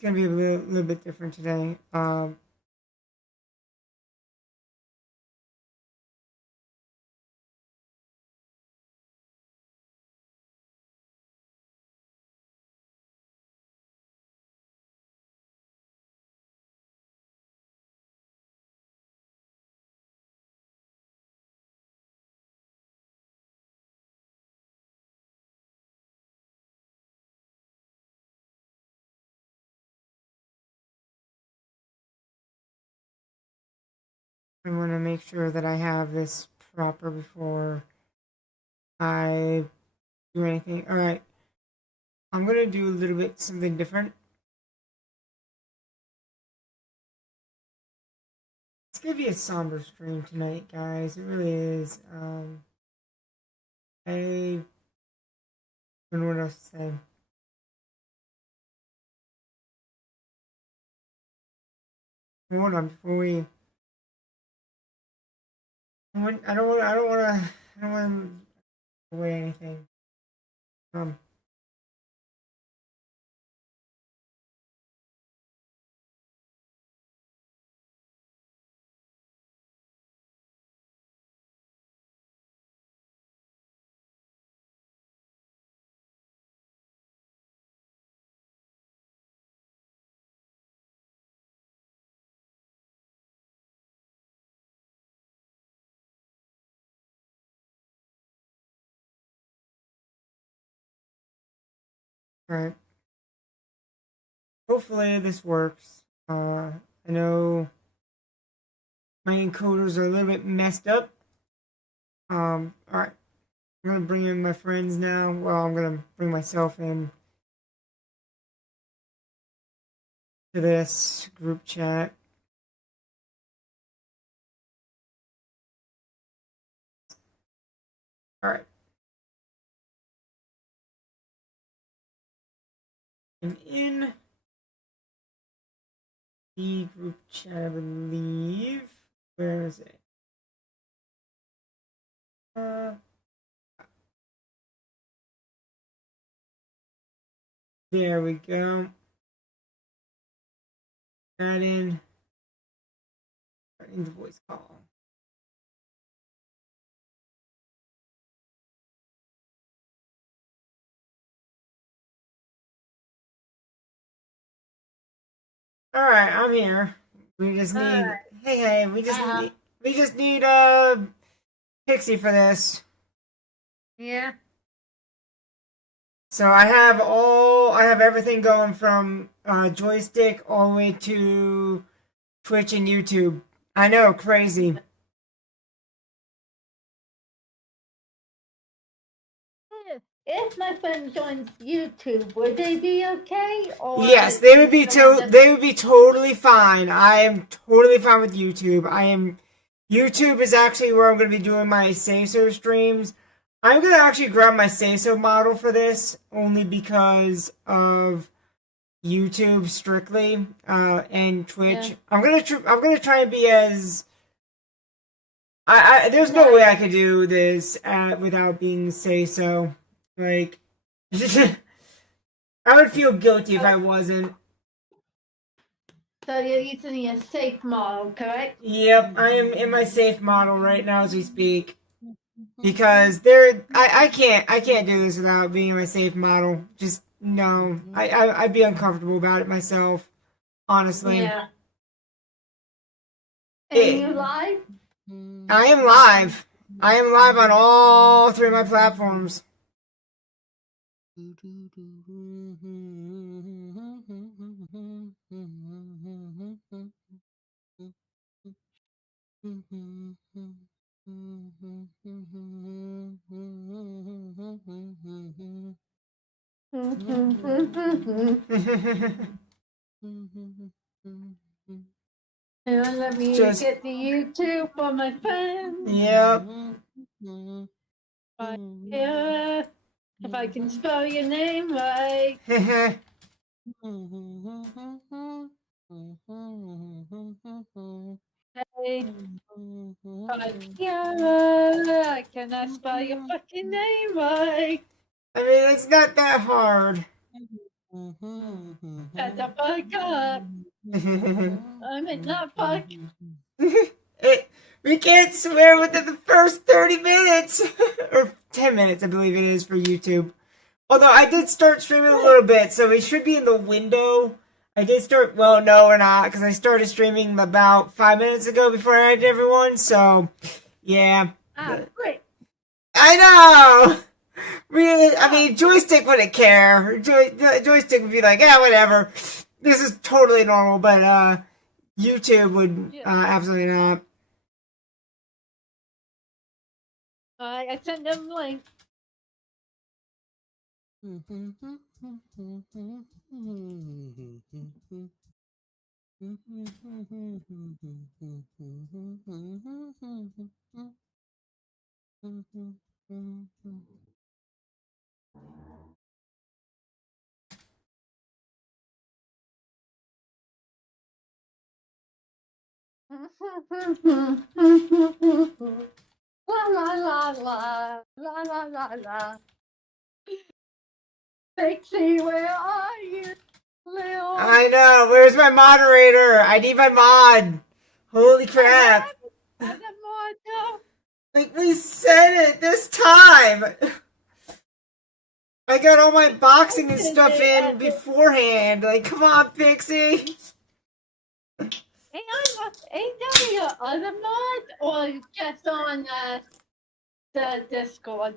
gonna be a little bit different today. I want to make sure that I have this proper before I do anything. All right, I'm gonna do a little bit something different. It's gonna be a somber stream tonight, guys. It really is. I don't know what else to say. Hold on before we. I don't want. I don't want to. I don't want to away anything. Um. All right. Hopefully this works. I know my encoders are a little bit messed up. All right. I'm gonna bring in my friends now. Well, I'm gonna bring myself in to this group chat. All right. I'm in the group chat, I believe. Where is it? There we go. Add in the voice call. All right, I'm here. We just need. Hey, we just need Pixie for this. Yeah. So I have everything going from joystick all the way to Twitch and YouTube. I know, crazy. If my friend joins YouTube, would they be okay? Or Yes, they would be totally fine. I am totally fine with YouTube. YouTube is actually where I'm going to be doing my say-so streams. I'm going to actually grab my say-so model for this only because of YouTube strictly and Twitch. Yeah. I'm gonna try and be as there's no way I could do this without being say-so. Like, I would feel guilty if I wasn't. So you're using a safe model, correct? Yep, I am in my safe model right now as we speak. Because I can't do this without being in my safe model. Just no, I'd be uncomfortable about it myself, honestly. Yeah. And you live? I am live. I am live on all three of my platforms. And let me get the YouTube for my friends. Yep. If I can spell your name right. Hey, I cannot spell your fucking name right. I mean, it's not that hard. Shut the fuck up. I mean, not fuck. We can't swear within the first 30 minutes. Or 10 minutes, I believe it is for YouTube. Although I did start streaming a little bit, so we should be in the window. I did start, well, no, we're not, because I started streaming about 5 minutes ago before I added everyone, so, yeah. Great. I know! Really, I mean, Joystick wouldn't care. Joystick would be like, yeah, whatever. This is totally normal, but, YouTube would, absolutely not. I sent them a link. La la la la la la la la. Pixie, where are you? Little. I know, where's my moderator? I need my mod. Holy crap. Like, we said it this time. I got all my boxing and stuff in beforehand. Like, come on, Pixie. Ain't that your other mod or just on the Discord?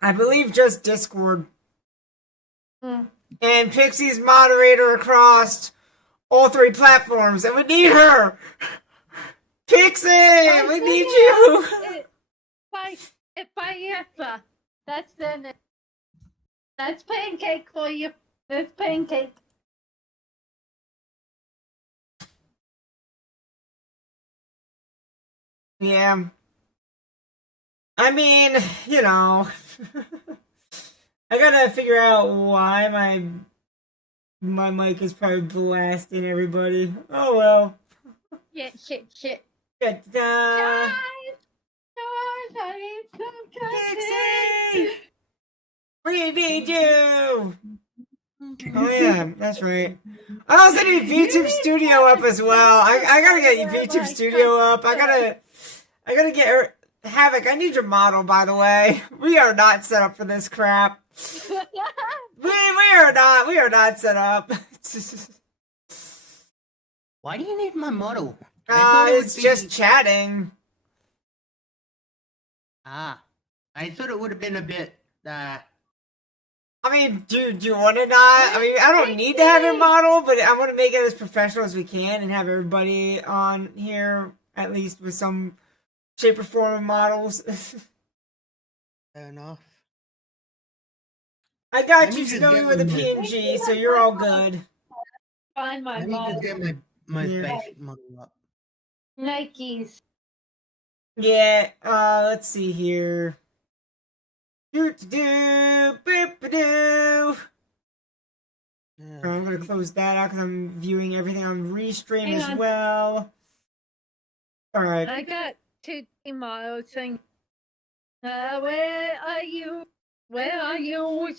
I believe just Discord. Hmm. And Pixie's moderator across all 3 platforms, and we need her. Pixie, we need you. If I answer, that's then. That's pancake for you. That's pancake. Yeah. I mean, you know. I gotta figure out why my mic is probably blasting everybody. Oh well. Shit. Da-da. Pixie! We need you! Oh yeah, that's right. I also need YouTube Studio up as well. I gotta get YouTube Studio up. I gotta get Havoc. I need your model, by the way. We are not set up for this crap. We are not set up. Why do you need my model? It's just chatting. I thought it would have been a bit. I mean, do you want to not? I mean, I don't need to have your model, but I want to make it as professional as we can and have everybody on here at least with some shape or form of models. Fair enough. I got you, Snowy, with a PNG, so you're all good. Find my Let me model. just get my basic model up. Nikes. Yeah, let's see here. Do-do-do-boop-a-doo. I'm gonna close that out because I'm viewing everything on Restream as well. Alright. I got 2 models saying, where are you? Where are you?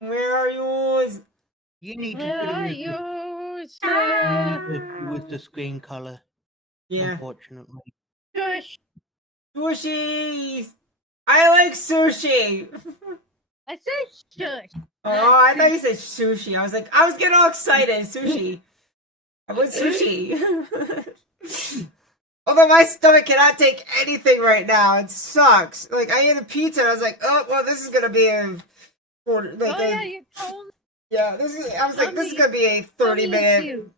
Where are yours? You need to Where put are it you? with the screen color. Yeah. Unfortunately. Shush. Sushi! I like sushi! I said shush. Oh, I thought you said sushi. I was getting all excited. Sushi. I want sushi. Although my stomach cannot take anything right now. It sucks. Like, I ate a pizza and I was like, oh, well, this is gonna be a... Yeah, you told me. Yeah, this is gonna be a 30-minute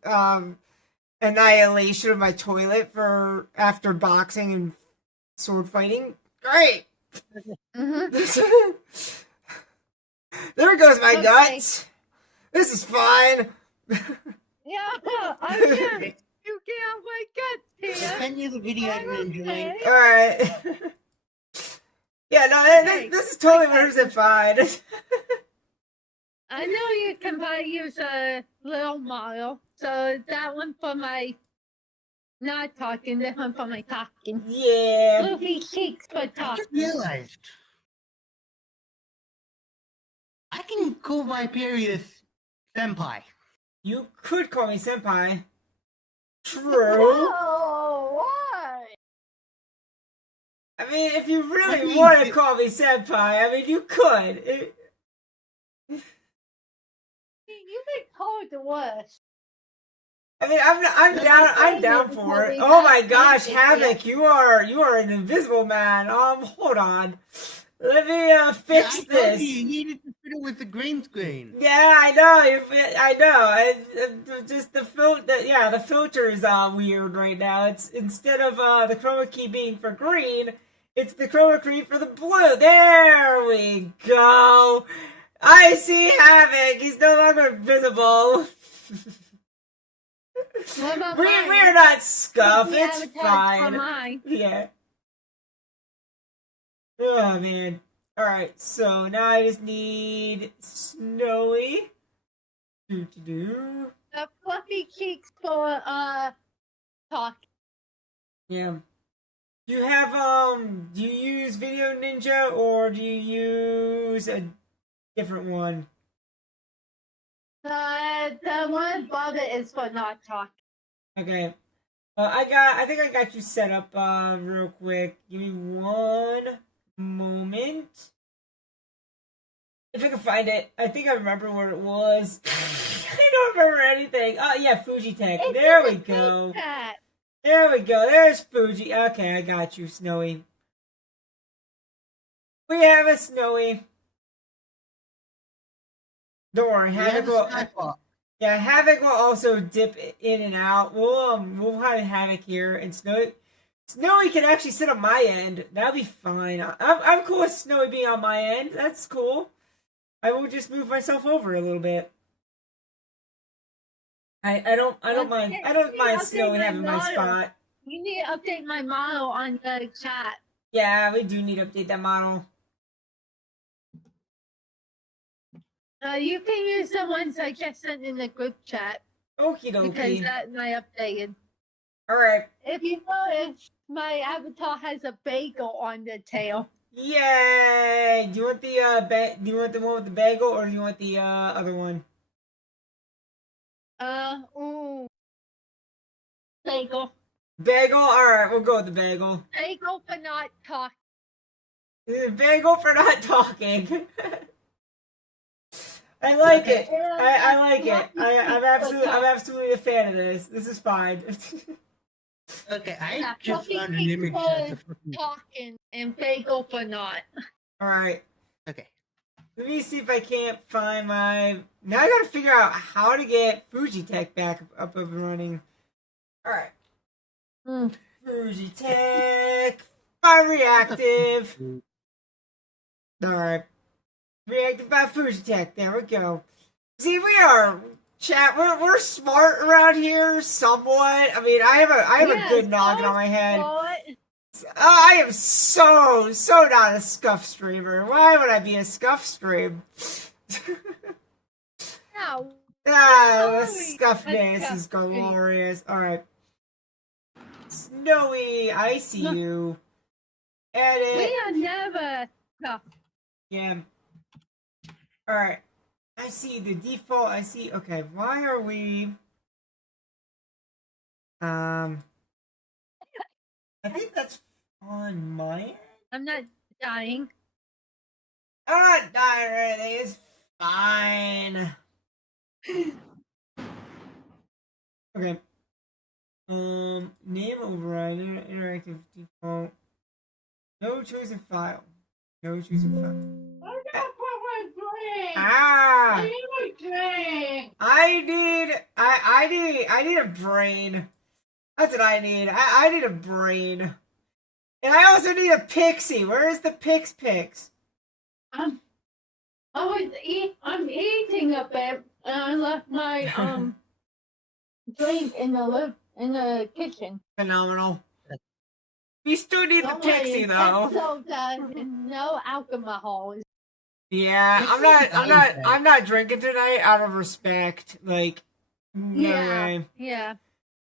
annihilation of my toilet for after boxing and sword fighting. Great. Mm-hmm. There goes my guts. This is fine. Yeah, okay. You get my guts here. Send you the video Ninja link. All right. Yeah, no, this is totally 100% fine. I know you can use a little model, so that one for my not talking, this one for my talking. Yeah. Luffy cheeks for I talking. just realized I can can call my period senpai. You could call me senpai. True. Oh, why? I mean, if you really I mean, want to call me senpai, I mean, you could. You've been called the worst. I mean, I'm down for it. Oh my gosh, Havoc, you are an invisible man. Hold on. Let me fix I told this. you needed to fit it with the green screen. Yeah, I know. I know. Just the filter is weird right now. It's instead of the chroma key being for green, it's the chroma key for the blue. There we go. I see Havoc. He's no longer visible. What about We're not scuff. The It's avatars for fine. mine. Yeah. Oh man. Alright, so now I just need Snowy. Do. The fluffy cheeks for talk. Yeah. Do you have do you use Video Ninja or do you use a different one? The one above it is for not talk. Okay. I think I got you set up real quick. Give me one moment. If I can find it. I think I remember where it was. I don't remember anything. Oh yeah, Fuji Tech. It's There in we the go. pink hat. There we go. There's Fuji. Okay, I got you, Snowy. We have a Snowy. Don't worry, Havoc will. Yeah, Havoc will also dip in and out. We'll have Havoc here, and Snowy can actually sit on my end. That'll be fine. I'm cool with Snowy being on my end. That's cool. I will just move myself over a little bit. I don't mind Snowy having my spot. You need to update my model on the chat. Yeah, we do need to update that model. You can use the ones I just sent in the group chat Okie because dokie. that's my updated. All right. If you notice, my avatar has a bagel on the tail. Yay! Do you want the do you want the one with the bagel or do you want the other one? Bagel. Bagel. All right, we'll go with the bagel. Bagel for not talk. Bagel for not talking. I like it. I like it. I'm absolutely a fan of this. This is fine. Okay, I Yeah, just fluffy found an cheeks image. for That's a fucking... talking and bagel for not. All right. Okay. Let me see if I can't find my. Now I gotta figure out how to get Fujitech back up and running. All right. Fujitech. I'm reactive. All right. Reactive by Fujitech. There we go. See, we are chat. We're smart around here, somewhat. I mean, I have a good noggin on my head. I am so not a scuff streamer. Why would I be a scuff stream? No. The scuffness is glorious. All right. Snowy, I see you. Edit. We are never. No. Yeah. Alright. I see the default. I see. Okay, why are we. I think that's on my end. I'm not dying. I'm not dying or anything. It's fine. Okay. Name override. Interactive default. No chosen file. No chosen file. Ah! I need a brain. That's what I need. I need a brain. And I also need a pixie. Where is the pix? I'm eating a bit, and I left my drink in the kitchen. Phenomenal. We still need the Don't pixie worry, though. So no alcohol. Yeah, I'm not drinking tonight out of respect. Like, no way. Yeah.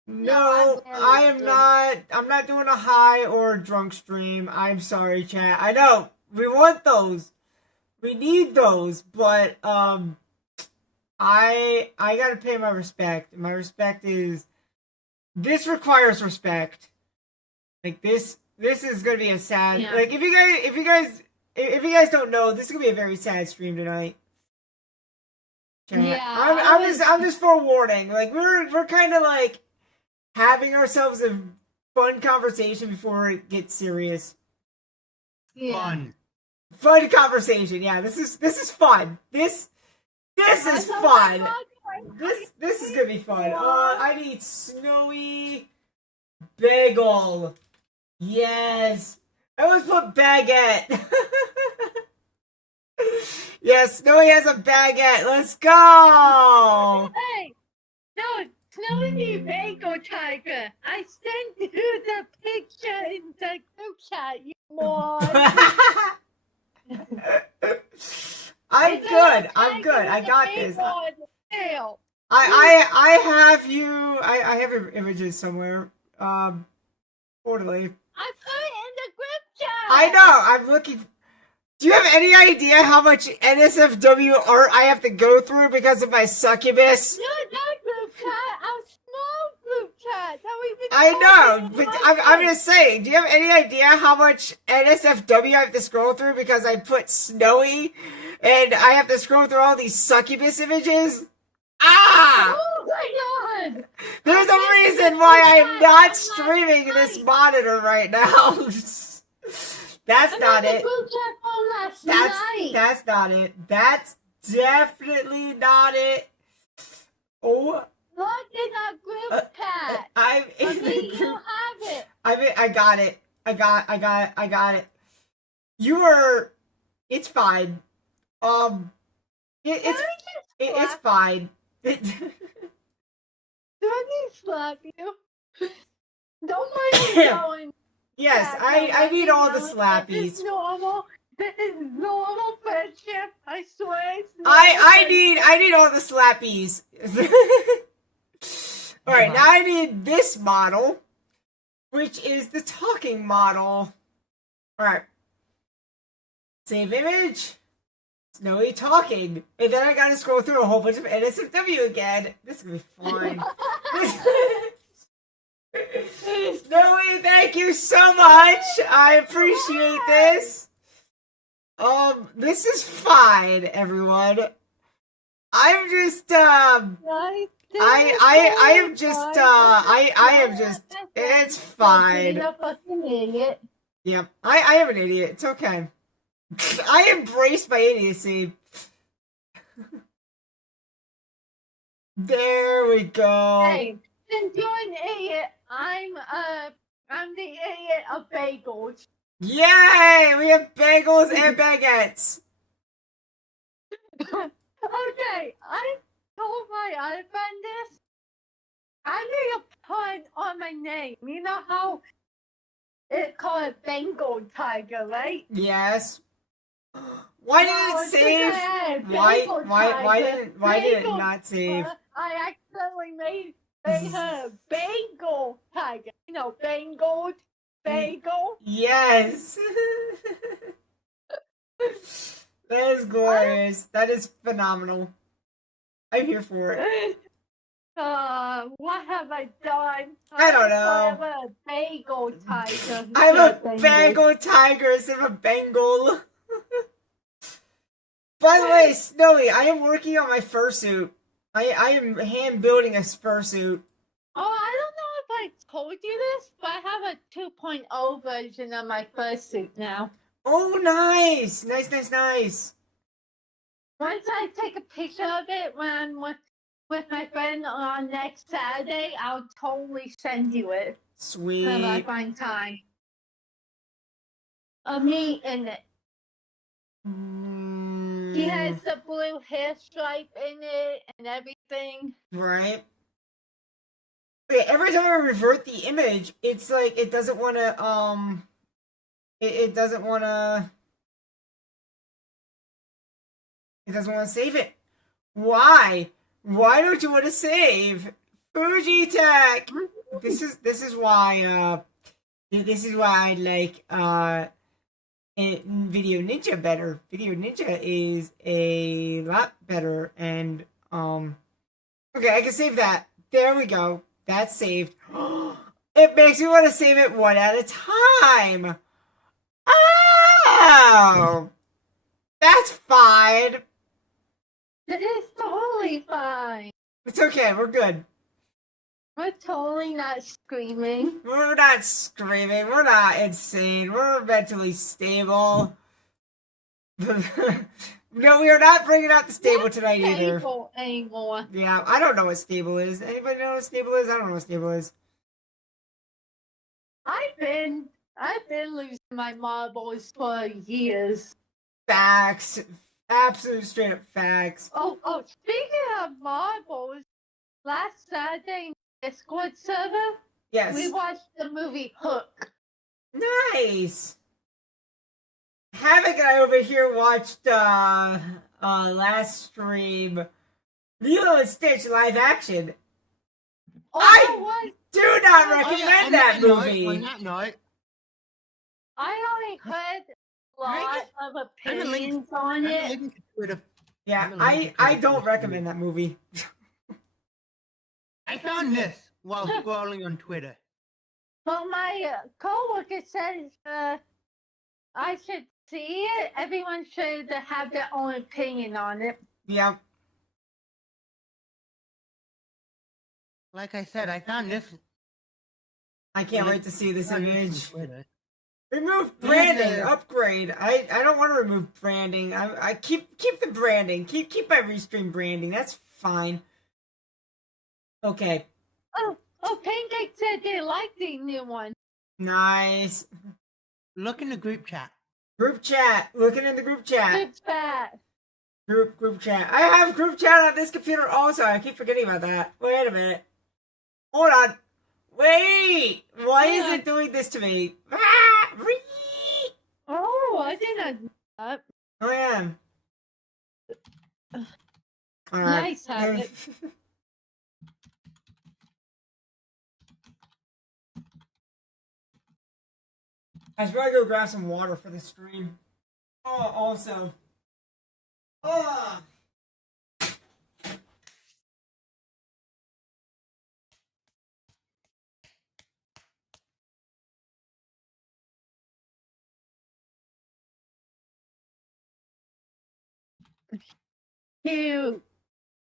No, I am not. I'm not doing a high or a drunk stream. I'm sorry, chat. I know we want those. We need those, but I gotta pay my respect. My respect is this requires respect. Like this is gonna be a sad Yeah. like if you guys don't know, this is gonna be a very sad stream tonight. Chat. Yeah, I'm just forewarning. Like we're kind of like having ourselves a fun conversation before it gets serious. Yeah. Fun. Conversation. Yeah, this is fun. This is fun. This is gonna be fun. I need snowy bagel. Yes. I always put baguette. Yes, Snowy has a baguette. Let's go. Hey, no, Snowy Bagel Tiger. I sent you the picture in the group chat, you moron. I'm good. I got this. I have you. I have your images somewhere. Totally. I put it in the group chat. I know. I'm looking. Do you have any idea how much NSFW art I have to go through because of my succubus? No, not group chat. A small group chat that we've been. I know, talking but about I'm just saying. Do you have any idea how much NSFW I have to scroll through because I put Snowy, and I have to scroll through all these succubus images? Ah! Oh my god! There's a reason why I'm not streaming this monitor right now. That's not it. That's not it. That's definitely not it. Oh, Look in the group chat. I'm in I the mean, you group. have it. I got it. I got it. You are. It's fine. It's fine. Let me slap you. Don't mind me going. Yes, I need all the slappies. This is normal friendship. I swear. It's I need all the slappies. All right, now I need this model, which is the talking model. All right, save image. Snowy talking, and then I gotta scroll through a whole bunch of NSFW again. This is gonna be fun. Snowy, thank you so much. I appreciate this. This is fine, everyone. I'm just I am just it's fine. Yeah, I am an idiot. It's okay. I embrace my idiocy. There we go. Hey, since you're an idiot, I'm the idiot of bagels. Yay! We have bagels and baguettes. Okay, I told my other friend this. I made a pun on my name. You know how it's called Bengal Tiger, right? Yes. Why did it save? Why did it not save? I accidentally made her Bengal Tiger. You know, Bengal bagel. Yes. That is glorious. That is phenomenal. I'm here for it. What have I done? I don't know. I'm a bagel tiger. I'm a bagel tiger instead of a Bengal. By the way, Snowy, I am working on my fursuit. I am hand building a fursuit. Oh, I don't know if I told you this, but I have a 2.0 version of my fursuit now. Oh, nice! Nice. Once I take a picture of it when I'm with my friend on next Saturday, I'll totally send you it. Sweet. When I find time. Of me in it. He has the blue hair stripe in it and everything. Right. Okay, every time I revert the image, it's like it doesn't want to it doesn't want to save it. Why? Why don't you want to save? Fuji Tech. This is why I like Video Ninja better. Video Ninja is a lot better, and okay, I can save that. There we go. That's saved. It makes me want to save it one at a time. Oh, that's fine. It is totally fine. It's okay. We're good. We're totally not screaming. We're not screaming. We're not insane. We're mentally stable. No, we are not bringing out the stable tonight either. Stable anymore. Yeah, I don't know what stable is. Anybody know what stable is? I don't know what stable is. I've been losing my marbles for years. Facts. Absolute straight up facts. Oh, speaking of marbles, last Saturday in Discord server, Yes. we watched the movie Hook. Nice. Havoc and I over here watched last stream Lilo and Stitch live action. I do not recommend that movie. On that note, I only heard a lot of opinions on it. Yeah, I don't recommend that movie. I found this while scrolling on Twitter. But my coworker says I should see it. Everyone should have their own opinion on it. Yeah. Like I said, I found this. I can't wait to see this on image. Twitter. Remove branding, upgrade. I don't want to remove branding. I keep the branding. Keep my restream branding. That's fine. Okay. Oh, Pancake said they like the new one. Nice. Look in the group chat. Group chat. Looking in the group chat. It's bad. Group chat. I have group chat on this computer also. I keep forgetting about that. Wait a minute. Hold on. Wait. Why is it doing this to me? Ah! Oh, I didn't know that. I am. All right. Nice, Havoc. I should probably go grab some water for the stream. Oh, also. Oh. Cute.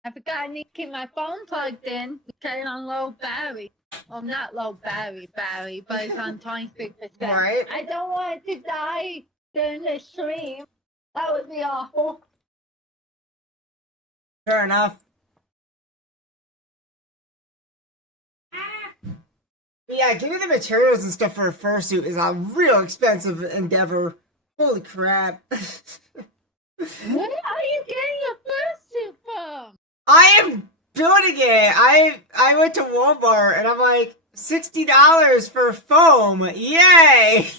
I forgot to keep my phone plugged in. Because it's on low battery. Well, not low battery, but it's on 23%. Right. I don't want it to die during the stream. That would be awful. Fair enough. But yeah, getting the materials and stuff for a fursuit is a real expensive endeavor. Holy crap. Where are you getting your fursuit from? I am building it. I went to Walmart and I'm like, $60 for foam. Yay!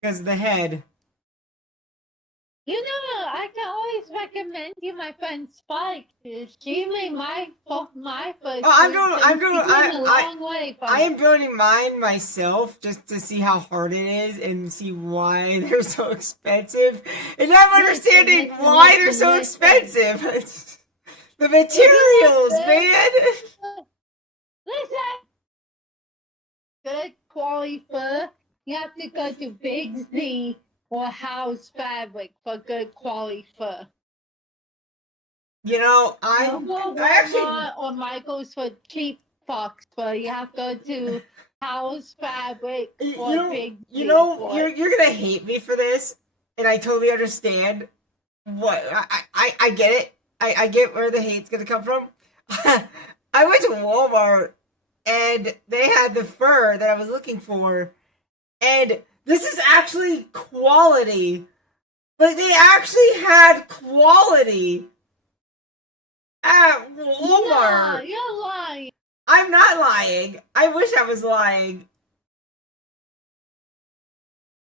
Because of the head. You know, I can always recommend you my friend Spike. She made my fursuit. I am building mine myself just to see how hard it is and see why they're so expensive. And I'm understanding why they're so expensive. The materials, man. Listen. Good quality fur. You have to go to Big Z or House Fabric for good quality fur. You know, I actually or Michael's for cheap fox fur. You have to go to House Fabric or Big Z. You know, you're gonna hate me for this, and I totally understand. What I get it. I get where the hate's gonna come from. I went to Walmart and they had the fur that I was looking for, and this is actually quality. Like, they actually had quality at Walmart. No, you're lying. I'm not lying. I wish I was lying.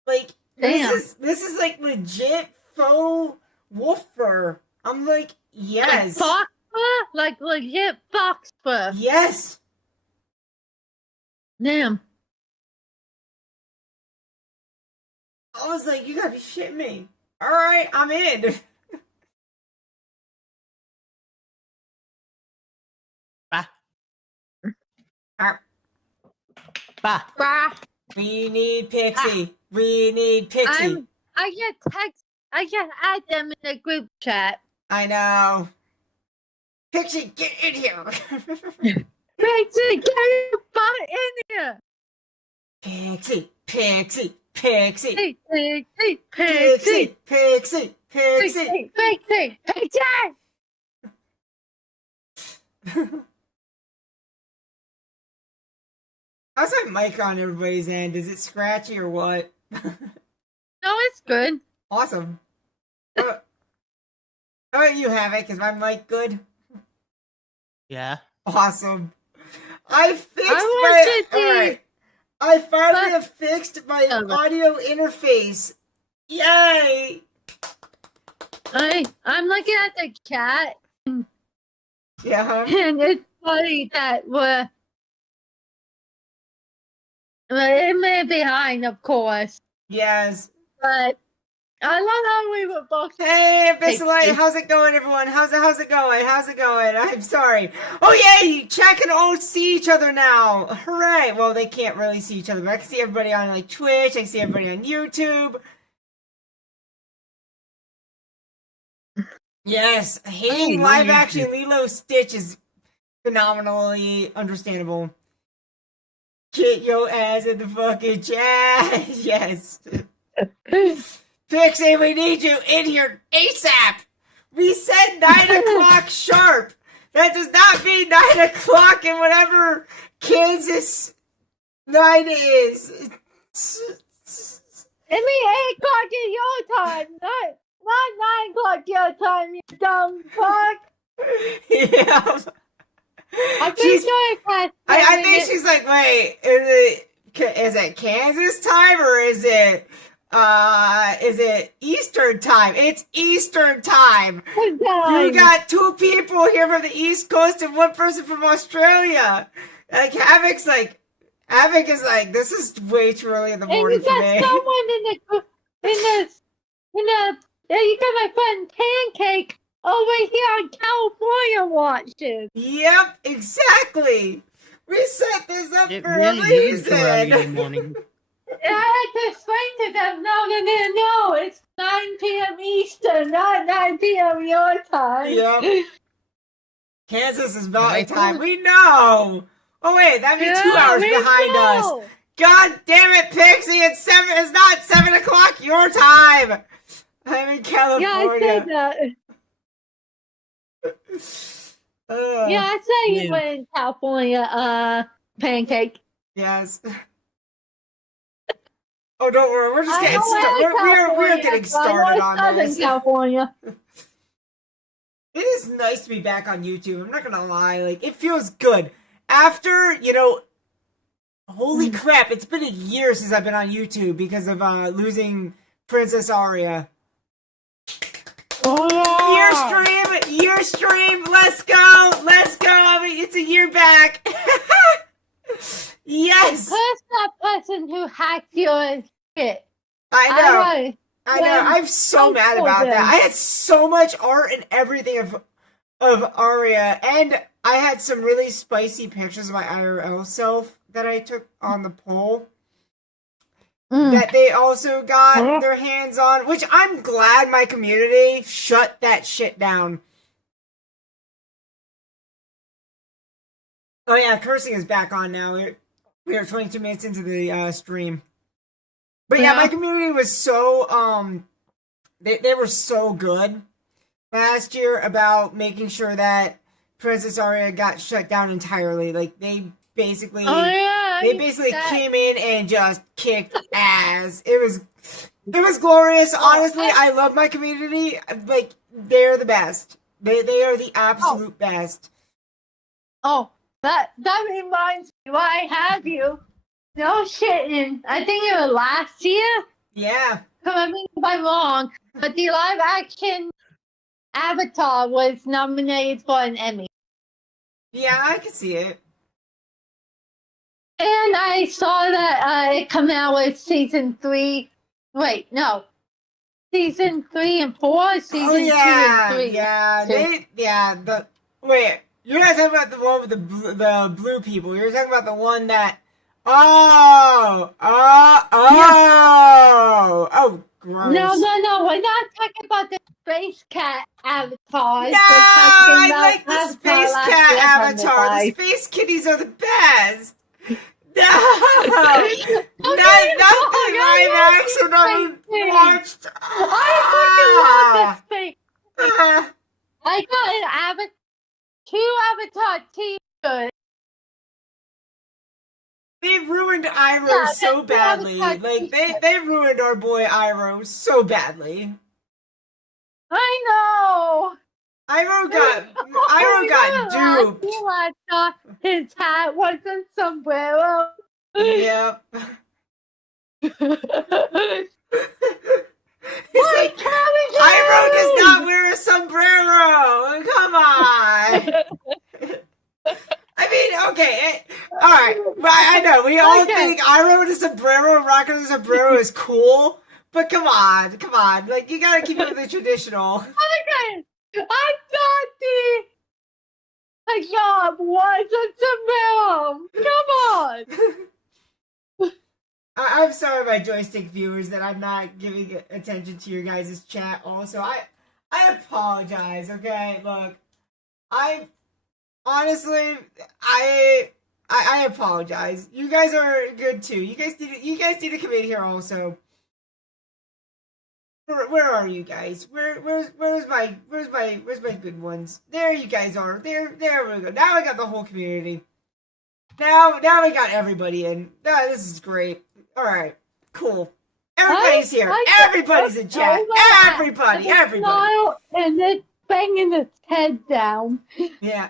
Like, this is like legit faux wolf fur. I'm like, yes. Fox fur? Like legit fox fur. Yes. Damn. I was like, you gotta be shitting me. Alright, I'm in. Bah. Alright. Bah. Bah. We need Pixie. We need Pixie. I can add them in the group chat. I know. Pixie, get in here. Pixie, get your butt in here. Pixie, Pixie, Pixie, Pixie, Pixie, Pixie, Pixie, Pixie, Pixie, Pixie. How's that mic on everybody's end? Is it scratchy or what? No, it's good. Awesome. How about you, Havoc? Is my mic good? Yeah. Awesome. I fixed I my... Alright. I finally have fixed my audio interface. Yay! I'm looking at the chat, Yeah. and it's funny that it may be behind, of course, Yes. but I love how we were both. Hey, Abyssalite, how's it going, everyone? How's it going? How's it going? I'm sorry. Oh, yay! Chat can all see each other now. Hooray! Well, they can't really see each other, but I can see everybody on, like, Twitch. I can see everybody on YouTube. Yes, hating live-action Lilo Stitch is phenomenally understandable. Get your ass in the fucking chat. Yes. Pixie, we need you in here ASAP. We said 9 o'clock sharp. That does not mean 9 o'clock in whatever Kansas 9 is. It means 8 o'clock in your time, not 9 o'clock your time, you dumb fuck. Yeah. I'm pretty sure I think she's like, wait, is it Kansas time or is it Eastern time? It's Eastern time. You got 2 people here from the East Coast and 1 person from Australia. Like Havoc is like, this is way too early in the morning for me. And you got someone you got my friend Pancake over here in California watching. Yep, exactly. We set this up It for really a is too early in the reason. morning. I had to explain to them, no, it's 9 p.m. Eastern, not 9 p.m. your time. Yep. Kansas is mountain time. We know. Oh wait, that'd be 2 hours behind us. God damn it, Pixie! It's not 7 o'clock your time. I'm in California. Yeah, I said that. Yeah, I say you went in California, Pancake. Yes. Oh, don't worry. We're just getting started. We're getting started on this. California. It is nice to be back on YouTube. I'm not gonna lie. Like, it feels good. After, holy crap, it's been a year since I've been on YouTube because of losing Princess Aria. Oh. Year stream, let's go. I mean, it's a year back. Yes. Who's that person who hacked your shit? I know. I'm so mad about that. I had so much art and everything of Aria, and I had some really spicy pictures of my IRL self that I took on the poll. That they also got their hands on, which I'm glad my community shut that shit down. Oh yeah, cursing is back on now. We are 22 minutes into the stream. But yeah, my community was so, they were so good last year about making sure that Princess Aria got shut down entirely. Like, they basically came in and just kicked ass. It was glorious. Honestly, I love my community. Like, they're the best. They are the absolute best. Oh, that reminds me why I have you. No shitting. I think it was last year. Yeah. Correct me if I'm wrong, but the live action Avatar was nominated for an Emmy. Yeah, I can see it. And I saw that it come out with season 3 Wait, no. Season 3 and 4, season 2 and 3. Wait, you're not talking about the one with the blue people. You're talking about the one that. Oh, gross. No, we're not talking about the space cat avatars. No, I like the space cat avatar. The space kitties are the best. No, not the live action that we watched. I fucking love the space. I got an 2 Avatar t-shirts. They ruined Iroh so badly. Like they ruined our boy Iroh so badly. I know. Iroh got duped. I thought his hat was a sombrero. Yep. Wait, Iroh does not wear a sombrero. Come on. I mean, okay, all right. But I know we all think Iroh with a sombrero, rocking a sombrero is cool. But come on. Like you gotta keep it with the traditional. Okay, I thought the job was a sombrero. Come on. I'm sorry, my joystick viewers, that I'm not giving attention to your guys' chat. Also, I apologize. Okay, look, honestly, I apologize. You guys are good too. You guys need to come in here also. Where are you guys? Where's my good ones? There you guys are. There we go. Now I got the whole community. Now we got everybody in. This is great. All right, cool. Everybody's here. Everybody's in chat. Everybody. Smile and then banging its head down. Yeah.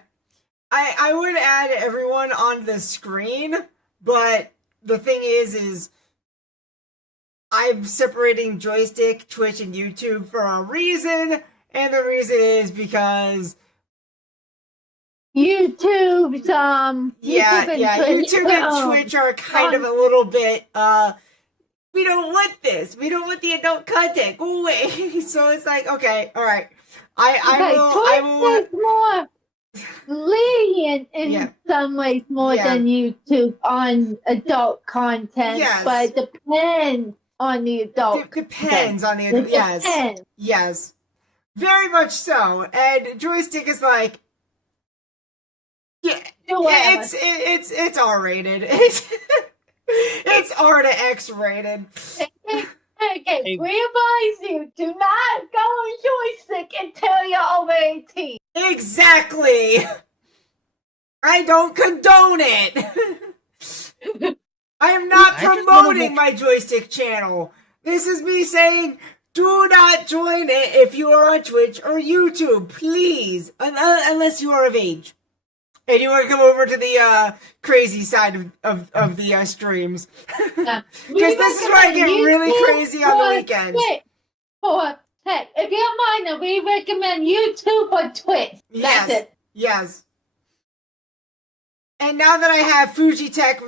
I would add everyone on the screen, but the thing is I'm separating joystick, Twitch, and YouTube for a reason, and the reason is because YouTube's YouTube and Twitch are kind of a little bit we don't want this. We don't want the adult content. Go away. So it's like, okay, all right. I will more lenient in some ways more than YouTube on adult content, but it depends on the adult. Depends on the adult. Yes. Very much so. And joystick is like, it's R-rated. It's R to X rated. Okay, we advise you, do not go on joystick until you're over 18. Exactly. I don't condone it. I am not promoting my joystick channel. This is me saying, do not join it if you are on Twitch or YouTube, please, unless you are of age. And you want to come over to the crazy side of the streams. Because this is where I get really crazy on the weekends. Heck, if you don't mind, then we recommend YouTube or Twitch. That's it. Yes. And now that I have Fujitech,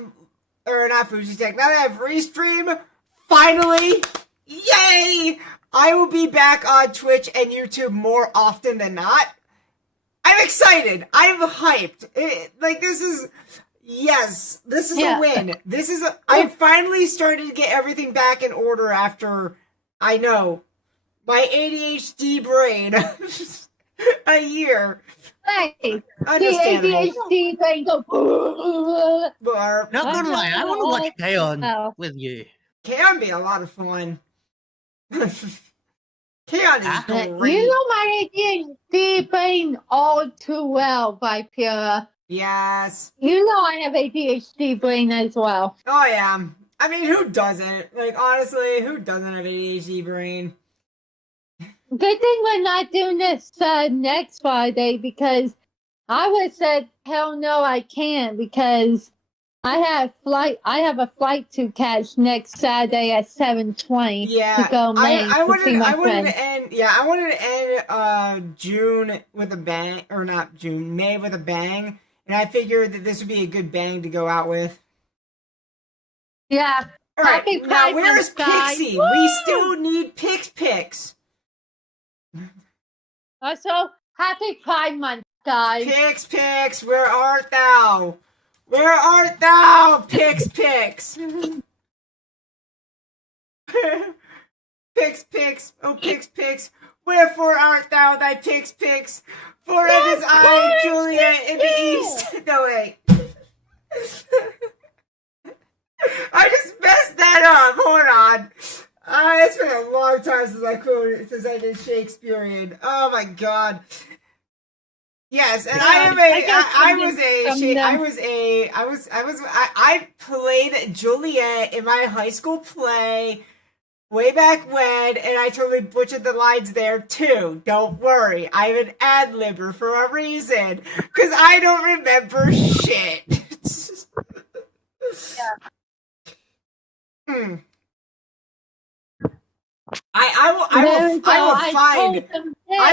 or not Fujitech, now that I have Restream, finally, yay! I will be back on Twitch and YouTube more often than not. I'm excited. I'm hyped. This is a win. I finally started to get everything back in order after, I know, my ADHD brain. A year. Hey, the ADHD brain go. Not gonna lie, I want to watch K-On! With you. K-On! Be a lot of fun. K-On! Is great. You know my ADHD brain all too well, Vipera. Yes. You know I have ADHD brain as well. Oh yeah. I mean, who doesn't? Like, honestly, who doesn't have ADHD brain? Good thing we're not doing this next Friday, because I would have said, hell no, I can't, because I have a flight to catch next Saturday at 7:20 to go Maine to see my friend. I wanted to end June with a bang, or not June, May with a bang, and I figured that this would be a good bang to go out with. Yeah, All right, Happy now Pride where's Month, guys. Pixie? Woo! We still need Pix. Also, happy Pride Month, guys. Pix, where art thou? Where art thou, Pix? Pix, oh Pix, wherefore art thou thy Pix? For it is I, Julia, in the east. No, wait. I just messed that up. Hold on. It's been a long time since I did Shakespearean. Oh my god. Yes, and I played Juliet in my high school play way back when, and I totally butchered the lines there too. Don't worry, I'm an ad-libber for a reason, because I don't remember shit. Yeah. I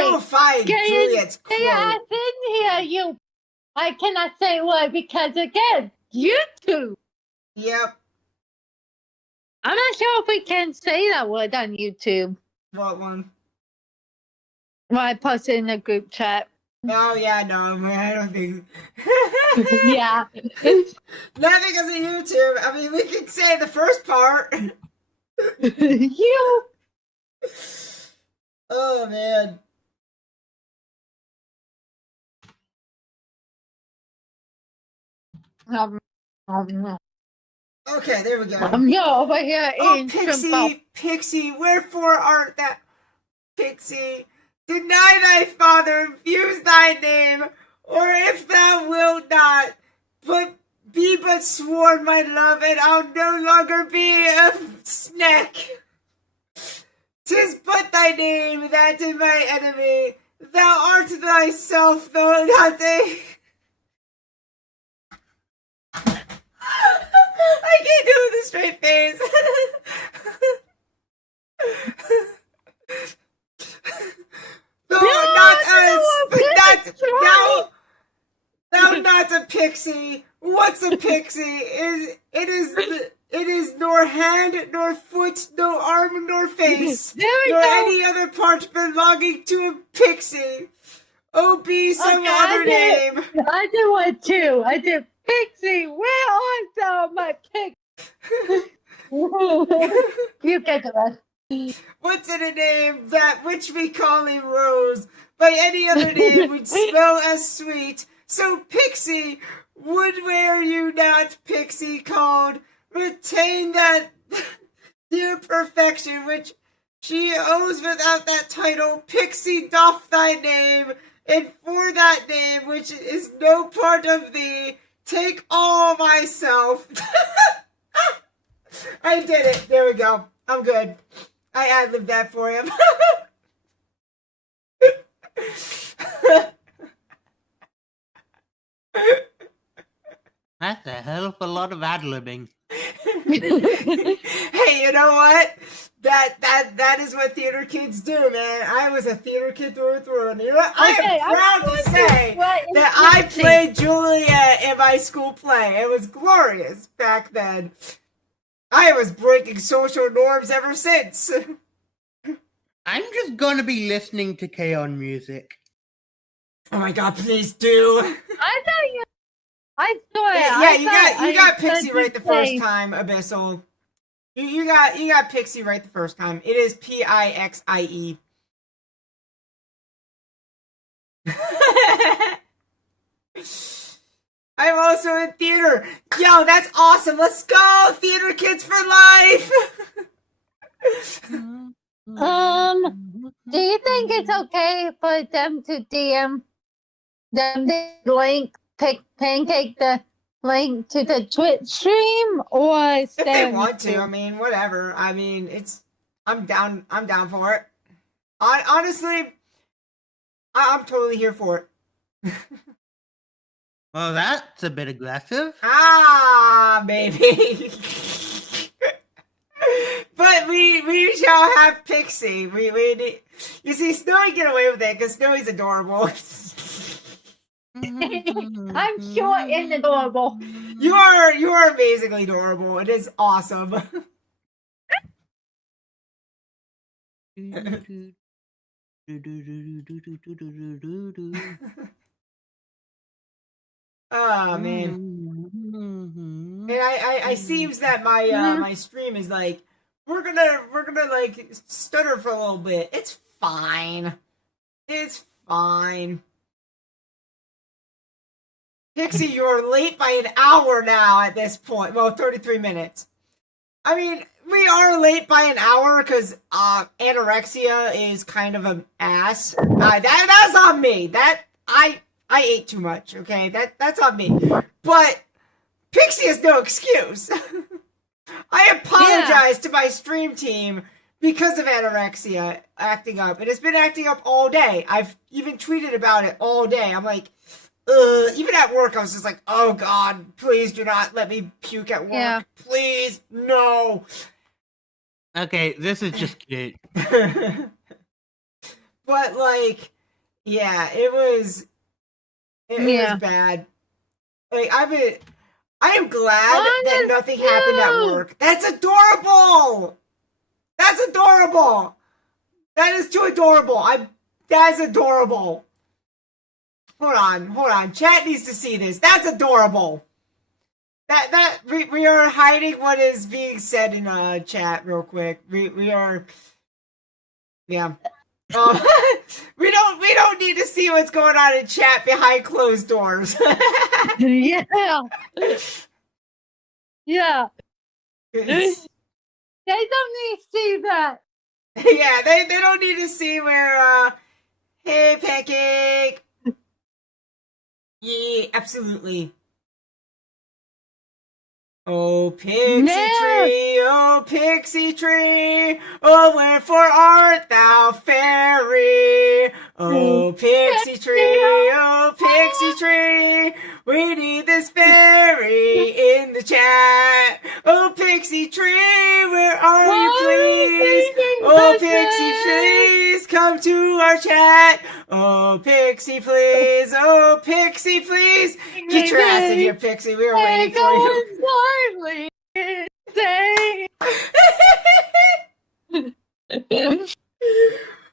will find Juliet's quote. Get in here, you. I cannot say a word because again, YouTube. Yep. I'm not sure if we can say that word on YouTube. What one? Well, I posted in the group chat. Oh yeah, no, man, I don't think. Yeah. Not because of YouTube. I mean, we can say the first part. You. Oh man. Okay, there we go. You're over here eating Pixie, wherefore art thou? Pixie, deny thy father, refuse thy name, or if thou wilt not, but be but sworn, my love, and I'll no longer be a snack. 'Tis but thy name that is my enemy. Thou art thyself, though not a... I can't do it with a straight face. No, not us, but thou not a pixie. What's a pixie? It is nor hand, nor foot, no arm, nor face, nor any other part belonging to a pixie. Oh, be some other name. I did one too. I did Pixie. Where art thou, my pig? You get the rest. What's in a name that which we call a rose? By any other name would smell as sweet. So Pixie, would were you not Pixie called, retain that dear perfection which she owes without that title. Pixie doff thy name, and for that name which is no part of thee, take all myself. I did it. There we go. I'm good. I ad-libbed that for him. That's a hell of a lot of ad-libbing. Hey, you know what? That is what theater kids do, man. I was a theater kid through and through, and you know what? I am proud to say that I played Julia in my school play. It was glorious back then. I was breaking social norms ever since. I'm just gonna be listening to K-On! music. Oh my god, please do. I thought you. I swear. Yeah, you got Pixie right the first time, Abyssal. You got Pixie right the first time. It is Pixie. I'm also in theater. Yo, that's awesome. Let's go, theater kids for life. Do you think it's okay for them to DM them the link, pancake the link to the Twitch stream, or if they want to? I mean, whatever. I mean, I'm down for it. Honestly, I'm totally here for it. Well, that's a bit aggressive. Ah, baby. But we shall have Pixie. You see, Snowy get away with it because Snowy's adorable. I'm short and adorable. You are amazingly adorable. It is awesome. Oh man. And I seems that my my stream is like we're gonna like stutter for a little bit. It's fine. It's fine. Pixie, you're late by an hour now at this point. Well, 33 minutes. I mean, we are late by an hour because anorexia is kind of an ass. That's on me. That I ate too much. Okay, that's on me. But Pixie has no excuse. I apologize to my stream team because of anorexia acting up. It has been acting up all day. I've even tweeted about it all day. I'm like, even at work, I was just like, oh God, please do not let me puke at work. Yeah. Please, no. Okay, this is just cute. But like, yeah, it was bad. Like, I am glad that nothing happened at work. That's adorable. That's adorable. That is too adorable. That is adorable. Hold on. Chat needs to see this. That's adorable. We are hiding what is being said in chat real quick. We are, yeah. We don't need to see what's going on in chat behind closed doors. Yeah. Yeah. They don't need to see that. Yeah, they don't need to see where hey Pancake. Yeah, absolutely. Oh, Pixie Tree, oh, Pixie Tree, oh, wherefore art thou fairy? Oh, Pixie Tree, oh, Pixie Tree, we need this fairy in the chat. Oh, Pixie Tree, where are you, please? Oh, Pixie, please come to our chat. Oh, Pixie, please. Oh, Pixie, please. Get your ass in here, Pixie. We were waiting for you.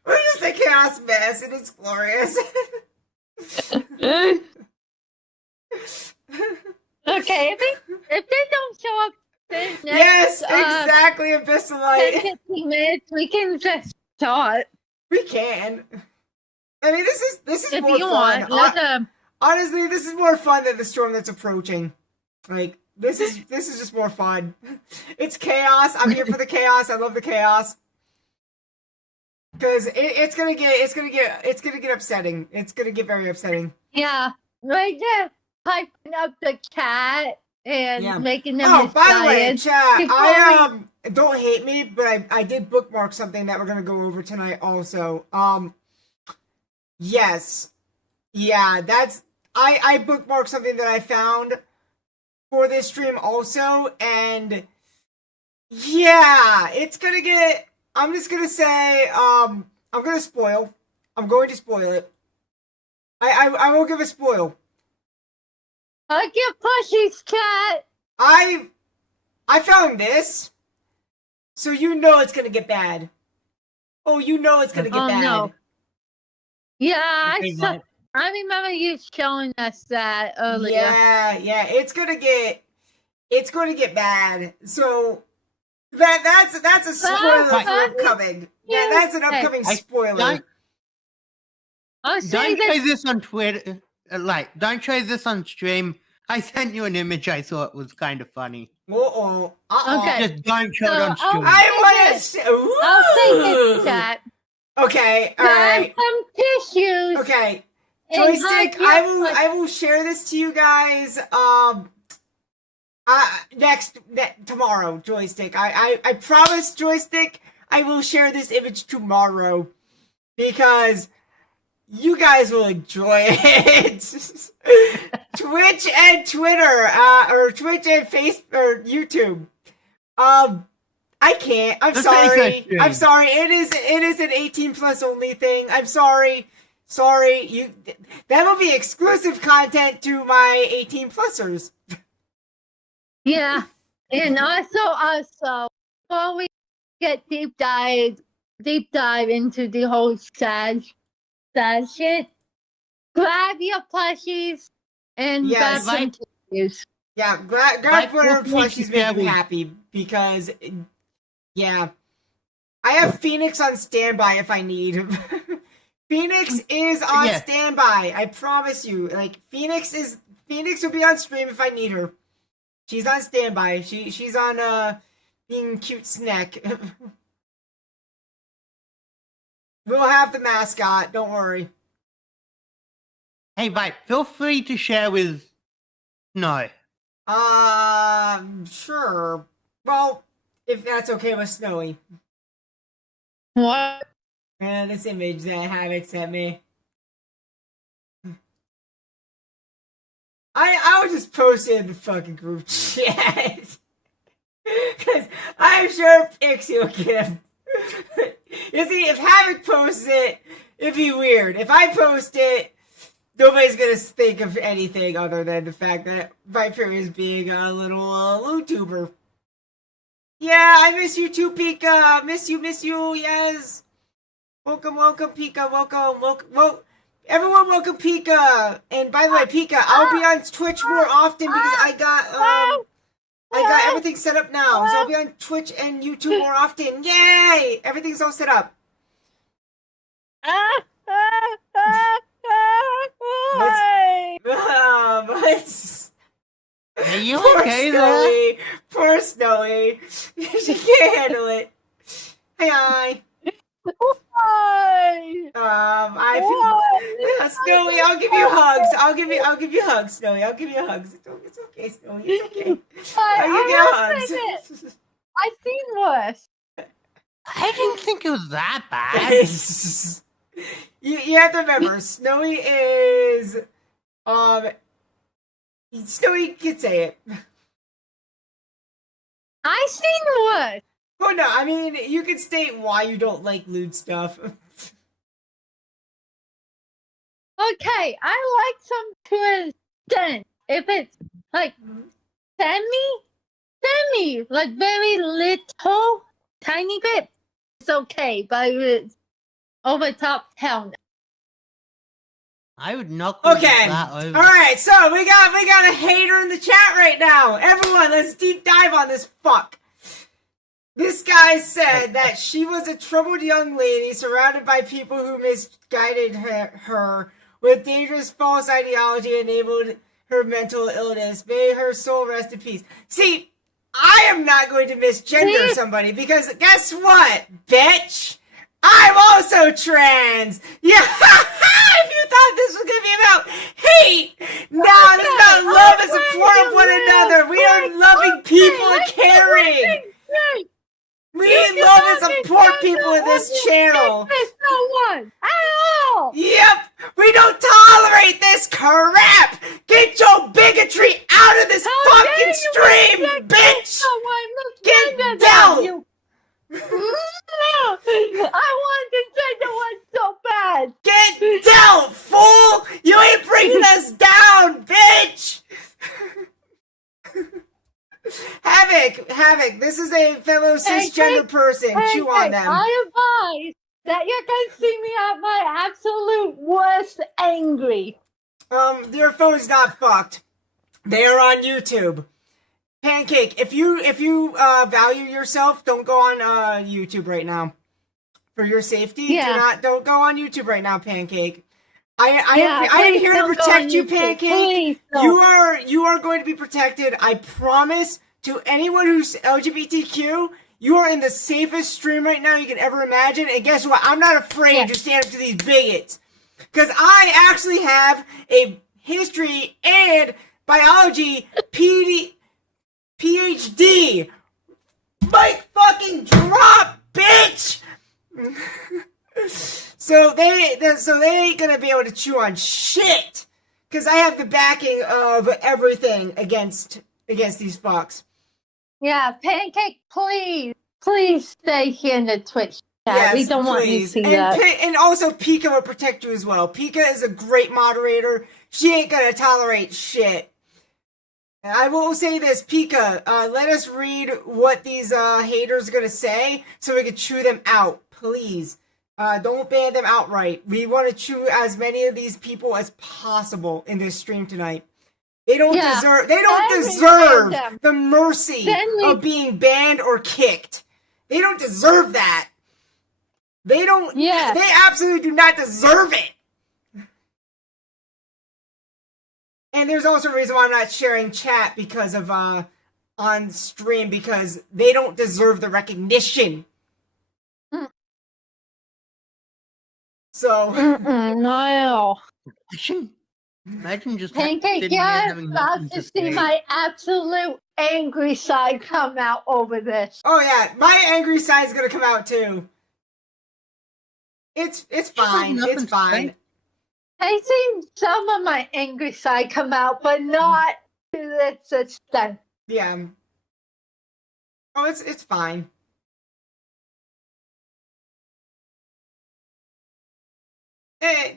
We're just a chaos mess, and it's glorious. Okay, if they don't show up next, yes, exactly, Abyssalite. 15 minutes, we can just start. We can. I mean, this is if more you fun. Want, honestly, this is more fun than the storm that's approaching. Like, this is just more fun. It's chaos. I'm here for the chaos. I love the chaos. Because it's gonna get upsetting. It's gonna get very upsetting. Yeah, right there, hyping up the chat and making them. Oh, by the way, chat, don't hate me, but I did bookmark something that we're gonna go over tonight. Also, yes, yeah, that's I bookmarked something that I found for this stream also, and yeah, it's gonna get. I'm just gonna say, I'm going to spoil it. I will give a spoil. I get Plushie's cat. I found this, so you know it's gonna get bad. Oh, you know it's gonna get bad. No. Yeah, I remember you showing us that earlier. Yeah, it's gonna get bad. So that's a spoiler for upcoming. Yeah, that's an upcoming spoiler. Don't try this on Twitter. Don't try this on stream. I sent you an image I thought was kind of funny. Okay. Just don't show it on stream. I'll say this, chat. Okay, alright. Some tissues. Okay. Joystick, I will share this to you guys tomorrow, Joystick. I promise, Joystick, I will share this image tomorrow because you guys will enjoy it. Twitch and Twitter, or Twitch and Facebook or YouTube. I can't. I'm sorry. I'm sorry. It is an 18+ only thing. I'm sorry. Sorry. That will be exclusive content to my 18+ers. Yeah. And also, before we get deep dive deep dive into the whole sad shit, grab your plushies and Yes. grab some tissues. Yeah, grab Like, whatever feel free to plushies make share you with- happy, because, yeah. I have Phoenix on standby if I need. Phoenix is on Yeah. standby. I promise you. Like, Phoenix will be on stream if I need her. She's on standby. She's on being cute snack. We'll have the mascot. Don't worry. Hey, Vibe, feel free to share with Snow. Sure. Well, if that's okay with Snowy. What? Man, this image that Havoc sent me. I would just post it in the fucking group chat. Because I'm sure Pixie will get him. You see, if Havoc posts it, it'd be weird. If I post it, nobody's gonna think of anything other than the fact that Viper is being a little tuber. Yeah, I miss you too, Pika. Miss you, yes. Welcome, Pika. Welcome. Everyone, welcome, Pika. And by the way, Pika, I'll be on Twitch more often because I got everything set up now. So I'll be on Twitch and YouTube more often. Yay! Everything's all set up. What's... Are you Poor okay there? Snowy. Poor Snowy. She can't handle it. Hi. Snowy, I'll give you hugs. I'll give you hugs, Snowy. I'll give you hugs. It's okay, Snowy. It's okay. I'll give you hugs. I've seen worse. I didn't think it was that bad. you have to remember, Snowy is Snowy can say it. I've seen worse. Oh no, I mean you can state why you don't like lewd stuff. Okay, I like some to an extent. If it's like semi, like very little, tiny bit, it's okay. But if it's over top, hell no. I would knock Okay. that over. Alright, so we got a hater in the chat right now. Everyone, let's deep dive on this fuck. This guy said that she was a troubled young lady surrounded by people who misguided her with dangerous false ideology enabled her mental illness. May her soul rest in peace. See, I am not going to misgender somebody because guess what, bitch? I'm also trans! Yeah! If you thought this was gonna be about hate! No, this is about love and support of one another! We are loving people and caring! We love and support people in this channel! No one at all! Yep! We don't tolerate this crap! Get your bigotry out of this fucking stream, bitch! Get down! No! I want to say the one so bad! Get down, fool! You ain't bringing us down, bitch! Havoc, this is a fellow cisgender person. Chew on them. I advise that you can see me at my absolute worst angry. Your phone's not fucked. They are on YouTube. Pancake, if you value yourself, don't go on YouTube right now. For your safety, Yeah. don't go on YouTube right now, Pancake. I am here to protect you, Pancake. You are going to be protected. I promise to anyone who's LGBTQ, you are in the safest stream right now you can ever imagine. And guess what? I'm not afraid to stand up to these bigots. Because I actually have a history and biology PhD. Mic fucking drop, bitch! So they ain't gonna be able to chew on shit. Cause I have the backing of everything against these fucks. Yeah, Pancake, please stay here in the Twitch chat. Yes, We don't want you to see that. And also Pika will protect you as well. Pika is a great moderator. She ain't gonna tolerate shit. And I will say this, Pika, let us read what these haters are gonna say so we can chew them out, please, don't ban them outright. We want to chew as many of these people as possible in this stream tonight. They don't deserve. They don't deserve the mercy of being banned or kicked. They don't deserve that. They don't. Yeah. They absolutely do not deserve it. And there's also a reason why I'm not sharing chat because of on stream, because they don't deserve the recognition. So no. Imagine just Pancake, you're about to see my absolute angry side come out over this. Oh yeah, my angry side is gonna come out too. It's fine. It's fine. I seen some of my angry side come out, but not to this extent. Yeah. Oh, it's fine.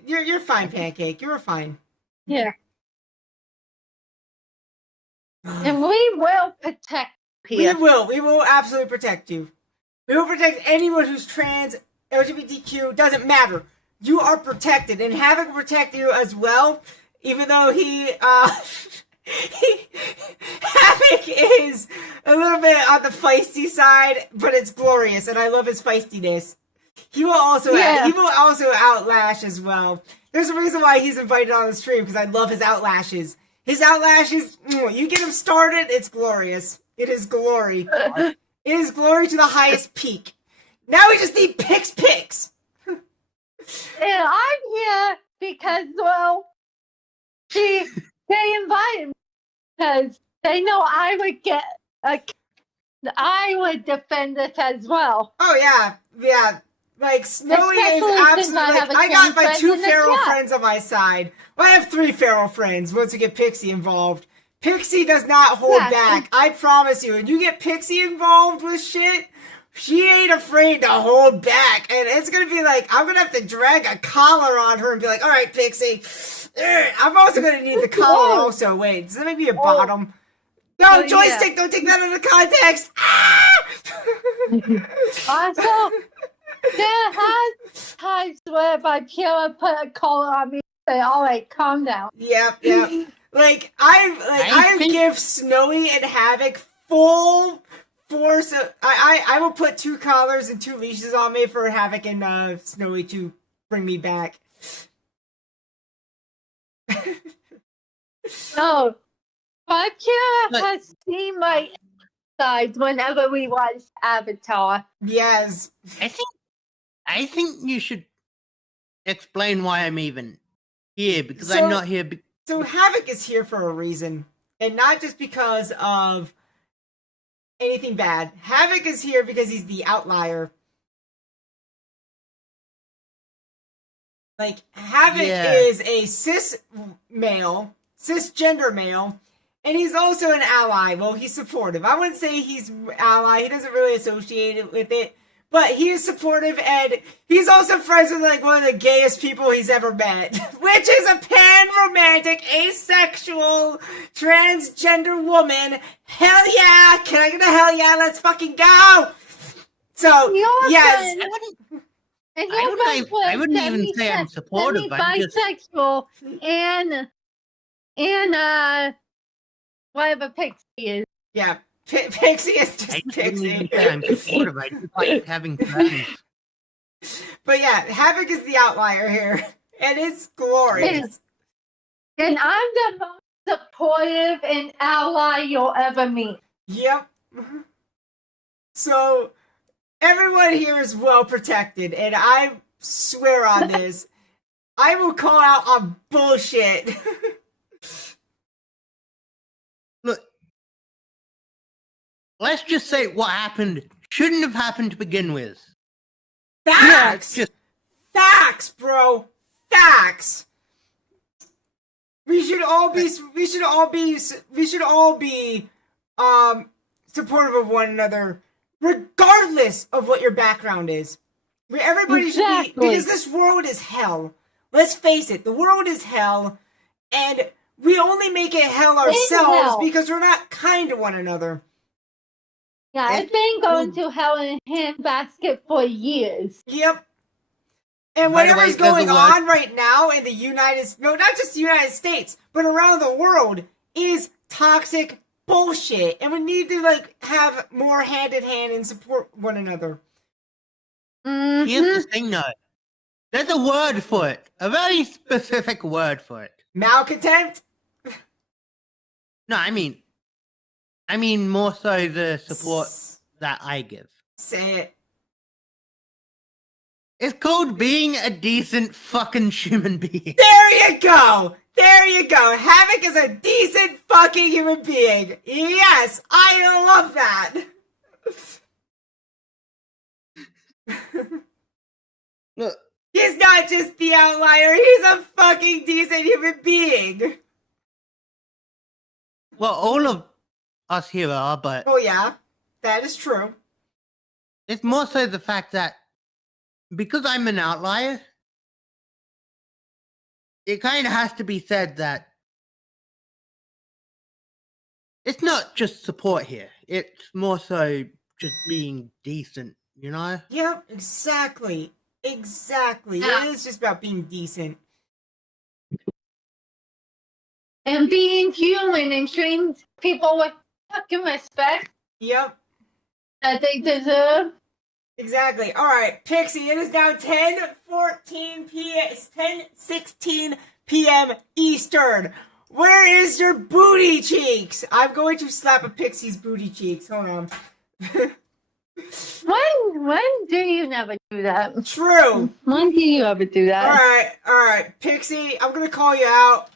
You're fine, Pancake. You're fine. Yeah. And we will protect you. We will absolutely protect you. We will protect anyone who's trans, LGBTQ, doesn't matter. You are protected, and Havoc will protect you as well, even though Havoc is a little bit on the feisty side, but it's glorious, and I love his feistiness. He will also outlash as well. There's a reason why he's invited on the stream, because I love his outlashes. His outlashes, you get him started, it's glorious. It is glory. It is glory to the highest peak. Now we just need picks. And I'm here because, well, they invited me because they know I would defend it as well. Oh yeah. Like Snowy is absolutely. I got my 2 feral friends on my side. Well, I have 3 feral friends. Once we get Pixie involved, Pixie does not hold back. I promise you. When you get Pixie involved with shit, she ain't afraid to hold back, and it's gonna be like I'm gonna have to drag a collar on her and be like, "All right, Pixie." I'm also gonna need the collar. Also, wait, does that make me a bottom? No, joystick. Don't take that out of context. Also, there has times where my killer put a collar on me and say, "All right, calm down." Yep. Like I give Snowy and Havoc full force. I will put 2 collars and 2 leashes on me for Havoc and Snowy to bring me back. No, my killer has seen my side whenever we watch Avatar. Yes. I think you should explain why I'm even here, because I'm not here. So Havoc is here for a reason, and not just because of anything bad. Havoc is here because he's the outlier. Like, Havoc is a cisgender male, and he's also an ally. Well, he's supportive. I wouldn't say he's ally. He doesn't really associate it with it. But he is supportive, and he's also friends with, like, one of the gayest people he's ever met. Which is a pan-romantic, asexual, transgender woman. Hell yeah! Can I get a hell yeah? Let's fucking go! So, yes. I wouldn't even say I'm supportive. I'm just bisexual and whatever Pixie is. Yeah. Pixie is just Pixie. I'm supportive. I just like having friends. But yeah, Havoc is the outlier here, and it's glorious. And I'm the most supportive and ally you'll ever meet. Yep. So everyone here is well protected, and I swear on this, I will call out on bullshit. Look. Let's just say what happened shouldn't have happened to begin with. Facts! Facts, bro! Facts! We should all be supportive of one another, regardless of what your background is. Everybody should be, because this world is hell. Let's face it, the world is hell, and we only make it hell ourselves because we're not kind to one another. Yeah, I've been going to hell in a handbasket for years. Yep. And By the way, whatever's there's a going word- on right now in the no, not just the United States, but around the world is toxic bullshit. And we need to, like, have more hand in hand and support one another. Here's the thing, though. There's a word for it. A very specific word for it. Malcontent? No, I mean more so the support that I give. Say it. It's called being a decent fucking human being. There you go! There you go! Havoc is a decent fucking human being! Yes! I love that! Look, He's not just the outlier, he's a fucking decent human being! well, all of us here are, but Oh yeah, that is true. it's more so the fact that because I'm an outlier, it kind of has to be said that it's not just support here. It's more so just being decent, you know? Yep, exactly. Exactly. Yeah. It is just about being decent. And being human and treating people with fucking respect Yep, that they deserve. exactly. Alright, Pixie, it is now 10:14 p.m. It's 10:16 p.m. Eastern. Where is your booty cheeks? I'm going to slap a Pixie's booty cheeks. Hold on. When do you never do that? True. When do you ever do that? Alright, Pixie, I'm gonna call you out.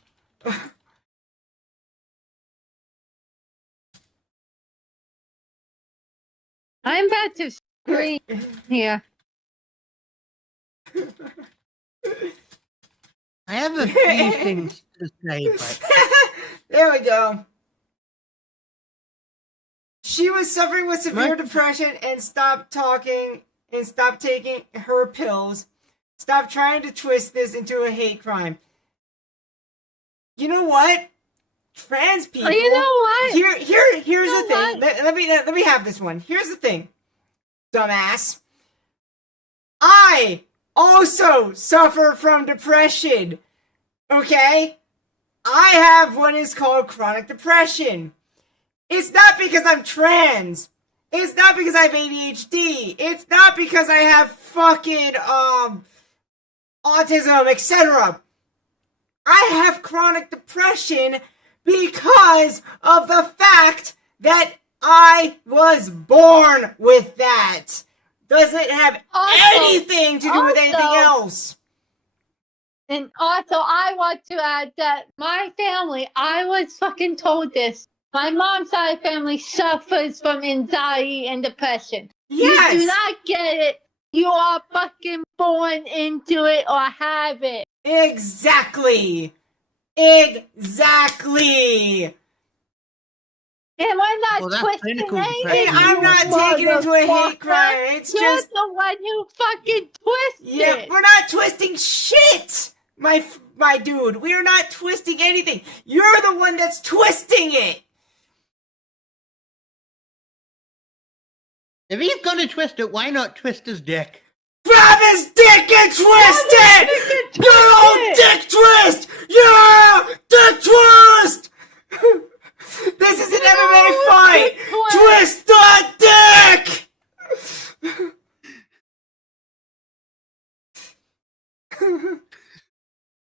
I'm about to scream here. I have a few things to say, but There we go. She was suffering with severe depression and stopped talking and stopped taking her pills. Stop trying to twist this into a hate crime. You know what? Trans people. Oh, you know what? Here's You the know thing. Let me have this one. Here's the thing, dumbass. I also suffer from depression. Okay? I have what is called chronic depression. It's not because I'm trans. It's not because I have ADHD. It's not because I have fucking autism, etc. I have chronic depression because of the fact that I was born with that. Doesn't have anything to do with anything else. And also, I want to add that my family, I was fucking told this. My mom's side of the family suffers from anxiety and depression. Yes. You do not get it. You are fucking born into it or have it. Exactly. Exactly. And we're not Well, that's twisting clinical anything. depression. I'm not taking it to a hate crime. It's You're just the one who fucking twisted it. we're not twisting shit. My dude, we are not twisting anything. You're the one that's twisting it. if he's gonna twist it, why not twist his dick? Grab his dick and twist it! Good old dick twist! Yeah! Dick twist! This is an MMA fight! Twist the dick!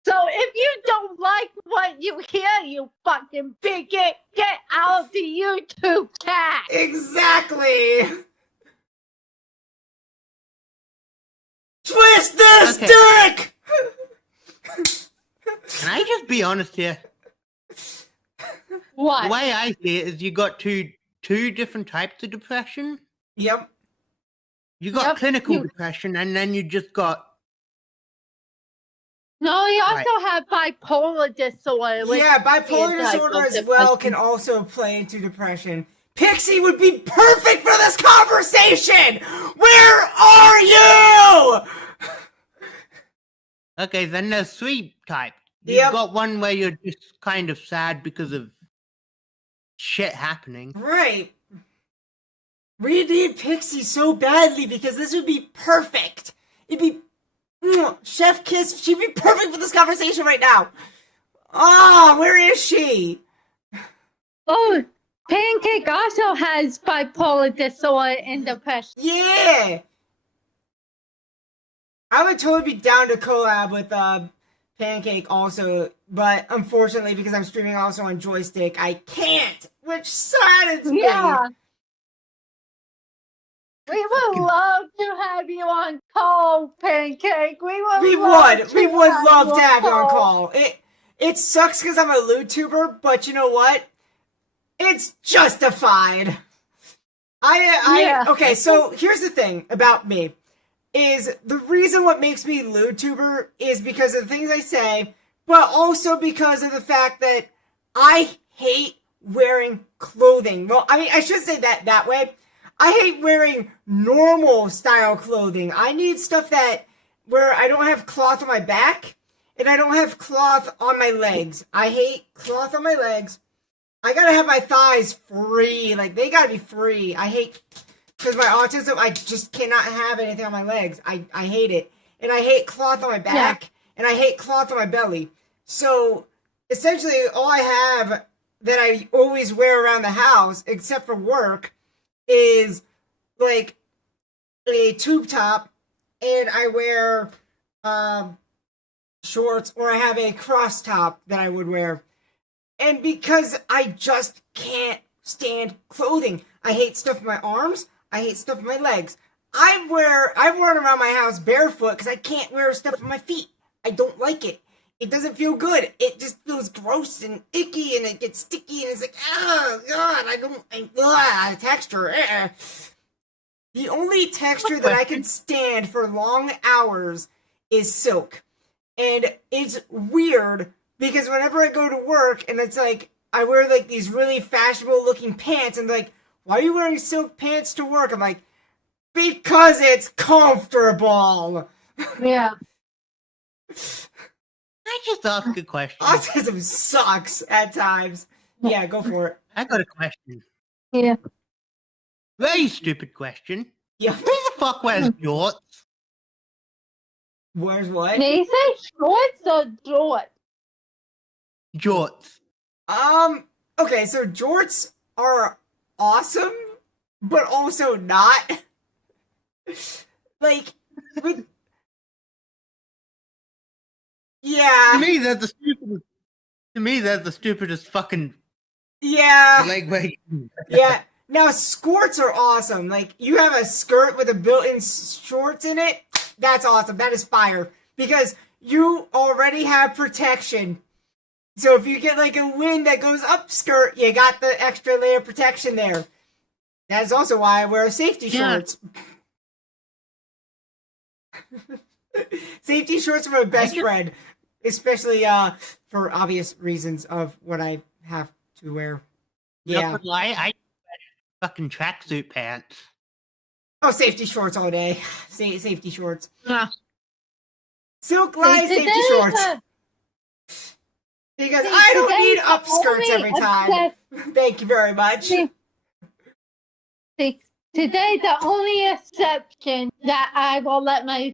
So if you don't like what you hear, you fucking bigot, get out of the YouTube chat. Exactly! Twist this Okay. dick! Can I just be honest here? What? The way I see it is you got two different types of depression. Yep. You got Yep, clinical you- depression, and then you just got No, you also have bipolar disorder. which Yeah, is a bipolar type disorder of as well depression. can also play into depression. Pixie would be perfect for this conversation! Where are you? okay. Then there's three types. Yep. You've got one where you're just kind of sad because of shit happening. Right. We need Pixie so badly because this would be perfect. It'd be Chef Kiss. She'd be perfect for this conversation right now. Oh, where is she? Oh, Pancake also has bipolar disorder and depression. Yeah. I would totally be down to collab with Pancake also, but unfortunately, because I'm streaming also on Joystick, I can't, which saddens me. Yeah. We would love to have you on call, Pancake. We would love to have you on call. It sucks because I'm a YouTuber, but you know what? It's justified. Okay, so here's the thing about me. Is the reason what makes me YouTuber is because of the things I say, but also because of the fact that I hate wearing clothing. Well, I mean, I should say that way. I hate wearing normal style clothing. I need stuff where I don't have cloth on my back and I don't have cloth on my legs. I hate cloth on my legs. I gotta have my thighs free. Like, they gotta be free. I hate, because my autism, I just cannot have anything on my legs. I hate it. And I hate cloth on my back. And I hate cloth on my belly. So, essentially, all I have that I always wear around the house, except for work, is, like, a tube top. And I wear, shorts, or I have a cross top that I would wear. And because I just can't stand clothing. I hate stuff in my arms. I hate stuff in my legs. I've run around my house barefoot because I can't wear stuff on my feet. I don't like it. It doesn't feel good. It just feels gross and icky, and it gets sticky, and it's like, oh god, texture. The only texture that I can stand for long hours is silk. And it's weird because whenever I go to work and it's like, I wear like these really fashionable looking pants and like, why are you wearing silk pants to work? I'm like, because it's comfortable. Yeah. I just ask a question. Autism sucks at times. Yeah, go for it. I got a question. Yeah. Very stupid question. Yeah. Who the fuck wears jorts? Wears what? Did you say shorts or jorts? Jorts. Okay, so jorts are awesome, but also not. Like, yeah. To me, they're the stupidest fucking leg wear. Yeah. Now, skirts are awesome. Like, you have a skirt with a built-in shorts in it. That's awesome. That is fire. Because you already have protection. So if you get, like, a wind that goes up skirt, you got the extra layer of protection there. That is also why I wear safety shorts. Safety shorts are my best friend. Especially, for obvious reasons of what I have to wear. Yeah. I fucking tracksuit pants. Oh, safety shorts all day. Safety shorts. Yeah. Silk line safety shorts. Because I don't need upskirts every time. Thank you very much. See, today the only exception that I will let my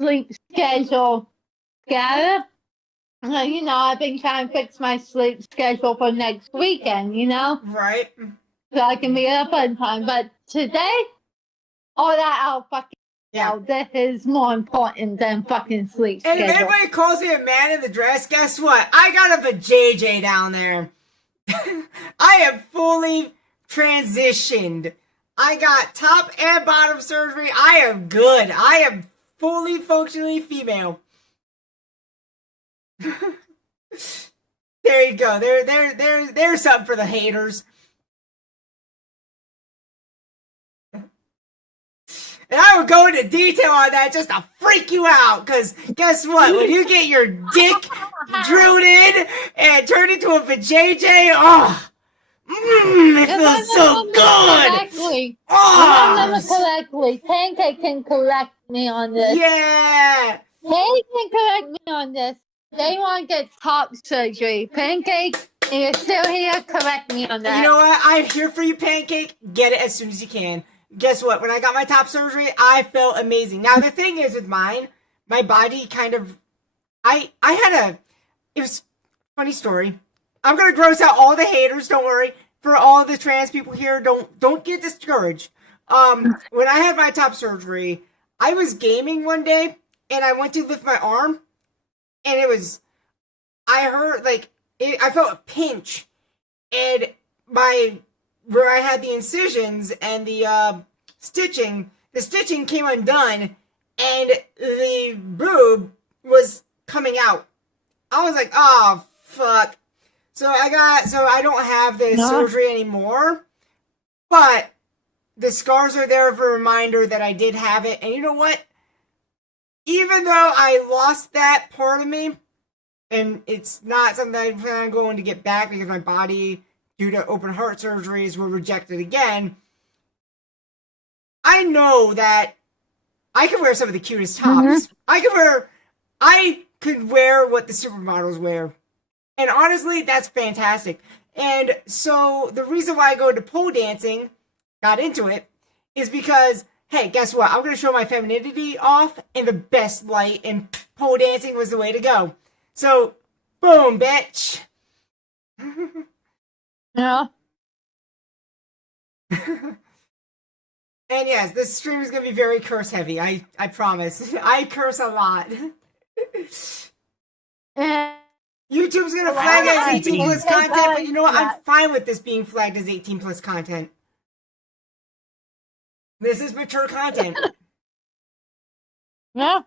sleep schedule scatter. You know, I've been trying to fix my sleep schedule for next weekend, you know? Right. So I can be up on time. But today, all that I'll fucking know. This is more important than fucking sleep schedule. And if anybody calls me a man in the dress, guess what? I got a JJ down there. I have fully transitioned. I got top and bottom surgery. I am good. I am fully functionally female. There you go. There's something for the haters. And I would go into detail on that just to freak you out, because guess what? When you get your dick drilled in and turned into a vajayjay, it feels so good! Correctly. Remember correctly. Pancake can correct me on this. Yeah! Pancake can correct me on this. They want to get top surgery. Pancake, you're still here, correct me on that. You know what? I'm here for you, Pancake. Get it as soon as you can. guess what? When I got my top surgery, I felt amazing. Now, the thing is with mine, my body kind of, it was a funny story. I'm going to gross out all the haters, don't worry. For all the trans people here, don't get discouraged. When I had my top surgery, I was gaming one day, and I went to lift my arm, and I felt a pinch, and where I had the incisions and the stitching came undone, and the boob was coming out. I was like, oh, fuck. So I don't have the surgery anymore, but the scars are there for a reminder that I did have it. And you know what? Even though I lost that part of me, and it's not something I plan on going to get back because my body, due to open heart surgeries, were rejected again, I know that I could wear some of the cutest tops. I could wear what the supermodels wear. And honestly, that's fantastic. And so the reason why I go to pole dancing, got into it, is because, hey, guess what? I'm going to show my femininity off in the best light, and pole dancing was the way to go. So, boom, bitch. Yeah. And yes, this stream is going to be very curse heavy. I promise. I curse a lot. YouTube's going to flag as 18 plus content, but you know what? I'm fine with this being flagged as 18 plus content. This is mature content. Yeah.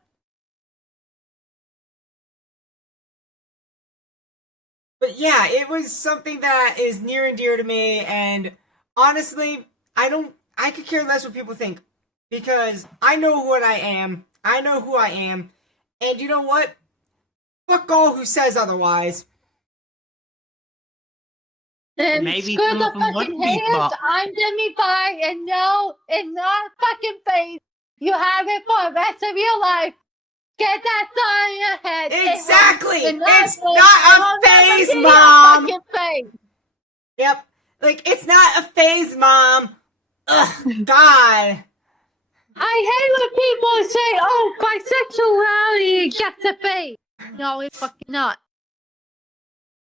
But yeah, it was something that is near and dear to me, and honestly, I could care less what people think, because I know what I am, I know who I am, and you know what? Fuck all who says otherwise. And Maybe screw some the of them would fucking be haters. pop. I'm demi-bi, and no, in not fucking face. You have it for the rest of your life. Get that thought in your head. Exactly! It's I'll not a never phase, see your Mom! fucking face. Yep. Like, it's not a phase, Mom! Ugh, God. I hate when people say, oh, bisexuality gets a face. No, it's fucking not.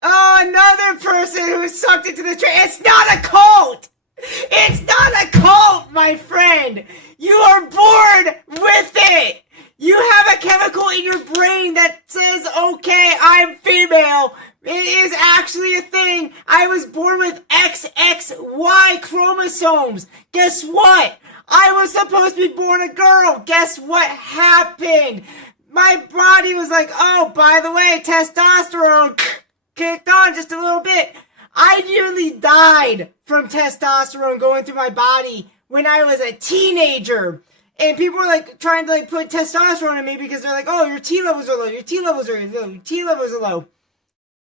Oh, another person who sucked into the train. It's not a cult! It's not a cult, my friend! You are born with it! You have a chemical in your brain that says, okay, I'm female. It is actually a thing. I was born with XXY chromosomes. Guess what? I was supposed to be born a girl. Guess what happened? My body was like, oh, by the way, testosterone kicked on just a little bit. I nearly died from testosterone going through my body when I was a teenager. And people were like trying to like put testosterone in me because they're like, oh, your T levels are low, your T levels are low, your T levels are low.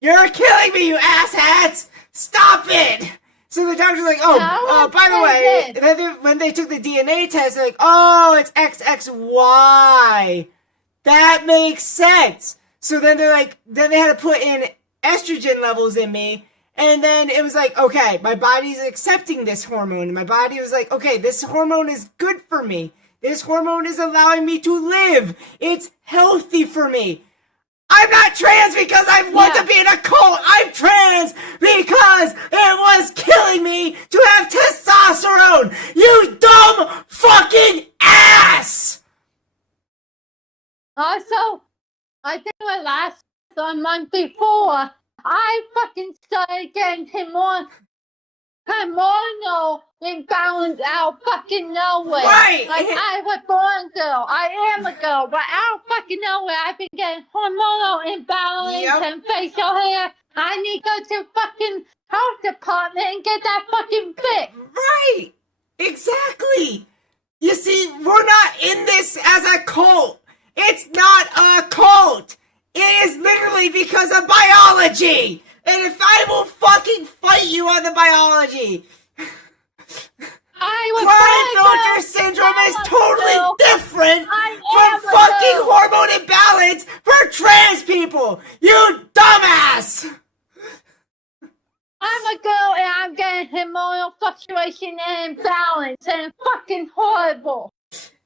You're killing me, you asshats! Stop it! So the doctor's like, by the way, then when they took the DNA test, they're like, oh, it's XXY. That makes sense. So then then they had to put in estrogen levels in me. And then it was like, okay, my body's accepting this hormone. And my body was like, okay, this hormone is good for me. This hormone is allowing me to live. It's healthy for me. I'm not trans because I want to be in a cult. I'm trans because it was killing me to have testosterone. You dumb fucking ass. Also, I think it last a month before, I fucking started getting hormonal imbalance out fucking nowhere. Right. Like, I was born a girl. I am a girl, but out fucking nowhere, I've been getting hormonal imbalance and facial hair. I need to go to fucking health department and get that fucking fixed. Right. Exactly. You see, we're not in this as a cult. It's not a cult. It is literally because of biology. And if I will fucking fight you on the biology. Klinefelter syndrome is totally different from fucking hormone imbalance for trans people. You dumbass. I'm a girl and I'm getting hormonal fluctuation and imbalance and it's fucking horrible.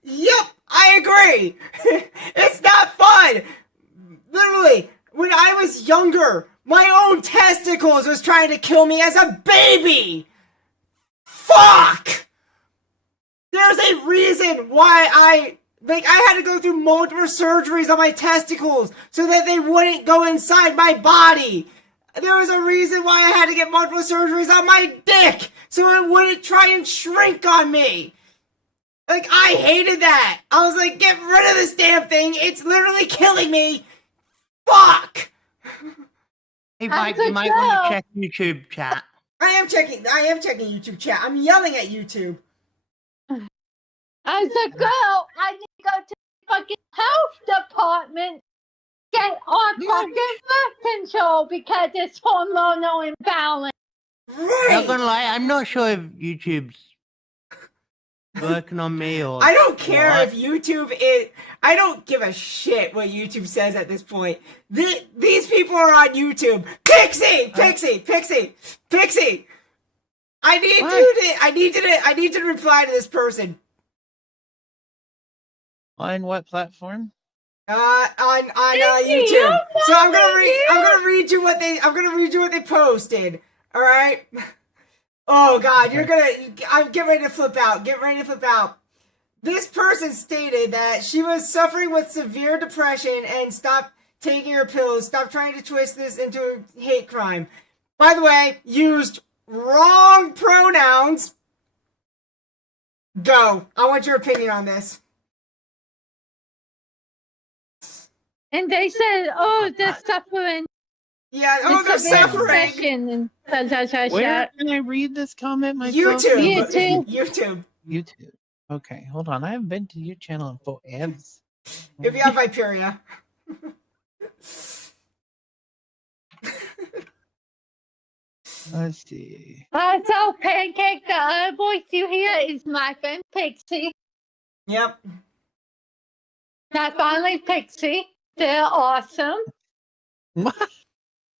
Yep, I agree. It's not fun. Literally, when I was younger, my own testicles was trying to kill me as a baby. Fuck! There's a reason why I had to go through multiple surgeries on my testicles so that they wouldn't go inside my body. There was a reason why I had to get multiple surgeries on my dick so it wouldn't try and shrink on me. Like, I hated that. I was like, get rid of this damn thing. It's literally killing me. Fuck! Hey, Mike, you might want to check YouTube chat. I am checking YouTube chat. I'm yelling at YouTube. As a girl, I need to go to the fucking health department, get on fucking birth control because it's hormonal imbalance. Right. Not gonna lie, I'm not sure if YouTube's working on me or. I don't care what. if YouTube is. I don't give a shit what YouTube says at this point. These people are on YouTube. Pixie. I need you to reply to this person. On what platform? On YouTube. So I'm gonna read you what they posted. All right. Oh God, I'm getting ready to flip out. This person stated that she was suffering with severe depression and stopped taking her pills. Stop trying to twist this into a hate crime. By the way, used wrong pronouns. Go. I want your opinion on this. And they said, "Oh, they're suffering." Yeah. Oh, they're suffering. And Where can I read this comment myself? YouTube. Okay, hold on. I haven't been to your channel in 4 ads. If you have Viperia. Let's see. So Pancake, the other voice you hear is my friend Pixie. Yep. Not finally Pixie. They're awesome.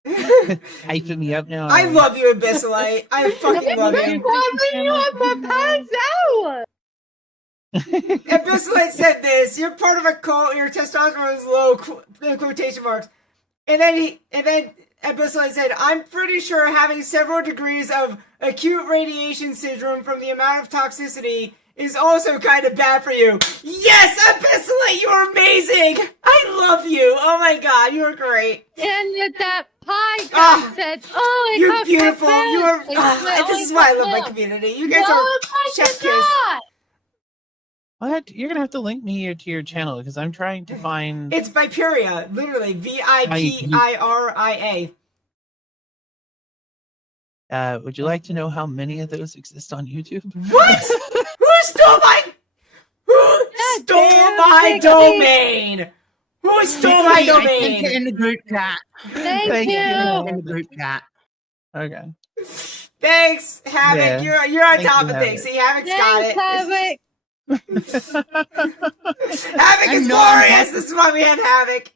Hyping me up now. I love you, Abyssalite. I fucking love you. Abyssalite said this. You're part of a cult. Your testosterone is low. In quotation marks. And then Abyssalite said, "I'm pretty sure having several degrees of acute radiation syndrome from the amount of toxicity is also kind of bad for you." Yes, Abyssalite, you're amazing. I love you. Oh my God, you're great. And that pie guy said, "Oh, you're beautiful. You're. This is why I love my community. You guys are chef's kiss." What? You're gonna have to link me here to your channel because I'm trying to find. It's Viperia, literally Vipiria. Would you like to know how many of those exist on YouTube? What? Who stole my domain? Who stole my domain? In the group chat. Thank you. In the group chat. Okay. Thanks, Havoc. Yeah. You're on top of things. See, Havoc's got it. Havoc. Havoc is glorious. This is why we have Havoc.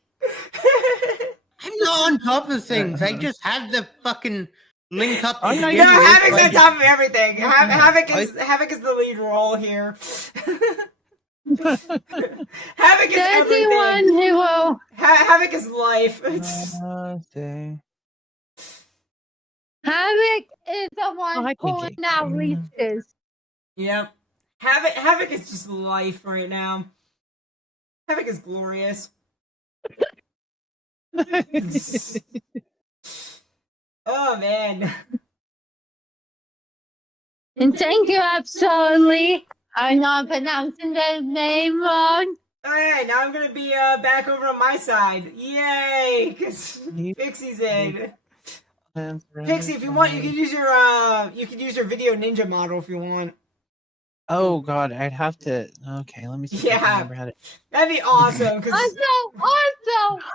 I'm not on top of things. I just have the fucking link up. No, Havoc's on top of everything. Havoc is the lead role here. Havoc is everything. Havoc is life. Havoc is the one pulling out leashes. Yep. Havoc is just life right now. Havoc is glorious. Oh man. And thank you, absolutely. I'm not pronouncing the name wrong. Alright, now I'm gonna be back over on my side. Yay! Because Pixie's in. Pixie, if you want, you can use your video ninja model if you want. Oh God, I'd have to. Okay, let me see. Yeah, I remember how to... that'd be awesome.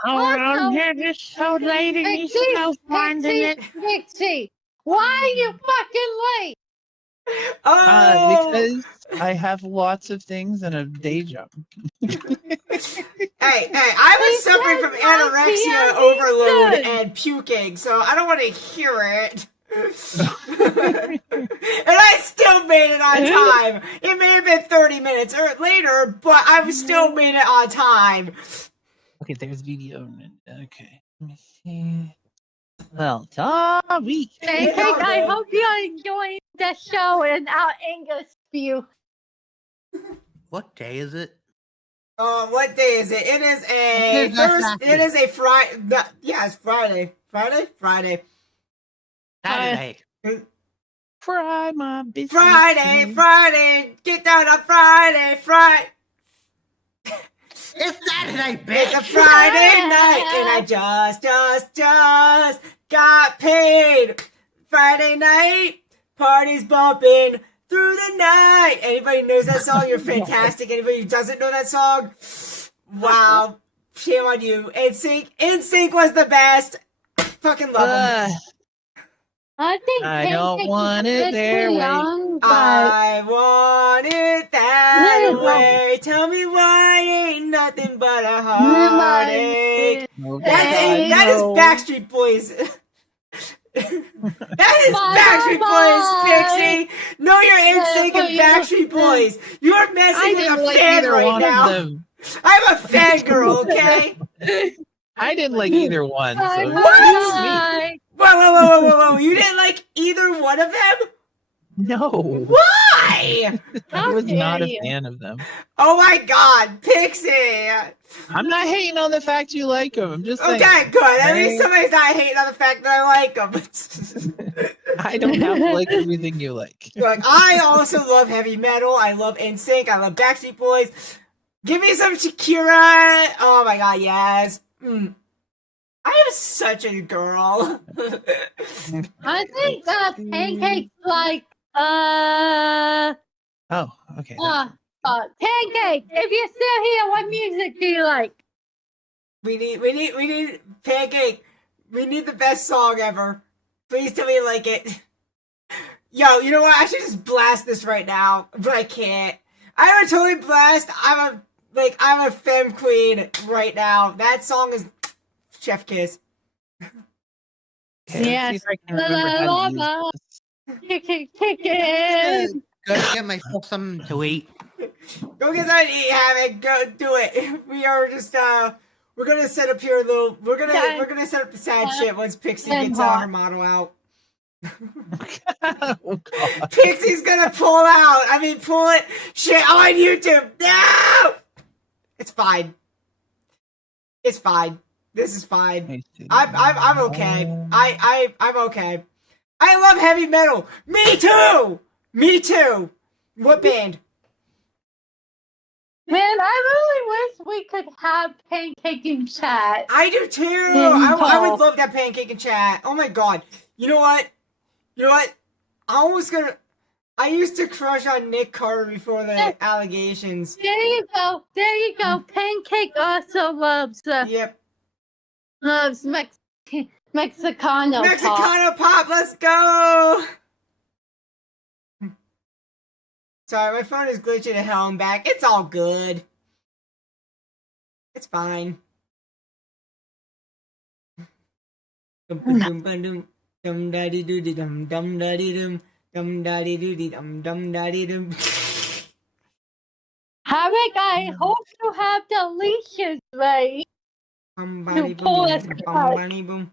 I'm here just so late and you still finding it. Pixie, why are you fucking late? Oh, because I have lots of things and a day job. Hey, I was suffering from anorexia overload and puking, so I don't want to hear it. And I still made it on time. It may have been 30 minutes or later, but I still made it on time. Okay, there's video. Okay, let me see. Well, Tommy. Pancake, I hope you're enjoying the show and our English view. What day is it? What day is it? It is a Thursday. It is a Friday. Yeah, it's Friday. Friday. Saturday. Fry my biscuit. Friday. Get down on Friday. It's Saturday, bitch. It's a Friday night, and I just got paid. Friday night, party's bumping through the night. Anybody knows that song? You're fantastic. Anybody who doesn't know that song? Wow. Shame on you. NSYNC was the best. Fucking love them. I think I don't Pancake want is a it bit their too way. young, but I want it that Yeah. way. Tell me why ain't nothing but a heartache. That is Backstreet Boys. That is Backstreet Boys, Pixie. No, you're NSYNC and Backstreet Boys. You are messing I with didn't a like fan either right one now. of them. I'm a fangirl, okay? I didn't like either one. So Bye. excuse me. Whoa. You didn't like either one of them? No, Why? I was not a dare you. fan of them. Oh my god, Pixie. I'm not hating on the fact you like them. I'm just saying. Okay, good. At least Hey. somebody's not hating on the fact that I like them. I don't have to like everything you like. Look, I also love heavy metal. I love NSYNC. I love Backstreet Boys. Give me some Shakira. Oh my god, yes. I am such a girl. I think Pancake's like Oh, okay. Pancake. If you're still here, what music do you like? we need Pancake. We need the best song ever. Please tell me you like it. Yo, you know what? I should just blast this right now, but I can't. I would totally blast. I'm a femme queen right now. That song is Chef Kiss. Okay, Yes. let's see if I can remember how to use this. Chicken. Go get myself something to eat. Go get something to eat, Havoc. Go do it. We are just we're gonna set up here a little. We're gonna set up the sad shit once Pixie gets her model out. Oh, God. Pixie's gonna pull out. I mean, pull it. Shit on YouTube. No. It's fine. It's fine. This is fine. I'm okay. I'm okay. I love heavy metal. Me too. Me too. What band? Man, I really wish we could have Pancake in chat. I do too. I would love that Pancake and chat. Oh my god. You know what? I used to crush on Nick Carter before the allegations. There you go. Pancake also loves Yep. Mexicano pop. Mexicano pop, let's go! Sorry, my phone is glitching to hell and back. It's all good. It's fine. Dum daddy doody dum daddy dum daddy doody dum daddy dum. Havoc, I hope you have the leashes ready. Bum pull us apart. boom.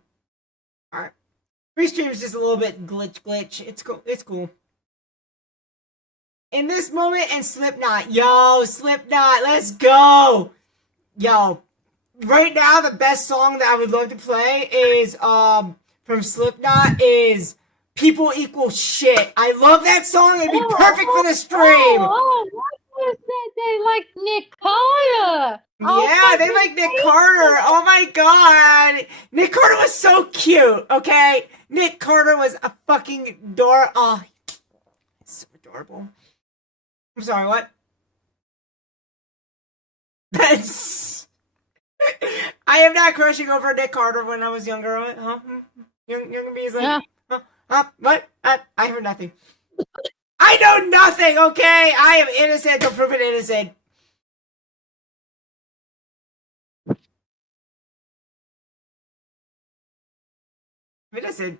Alright. Restream's just a little bit glitch. It's cool. It's cool. In this moment, and Slipknot. Yo, Slipknot, let's go! Yo, right now, the best song that I would love to play is, from Slipknot is People Equal Shit. I love that song. It'd be perfect for the stream. What said they like Nick Carter? Yeah, they like Nick Carter. Oh my god. Nick Carter was so cute, okay? Nick Carter was a fucking oh, it's so adorable. I'm sorry, what? That's... I am not crushing over Nick Carter when I was younger. Huh? Young me is like... Yeah. What? I heard nothing. I know nothing, okay? I am innocent until proven innocent. Innocent.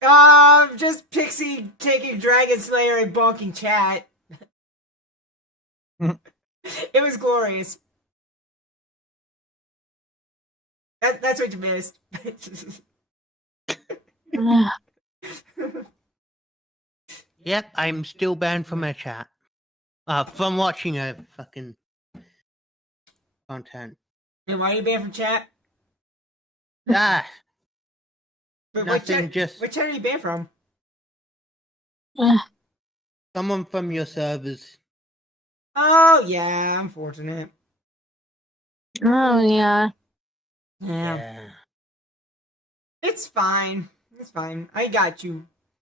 Just Pixie taking Dragon Slayer and bonking chat. It was glorious. That's what you missed. Yep, I'm still banned from a chat. From watching a fucking content. And why are you banned from chat? Ah, But nothing, just what chat are you banned from? someone from your servers. Oh yeah, unfortunate. Oh yeah. Yeah. It's fine. It's fine. I got you.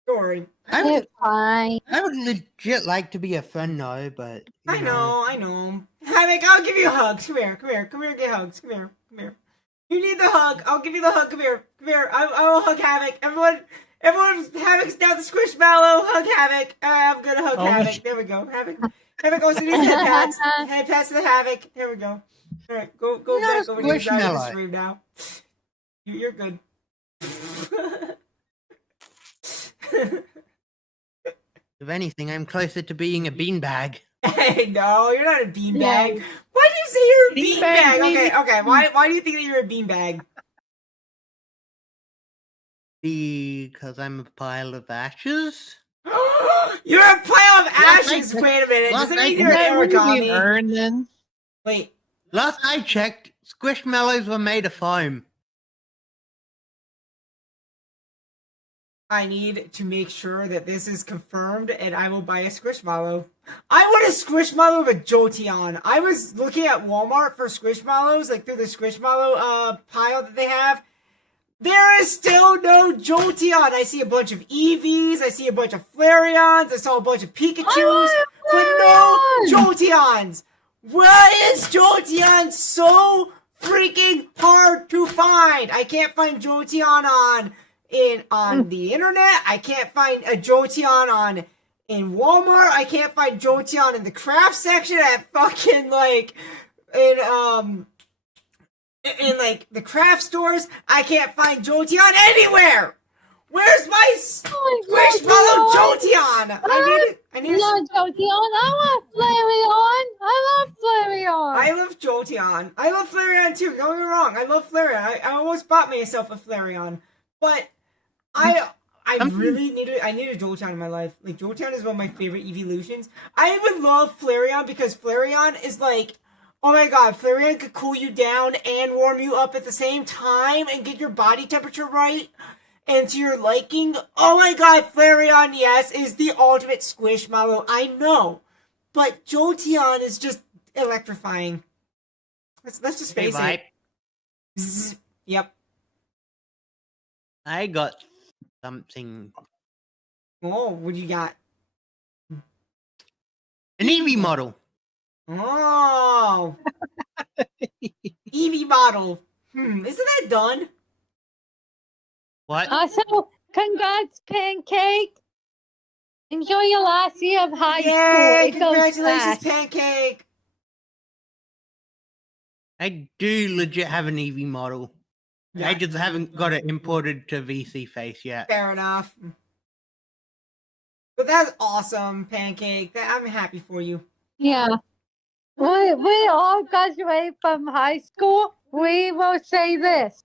Don't worry. It's fine. I would legit like to be a friend now, but I know. Havoc, I'll give you hugs. Come here, get hugs. Come here. You need the hug. I'll give you the hug. Come here. I will hug Havoc. Everyone, Havoc's down the squishmallow. Hug Havoc. I'm gonna hug Havoc. There we go. Havoc also needs head pats. Head pats to the Havoc. There we go. All right, go back over to the side of the stream now. You're good. If anything, I'm closer to being a beanbag. Hey, no, you're not a beanbag. Why do you say you're a beanbag? Okay. Why do you think that you're a beanbag? Because I'm a pile of ashes. You're a pile of ashes. Wait a minute. Does it mean you're an origami? Urn, then? Wait. Last I checked, squishmallows were made of foam. I need to make sure that this is confirmed, and I will buy a Squishmallow. I want a Squishmallow with Jolteon. I was looking at Walmart for Squishmallows, like through the Squishmallow pile that they have. There is still no Jolteon. I see a bunch of Eevees, I see a bunch of Flareons, I saw a bunch of Pikachus, but no Jolteons. Why is Jolteon so freaking hard to find? I can't find Jolteon on the internet. I can't find a Jolteon in Walmart. I can't find Jolteon in the craft section at fucking in like the craft stores. I can't find Jolteon anywhere. Where's my Squishmallow Jolteon? I need Jolteon. I love Flareon. I love Jolteon. I love Flareon too. Don't get me wrong. I love Flareon. I almost bought myself a Flareon, but I really need a Jolteon in my life. Like, Jolteon is one of my favorite evolutions. I would love Flareon because Flareon is like, oh my god, Flareon could cool you down and warm you up at the same time and get your body temperature right and to your liking. Oh my god, Flareon, yes, is the ultimate Squishmallow. I know. But Jolteon is just electrifying. Let's just face it. Zzz. Yep. I got something. Oh, what do you got? An Eevee model. Oh. Eevee model. Isn't that done? What? Also, congrats, Pancake. Enjoy your last year of high school. Yay, It goes congratulations, fast. Pancake. I do legit have an Eevee model. Yeah. I just haven't got it imported to VC Face yet. Fair enough. But that's awesome, Pancake. I'm happy for you. Yeah. We all graduate from high school. We will say this.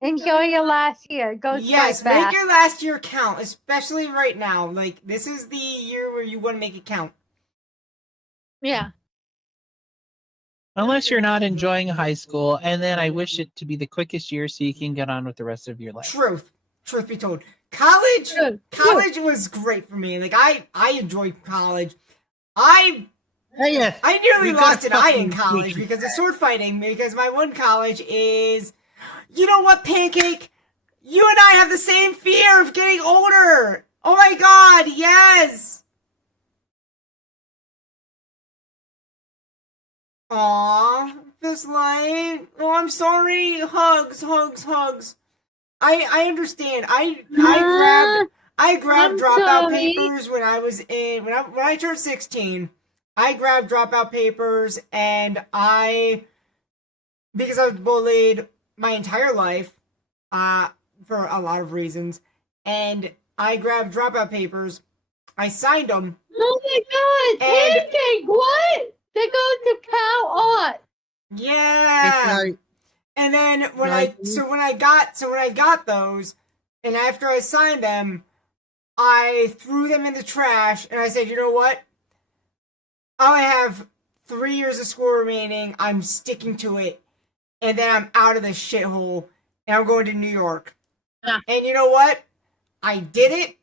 Enjoy your last year. It goes Yes, by make fast. your last year count, especially right now. Like, this is the year where you want to make it count. Yeah. Unless you're not enjoying high school, and then I wish it to be the quickest year so you can get on with the rest of your life. Truth be told. College True. was great for me. Like, I enjoyed college. I Yes. nearly We got lost an eye in fucking college teachers. because of sword fighting, because my one college is... You know what, Pancake? You and I have the same fear of getting older! Oh my god, yes! Aww, this light. Oh, I'm sorry. Hugs. I understand. I grabbed I'm dropout sorry. papers when I was when I turned 16. I grabbed dropout papers and because I was bullied my entire life, for a lot of reasons, and I grabbed dropout papers. I signed them. Oh my god, And- Pancake, what? They go to Cal Art. Yeah. And then when I got those, and after I signed them, I threw them in the trash, and I said, you know what? I only have 3 years of school remaining. I'm sticking to it, and then I'm out of this shithole, and I'm going to New York. Yeah. And you know what? I did it,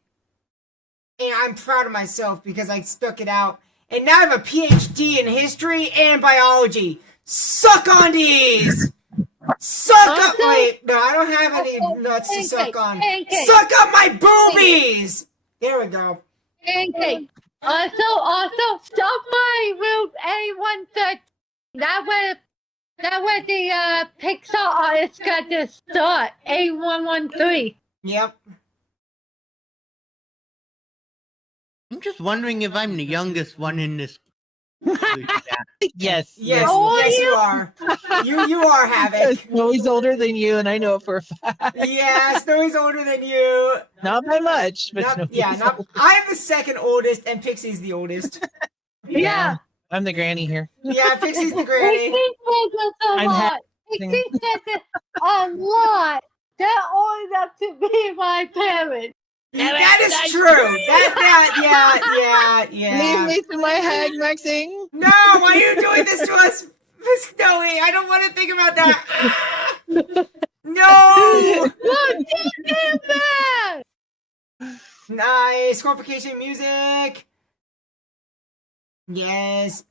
and I'm proud of myself because I stuck it out. And now I have a PhD in history and biology. Suck on these! Suck up! Wait, no, I don't have any nuts to suck on. Pancake. Suck up my boobies! There we go. Pancake. Also, stop my Route A130. That way the Pixar artist got to start. A113. Yep. I'm just wondering if I'm the youngest one in this. Yes. Yes, How yes, old you are. You are Havoc. Snowy's older than you, and I know it for a fact. Yeah, Snowy's older than you. Not by much, but Snowy's older. I'm the second oldest, and Pixie's the oldest. Yeah. I'm the granny here. Yeah, Pixie's the granny. Pixie said this a I'm lot. Pixie said this a lot. They're old enough to be my parents. That is true. Yeah. Leave me to my hag, Maxine. No, why are you doing this to us, Snowy? I don't want to think about that. Ah! No! Look, get back! Nice. Qualification music. Yes.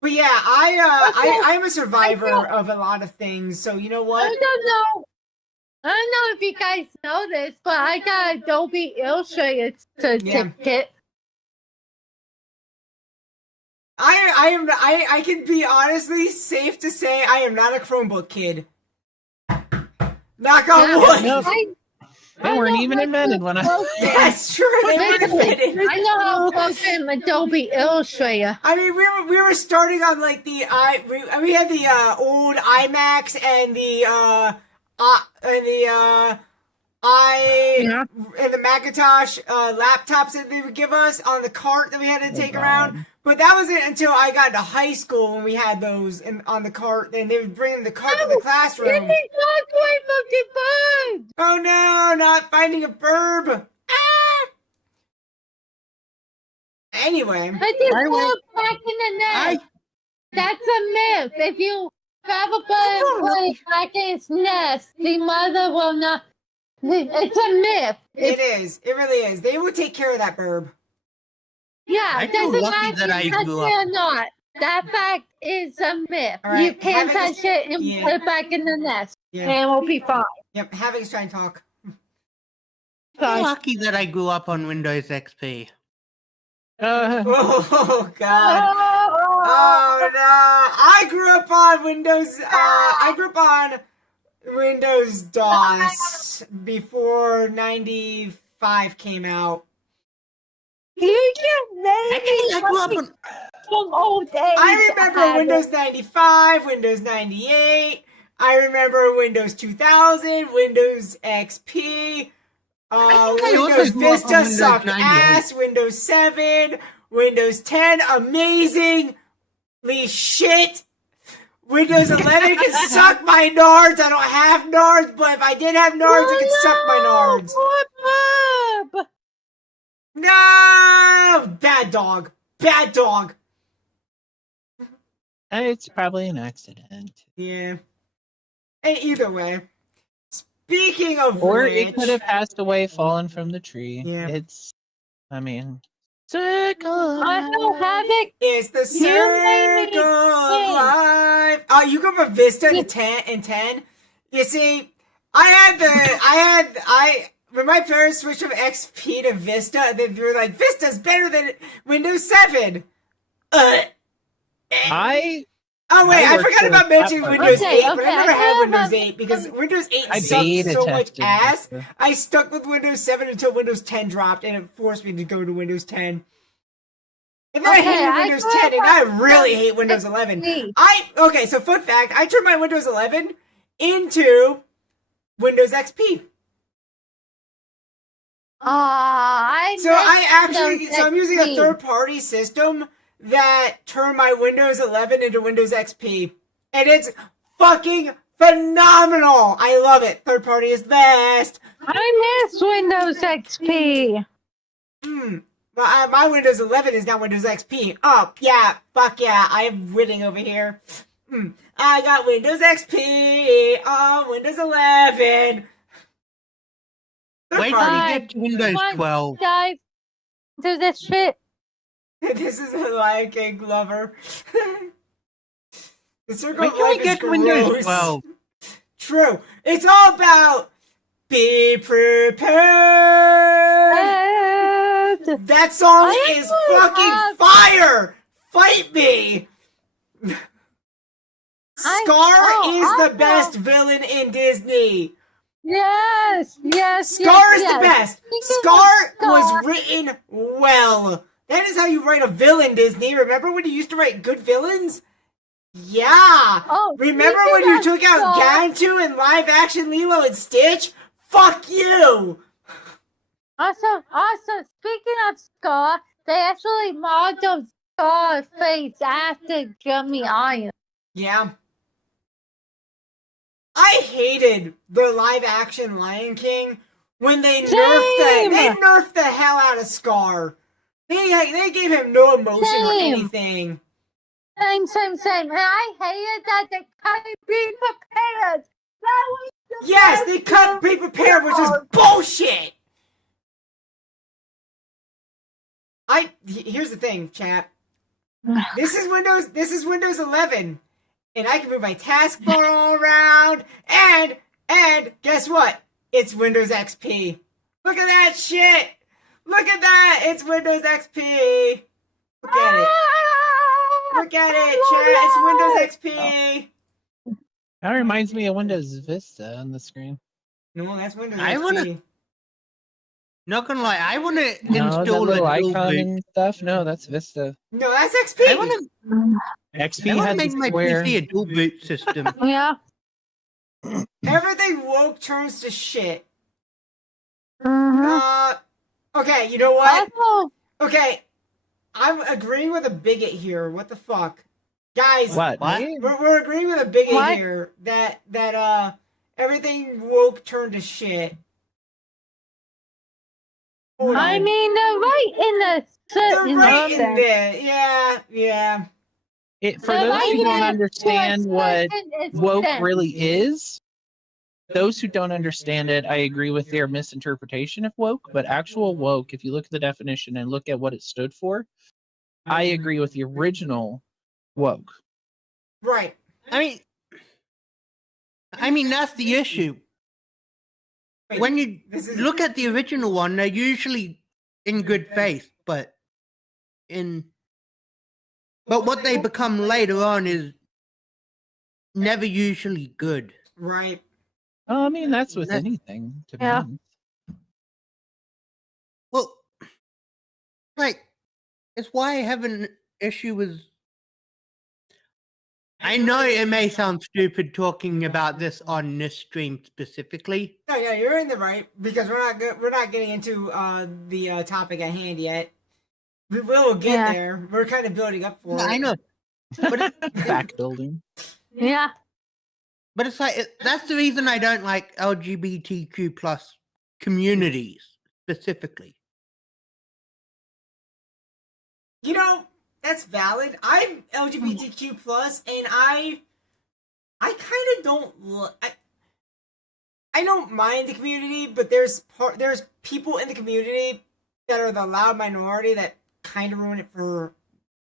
But yeah, I'm a survivor of a lot of things, so you know what? I don't know if you guys know this, but I got Adobe Illustrator certificate. I can be honestly safe to say I am not a Chromebook kid. Knock on wood. No. They weren't even invented when I. That's true. They weren't invented. I know how to program Adobe Illustrator. I mean, we were starting on like we had the old iMacs and the Macintosh laptops that they would give us on the cart that we had to take around. But that was it until I got to high school when we had those on the cart, and they would bring the cart to the classroom. This is not going to the bird. Oh no, not finding a verb. Ah! Anyway. I just look back in the nest. That's a myth. If you have a bird put it back in its nest, the mother will not. It's a myth. It is. It really is. They will take care of that verb. Yeah, I it feel doesn't lucky matter that I if you touch grew it up. or not. That fact is a myth. All right, You can't Havoc's- touch it and yeah. put it back in the nest. Yeah. And we'll be fine. Yep. Havoc's trying to talk. I'm lucky that I grew up on Windows XP. Oh God. Oh no! I grew up on Windows. I grew up on Windows DOS before 95 came out. You just made Actually, I grew up on. some old age. I remember Havoc. Windows 95, Windows 98. I remember Windows 2000, Windows XP. I think I also Windows grew up on Vista Windows sucked 98. ass. Windows 7, Windows 10, amazingly shit. Windows 11 can suck my nards. I don't have nards, but if I did have nards, it could suck my nards. Poor Bob. No! Bad dog. Bad dog. It's probably an accident. Yeah. And either way. Speaking of Or which, it could have passed away, fallen from the tree. Yeah. I mean, circle. Also, Havoc. it's the You made me circle of think. life. Oh, you go from Vista to 10. You see, when my parents switched from XP to Vista, they were like, Vista's better than Windows 7. Oh wait, I worked forgot for about mentioning that part. Windows Okay, 8, but I okay, never I had have Windows a- 8 because Windows 8 I sucked beta so much tested ass. Vista. I stuck with Windows 7 until Windows 10 dropped, and it forced me to go to Windows 10. And then I Okay, hated I Windows grew 10, and I up really on hate Windows 11. XP. Okay, so fun fact, I turned my Windows 11 into Windows XP. I So I'm using a XP. third-party system that turned my Windows 11 into Windows XP, and it's fucking phenomenal. I love it. Third party is best. I miss Windows XP. My Windows 11 is now Windows XP. Oh yeah, fuck yeah. I am winning over here. I got Windows XP on Windows 11. Wait till you get to Windows 12. Dive into this shit. This is a Lion King lover. The circle Wait of till life we is get to Windows gross. 12. True. It's all about be prepared. That song is fucking fire. Fight me. Scar is the best villain in Disney. Yes. Scar is the best. Scar was written well. That is how you write a villain, Disney. Remember when you used to write good villains? Yeah. Oh, remember when you took out Gantu in live action Lilo and Stitch? Fuck you. Also, speaking of Scar, they actually modeled Scar's face after Jeremy Irons. Yeah. I hated the live action Lion King when they nerfed the hell out of Scar. They gave him no emotion or anything. Same. And I hated that they couldn't be prepared. That was Yes, they cut Be Prepared, which is bullshit. Here's the thing, chat. This is Windows 11, and I can move my taskbar all around, and guess what? It's Windows XP. Look at that shit. Look at that. It's Windows XP. Look at it. Look at it, chat. It's Windows XP. That reminds me of Windows Vista on the screen. No, that's Windows XP. Not gonna lie, I want to No, install the little a icon boot. and stuff. No, that's Vista. No, that's XP. I want XP to had make the my square. PC a dual boot system. Yeah. Everything woke turns to shit. Mm-hmm. Okay, you know what? Also, Okay, I'm agreeing with a bigot here. What the fuck? Guys, What? we're agreeing with a bigot What? here that everything woke turned to shit. Hold I on. mean, they're right in the They're right in sense. there. Yeah. For They're those right who don't in the understand what woke sense. really is, those who don't understand it, I agree with their misinterpretation of woke. But actual woke, if you look at the definition and look at what it stood for, I agree with the original woke. Right. I mean that's the issue. Wait, When you this is look at the original one, they're usually in good faith, but what they become later on is never usually good. right. Oh, I mean, that's with anything, to be Yeah. honest. Well, like, it's why I have an issue with. I know it may sound stupid talking about this on this stream specifically. No, yeah, you're in the right because we're not getting into the topic at hand yet. We will get there. We're kind of building up for it. I know, but Back building. Yeah. but it's like that's the reason I don't like LGBTQ plus communities specifically. You know, that's valid. I'm LGBTQ plus, and I kind of don't. I don't mind the community, but there's people in the community that are the loud minority that kind of ruin it for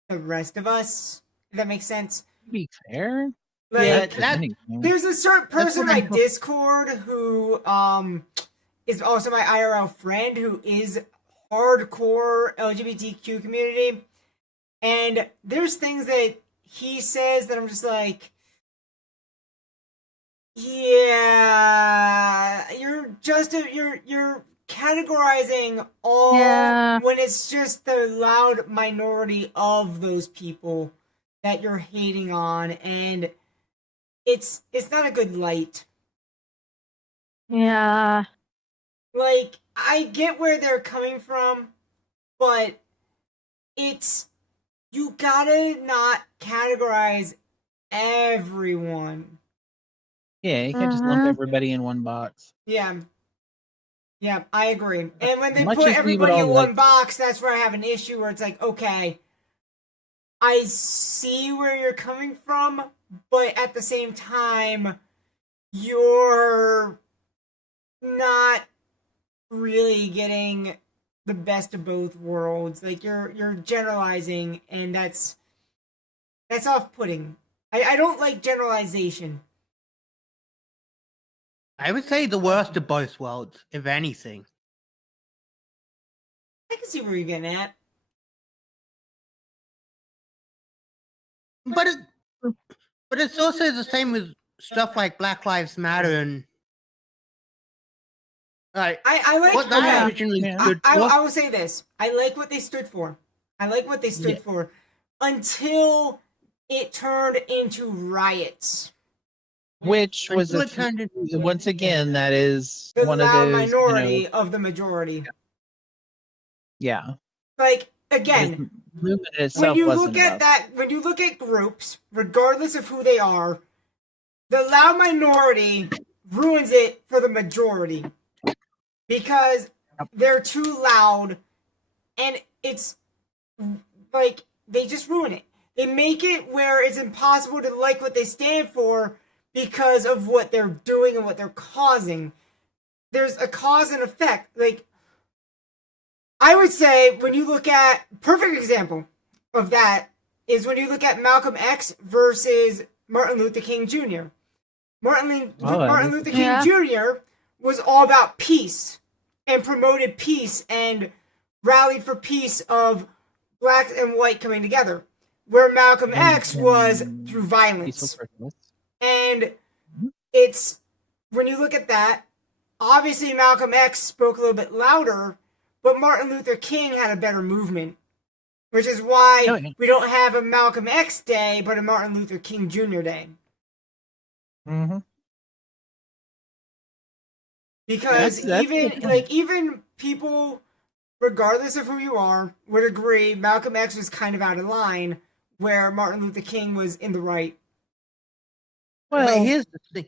the rest of us. If that makes sense. To be fair, Like, anything. there's a certain person in what my I'm- Discord who is also my IRL friend who is hardcore LGBTQ community, and there's things that he says that I'm just like, yeah, you're categorizing all when it's just the loud minority of those people that you're hating on, and it's not a good light. Yeah. Like, I get where they're coming from, but it's, you gotta not categorize everyone. Yeah, you can't just lump everybody in one box. Yeah. Yeah, I agree. And when they Much put as we would everybody all in like one box, that's where I have an issue where it's like, okay, I see where you're coming from, but at the same time, you're not really getting the best of both worlds. Like you're generalizing, and that's off-putting. I don't like generalization. I would say the worst of both worlds, if anything. I can see where you're getting at. But it's also the same with stuff like Black Lives Matter and like I like what that originally stood for. I will say this. I like what they stood for. I like what they stood for until it turned into riots. Which was once again, that is The one of loud those minority of the majority. Yeah. Like again, movement itself when you wasn't look at that, when you look at groups, regardless of who they are, the loud minority ruins it for the majority because they're too loud, and it's like they just ruin it. They make it where it's impossible to like what they stand for because of what they're doing and what they're causing. There's a cause and effect. Like, I would say when you look at, perfect example of that is when you look at Malcolm X versus Martin Luther King Jr. Martin Luther King Jr. was all about peace and promoted peace and rallied for peace of black and white coming together, where Malcolm X was through violence. And it's, when you look at that, obviously Malcolm X spoke a little bit louder, but Martin Luther King had a better movement, which is why we don't have a Malcolm X Day, but a Martin Luther King Jr. Day. Mm-hmm. Because even people, regardless of who you are, would agree Malcolm X was kind of out of line, where Martin Luther King was in the right. Well, but here's the thing.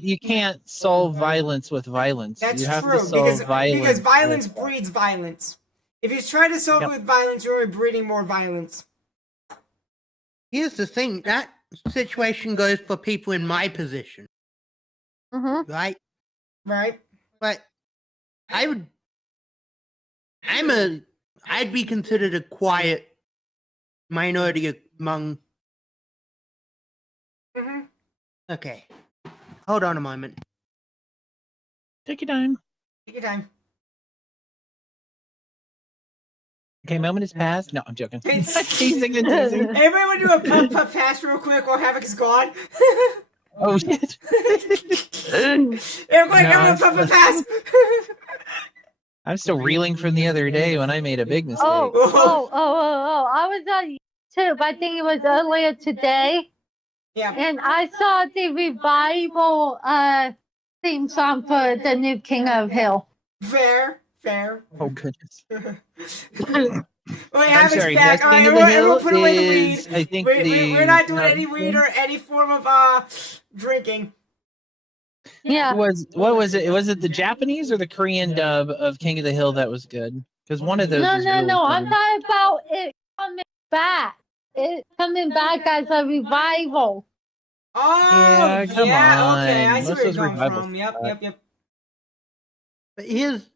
You can't solve violence with violence. That's you have true, to solve because violence breeds violence. If you try to solve it with violence, you're only breeding more violence. Here's the thing. That situation goes for people in my position. Mm-hmm. Right? Right. But I'd be considered a quiet minority among. Mm-hmm. Okay. Hold on a moment. Take your time. Take your time. Okay, moment has passed. No, I'm joking. Teasing and teasing. Everybody want to do a puff puff pass real quick while Havoc is gone? Oh shit! Everybody come puff puff pass. I'm still reeling from the other day when I made a big mistake. I was on YouTube. I think it was earlier today. Yeah. And I saw the revival theme song for the new King of Hill. Fair. Oh goodness. Well, I'm sorry. back. King of the Hill put away the weed. is, I think we're not doing any weed or any form of drinking. Yeah. What was it? Was it the Japanese or the Korean dub of King of the Hill that was good? Because one of those. No. Really I'm talking about it coming back. It coming back as a revival. Oh, yeah, come on. Okay, I see Most where you're of those going revivals from. Yep. But here's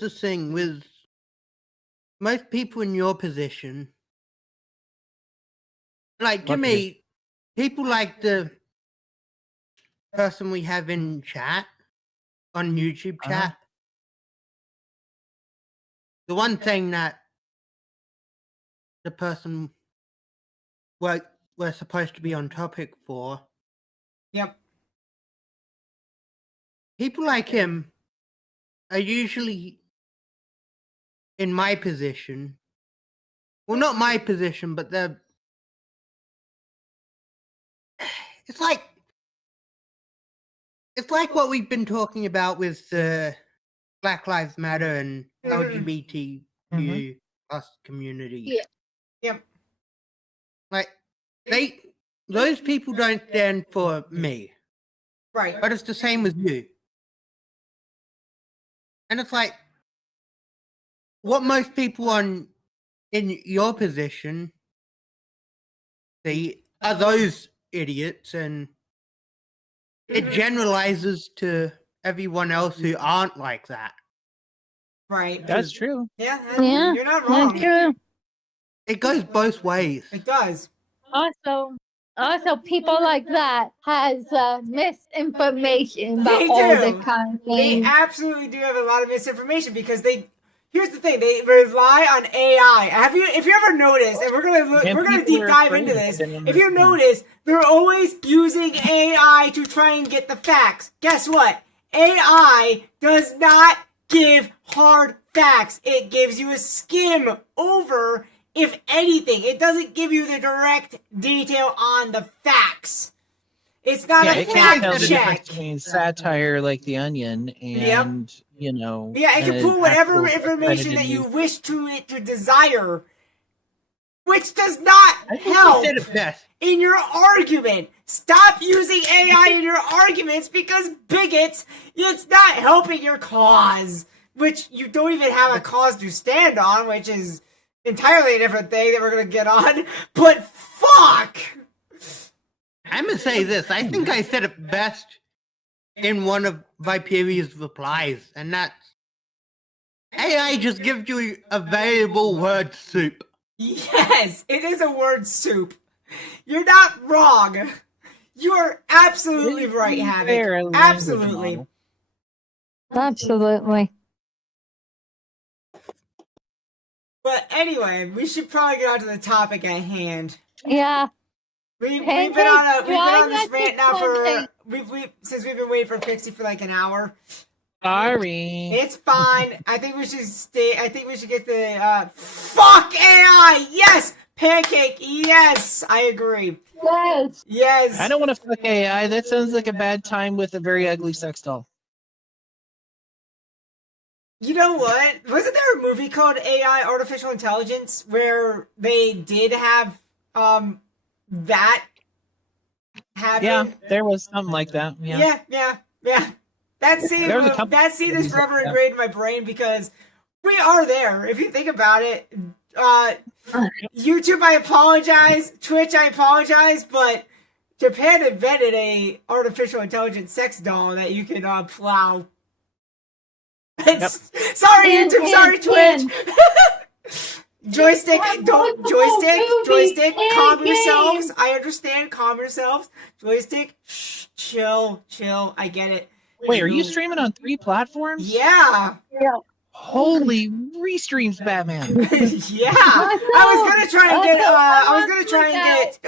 the thing with most people in your position. Like, to me, people like the person we have in chat, on YouTube chat. The one thing that the person we're supposed to be on topic for. Yep. People like him are usually in my position. Well, not my position, but they're. It's like what we've been talking about with Black Lives Matter and Mhm. LGBTQ plus community. Yeah. Yep. Like those people don't stand for me, Right. but it's the same with you. And it's like what most people in your position see are those idiots, and it Mhm. generalizes to everyone else who aren't like that. Right. That's true. Yeah, Yeah, you're not that's wrong. true. It goes both ways. It does. Also, people like that has misinformation about They all do. the kind of They things. absolutely do have a lot of misinformation because here's the thing, they rely on AI. If you ever noticed, and we're gonna people deep are dive afraid into of this, it if you notice, they're always using AI to try and get the facts. Guess what? AI does not give hard facts. It gives you a skim over, if anything. It doesn't give you the direct detail on the facts. It's not Yeah, a it can't tell fact the check. difference between satire like The Onion and Yeah, it can an pull whatever actual information accredited that you news. wish to desire, which does not I think you help said it best. in your argument. Stop using AI in your arguments because bigots, it's not helping your cause, which you don't even have a cause to stand on, which is entirely a different thing that we're gonna get on. But fuck! I'm gonna say this. I think I said it best in one of Viperia's replies, and that's AI just gives you a valuable word soup. Yes, it is a word soup. You're not wrong. You are absolutely right, Havoc. Fair language Absolutely. model. Absolutely. But anyway, we should probably get on to the topic at hand. Yeah. We've been on this rant now for since we've been waiting for Pixie for like an hour. Sorry. It's fine. I think we should stay. I think we should get the fuck AI. Yes, Pancake. Yes, I agree. Yes. Yes. I don't want to fuck AI. That sounds like a bad time with a very ugly sex doll. You know what? Wasn't there a movie called AI Artificial Intelligence where they did have that happen? Yeah, there was something like that. Yeah. Yeah. That scene is forever engraved in my brain because we are there. If you think about it, YouTube, I apologize. Twitch, I apologize, but Japan invented a artificial intelligence sex doll that you can plow. Yep. Sorry, YouTube. Sorry, Twitch. Joystick, joystick, calm yourselves. I understand, calm yourselves. Joystick, shh, chill. I get it. Wait, are you streaming on 3 platforms? Yeah. Holy restreams, Batman. Yeah. I was gonna try and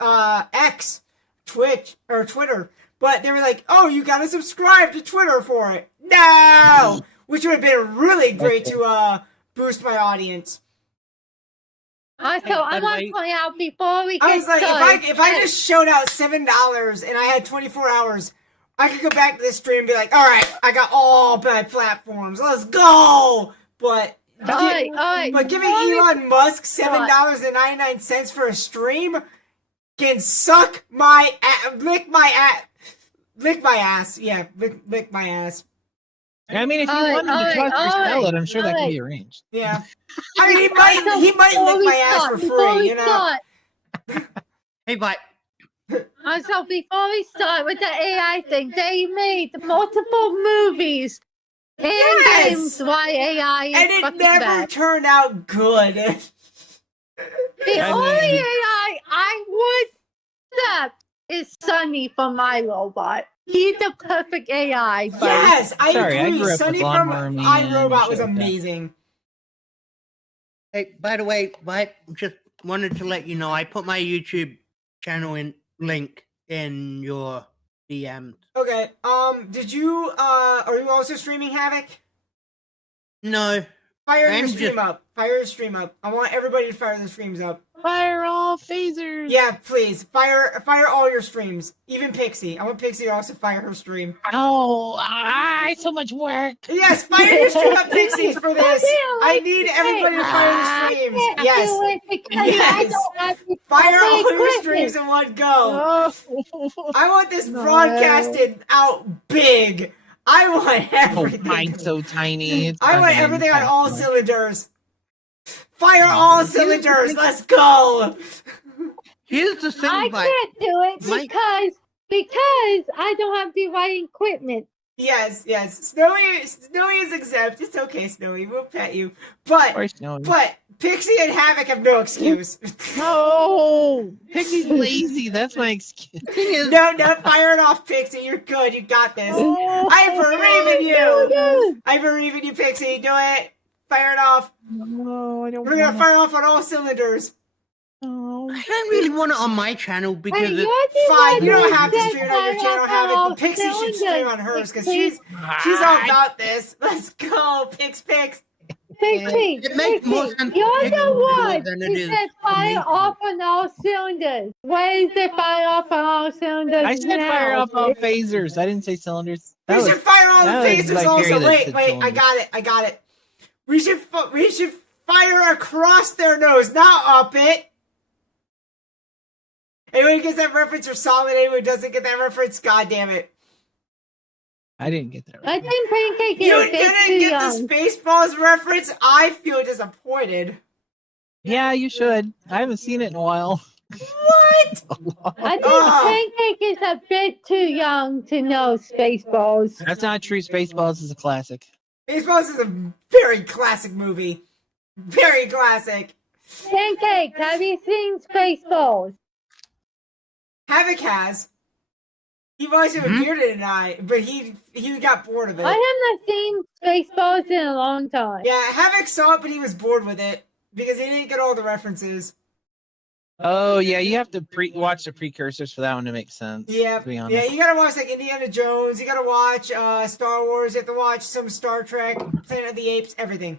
get X, Twitch, or Twitter, but they were like, "Oh, you gotta subscribe to Twitter for it." No, which would have been really great to boost my audience. Also, I want to point out before we get I was like, started, if I just showed out $7 and I had 24 hours, I could go back to this stream and be like, all right, I got all bad platforms, let's go. But giving Elon Musk $7.99 for a stream can suck my lick my ass. Yeah, lick my ass. I mean, if you wanted to talk or sell it, I'm sure that can be arranged. Yeah. I mean, he might lick my ass for free, you know. Hey, but So before we start with the AI thing, they made multiple movies and games why AI is and it fucking never bad. turned out good. The only AI I would accept is Sunny from My Robot. He's the perfect AI. But Yes, I agree. I grew up Sunny with from Lawnmower Man iRobot was and shit like that. amazing. hey, by the way, I just wanted to let you know I put my YouTube channel link in your DMs. Okay. Did you are you also streaming Havoc? No, Fire I'm your stream just- up. Fire your stream up. I want everybody to fire their streams up. Fire all phasers. Yeah, please. Fire all your streams. Even Pixie. I want Pixie to also fire her stream. Oh, so much work. Yes, fire your stream up, Pixies, for this. I need everybody to fire their streams. Yes. Yes. Fire all your streams in one go. Oh, I want this No. broadcasted out big. I want oh everything. mine's so tiny. It's I want fucking everything on all impossible. cylinders. Fire all cylinders. Let's go. Here's the thing, I Vi. can't do it Mike- because I don't have the right equipment. Yes, yes. Snowy is exempt. It's okay, Snowy. We'll pet you. Or snowy. But Pixie and Havoc have no excuse. No, Pixie's lazy. That's my excuse. Thing is, No, fire it off, Pixie. You're good. You got this. Oh, I believe in you. I believe in you, Pixie. Do it. Fire it off. no, I don't We're gonna want fire off on all cylinders. I don't really want it on my channel because Hey, it's you're the Fine, one you don't who have to said stream it on your fire channel, up Havoc, all but Pixie should stream cylinders. on hers because Pixie, she's all about this. Let's go, Pix. Pixie, It makes more Pixie, sense for you're Pixie the to do it one than it who is said for me fire to. off on all cylinders. Where is the fire off on all cylinders I said now? fire up all phasers. I didn't say cylinders. We That was should fire all the that was phasers like also. Harry that Wait, said I cylinders. got it. We should fire across their nose, not up it. Anyone who gets that reference or solid, anyone who doesn't get that reference, god damn it. I didn't get that. I Right. think Pancake You is a bit didn't too get young. the Spaceballs reference? I feel disappointed. Yeah, you should. I haven't seen it in a while. What? I think Ah. Pancake is a bit too young to know Spaceballs. That's not true. Spaceballs is a classic. Spaceballs is a very classic movie. Very classic. Pancake, have you seen Spaceballs? Havoc has. He watched it with Bearded and I, but he got bored of it. I have not seen Spaceballs in a long time. Yeah, Havoc saw it, but he was bored with it because he didn't get all the references. Oh yeah, you have to watch the precursors for that one to make sense. Yeah, to be honest. yeah, you gotta watch like Indiana Jones. You gotta watch Star Wars. You have to watch some Star Trek, Planet of the Apes, everything.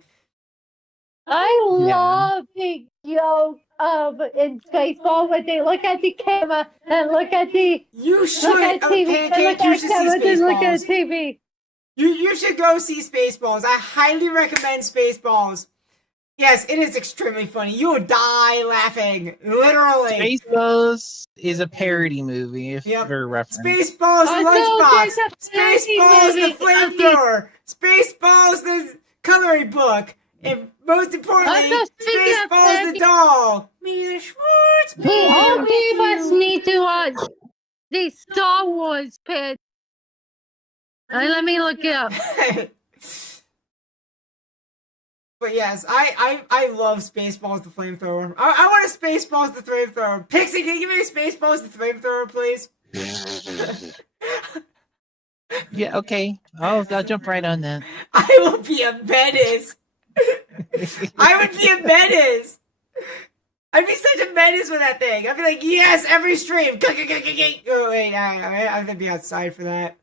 I Yeah. love the joke of in Spaceball when they look at the camera and look at the You should, look at TV and Pancake. look You at should camera see and look at Spaceballs. TV. You should go see Spaceballs. I highly recommend Spaceballs. Yes, it is extremely funny. You will die laughing, literally. Spaceballs is a parody movie, if Yep. for reference. Spaceballs I know lunchbox. there's a parody Spaceballs the movie. flamethrower. Spaceballs the coloring book. And most importantly, Also, speaking of Spaceballs the parody- doll. Mia Schwartz. All three of us need to watch the Star Wars pit. Let me look it up. But yes, I love Spaceballs the flamethrower. I want a Spaceballs the flamethrower. Pixie, can you give me a Spaceballs the flamethrower, please? Yeah, okay. I'll jump right on that. I will be a menace. I would be a menace. I'd be such a menace with that thing. I'd be like, yes, every stream. Oh, wait, I have to be outside for that.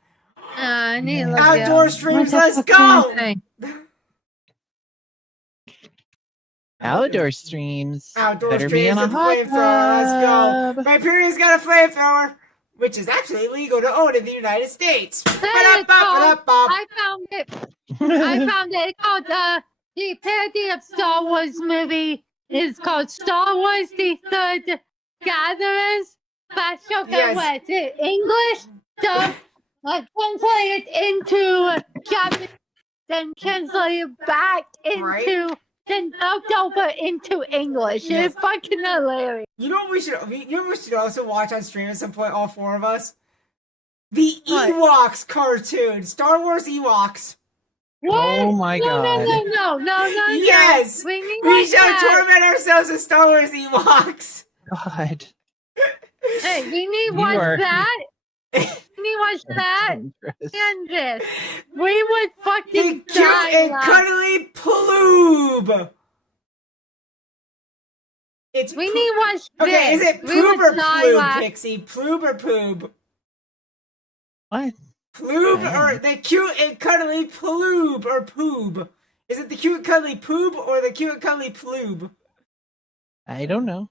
I need to look it Outdoor up. streams, What the let's fuck can go. I say? Outdoor streams. Outdoor Better be streams in a with the hot flamethrower. Let's go. tub. My Imperium's got a flamethrower, which is actually illegal to own in the United States. There it's Ba-da-ba-ba-da-ba. I found it. I found it. It's called the parody of Star Wars movie is called Star Wars: The Third Gatherers. Special Yes. what? English dub. Translated into Japanese, then translated back Right. into, then dubbed over into English. Yes. It's fucking hilarious. You know what we should? You know what we should also watch on stream at some point. All four of us. The What? Ewoks cartoon, Star Wars Ewoks. What? Oh my no, God. No. Yes! We need We like shall that. torment ourselves with Star Wars Ewoks. God. Hey, we need You watch are- that. We need watch that Dangerous. and this. We would The fucking cute die. and laugh. cuddly Ploob. It's We Plo- need watch Okay, this. is it We Ploob would or die Ploob, laugh. Pixie? Ploob or Poob? What? Ploob Wow. or the cute and cuddly Ploob or Poob? Is it the cute cuddly poob or the cute cuddly ploob? I don't know.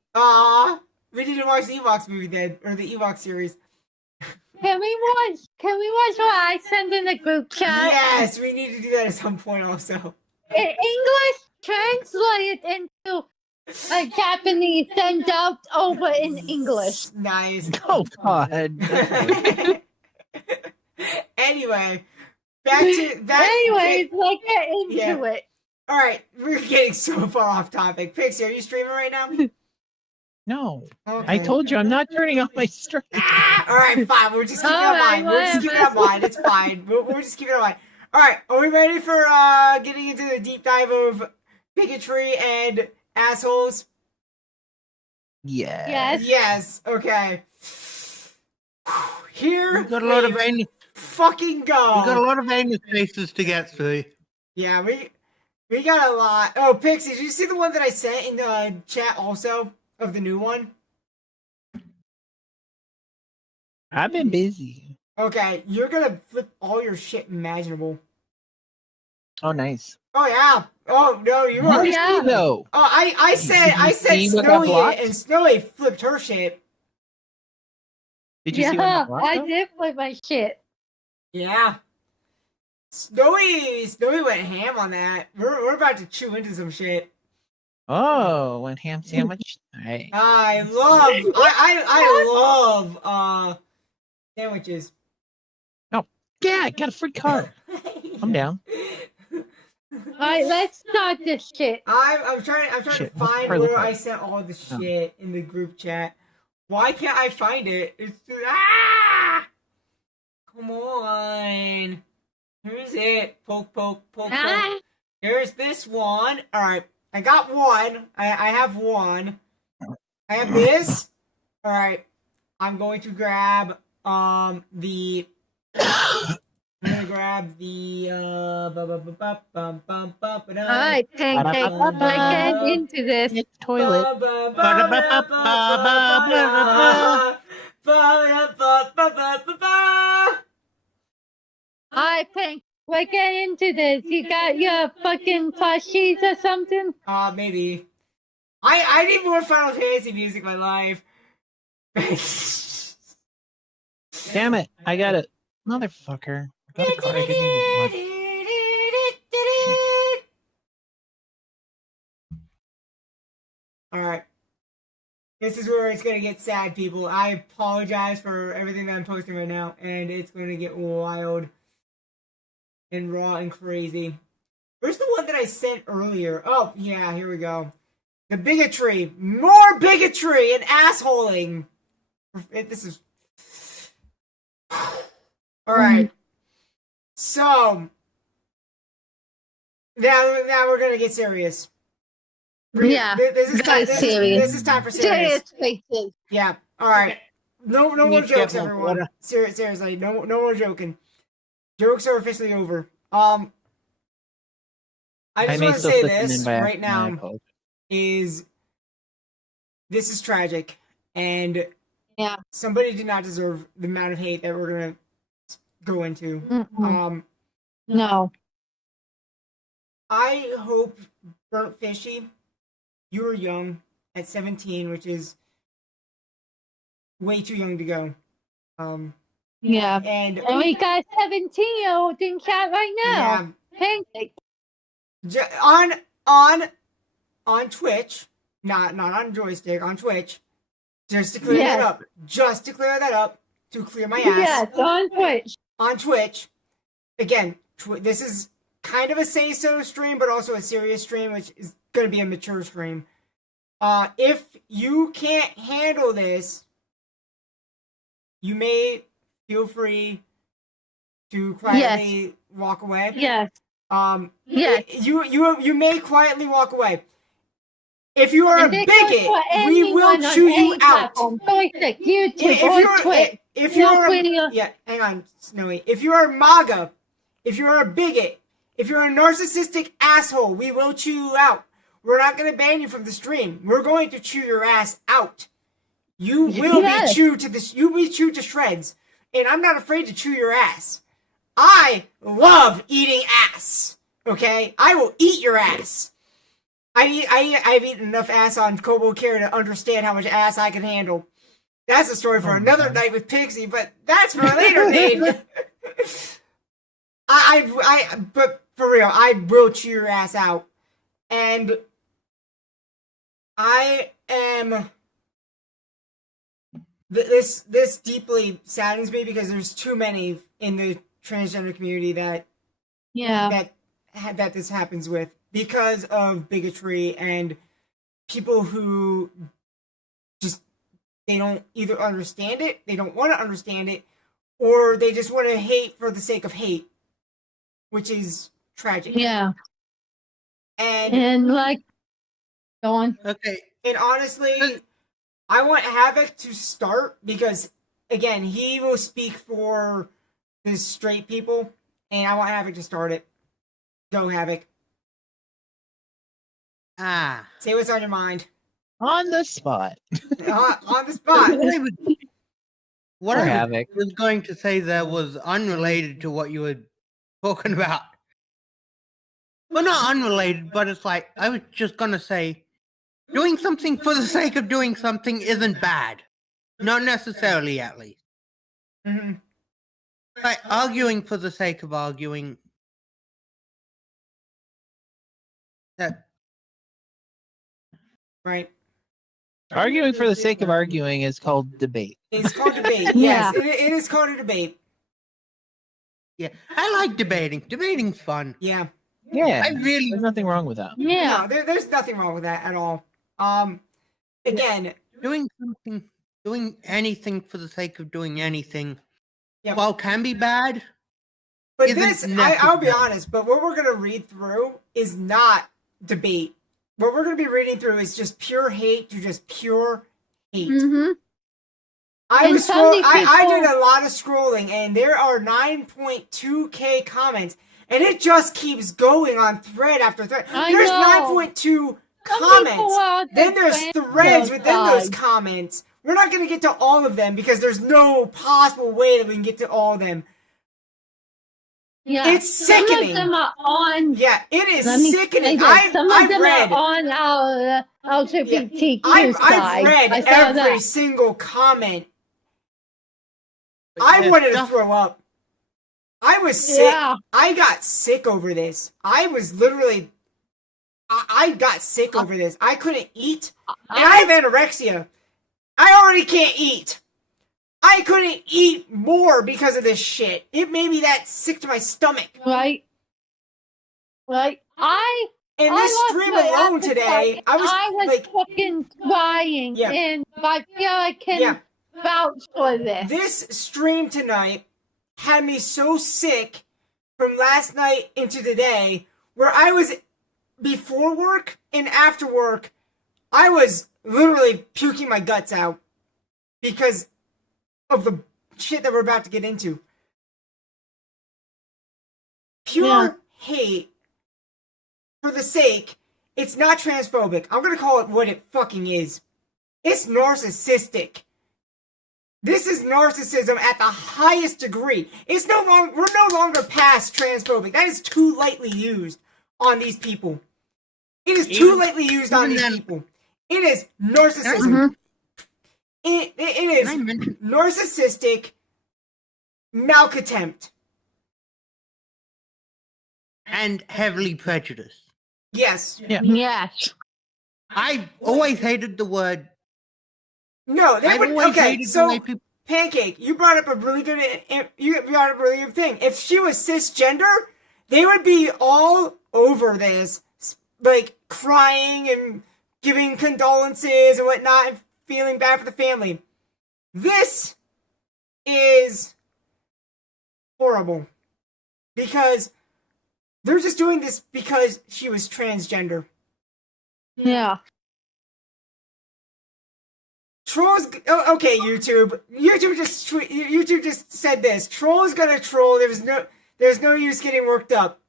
We need to watch the Ewoks movie then, or the Ewok series. Can we watch what I send in the group chat? Yes, we need to do that at some point also. In English, translate it into a Japanese, then dubbed over in English. Nice. Oh God. Anyway, Anyways, let's get into Yeah. it. All right, we're getting so far off topic. Pixie, are you streaming right now? No. Okay. I told you I'm not turning off my stream. All right, fine. We're just keeping it on Alright, mind. We're just keeping it on mind. It's fine. We're just keeping it on mind. All right, are we ready for getting into the deep dive of bigotry and assholes? Yeah. Yes. Yes. Okay. Here We got a lot of we angry, fucking go. we got a lot of angry faces to get through. Yeah, we got a lot. Oh, Pixie, did you see the one that I sent in the chat also of the new one? I've been busy. Okay, you're gonna flip all your shit imaginable. Oh, nice. Oh yeah. Oh no, you are. yeah. Seriously, though. Oh, I said see what I Snowy blocked? and Snowy flipped her shit. Did you see what Yeah, blocked, I though? did play my shit. Yeah. Snowy went ham on that. We're about to chew into some shit. Oh, one ham sandwich. Alright. I love sandwiches. Yeah, I got a free card. I'm down. Alright, let's start this shit. I'm trying Shit, to what's find part of the where card? I sent all the Oh. shit in the group chat. Why can't I find it? It's come on. Here's it. Poke, poke, poke, poke. Ah, Here's this one. All right, I got one. I have one. I have this. All right, I'm going to grab the. I'm gonna grab the Alright, Tank, let's get into this. Toilet. Alright, Tank, let's get into this. You got your fucking plushies or something? Maybe. I need more Final Fantasy music in my life. Damn it. I got it. Motherfucker. I got a card. I didn't even want. Alright. This is where it's gonna get sad, people. I apologize for everything that I'm posting right now, and it's gonna get wild and raw and crazy. Where's the one that I sent earlier? Oh, yeah, here we go. The bigotry. More bigotry and assholing. This is... Alright. So... Now we're gonna get serious. Yeah, This is very serious. This is time for serious. Serious faces. Yeah. All right. No more Need to get jokes, more everyone. water. Seriously, no more joking. Jokes are officially over. I just may want to still say slip them this in by right accident, I now apologize. is this is tragic, and Yeah. somebody did not deserve the amount of hate that we're gonna go into. Mm-mm. No. I hope Burntfishie, you were young at 17, which is way too young to go. Yeah. And And we got 17-year-old in chat right yeah, now. Pancake. on Twitch, not on joystick, on Twitch. Just to clear that Yes. up. Just to clear that up. To clear my ass. Yes, on Twitch. On Twitch. Again, this is kind of a say-so stream, but also a serious stream, which is going to be a mature stream. If you can't handle this, you may feel free to quietly walk away. Yes. Yes. You may quietly walk away. If you are a And this goes bigot, for we will anyone on chew you any out. platform. Joystick, YouTube, If or you're Twitch. if No you're video. yeah, hang on, Snowy. If you are MAGA, if you're a bigot, if you're a narcissistic asshole, we will chew you out. We're not going to ban you from the stream. We're going to chew your ass out. You will Yes. be chewed to this. You'll be chewed to shreds, and I'm not afraid to chew your ass. I love eating ass. Okay, I will eat your ass. I've eaten enough ass on Kobo Care to understand how much ass I can handle. That's a story for another night with Pixie, but that's for a later date. But for real, I will chew your ass out, and I am. This deeply saddens me because there's too many in the transgender community that this happens with because of bigotry and people who just they don't either understand it, they don't want to understand it, or they just want to hate for the sake of hate, which is tragic. Yeah. And like, go on. Okay. And honestly, I want Havoc to start because, again, he will speak for the straight people, and I want Havoc to start it. Go, Havoc. Say what's on your mind. On the spot. On the spot. What I was going to say there was unrelated to what you were talking about. Well, not unrelated, but it's like, I was just going to say, doing something for the sake of doing something isn't bad. Not necessarily, at least. Mm-hmm. Like, arguing for the sake of arguing. Right. Arguing for the sake of arguing is called debate. It's called debate. Yes, it is called a debate. Yeah, I like debating. Debating's fun. Yeah. Yeah, there's nothing wrong with that. Yeah. No, there's nothing wrong with that at all. Again, doing anything for the sake of doing anything, while can be bad. But this, I'll be honest, but what we're going to read through is not debate. What we're going to be reading through is just pure hate to just pure hate. Mm-hmm. I did a lot of scrolling, and there are 9.2k comments, and it just keeps going on thread after thread. There's 9.2 comments. Then there's threads within those comments. We're not going to get to all of them because there's no possible way that we can get to all of them. Yeah, it's sickening. Some of them are on. Yeah, it is sickening. Some of them are on our LGBTQ I've side. read every single comment. I wanted to throw up. I was sick. Yeah. I got sick over this. I was literally. I got sick over this. I couldn't eat, and I have anorexia. I already can't eat. I couldn't eat more because of this shit. It made me that sick to my stomach. Right. In this stream alone today, I was like fucking crying. Yeah. And I feel I can vouch for this. This stream tonight had me so sick from last night into today, where I was before work and after work, I was literally puking my guts out because of the shit that we're about to get into. Pure hate for the sake, it's not transphobic. I'm gonna call it what it fucking is. It's narcissistic. This is narcissism at the highest degree. We're no longer past transphobic. That is too lightly used on these people. It is too lightly used on these people. It is narcissism. It is narcissistic malcontempt. And heavily prejudiced. Yes. Yeah. Yes. I always hated the word. No, Pancake, you brought up a really good thing. If she was cisgender, they would be all over this, like crying and giving condolences and whatnot and feeling bad for the family. This is horrible because they're just doing this because she was transgender. Yeah. Trolls. Oh, okay, YouTube. YouTube just said this. Troll's gonna troll. There's no use getting worked up.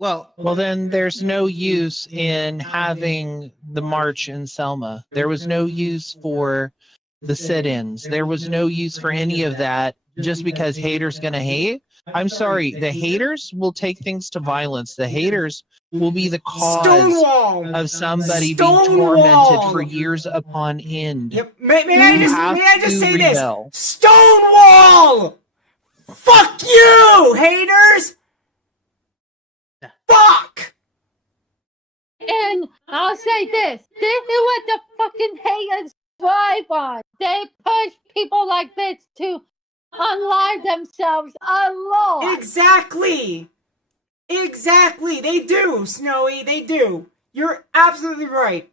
Well, then there's no use in having the march in Selma. There was no use for the sit-ins. There was no use for any of that just because haters gonna hate. I'm sorry, the haters will take things to violence. The haters will be the cause Stonewall of somebody Stonewall. being tormented for years upon end. Yep. May You have I just to say rebel. this? Stonewall! Fuck you, haters! Fuck! And I'll say this. This is what the fucking haters thrive on. They push people like this to unalive themselves a lot. Exactly! Exactly! They do, Snowy, they do. You're absolutely right.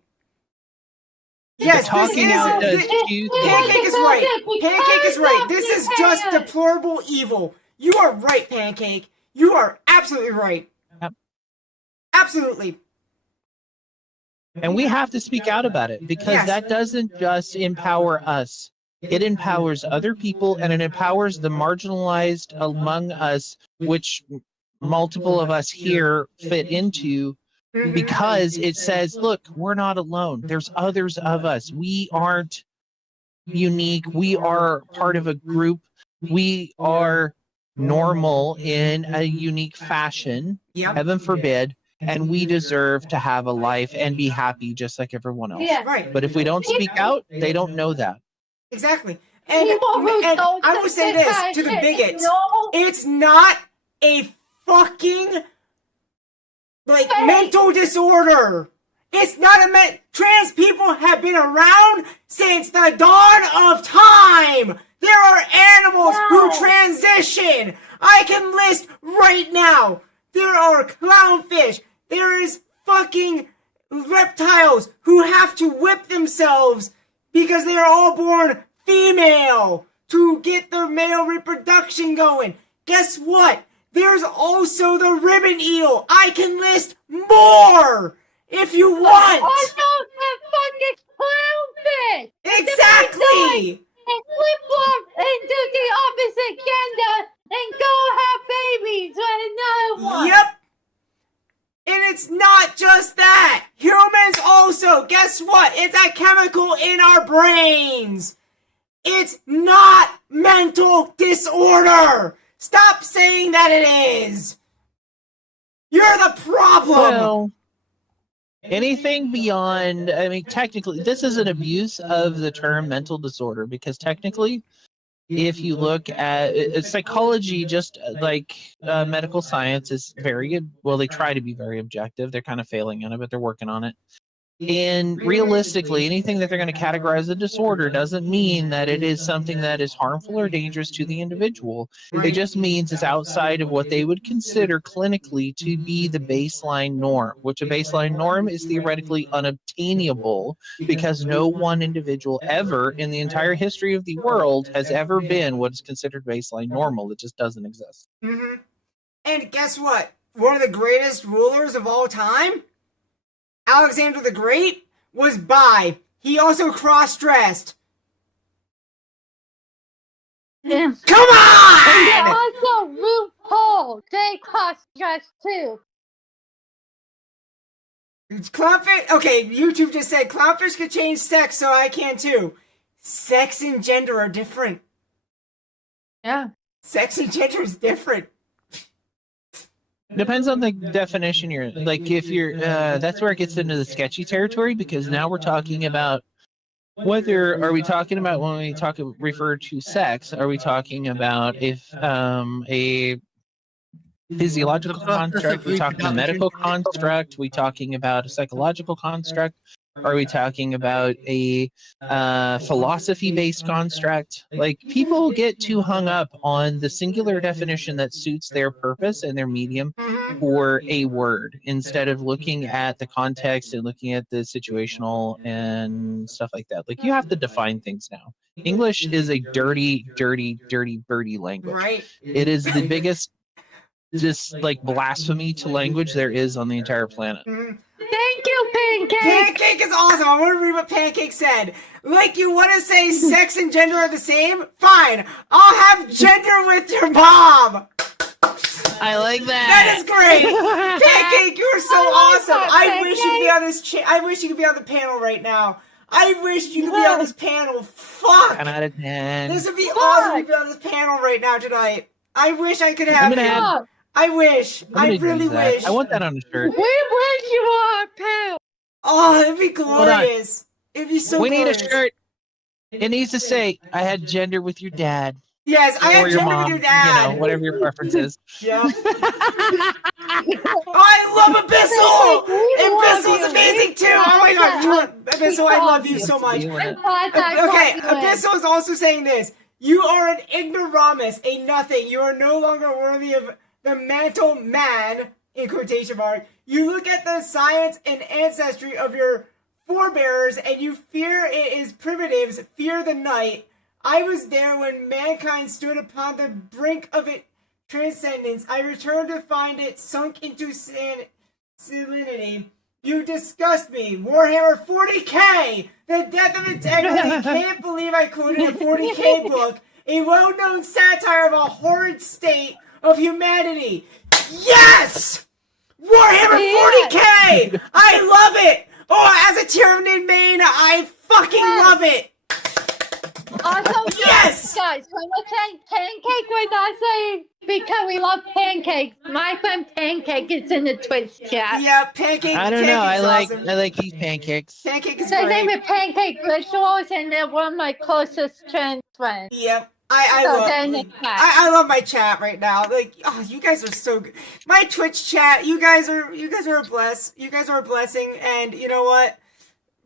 Yes, talking out does two things. Pancake is right. Pancake is right. This is just haters. deplorable evil. You are right, Pancake. You are absolutely right. Yep. Absolutely. And we have to speak out about it because Yes. that doesn't just empower us. It empowers other people and it empowers the marginalized among us, which multiple of us here fit into, Mhm. because it says, look, we're not alone. There's others of us. We aren't unique. We are part of a group. We are normal in a unique fashion, Yep. heaven forbid, and we deserve to have a life and be happy just like everyone else. Yeah. Right. But if we don't speak out, they don't know that. Exactly. And, People who and don't I will say this to the bigots. It's not a fucking Hey. mental disorder. It's not a trans people have been around since the dawn of time. There are animals who transition. I can list right now. There are clownfish. There is fucking reptiles who have to whip themselves because they are all born female to get their male reproduction going. Guess what? There's also the ribbon eel. I can list more if you want. Also, the fucking clownfish. Exactly. And flip-flop into the opposite gender and go have babies with another one. Yep. And it's not just that. Humans also, guess what? It's a chemical in our brains. It's not mental disorder. Stop saying that it is. You're the problem. Well, anything beyond, I mean, technically, this is an abuse of the term mental disorder because technically, if you look at psychology, just like medical science is very, well, they try to be very objective. They're kind of failing on it, but they're working on it. And realistically, anything that they're going to categorize as a disorder doesn't mean that it is something that is harmful or dangerous to the individual. It just means it's outside of what they would consider clinically to be the baseline norm, which a baseline norm is theoretically unobtainable because no one individual ever in the entire history of the world has ever been what is considered baseline normal. It just doesn't exist. Mm-hmm. And guess what? One of the greatest rulers of all time, Alexander the Great, was bi. He also cross-dressed. Yeah. Come And on! also RuPaul, they cross-dress too. Clownfish? Okay, YouTube just said clownfish could change sex, so I can too. Sex and gender are different. Yeah. Sex and gender is different. Depends on the definition you're like. If you're, that's where it gets into the sketchy territory because now we're talking about whether are we talking about when we refer to sex, are we talking about if a physiological construct, we talking a medical construct, we talking about a psychological construct, are we talking about a philosophy-based construct? Like people get too hung up on the singular definition that suits their purpose and their medium Mm-hmm. for a word instead of looking at the context and looking at the situational and stuff like that. Like you have to define things now. English is a dirty, dirty, dirty, birdie language. Right? It is the biggest just like blasphemy to language there is on the entire planet. Mm-hmm. Thank you, Pancake. Pancake is awesome. I want to read what Pancake said. Like, you want to say sex and gender are the same? Fine. I'll have gender with your mom. I like that. That is great. Pancake, you are so I like awesome. that, I wish you could be Pancake. on this. I wish you could be on the panel right now. I wish you could be on this panel. Fuck. 10 out of 10. This would be awesome to be on this panel right now tonight. I wish I could I'm have gonna you. add- I wish. I'm I gonna really use that. wish. I want that on a shirt. We wish you are, pal. Oh, it'd be on. glorious. It'd be so We need glorious. a shirt. It needs to say, "I had gender with your dad Yes, I or have your gender mom." with your dad. You know, whatever your preference is. Yep. Oh, I love Abyssal! Abyssal's amazing too! Oh my god, Abyssal, I love you so much. Deal with it. Okay, Abyssal is also saying this. You are an ignoramus, a nothing. You are no longer worthy of the mantle man, in quotation mark. You look at the science and ancestry of your forebears and you fear it is primitives, fear the night. I was there when mankind stood upon the brink of its transcendence. I returned to find it sunk into salinity. You disgust me. Warhammer 40k! The death of integrity. Can't believe I quoted a 40k book. A well-known satire of a horrid state of humanity. Yes! Warhammer 40k! I love it! Oh, as a Tyranid main, I fucking love it! Also, Yes! guys, when we're saying pancake, we're not saying because we love pancakes. My friend Pancake is in the Twitch chat. Yeah, pancake. I don't know. I Awesome. like these pancakes. Pancake is Their name great. is Pancake Rituals, and they're one of my closest trans friends. Yep. So they're in the chat. I love my chat right now. Like, oh, you guys are so good. My Twitch chat, you guys are a bless. You guys are a blessing, and you know what?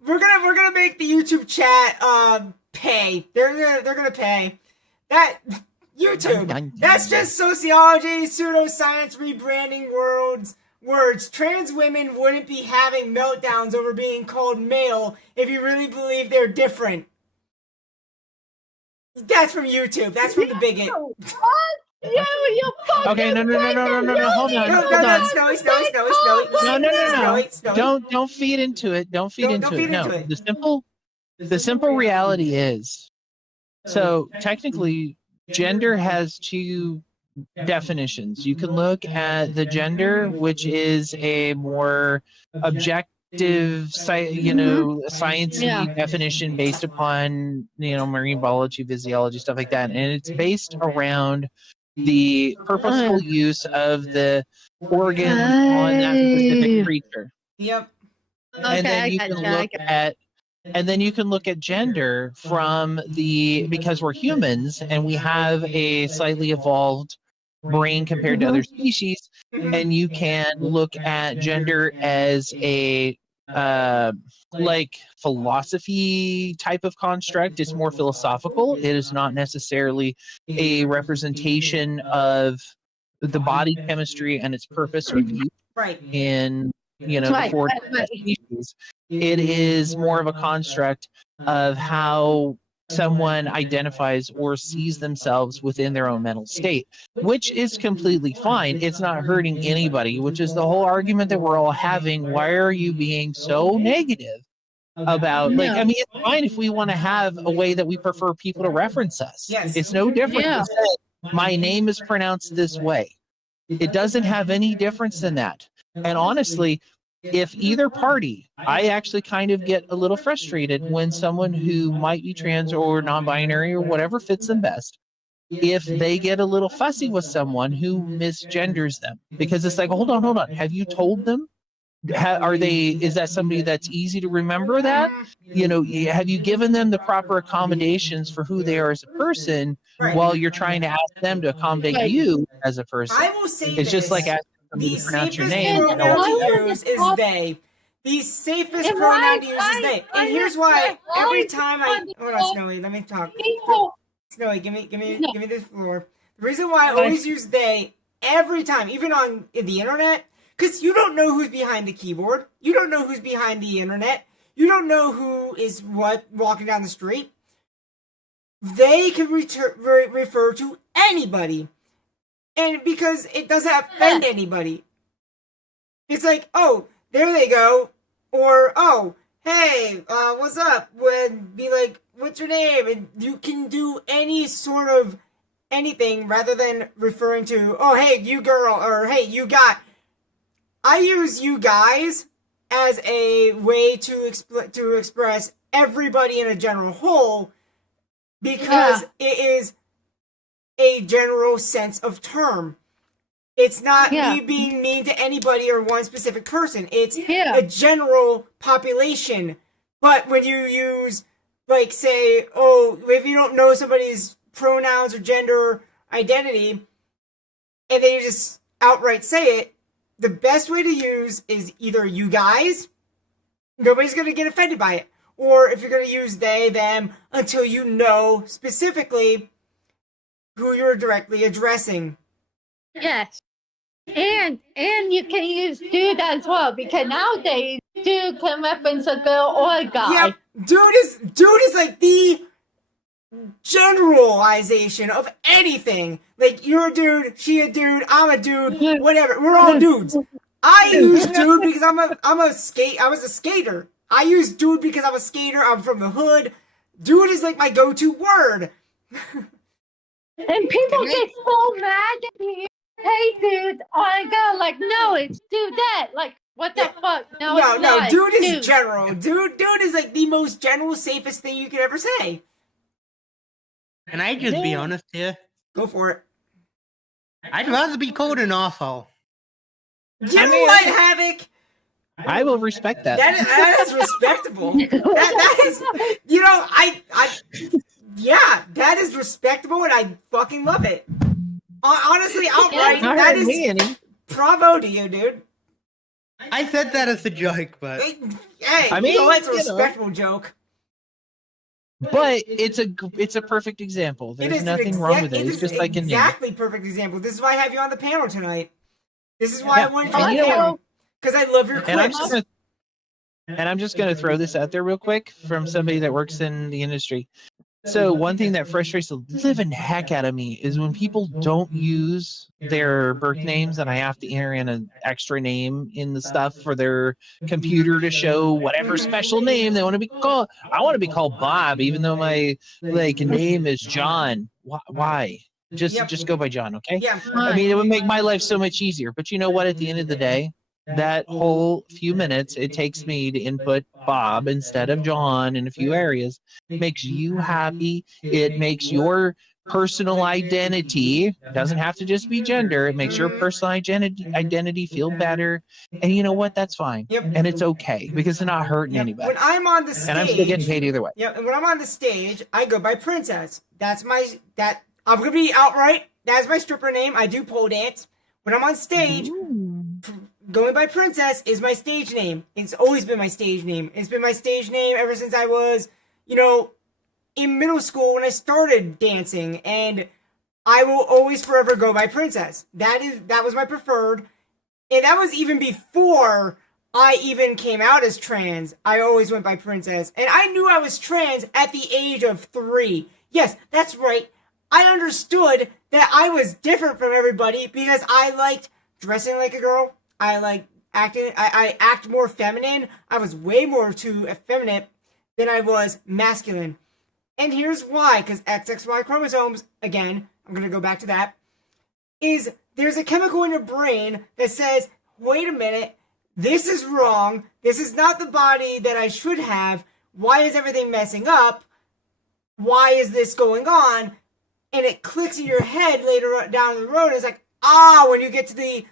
We're gonna make the YouTube chat pay. They're gonna pay. That YouTube. That's just sociology, pseudoscience, rebranding words. Trans women wouldn't be having meltdowns over being called male if you really believe they're different. That's from YouTube. That's from the bigot. What? You fucking Okay, no, hold on. No, Snowy. No. Don't feed into it. Don't feed into it. No. The simple reality is, so technically, gender has two definitions. You can look at the gender, which is a more objective, sciencey definition based upon, marine biology, physiology, stuff like that. And it's based around the purposeful use of the organs on that specific creature. Yep. And then you can look at gender from because we're humans and we have a slightly evolved brain compared to other species, and you can look at gender as a philosophy type of construct. It's more philosophical. It is not necessarily a representation of the body chemistry and its purpose or use in the four species. It is more of a construct of how someone identifies or sees themselves within their own mental state, which is completely fine. It's not hurting anybody, which is the whole argument that we're all having. Why are you being so negative about, it's fine if we want to have a way that we prefer people to reference us. Yes. It's no different to say, my name is pronounced this way. It doesn't have any difference than that. And honestly, if either party, I actually kind of get a little frustrated when someone who might be trans or non-binary or whatever fits them best, if they get a little fussy with someone who misgenders them, because it's like, hold on, have you told them? Is that somebody that's easy to remember that? Have you given them the proper accommodations for who they are as a person while you're trying to ask them to accommodate you as a person? I will say it's just like asking somebody to pronounce your name. Pronoun to use is they. The safest pronoun to use is they. And here's why. Every time hold on, Snowy, let me talk. Snowy, give me the floor. The reason why I always use they every time, even on the internet, because you don't know who's behind the keyboard. You don't know who's behind the internet. You don't know who is walking down the street. They can refer to anybody. And because it doesn't offend anybody. It's like, oh, there they go. Or, oh, hey, what's up? Would be like, what's your name? And you can do any sort of anything rather than referring to, oh, hey, you girl, or hey, you guy. I use you guys as a way to express everybody in a general whole, because it a general sense of term. It's not Yeah. me being mean to anybody or one specific person. It's Yeah. a general population. But when you use, like, say, oh, if you don't know somebody's pronouns or gender identity, and then you just outright say it, the best way to use is either you guys, nobody's going to get offended by it, or if you're going to use they, them, until you know specifically who you're directly addressing. Yes. And you can use dude as well, because nowadays dude can reference a girl or a guy. Yeah, dude is like the generalization of anything. Like, you're a dude, she a dude, I'm a dude, whatever. We're all dudes. I use dude because I was a skater. I use dude because I'm a skater. I'm from the hood. Dude is like my go-to word. And people get so mad at me. Hey, dude, I go like, no, it's dudette. Like, what the fuck? No, it's not. Dude is dude. general. Dude is like the most general, safest thing you could ever say. Can I just be honest here? Go for it. I'd rather be called an asshole. You know what, Havoc? I will respect that. That is respectable. that is, you know, yeah, that is respectable, and I fucking love it. Honestly, outright, Not that hurting me is any. bravo to you, dude. I said that as a joke, but Hey, I mean, you know, it's a you know. respectful joke. But it's a perfect example. It There's is nothing wrong with it. It's just like a name. exactly perfect example. This is why I have you on the panel tonight. This is why Yeah, I wanted you and on you the know panel. Because I love your And I'm clips. just gonna throw this out there real quick from somebody that works in the industry. So one thing that frustrates the living heck out of me is when people don't use their birth names and I have to enter in an extra name in the stuff for their computer to show whatever special name they want to be called. I want to be called Bob, even though my name is John. Why? Just go by John, okay? Yeah. I mean, it would make my life so much easier. But you know what? At the end of the day, that whole few minutes it takes me to input Bob instead of John in a few areas makes you happy. It makes your personal identity, doesn't have to just be gender, it makes your personal identity feel better. And you know what? That's fine. Yep. And it's okay because it's not hurting anybody. When I'm on the stage, And I'm still getting paid either way. Yeah, and when I'm on the stage, I go by Princess. I'm gonna be outright. That's my stripper name. I do pole dance. When I'm on stage, going by Princess is my stage name. It's always been my stage name. It's been my stage name ever since I was, in middle school when I started dancing, and I will always forever go by Princess. That was my preferred, and that was even before I even came out as trans. I always went by Princess, and I knew I was trans at the age of 3. Yes, that's right. I understood that I was different from everybody because I liked dressing like a girl. I like acting. I act more feminine. I was way more too effeminate than I was masculine. And here's why, because XXY chromosomes, again, I'm going to go back to that, is there's a chemical in your brain that says, wait a minute, this is wrong. This is not the body that I should have. Why is everything messing up? Why is this going on? And it clicks in your head later down the road. It's like, when you get to the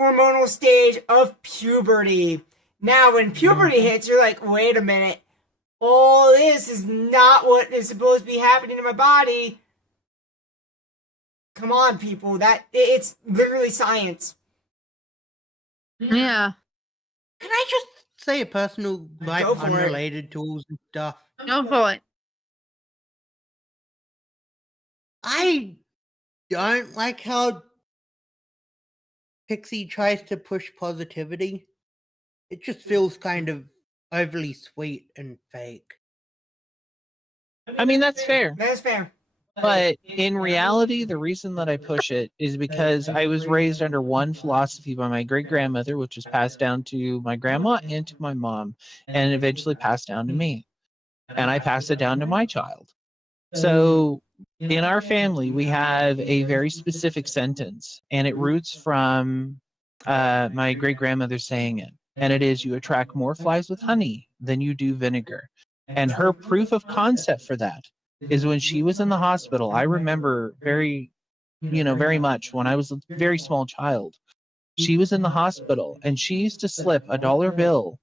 hormonal stage of puberty. Now, when puberty hits, you're like, wait a minute. All this is not what is supposed to be happening to my body. Come on, people. It's literally science. Yeah. can I just say a personal, like, Go for it. unrelated tools and stuff? Go for it. I don't like how Pixie tries to push positivity. It just feels kind of overly sweet and fake. I mean, that's fair. That's fair. But in reality, the reason that I push it is because I was raised under one philosophy by my great grandmother, which was passed down to my grandma and to my mom, and eventually passed down to me. And I passed it down to my child. So in our family, we have a very specific sentence, and it roots from my great grandmother saying it. And it is, you attract more flies with honey than you do vinegar. And her proof of concept for that is when she was in the hospital. I remember very very much when I was a very small child. She was in the hospital and she used to slip a dollar bill.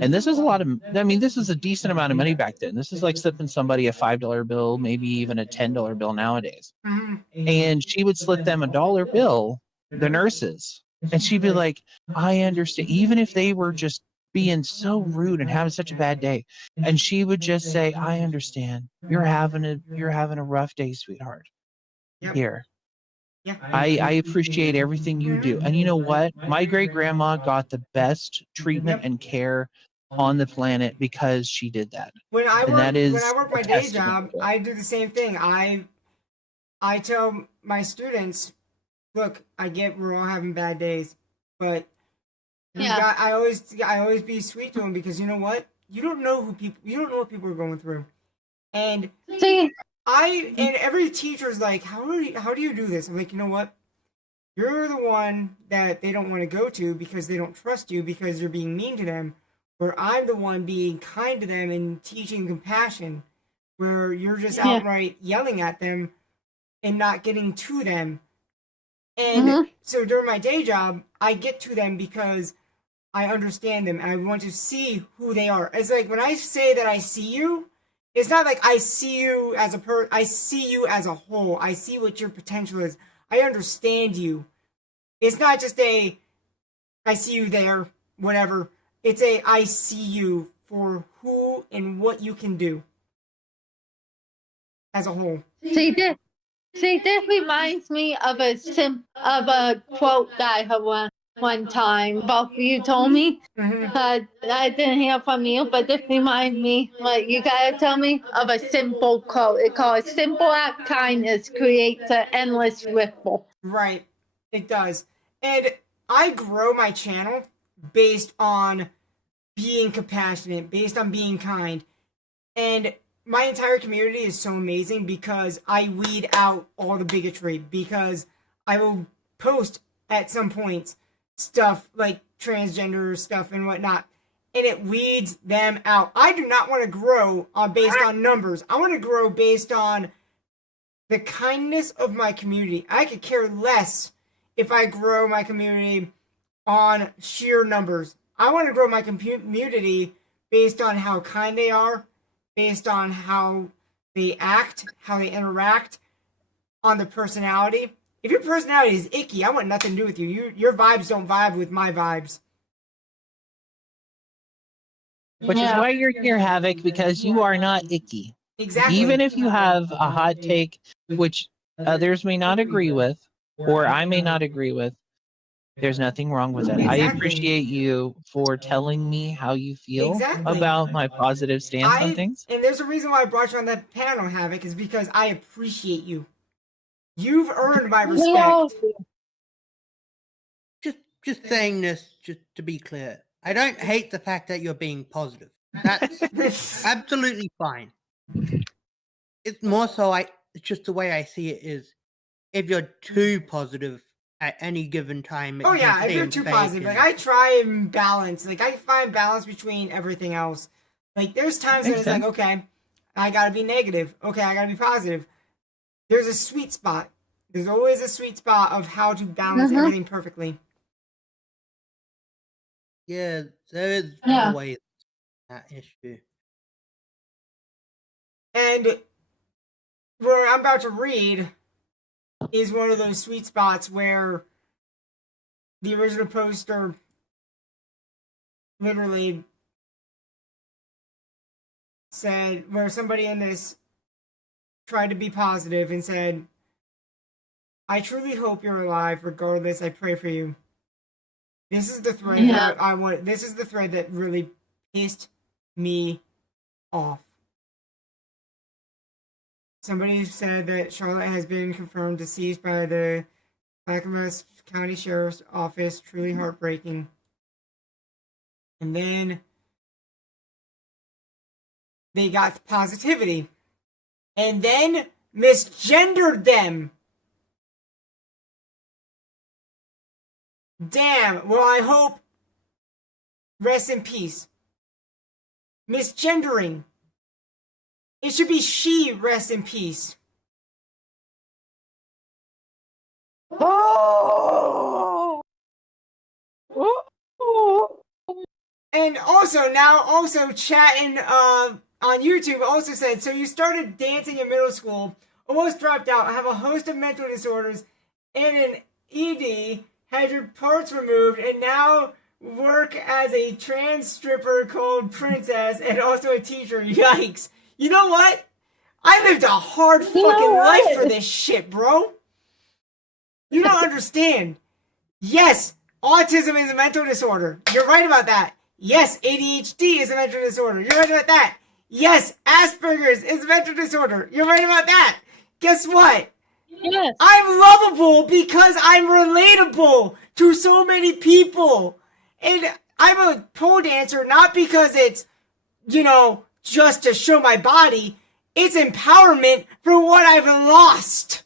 And this is this is a decent amount of money back then. This is like slipping somebody a $5 bill, maybe even a $10 bill nowadays. Mhm. And she would slip them a dollar bill, the nurses, and she'd be like, I understand, even if they were just being so rude and having such a bad day. And she would just say, I understand. You're having a rough day, sweetheart. Yep. Here. Yeah. I appreciate everything you do. And you know what? My great grandma got the best treatment and care on the planet because she did that. When I And that is work a my day testament job, to it. I do the same thing. I tell my students, look, I get we're all having bad days, but I always be sweet to them because you know what? You don't know what people are going through, and See, and every teacher's like, how do you do this? I'm like, you know what? You're the one that they don't want to go to because they don't trust you because you're being mean to them. Where I'm the one being kind to them and teaching compassion, where you're just outright yelling at them and not getting to them. And so during my day job, I get to them because I understand them and I want to see who they are. It's like when I say that I see you, it's not like I see you as I see you as a whole. I see what your potential is. I understand you. It's not just I see you there, whatever. It's I see you for who and what you can do as a whole. see this reminds me of a quote that I heard one time. Both of you told me. I didn't hear from you, but this reminds me. What you gotta tell me of a simple quote. It calls "Simple act kindness creates an endless ripple." Right, it does. And I grow my channel based on being compassionate, based on being kind. And my entire community is so amazing because I weed out all the bigotry, because I will post at some points stuff like transgender stuff and whatnot, and it weeds them out. I do not want to grow based on numbers. I want to grow based on the kindness of my community. I could care less if I grow my community on sheer numbers. I want to grow my community based on how kind they are, based on how they act, how they interact, on the personality. If your personality is icky, I want nothing to do with you. Your vibes don't vibe with my vibes. Which is why you're here, Havoc, because you are not icky. Exactly. Even if you have a hot take, which others may not agree with, or I may not agree with, there's nothing wrong with it. I appreciate you for telling me how you feel about my positive stance on things. And there's a reason why I brought you on that panel, Havoc, is because I appreciate you. You've earned my respect. Just saying this, just to be clear. I don't hate the fact that you're being positive. That's absolutely fine. It's more so it's just the way I see it is, if you're too positive at any given time. Oh yeah, if you're too positive, like I try and balance. Like I find balance between everything else. Like there's times that it's like, okay, I gotta be negative. Okay, I gotta be positive. There's a sweet spot. There's always a sweet spot of how to balance everything perfectly. Yeah, there is always that issue. And what I'm about to read is one of those sweet spots where the original poster literally said, where somebody in this tried to be positive and said, I truly hope you're alive. Regardless, I pray for you. This is the thread that this is the thread that really pissed me off. Somebody said that Charlotte has been confirmed deceased by the Clackamas County Sheriff's Office. Truly heartbreaking. And then they got positivity. And then misgendered them. Damn. Well, I hope. Rest in peace. Misgendering. It should be she, rest in peace. Oh! Oh! And also chatting on YouTube also said, so you started dancing in middle school, almost dropped out, have a host of mental disorders, and an ED, had your parts removed, and now work as a trans stripper called Princess, and also a teacher. Yikes. You know what? I lived a hard fucking life for this shit, bro. You don't understand. Yes, autism is a mental disorder. You're right about that. Yes, ADHD is a mental disorder. You're right about that. Yes, Asperger's is a mental disorder. You're right about that. Guess what? Yes. I'm lovable because I'm relatable to so many people. And I'm a pole dancer not because it's, just to show my body. It's empowerment for what I've lost.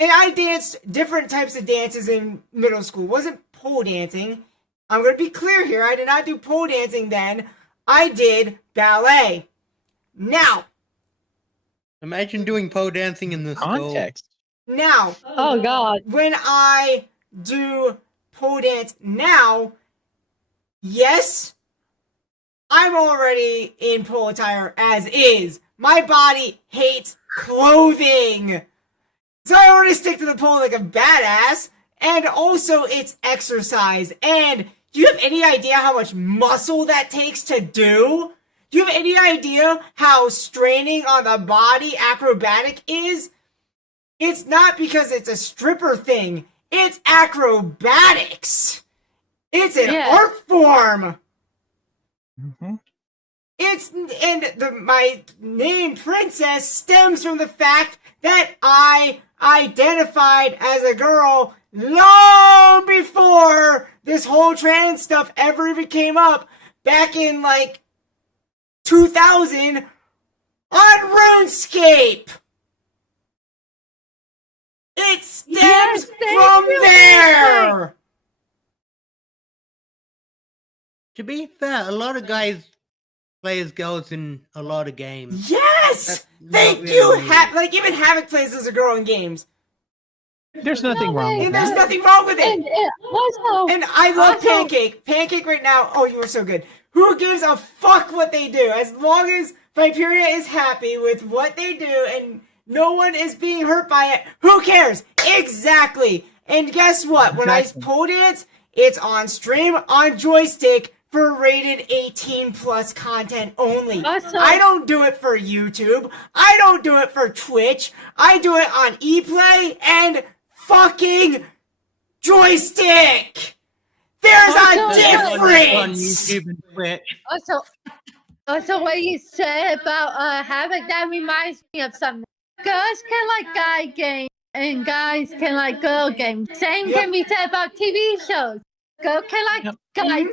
And I danced different types of dances in middle school. It wasn't pole dancing. I'm going to be clear here. I did not do pole dancing then. I did ballet. Now. Imagine doing pole dancing in the Context. Now. Oh, God. When I do pole dance now, yes, I'm already in pole attire as is. My body hates clothing. So I already stick to the pole like a badass. And also it's exercise. And do you have any idea how much muscle that takes to do? Do you have any idea how straining on the body acrobatic is? It's not because it's a stripper thing. It's acrobatics. It's an art form. Mm-hmm. My name Princess stems from the fact that I identified as a girl long before this whole trans stuff ever even came up back in 2000 on RuneScape. It stems from there. To be fair, a lot of guys play as girls in a lot of games. Yes! Thank you! Even Havoc plays as a girl in games. There's nothing wrong with And that. there's nothing wrong with it. And I love Pancake. Pancake right now. Oh, you were so good. Who gives a fuck what they do? As long as Viperia is happy with what they do and no one is being hurt by it, who cares? Exactly. And guess what? When I pole dance, it's on stream, on joystick, for rated 18 plus content only. Awesome. I don't do it for YouTube. I don't do it for Twitch. I do it on ePlay and fucking joystick. There's a difference. On YouTube and Twitch. Also, what you said about Havoc, that reminds me of something. Girls can like guy games, and guys can like girl games. Same can be said about TV shows. Girl can like guy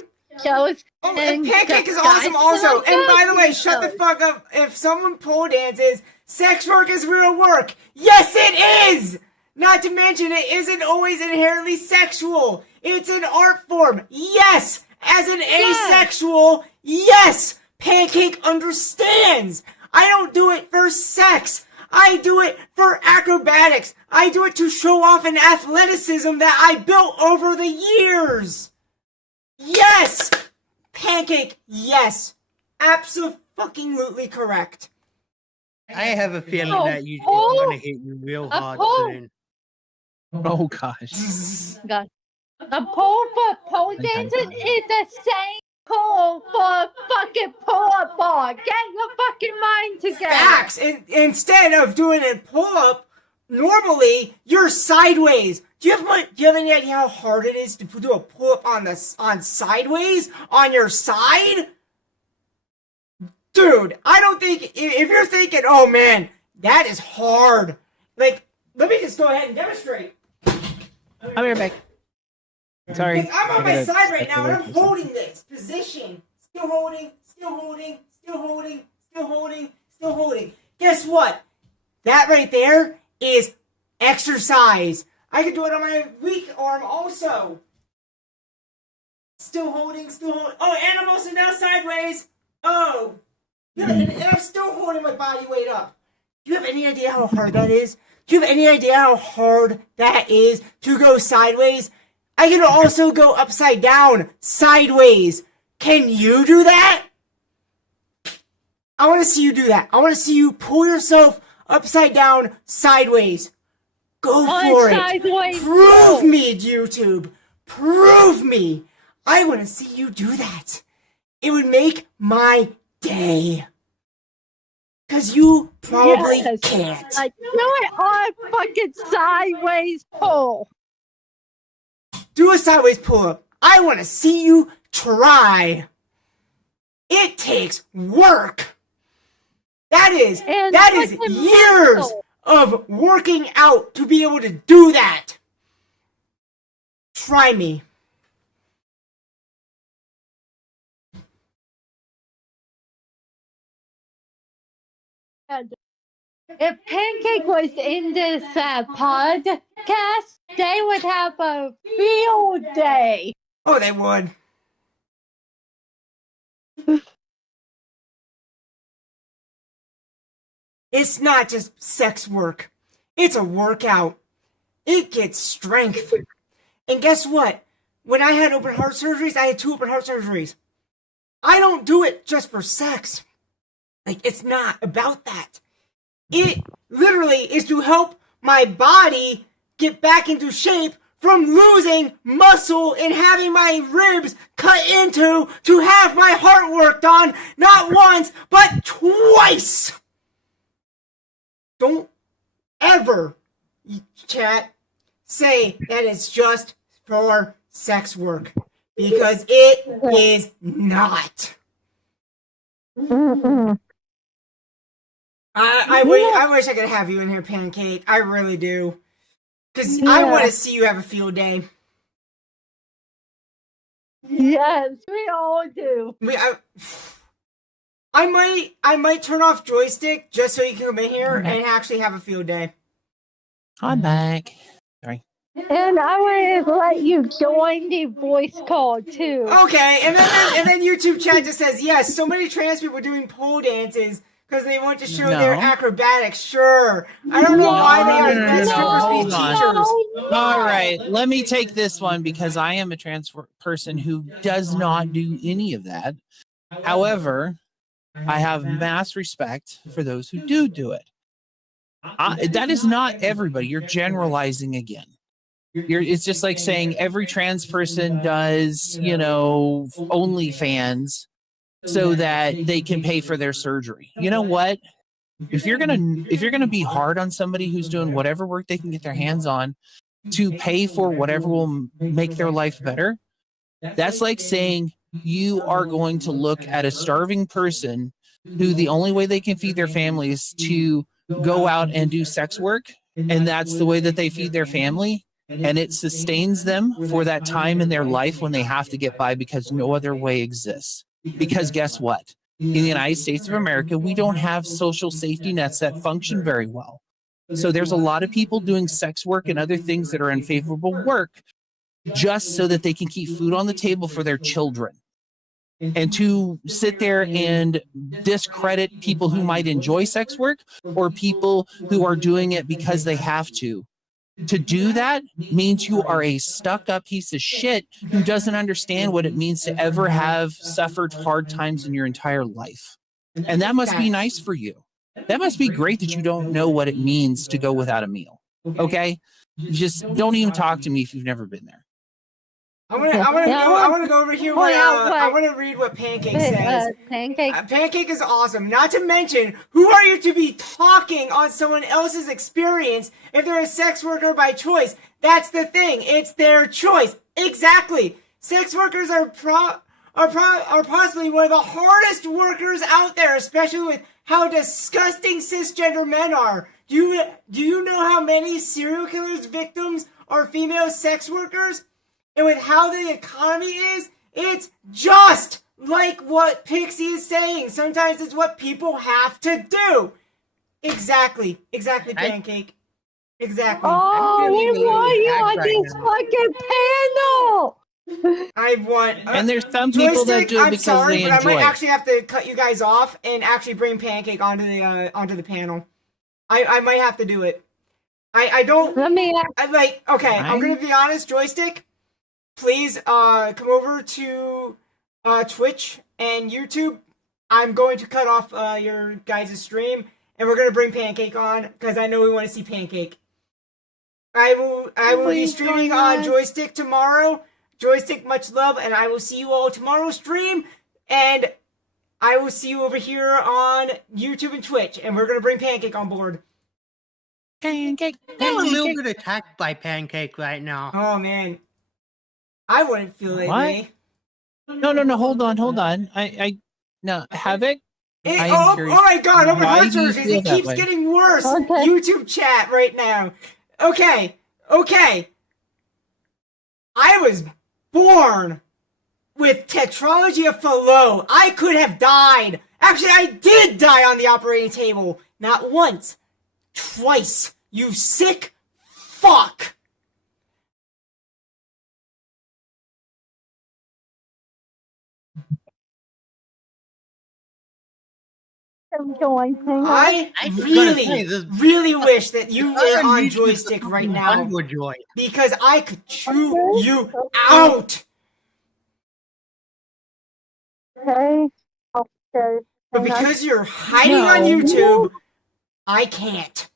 shows. Oh, and Pancake is awesome also. And by the way, shut the fuck up. If someone pole dances, sex work is real work. Yes, it is! Not to mention, it isn't always inherently sexual. It's an art form. Yes! As an asexual, yes! Pancake understands. I don't do it for sex. I do it for acrobatics. I do it to show off an athleticism that I built over the years. Yes! Pancake, yes. Absolutely correct. I have a feeling that you're going to hit you real hard soon. Oh, gosh. God. The pole for pole dancing is the same pole for fucking pull-up bar. Get your fucking mind together. Facts. Instead of doing a pull-up, normally you're sideways. Do you have any idea how hard it is to do a pull-up on sideways on your side? Dude, I don't think if you're thinking, oh man, that is hard. Let me just go ahead and demonstrate. I'll be right back. Sorry. I'm on my side right now and I'm holding this position. Still holding. Guess what? That right there is exercise. I can do it on my weak arm also. Still holding. Oh, and I'm also now sideways. Oh. And I'm still holding my body weight up. Do you have any idea how hard that is? Do you have any idea how hard that is to go sideways? I can also go upside down, sideways. Can you do that? I want to see you do that. I want to see you pull yourself upside down, sideways. Go for it. Prove me, YouTube. Prove me. I want to see you do that. It would make my day. Because you probably can't. I do it on fucking sideways pull. Do a sideways pull-up. I want to see you try. It takes work. That is years of working out to be able to do that. Try me. If Pancake was in this podcast, they would have a field day. Oh, they would. It's not just sex work. It's a workout. It gets strength. And guess what? When I had open heart surgeries, I had 2 open heart surgeries. I don't do it just for sex. Like, it's not about that. It literally is to help my body get back into shape from losing muscle and having my ribs cut into to have my heart worked on, not once, but twice. Don't ever, chat, say that it's just for sex work, because it is not. I wish I could have you in here, Pancake. I really do. Because I want to see you have a field day. Yes, we all do. I might turn off joystick just so you can come in here and actually have a field day. I'm back. Sorry. And I want to let you join the voice call too. Okay, and then YouTube chat just says, yes, so many trans people doing pole dances because they want to show their acrobatics. Sure. I don't know why they are strippers be teachers. All right, let me take this one because I am a trans person who does not do any of that. However, I have mass respect for those who do it. That is not everybody. You're generalizing again. It's just like saying every trans person does, OnlyFans so that they can pay for their surgery. You know what? If you're gonna be hard on somebody who's doing whatever work they can get their hands on to pay for whatever will make their life better, that's like saying you are going to look at a starving person who the only way they can feed their family is to go out and do sex work, and that's the way that they feed their family, and it sustains them for that time in their life when they have to get by because no other way exists. Because guess what? In the United States of America, we don't have social safety nets that function very well. So there's a lot of people doing sex work and other things that are unfavorable work just so that they can keep food on the table for their children. And to sit there and discredit people who might enjoy sex work or people who are doing it because they have to do that means you are a stuck-up piece of shit who doesn't understand what it means to ever have suffered hard times in your entire life. And that must be nice for you. That must be great that you don't know what it means to go without a meal. Okay? Just don't even talk to me if you've never been there. I want to go over here. I want to read what Pancake says. Pancake is awesome. Not to mention, who are you to be talking on someone else's experience if they're a sex worker by choice? That's the thing. It's their choice. Exactly. Sex workers are possibly one of the hardest workers out there, especially with how disgusting cisgender men are. Do you know how many serial killers victims are female sex workers? And with how the economy is, it's just like what Pixie is saying. Sometimes it's what people have to do. Exactly, Pancake. Exactly. Oh, we want you on this fucking panel. I want. And there's some people that do it because they enjoy it. I might actually have to cut you guys off and actually bring Pancake onto the panel. I might have to do it. I don't. Let me I like. Okay, I'm gonna I'm- be honest. Joystick, please come over to Twitch and YouTube. I'm going to cut off your guys' stream, and we're gonna bring Pancake on because I know we want to see Pancake. I will be Please streaming don't on ask. Joystick tomorrow. Joystick, much love, and I will see you all tomorrow stream, and I will see you over here on YouTube and Twitch, and we're gonna bring Pancake on board. Pancake. I'm a little Pancake. bit attacked by Pancake right now. Oh man, I wouldn't feel that What? way. No. Hold on. No, Havoc. I am Oh curious. my god, oh my Why heart do you surges. feel It that keeps way? getting worse. Okay. YouTube chat right now. Okay. I was born with tetralogy of Fallot. I could have died. Actually, I did die on the operating table. Not once, twice. You sick fuck. I I was gonna say, really, this- really wish that you were Other on news is Joystick the right fucking now Underjoy. because I could chew you out. Okay. Okay. But because you're hiding on No. YouTube, I can't.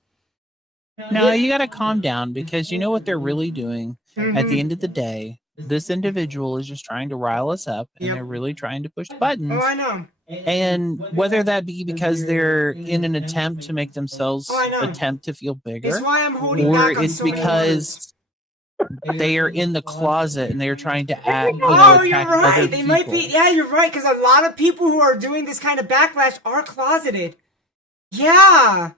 No, you got to calm down because you know what they're really doing. At the Mhm. end of the day, this individual is just trying to rile us up, and Yep. they're really trying to push Oh, buttons. I know. And whether that be because they're in an attempt to make themselves Oh, I know. attempt to feel It's bigger, why I'm holding or back on it's so many words. because they are in the closet and they're trying to act, Oh, you're attack right. other They might be. people. Yeah, you're right. Because a lot of people who are doing this kind of backlash are closeted. Yeah.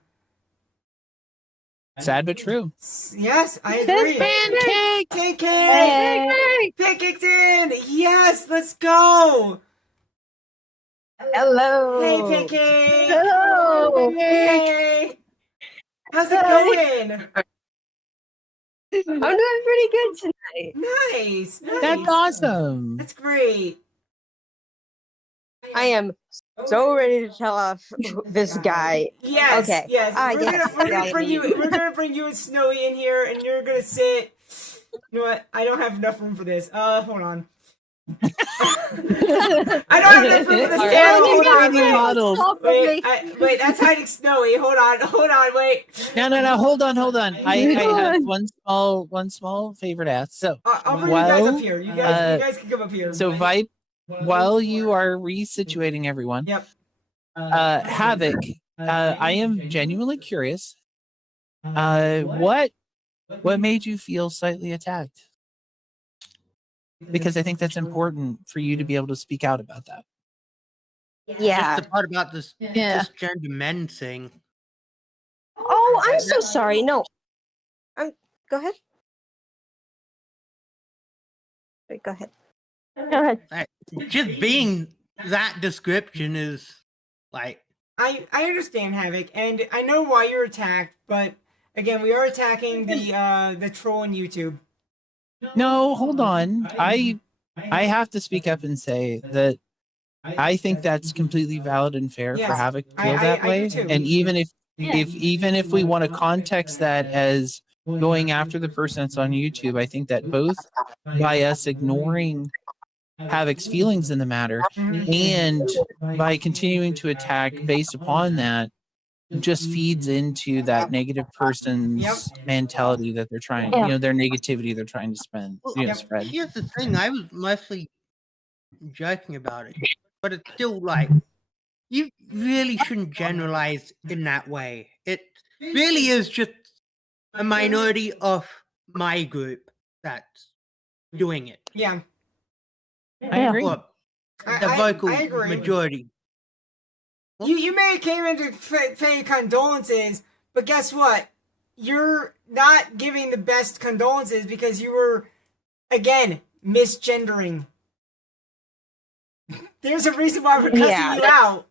Sad but true. Yes, I This agree. Pancake. Pancake! Hey. Pancake's in! Yes, let's go! Hello. Hey, Pancake! Hello. Hey! How's it Hey. going? I'm doing pretty good tonight. Nice! That's awesome. That's great. I am so ready to tell off this guy. Yes, Okay. yes. We're Yes. gonna Yeah, bring you. you- We're gonna bring you and Snowy in here, and you're gonna sit. You know what? I don't have enough room for this. Hold on. I don't have enough room for this Alright. camera. Hold on, 3D wait. models. Wait, that's hiding Snowy. Hold on, wait. No. Hold on. I have Good. one small favor to ask. So I'll bring you guys Well, up here. You guys can come up here. so Vipe, while you are resituating everyone, Yep. Havoc, I am genuinely curious. What made you feel slightly attacked? Because I think that's important for you to be able to speak out about that. Yeah. Just the part about this Yeah. cisgender men thing. Oh, I'm so sorry. No. Go ahead. Wait, go ahead. Go ahead. Just being that description is like, I understand Havoc, and I know why you're attacked, but again, we are attacking the troll on YouTube. No, hold on. I have to speak up and say that I think that's completely valid and fair Yes, for Havoc to feel I that do way. too. And even if we want to context that as going after the person that's on YouTube, I think that both by us ignoring Havoc's feelings in the matter Mhm. and by continuing to attack based upon that just feeds into that negative person's Yep. mentality that they're trying, Yeah. their negativity they're trying to Yep. spread. here's the thing. I was mostly joking about it, but it's still like, you really shouldn't generalize in that way. It really is just a minority of my group that's doing it. Yeah, I agree. Or the I vocal agree. majority. You may have came in to pay condolences, but guess what? You're not giving the best condolences because you were, again, misgendering. There's a reason why we're cussing Yeah, you out,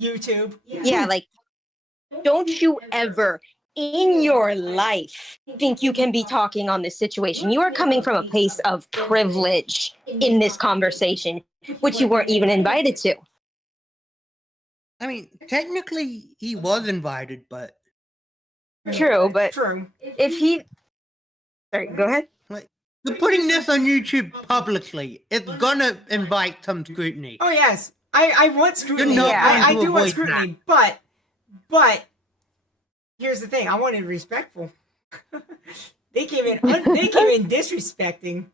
YouTube. Yeah, like, don't you ever in your life think you can be talking on this situation. You are coming from a place of privilege in this conversation, which you weren't even invited to. I mean, technically he was invited, but True, but True. if he, sorry, go ahead. Like, you're putting this on YouTube publicly. It's gonna invite some scrutiny. Oh yes, I want scrutiny. You're not I going to do want avoid scrutiny, but here's the thing: I wanted respectful. They came in disrespecting.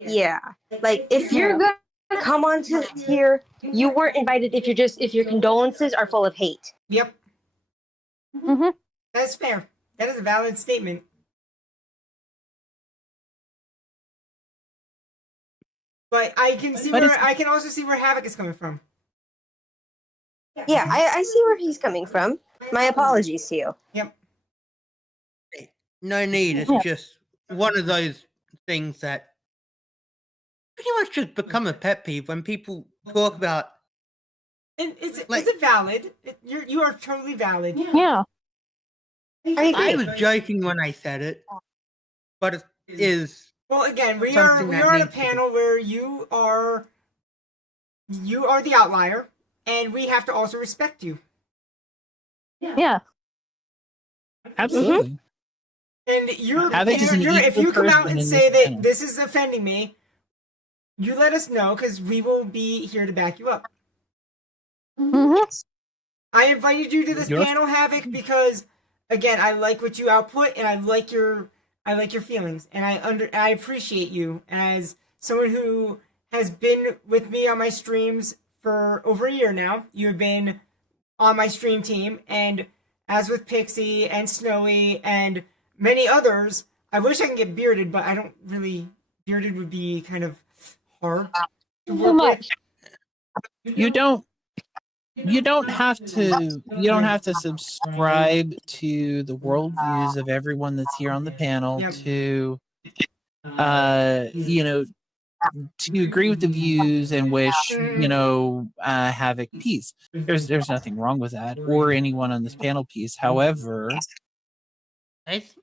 Yeah, like if you're gonna come onto here, you weren't invited. If your condolences are full of hate. Yep, Mm-hmm. that's fair. That is a valid statement. But I can see But where it's- I can also see where Havoc is coming from. Yeah, I see where he's coming from. My apologies to you. Yep. No need. It's just one of those things that pretty much just become a pet peeve when people talk about. And is Like- it valid? You are totally valid. Yeah. I I agree. was joking when I said it, but it is. Well, again, we Something that are on a needs to be- panel where you are the outlier, and we have to also respect you. Yeah. Absolutely. And Havoc is an if equal you come out person and in say this that panel. this is offending me, you let us know because we will be here to back you up. Mm-hmm. I invited you to this Yours- panel, Havoc, because again, I like what you output, and I like your feelings, and I appreciate you as someone who has been with me on my streams for over a year now. You have been on my stream team, and as with Pixie and Snowy and many others, I wish I can get bearded, but I don't really. Bearded would be kind of hard to Too work much. with. You don't have to subscribe to the worldviews of everyone that's here on the panel Yep. to to agree with the views and wish Havoc peace. There's nothing wrong with that, or anyone on this panel peace. However,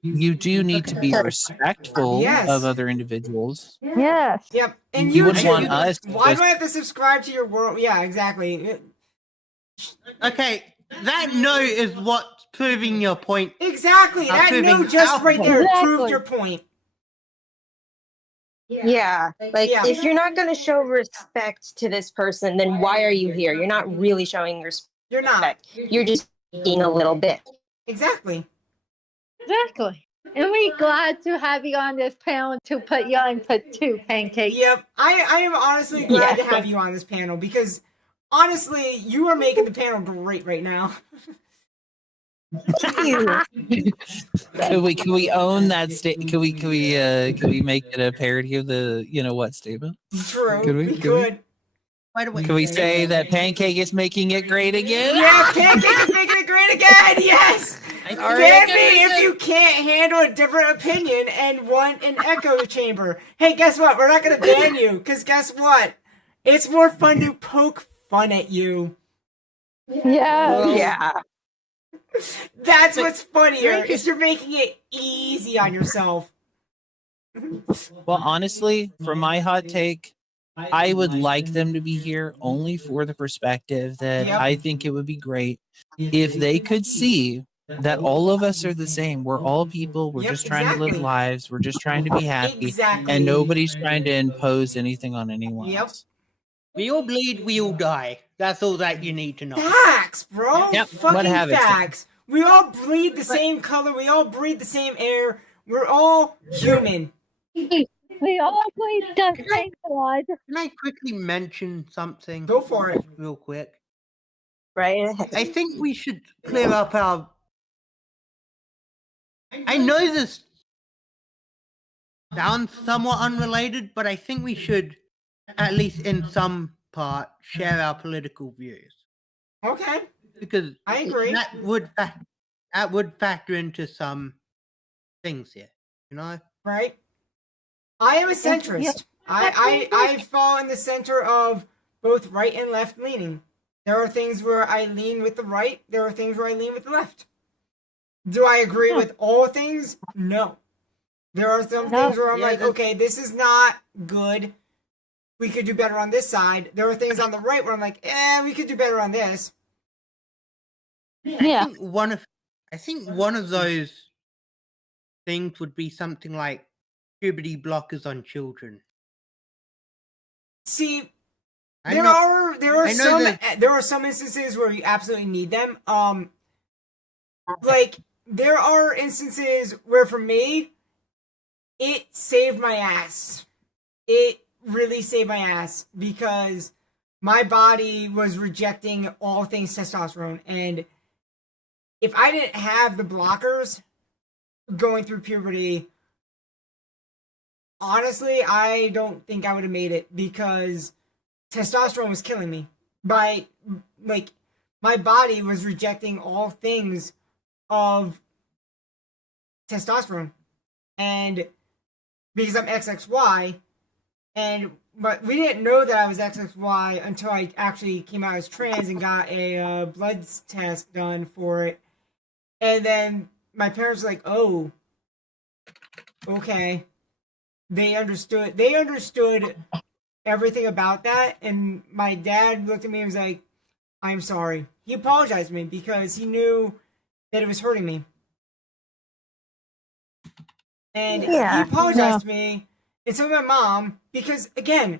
you do need to be respectful Yes. of other individuals. Yes. Yep, and You you wouldn't too. want us to Why just- do I have to subscribe to your world? Yeah, exactly. Okay, that no is what's proving your point. Exactly. I'm That proving no just our right there point. proved Exactly. your point. Yeah, like Yeah. if you're not gonna show respect to this person, then why are you here? You're not really showing respect. You're not. You're just being a little bit. Exactly. Exactly. And we're glad to have you on this panel to put you on put two pancakes. Yep. I am honestly glad Yeah. to have you on this panel because honestly, you are making the panel great right now. Can we own that state? Can we make it a parody of the what statement? True. Could we? We Could could. By the way, Can we say that Pancake is making it great again? Yeah, Pancake is making it great again. Yes. All Ban right, me guys. if you can't handle a different opinion and want an echo chamber. Hey, guess what? We're not gonna ban you because guess what? It's more fun to poke fun at you. Yeah. Yeah. That's what's funnier. Drink Is you're making it easy on yourself. Well, honestly, from my hot take, I would like them to be here only for the perspective that Yep. I think it would be great if they could see that all of us are the same. We're all people. We're Yep, just trying to live exactly. lives. We're just trying to be happy. Exactly. And nobody's trying to impose anything on anyone Yep. else. we all bleed, we all die. That's all that you need to know. Facts, bro. Yep, Fucking what Havoc said. facts. We all breathe the same color. We all breathe the same air. We're all human. We all breathe the same blood. Can I quickly mention something? Go for it. Real quick. Right. I think we should clear up our. I know this sounds somewhat unrelated, but I think we should, at least in some part, share our political views Okay. because I agree. that would factor into some things here. You know. Right? I am a centrist. I fall in the center of both right and left leaning. There are things where I lean with the right. There are things where I lean with the left. Do I agree with all things? No. There are some No. things where I'm Yeah, like, that's- okay, this is not good. We could do better on this side. There are things on the right where I'm like, we could do better on this. Yeah. I think one of I think one of those things would be something like puberty blockers on children. See, I there know- are I know some instances where you absolutely need them. Like there are instances where for me, it saved my ass. It really saved my ass because my body was rejecting all things testosterone, and if I didn't have the blockers going through puberty, honestly, I don't think I would have made it because testosterone was killing me. My body was rejecting all things of testosterone. And because I'm XXY, but we didn't know that I was XXY until I actually came out as trans and got a blood test done for it. And then my parents were like, "Oh, okay." They understood everything about that. And my dad looked at me and was like, "I'm sorry." He apologized to me because he knew that it was hurting me. And he apologized to me, and so did my mom, because again,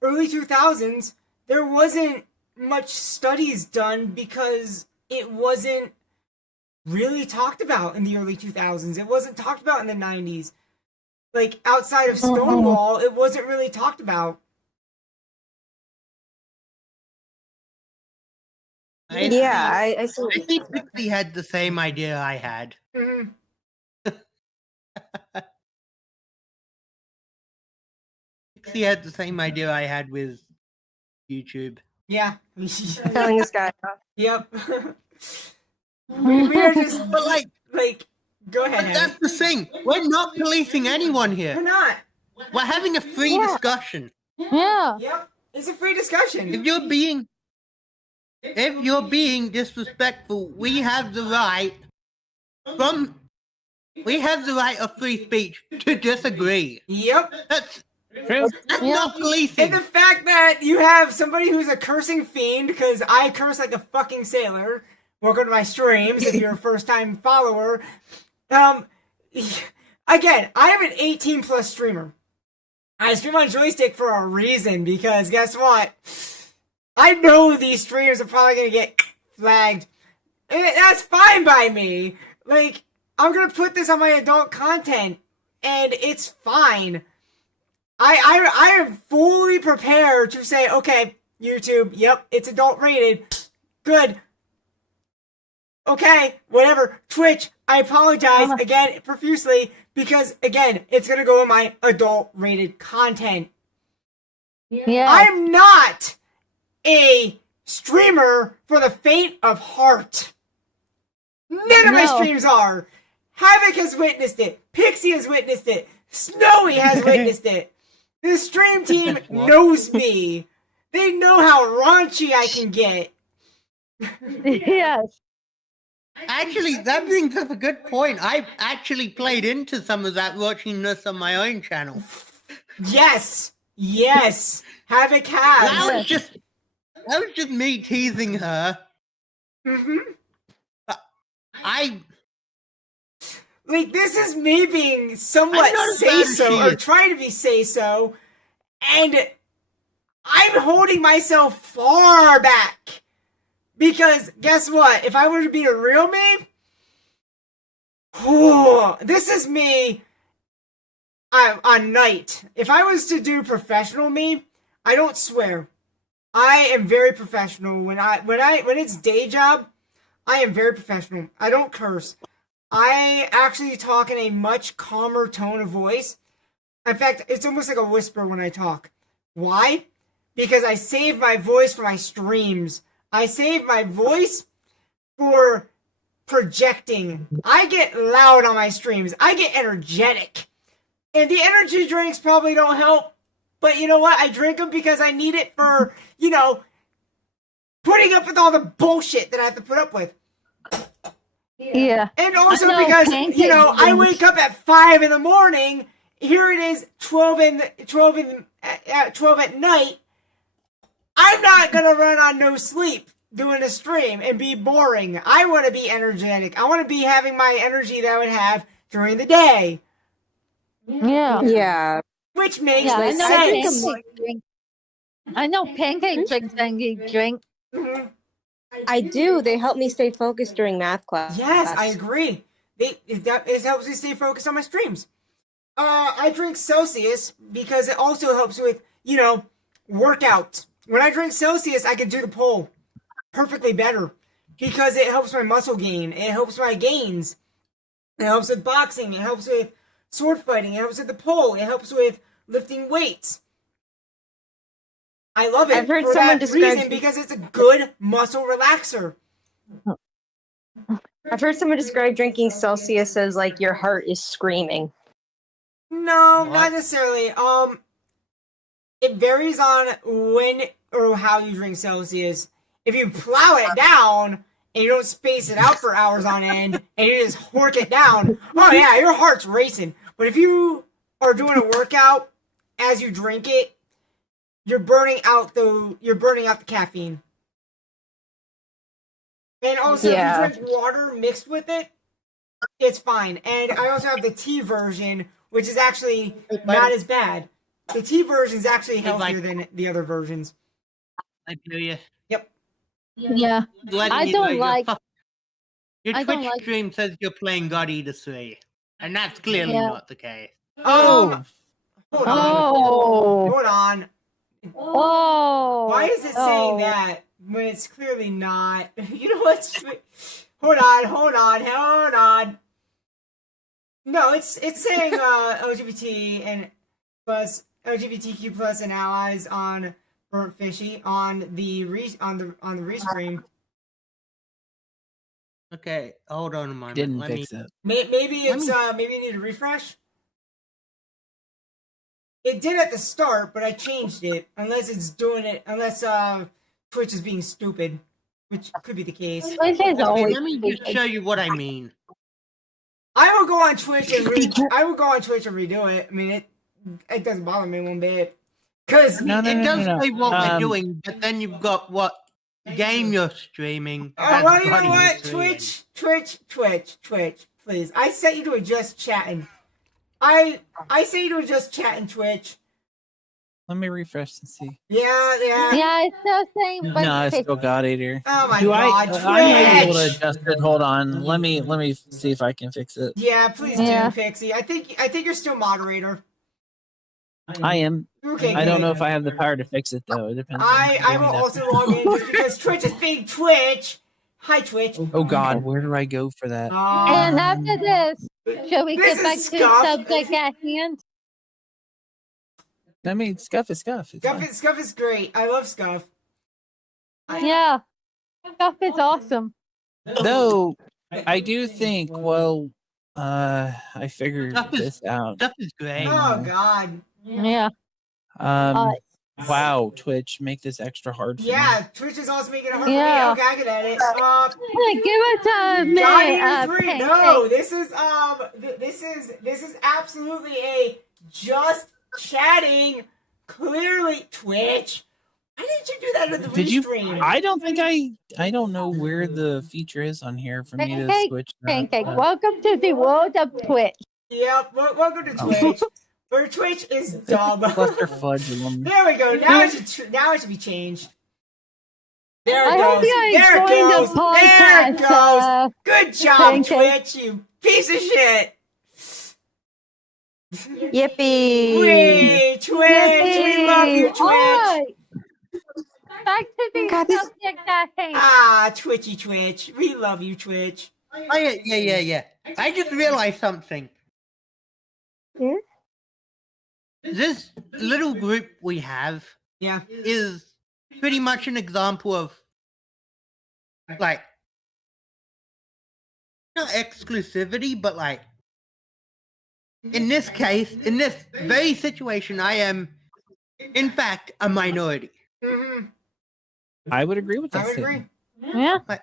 early 2000s, there wasn't much studies done because it wasn't really talked about in the early 2000s. It wasn't talked about in the 90s. Like, outside of Stonewall, it wasn't really talked about. I see. I think Pixie had the same idea I had. Mm-hmm. Pixie had the same idea I had with YouTube. Yeah. Telling this guy off. Yep. we are just, But like, go ahead, but that's the thing. We're not policing anyone We're here. not. We're having a free discussion. Yeah. Yep. It's a free discussion. If you're being disrespectful, we have the right of free speech to disagree. Yep. That's True. not policing. And the fact that you have somebody who's a cursing fiend, because I curse like a fucking sailor. Welcome to my streams if you're a first time follower. Again, I am an 18 plus streamer. I stream on joystick for a reason, because guess what? I know these streams are probably gonna get flagged. And that's fine by me. Like, I'm gonna put this on my adult content, and it's fine. I am fully prepared to say, okay, YouTube, yep, it's adult rated. Good. Okay, whatever. Twitch, I apologize again profusely, because again, it's gonna go in my adult rated content. Yeah. I'm not a streamer for the faint of heart. None of my streams are. Havoc has witnessed it. Pixie has witnessed it. Snowy has witnessed it. The stream team knows me. They know how raunchy I can get. Yes. Actually, that brings up a good point. I've actually played into some of that watching this on my own channel. Yes. Havoc has. That was just me teasing her. Mm-hmm. Like, this is me being somewhat say-so, or trying to be say-so, and I'm holding myself far back. Because, guess what? If I were to be a real me, this is me on night. If I was to do professional me, I don't swear. I am very professional. When it's day job, I am very professional. I don't curse. I actually talk in a much calmer tone of voice. In fact, it's almost like a whisper when I talk. Why? Because I save my voice for my streams. I save my voice for projecting. I get loud on my streams. I get energetic. And the energy drinks probably don't help. But you know what? I drink them because I need it for, putting up with all the bullshit that I have to put up with. Yeah. And also because, I wake up at 5 in the morning. Here it is, 12 at night. I'm not going to run on no sleep doing a stream and be boring. I want to be energetic. I want to be having my energy that I would have during the day, Yeah. Yeah. which makes Yeah, I know sense. pancake drink. I know pancake drinks energy drink. Mhm. I do. They help me stay focused during math class. Yes, I agree. It helps me stay focused on my streams. I drink Celsius because it also helps with, workout. When I drink Celsius, I can do the pull perfectly better because it helps my muscle gain. It helps my gains. It helps with boxing. It helps with sword fighting. It helps with the pull. It helps with lifting weights. I love it I've heard for someone that describe- reason because it's a good muscle relaxer. I've heard someone describe drinking Celsius as like your heart is screaming. No, What? not necessarily. It varies on when or how you drink Celsius. If you plow it down and you don't space it out for hours on end and you just hork it down, oh yeah, your heart's racing. But if you are doing a workout as you drink it, you're burning out the caffeine. And also, Yeah. if you drink water mixed with it, it's fine. And I also have the tea version, which is actually not as bad. The tea version is actually healthier than the other versions. I feel you. Yep. Yeah. Letting I you don't know your like- Your I don't Twitch like- stream says you're playing God Eater 3, and that's clearly Yeah. not the case. Hold on. Oh. Hold on. Oh. Why is it saying that when it's clearly not? You know what? Hold on. No, it's saying LGBT and plus LGBTQ plus and allies on Burntfishie on the restream. Okay, hold on a moment. Didn't Let me. fix it. Maybe Let it's me- maybe you need to refresh. It did at the start, but I changed it. Unless Twitch is being stupid, which could be the case. Which is Okay, always let me just show you what I mean. I will go on Twitch and redo it. I mean, it doesn't bother me one bit. Cause No, no, It no, does no, no. say what we're Um, doing, but then you've got what game you're streaming. well, you know God what? Eater 3, Twitch, please. I set you to adjust chatting. I say you to adjust chatting, Twitch. Let me refresh and see. Yeah. Yeah, it's the same. But No, I still got it here. Oh my Do god, I might be able to Twitch! adjust it. Hold on. Let me see if I can fix it. Yeah, please Yeah. do, Pixie. I think you're still moderator. I am. Okay, I don't good. know if I have the power to fix it though. It depends. I on will that. also log in just because Twitch is being Twitch. Hi, Twitch. Oh God, where do I go for that? And after this, shall we This get back is to Scuff. the subject at hand? I mean, Scuff is Scuff. It's fine. Scuff is great. I love Scuff. Yeah. Stuff is awesome. Though I do think, well, I figured Stuff is- this out. Stuff is great. Oh god. Yeah. Wow, Twitch, make this extra hard for me. Yeah, Twitch is also making it hard Yeah. for me. Okay, I get at it. Hey, give us a God minute. Eater 3. No, this is absolutely a just chatting. Clearly, Twitch. Why didn't you do that in the Did you? restream? I don't think I don't know where the feature is on here for me to Pancake, switch. that. Pancake, welcome to the world of Twitch. Yep. Welcome to Twitch. Where Twitch is dumb. Cluster fudge. There we go. Now it should be changed. There it I hope goes. you There it enjoyed goes. the There it podcast. goes. Good job, Pancake. Twitch. You piece of shit. Yippee! Wait, Twitch. We love you, Twitch. Alright. Back to the God, this- subject at hand. Ah, Twitchy Twitch. We love you, Twitch. Oh, yeah. I just realized something. Yeah? This little group we have Yeah. is pretty much an example of, like, not exclusivity, but like, in this case, in this very situation, I am, in fact, a minority. Mm-hmm. I would agree with that I would statement. agree.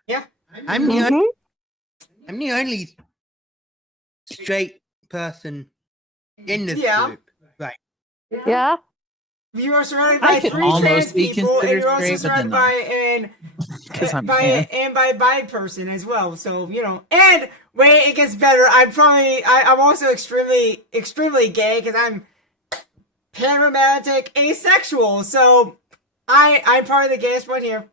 Yeah. I'm the, Mhm. I'm the only straight person in this Yeah. group. Right. Yeah. You are surrounded I by could 3 almost trans be people, and considered you're also straight, but surrounded then by because I'm by pan. and by a bi person as well. So and wait, it gets better. I'm also extremely gay because I'm panromantic asexual. So I'm probably the gayest one here.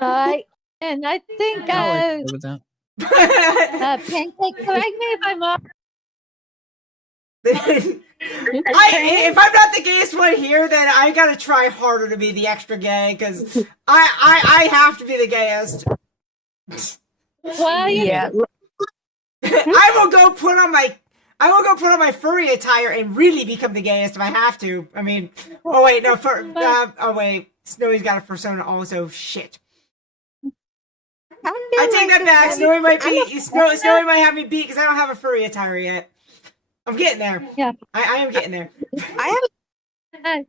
And I think I'll agree with that. Pancake, correct me if I'm wrong. If I'm not the gayest one here, then I gotta try harder to be the extra gay because I have to be the gayest. Well, Yeah. I will go put on my furry attire and really become the gayest if I have to. I mean, oh wait, no, oh wait, Snowy's got a persona also. Shit. I take that back. Snowy might might have me beat because I don't have a furry attire yet. I'm getting there. Yeah. I am getting there. I have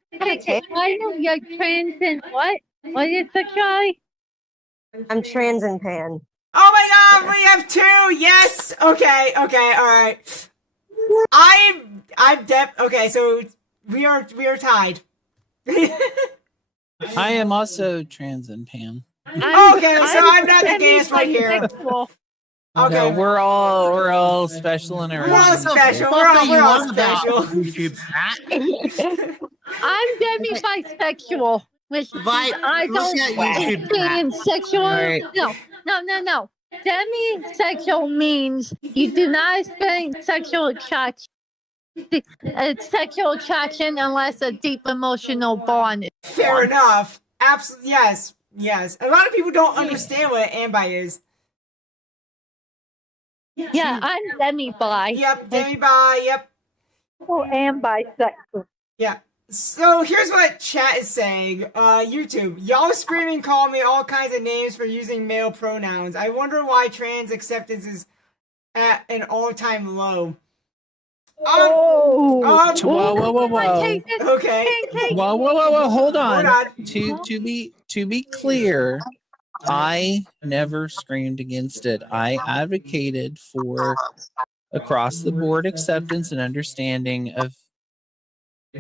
I know you're trans and what? What is sexuality? I'm trans and pan. Oh my god, we have 2. Yes. Okay. All right. I'm okay. So we are tied. I am also trans and pan. Okay, so I'm not the gayest right here. demisexual. Okay. No, we're all special in our We're all own special. way. We're all special. I'm demisexual, which I look at YouTube, don't mean sexual. Right. No. Demisexual means you do not experience sexual attraction. Sexual attraction unless a deep emotional bond is Fair formed. enough. Absolutely. Yes. A lot of people don't understand what ambi is. Yeah, I'm demi-bi. Yep. Demi-bi. Yep. And bisexual. Yeah. So here's what chat is saying. YouTube, y'all screaming call me all kinds of names for using male pronouns. I wonder why trans acceptance is at an all-time low. Whoa. Okay. Whoa. Hold on. Hold on. To be clear, I never screamed against it. I advocated for across the board acceptance and understanding of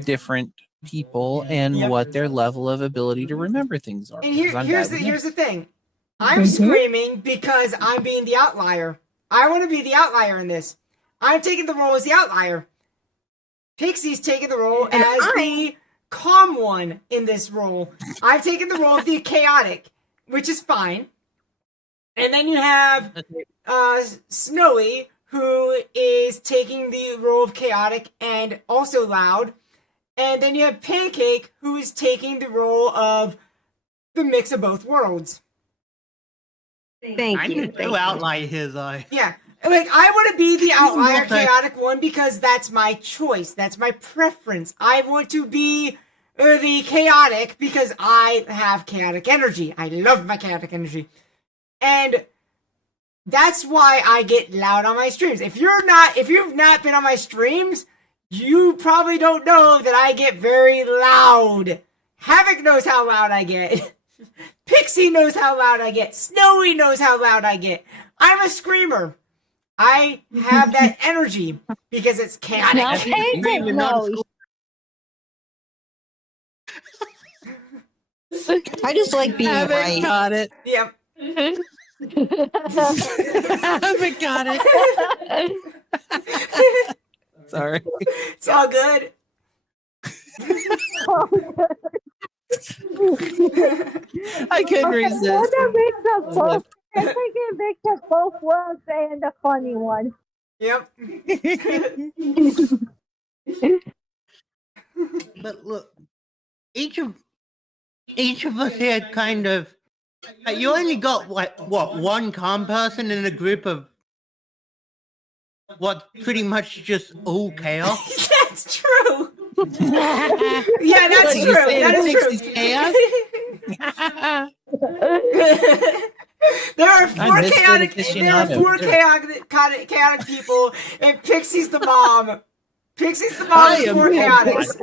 different people and Yep. what their level of ability to remember things are. And because I'm here's bad with the names. thing. I'm screaming because I'm being the outlier. I want to be the outlier in this. I'm taking the role as the outlier. Pixie's taking the role as the calm one in this role. I've taken the role of the chaotic, which is fine. And then you have Snowy, who is taking the role of chaotic and also loud. And then you have Pancake, who is taking the role of the mix of both worlds. Thank you. to outline his Yeah. Like, I want to be the outlier chaotic one because that's my choice. That's my preference. I want to be the chaotic because I have chaotic energy. I love my chaotic energy. And that's why I get loud on my streams. If you've not been on my streams, you probably don't know that I get very loud. Havoc knows how loud I get. Pixie knows how loud I get. Snowy knows how loud I get. I'm a screamer. I have that energy because it's chaotic. Now, Pancake knows. I just like being Haven't right. got it. Yep. Haven't got it. Sorry. It's all good. I couldn't resist. I think it makes us both worlds and a funny one. Yep. But look, each of us here kind of. You only got one calm person in a group of pretty much just all chaos. That's true. Yeah, that's What, true. you saying That is Pixie's true. chaos? There are four I missed the chaotic people, and Pixie's the mom. Pixie's the mom I of am four chaotics.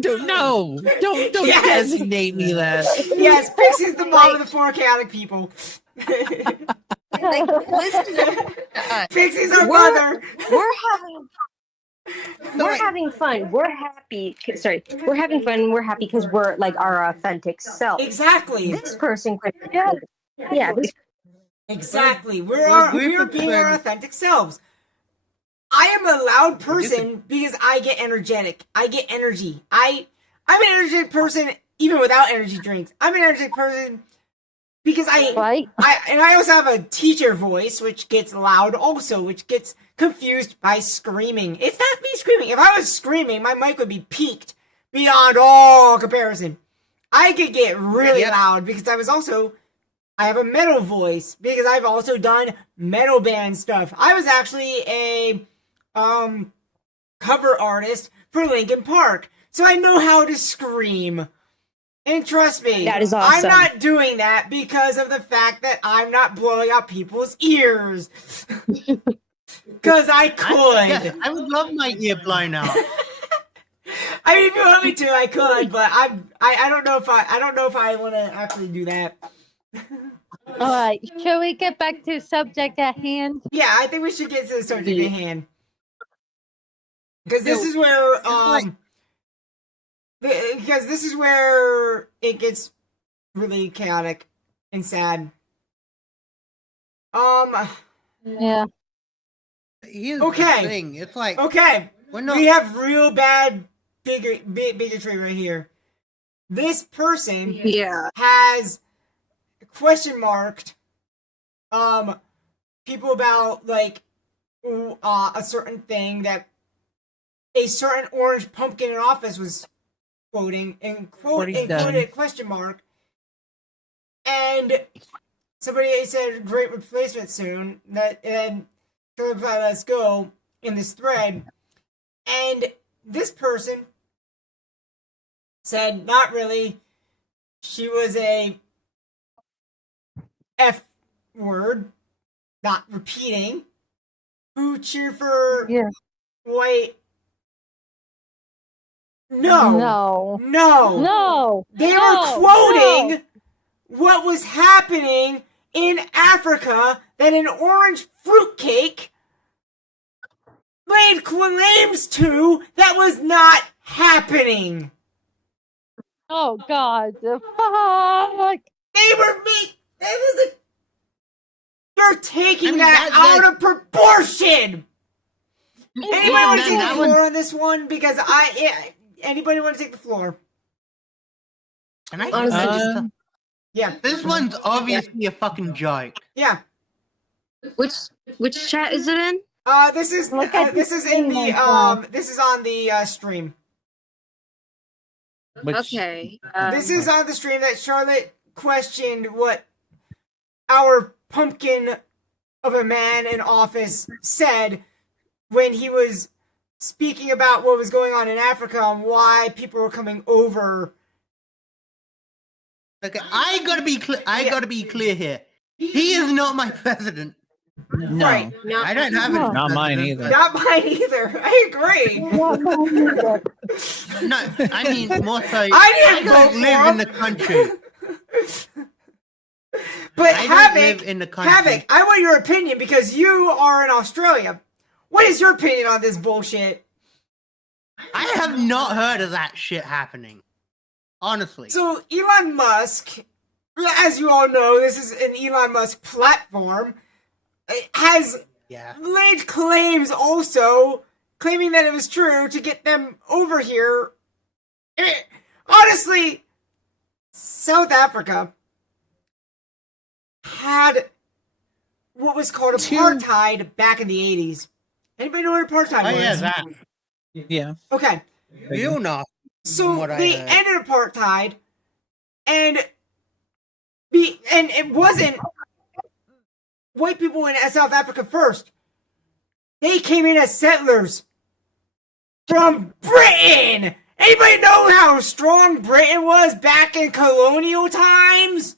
Don't Yes. designate me that. Yes, Pixie's the mom of the four chaotic people. Like, listen, Pixie's our We're- mother. we're having We're having fun. We're happy. Sorry, we're having fun. We're happy because we're like our authentic self. Exactly. This person could. Yeah. Yeah. Exactly. We're a group We're of being our friends. authentic selves. I am a loud person because I get energetic. I get energy. I'm an energetic person even without energy drinks. I'm an energetic person because Right? I also have a teacher voice which gets loud also, which gets confused by screaming. It's not me screaming. If I was screaming, my mic would be peaked beyond all comparison. I could get really loud because I have a metal voice because I've also done metal band stuff. I was actually a cover artist for Linkin Park, so I know how to scream. And trust me, That is awesome. I'm not doing that because of the fact that I'm not blowing out people's ears. Because I could. Yes, I would love my ear blown out. I mean, if you want me to, I could, but I don't know if I want to actually do that. All right. Shall we get back to subject at hand? Yeah, I think we should get to the subject at hand. Because this is where it gets really chaotic and sad. Yeah. Here's Okay. the thing. It's like Okay, we're not. we have real bad bigotry right here. This person Yeah. has question marked people about like a certain thing that a certain orange pumpkin in office was quoting and quoted question mark, and somebody said great replacement soon and let's go in this thread, and this person said not really. She was a F word, not repeating. Who cheer for white? No. They were quoting what was happening in Africa, that an orange fruitcake laid claims to that was not happening. Oh God. Fuck. You're taking that out of proportion. Anybody want to take the floor on this one? Because anybody want to take the floor? And I Yeah. This one's obviously a fucking joke. Yeah. Which chat is it in? This is Look at this is in the this is on the stream. Okay. This is on the stream that Charlotte questioned what our pumpkin of a man in office said when he was speaking about what was going on in Africa and why people were coming over. Okay, I gotta be clear here. He is not my president. No, Right. No. I don't have any. not mine president. either. Not mine either. I agree. No, I mean more so. I didn't vote don't for live him. in the country. But I don't Havoc, live in the country. Havoc, I want your opinion because you are in Australia. What is your opinion on this bullshit? I have not heard of that shit happening. Honestly. So Elon Musk, as you all know, this is an Elon Musk platform, has laid claims also, claiming that it was true to get them over here. Honestly, South Africa had what was called apartheid back in the 80s. Anybody know what apartheid was? Oh yeah, that. Yeah. Okay. You know. So what I they heard. ended apartheid, and it wasn't white people in South Africa first. They came in as settlers from Britain. Anybody know how strong Britain was back in colonial times?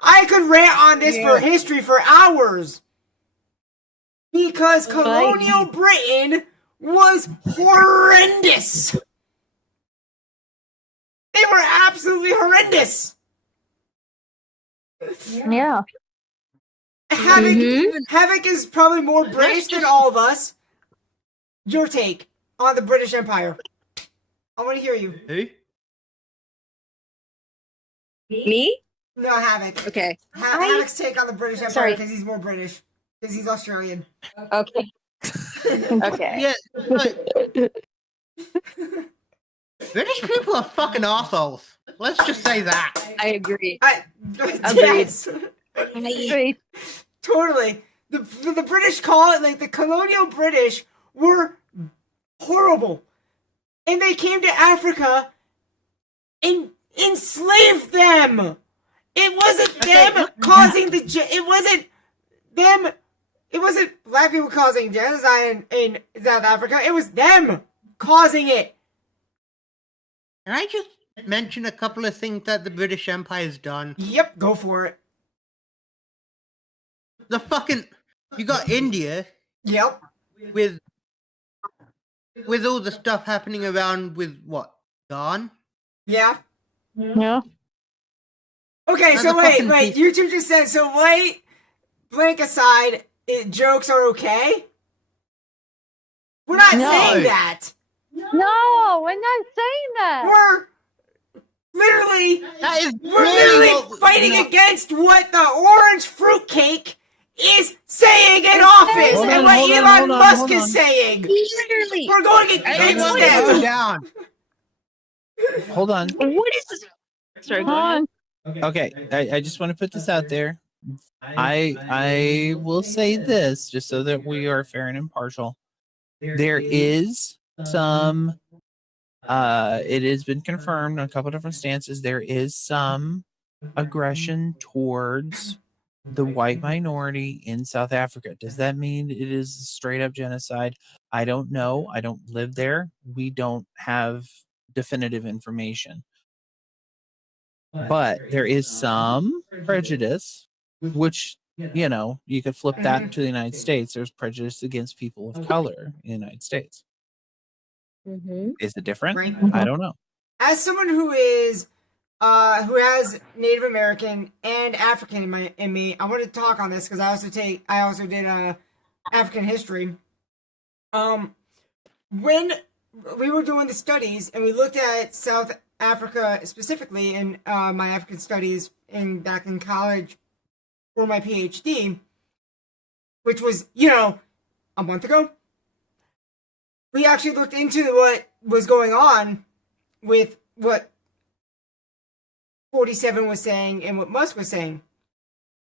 I could rant on this for history for hours. Because colonial Britain was horrendous. They were absolutely horrendous. Yeah. Havoc is probably more British than all of us. your take on the British Empire. I want to hear you. Who? Me? No, I haven't. Okay. Alex take on the British Empire Sorry. because he's more British. Because he's Australian. Okay. Okay. Yeah. British people are fucking assholes. Let's just say that. I agree. Yes. Agreed. Totally. The British the colonial British were horrible. And they came to Africa and enslaved them. It wasn't them causing it wasn't them. It wasn't black people causing genocide in South Africa. It was them causing it. Can I just mention a couple of things that the British Empire's done? Yep, go for it. You got India Yep. with all the stuff happening around with what? Gone? Yeah. Yeah. Okay, Now so the wait. fucking YouTube just said, so white blank aside, jokes are okay? We're not No. saying that. No, we're not saying that. We're literally That is We're really literally fighting against what the orange fruitcake is saying in office Hold and on, what Elon Musk hold is on. saying. Literally. We're going against Everyone them. go down. Hold on. What is this? Sorry, go ahead. Okay, I just want to put this out there. I will say this just so that we are fair and impartial. There is some it has been confirmed on a couple different stances. There is some aggression towards the white minority in South Africa. Does that mean it is straight up genocide? I don't know. I don't live there. We don't have definitive information. But there is some prejudice, which, you know, you could flip that to the United States. There's prejudice against people of color in the United States. Mm-hmm. Is it different? Right. I don't know. As someone who who has Native American and African in me, I want to talk on this because I also did African history. When we were doing the studies and we looked at South Africa specifically in my African studies back in college for my PhD, which was, a month ago, we actually looked into what was going on with what 47 was saying and what Musk was saying.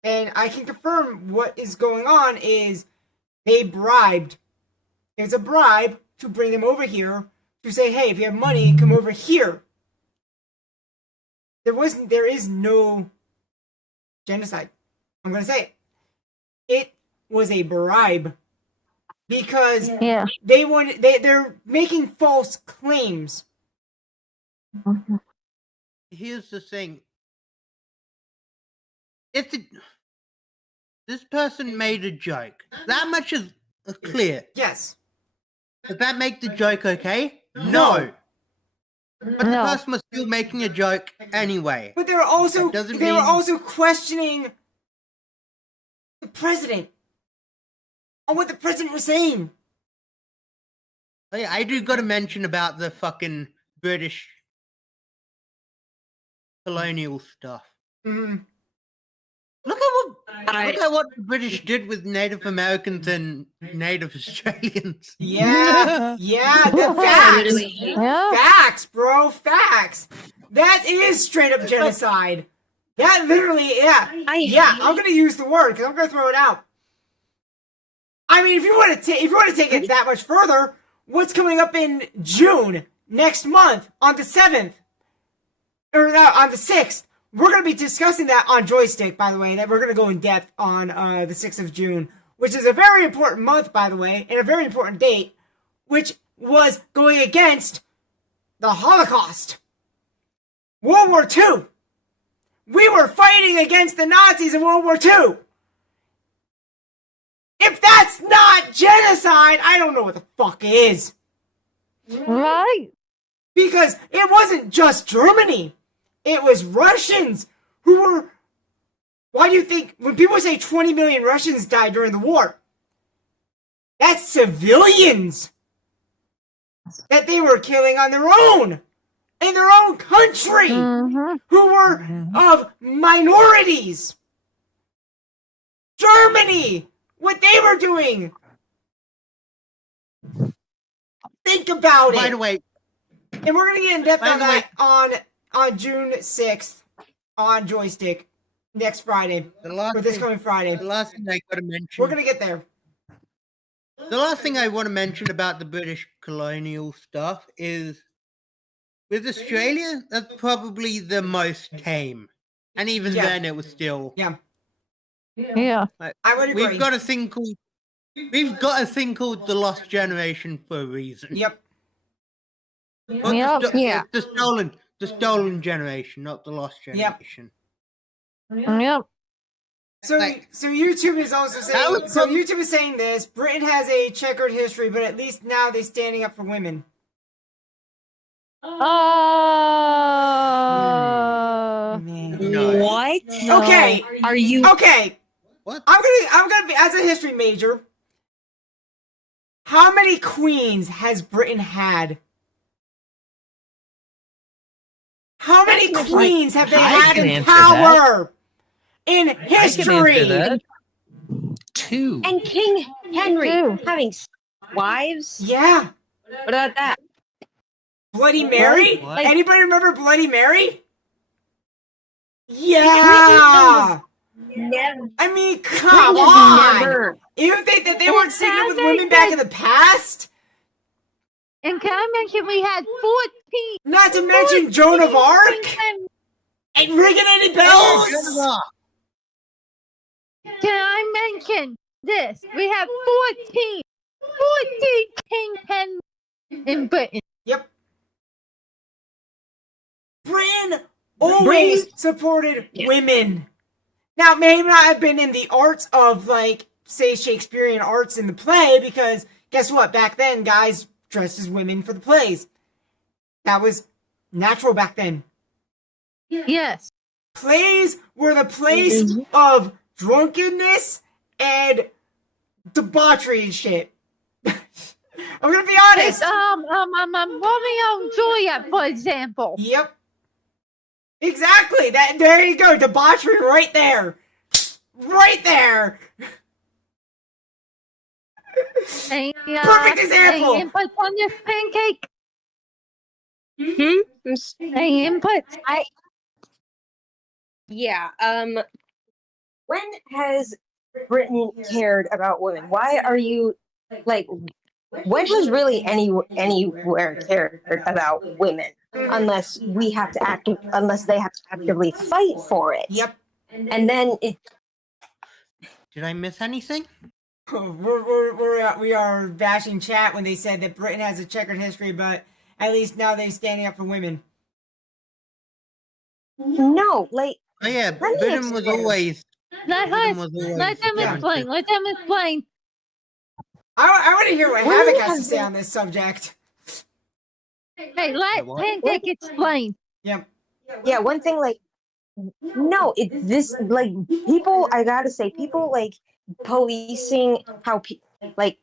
And I can confirm what is going on is they bribed. It was a bribe to bring them over here to say, hey, if you have money, come over here. There is no genocide. I'm going to say it. It was a bribe because Yeah. they're making false claims. Here's the thing. This person made a joke. That much is clear. Yes. Does that make the joke okay? No. But the No. person was still making a joke anyway. But they were also That doesn't they were mean- also questioning the president on what the president was saying. Oh, yeah, I do got to mention about the fucking British colonial stuff. Mhm. Look at what the British did with Native Americans and Native Australians. Yeah, the facts. Literally. Yeah. Facts, bro, facts. That is straight up genocide. That literally, yeah. I'm gonna use the word because I'm gonna throw it out. I mean, if you want to take it that much further, what's coming up in June next month on the 7th, or no, on the 6th? We're gonna be discussing that on Joystick, by the way. That we're gonna go in depth on the 6th of June, which is a very important month, by the way, and a very important date, which was going against the Holocaust. World War II. We were fighting against the Nazis in World War II. If that's not genocide, I don't know what the fuck is. Right. Because it wasn't just Germany. It was Russians who were... Why do you think... When people say 20 million Russians died during the war, that's civilians. that they were killing on their own, in their own country, who were of minorities. Germany, what they were doing. Think about it. By the way, and we're gonna get in depth by on the way- that on June 6th on Joystick next Friday, or this coming Friday. the last thing I gotta mention. We're gonna get there. The last thing I want to mention about the British colonial stuff is, with Australia, that's probably the most tame, and even Yeah. then, it was still. Yeah, Yeah. I would agree. We've got a thing called the Lost Generation for a reason. Yep. Not Yep. the stolen generation, not the lost Yep. generation. Yep. So, Like- so YouTube is also That saying. was So from- YouTube is saying this. Britain has a checkered history, but at least now they're standing up for women. Man. No. What? No. Okay. Are you? Okay. What? I'm gonna be, as a history major. How many queens has Britain had? How many queens have they I had can in answer power in I can answer history? that. 2. And King Henry Ew. having wives? Yeah. What about that? Bloody Mary? What? Anybody remember Bloody Mary? Yeah. Never. I mean, come Britain on. has never. You think that they weren't sleeping with They women back in the past? And can I mention we had 14? Not to mention Joan of Arc? Can Ain't ringing any bells? I mention this? We have 14 King Henry in Britain. Yep. Britain always supported women. Now, may not have been in the arts of, like, say, Shakespearean arts in the play, because guess what? Back then, guys dressed as women for the plays. That was natural back then. Yes. Plays were the place of drunkenness and debauchery and shit. I'm gonna be honest. It's Romeo and Juliet, for example. Yep. Exactly. There you go. Debauchery right there. Right there. Any, Perfect example. Any inputs on this pancake? Hmm? Any inputs? Yeah. When has Britain cared about women? Why are you like? When has really anywhere cared about women? Unless they have to actively fight for it. Yep. And then it. Did I miss anything? We are bashing chat when they said that Britain has a checkered history, but at least now they're standing up for women. No, like. Oh yeah, Let me Britain was explain. always. Let Britain us, was always let them down explain. to- Let them explain. I want to hear what Women Havoc has to have say been- on this subject. Hey, let what? Pancake explain. Yep. Yeah, one thing like. No, this like people. I gotta say, people like policing how like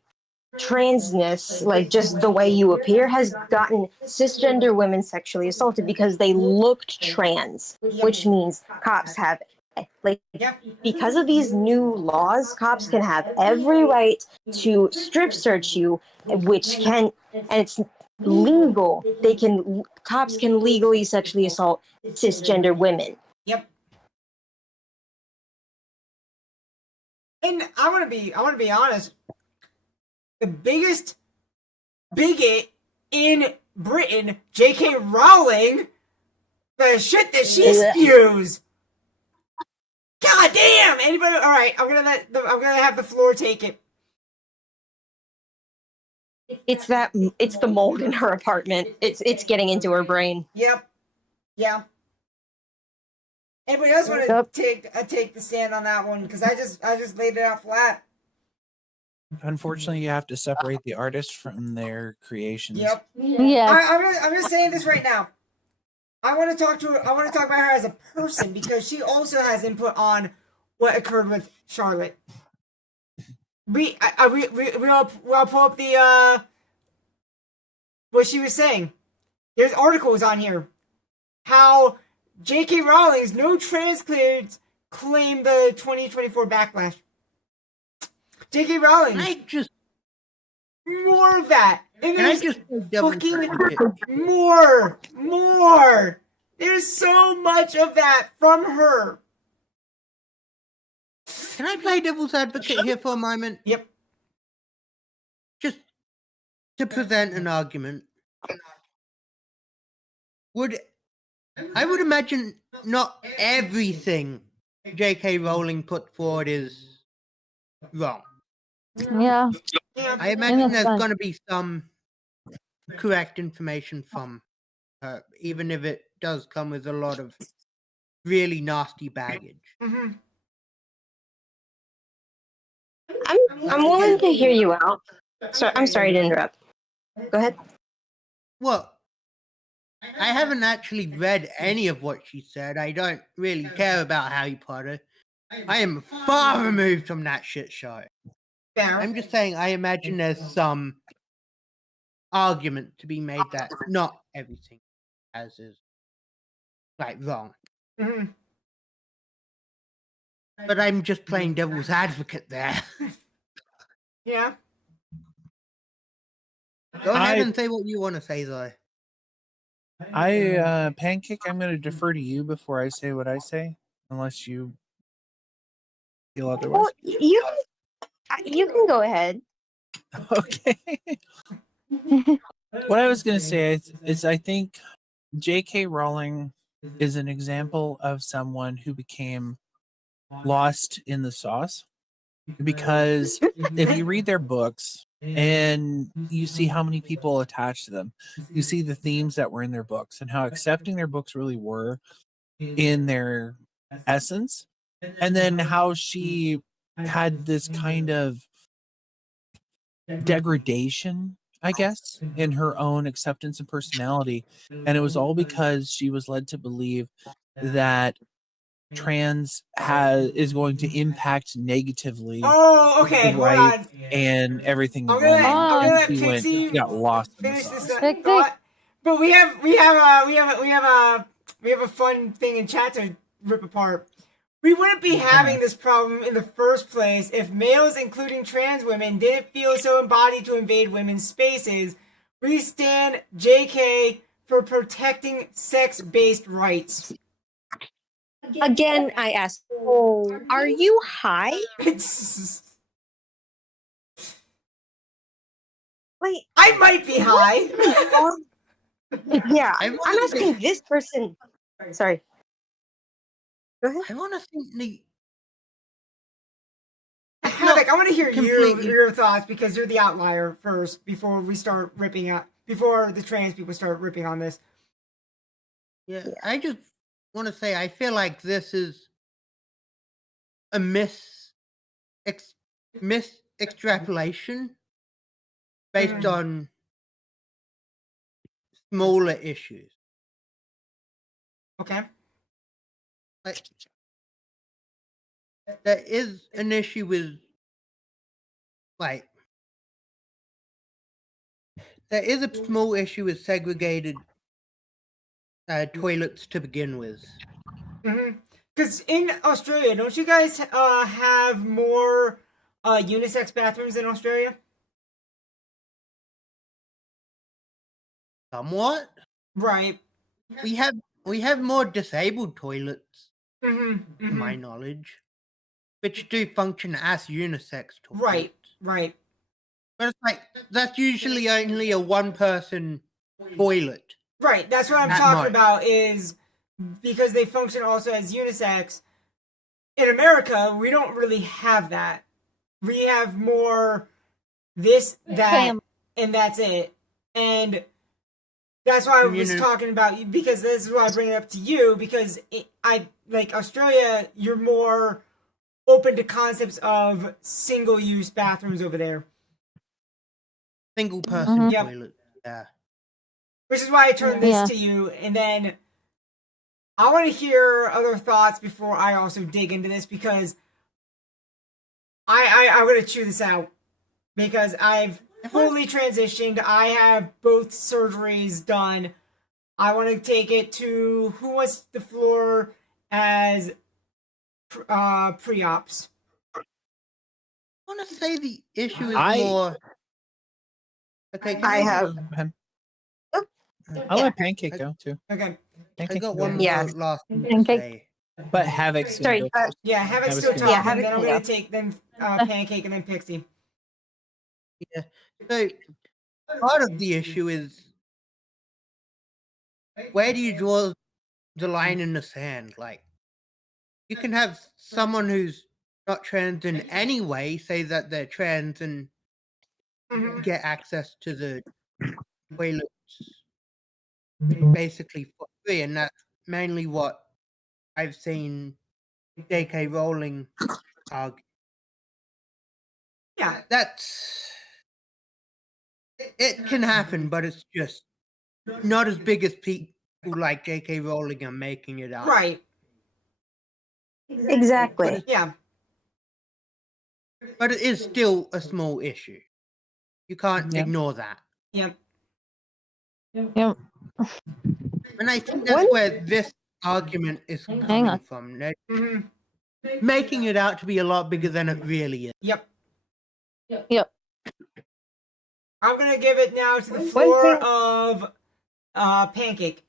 transness, like just the way you appear, has gotten cisgender women sexually assaulted because they looked trans, which means cops have like Yep. because of these new laws, cops can have every right to strip search you, which can and it's legal. Cops can legally sexually assault cisgender women. Yep. And I want to be honest. The biggest bigot in Britain, J.K. Rowling, the shit that she spews. God damn! Anybody? All right, I'm gonna have the floor take it. It's the mold in her apartment. It's getting into her brain. Yep. Yeah. Anybody else want to Yep. take the stand on that one? Because I just laid it out flat. Unfortunately, you have to separate the artist from their creations. Yep. Yes. I'm just saying this right now. I want to talk about her as a person because she also has input on what occurred with Charlotte. We'll pull up the what she was saying. There's articles on here. How J.K. Rowling's no trans kids claim the 2024 backlash. J.K. Rowling. More of that. And there's fucking more. There's so much of that from her. Can I play devil's advocate here for a moment? Yep. Just to present an argument. I would imagine not everything J.K. Rowling put forward is wrong. Yeah. I imagine there's going to be some correct information from her, even if it does come with a lot of really nasty baggage. Mm-hmm. I'm willing to hear you out. I'm sorry to interrupt. Go ahead. Well, I haven't actually read any of what she said. I don't really care about Harry Potter. I am far removed from that shit show. Fair. I'm just saying, I imagine there's some argument to be made that not everything as is wrong. Mm-hmm. But I'm just playing devil's advocate there. Yeah. Go ahead and say what you want to say, though. Pancake, I'm going to defer to you before I say what I say, unless you feel otherwise. Well, you can go ahead. Okay. What I was going to say is I think J.K. Rowling is an example of someone who became lost in the sauce, because if you read their books and you see how many people attach to them, you see the themes that were in their books and how accepting their books really were in their essence, and then how she had this kind of degradation, I guess, in her own acceptance and personality. And it was all because she was led to believe that trans is going to impact negatively. Oh, okay. Hold on. And everything. I'm gonna let she Pixie got lost. finish this Pixie. thought. But we have a fun thing in chat to rip apart. We wouldn't be having this problem in the first place if males, including trans women, didn't feel so embodied to invade women's spaces. We stand JK for protecting sex-based rights. Again, I ask, are you high? Wait, I might be high. Yeah, I'm asking this person. Sorry. Go ahead. I want to think Havoc, I want to hear completely- your thoughts, because you're the outlier first before we start ripping out, before the trans people start ripping on this. Yeah, I just want to say I feel like this is a extrapolation based on smaller issues. Okay. Like, there is an issue with, there is a small issue with segregated toilets to begin with. Because in Australia, don't you guys have more unisex bathrooms in Australia? Somewhat. Right. We have more disabled toilets, to my knowledge, which do function as unisex toilets. Right. But it's that's usually only a one-person toilet. Right. That's what I'm talking about, is because they function also as unisex. In America, we don't really have that. We have more this, that, and that's it. And that's why I was talking about, because this is why I bring it up to you, because Australia, you're more open to concepts of single-use bathrooms over there. Single-person toilet. Yeah. Which is why I turned this to you, and then I want to hear other thoughts before I also dig into this, because I'm going to chew this out, because I've fully transitioned. I have both surgeries done. I want to take it to Who Wants the Floor as pre-ops. I want to say the issue is I- more. Okay, can I have. I'll let Pancake go too. Okay. I Pancake got can go. one Yeah. more last thing to Pancake. say. But Havoc's gonna Sorry, go first. Yeah, Havoc's Havoc's still good. talking. Yeah, Havoc then I'm can going go. to take Pancake and then Pixie. Yeah. So part of the issue is where do you draw the line in the sand? Like, you can have someone who's not trans in any way say that they're trans and Mhm. get access to the toilets basically for free, and that's mainly what I've seen J.K. Rowling argue. Yeah. That's it can happen, but it's just not as big as people like J.K. Rowling are making it out. Right. Exactly. Yeah. But it is still a small issue. You can't Yeah. ignore that. Yep. Yep. And I think that's where this argument is coming on. from. They're hmm making it out to be a lot bigger than it really is. Yep. Yep. I'm going to give it now to the One floor thing- of Pancake.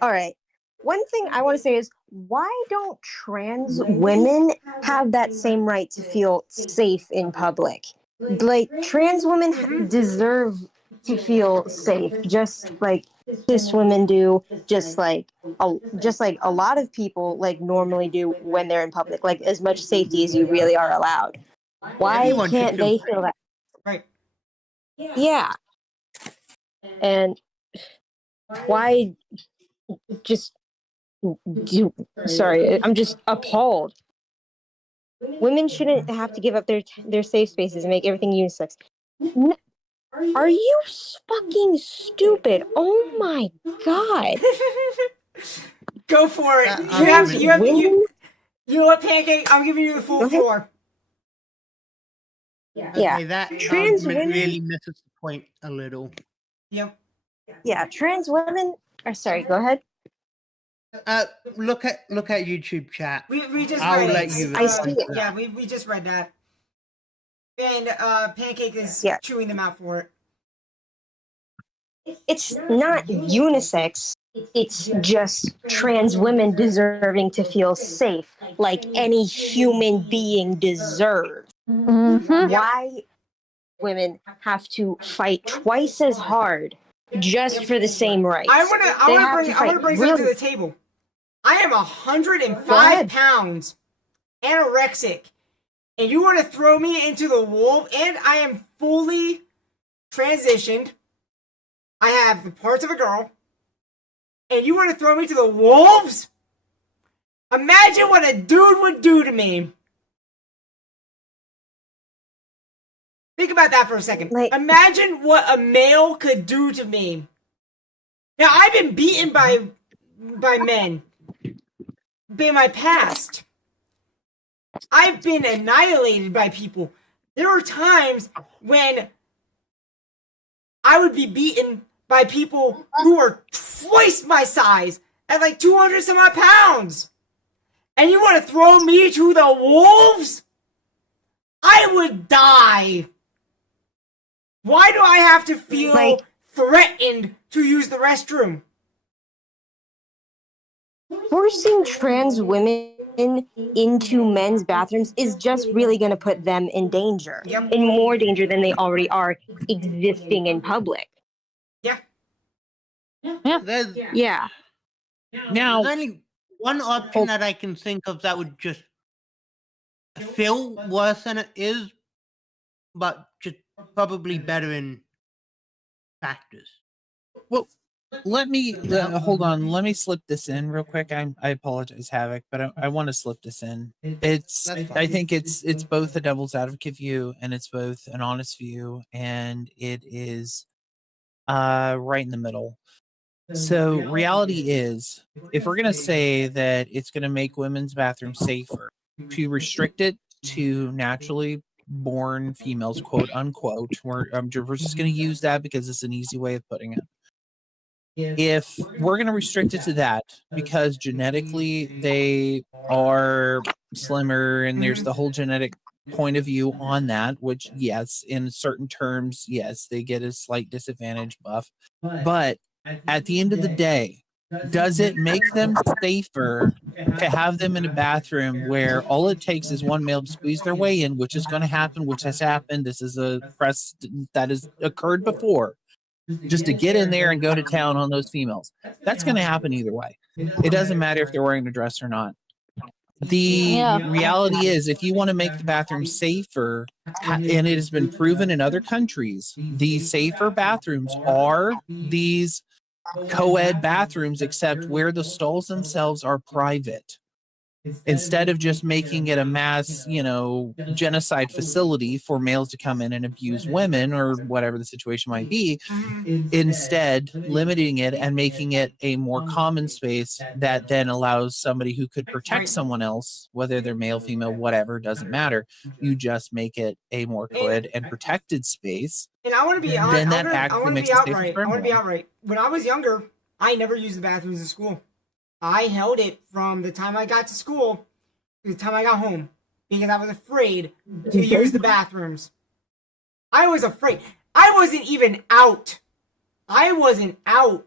All right. One thing I want to say is, why don't trans women have that same right to feel safe in public? Like, trans women deserve to feel safe, just like cis women do, just like a lot of people like normally do when they're in public, like as much safety as you really are allowed. Why Everyone should can't feel they feel that? Right. Yeah. And why just sorry, I'm just appalled. Women shouldn't have to give up their safe spaces and make everything unisex. Are you fucking stupid? Oh my god. Go for it. That You know what, Pancake? I'm giving you the full Go ahead. floor. Yeah. Okay, that Trans argument women- really misses the point a little. Yep. Yeah, trans women sorry, go ahead. Look at YouTube chat. We just I'll read let it. you I respond see to it. that. Yeah, we just read that. And Pancake is Yeah. chewing them out for it. It's not unisex. It's just trans women deserving to feel safe, like any human being deserves. Mm-hmm. Why women have to fight twice as hard just for the same rights? I want to bring something to really- the table. I am 105 Go ahead. pounds, anorexic, and you want to throw me into the wolf? And I am fully transitioned. I have the parts of a girl, and you want to throw me to the wolves? Imagine what a dude would do to me. Think about that for a second. Like- Imagine what a male could do to me. Now, I've been beaten by men in my past. I've been annihilated by people. There are times when I would be beaten by people who are twice my size at like 200 some odd pounds. And you want to throw me to the wolves? I would die. Why do I have to feel Like- threatened to use the restroom? Forcing trans women into men's bathrooms is just really going to put them in danger. Yep. In more danger than they already are existing in public. Yeah. There's Yeah. Now, There's only one option that I can think of that would just feel worse than it is, but just probably better in practice. well, let me hold on. Let me slip this in real quick. I apologize, Havoc, but I want to slip this in. That's fine. I think it's both a devil's advocate view and it's both an honest view, and it is right in the middle. So reality is, if we're gonna say that it's gonna make women's bathrooms safer, to restrict it to naturally born females, quote unquote. We're just going to use that because it's an easy way of putting it. If we're going to restrict it to that because genetically they are slimmer and there's the whole genetic point of view on that, which yes, in certain terms, yes, they get a slight disadvantage buff. But at the end of the day, does it make them safer to have them in a bathroom where all it takes is one male to squeeze their way in, which is going to happen, which has happened. This is a precedent that has occurred before. Just to get in there and go to town on those females. That's going to happen either way. It doesn't matter if they're wearing a dress or not. The reality is, if you want to make the bathroom safer, and it has been proven in other countries, the safer bathrooms are these co-ed bathrooms, except where the stalls themselves are private. Instead of just making it a mass, genocide facility for males to come in and abuse women or whatever the situation might be, instead limiting it and making it a more common space that then allows somebody who could protect someone else, whether they're male, female, whatever, doesn't matter. You just make it a more co-ed and protected space. And I want to be then that actually makes it safer for I want to be everyone. outright. When I was younger, I never used the bathrooms in school. I held it from the time I got to school to the time I got home because I was afraid to use the bathrooms. I was afraid. I wasn't even out. I wasn't out.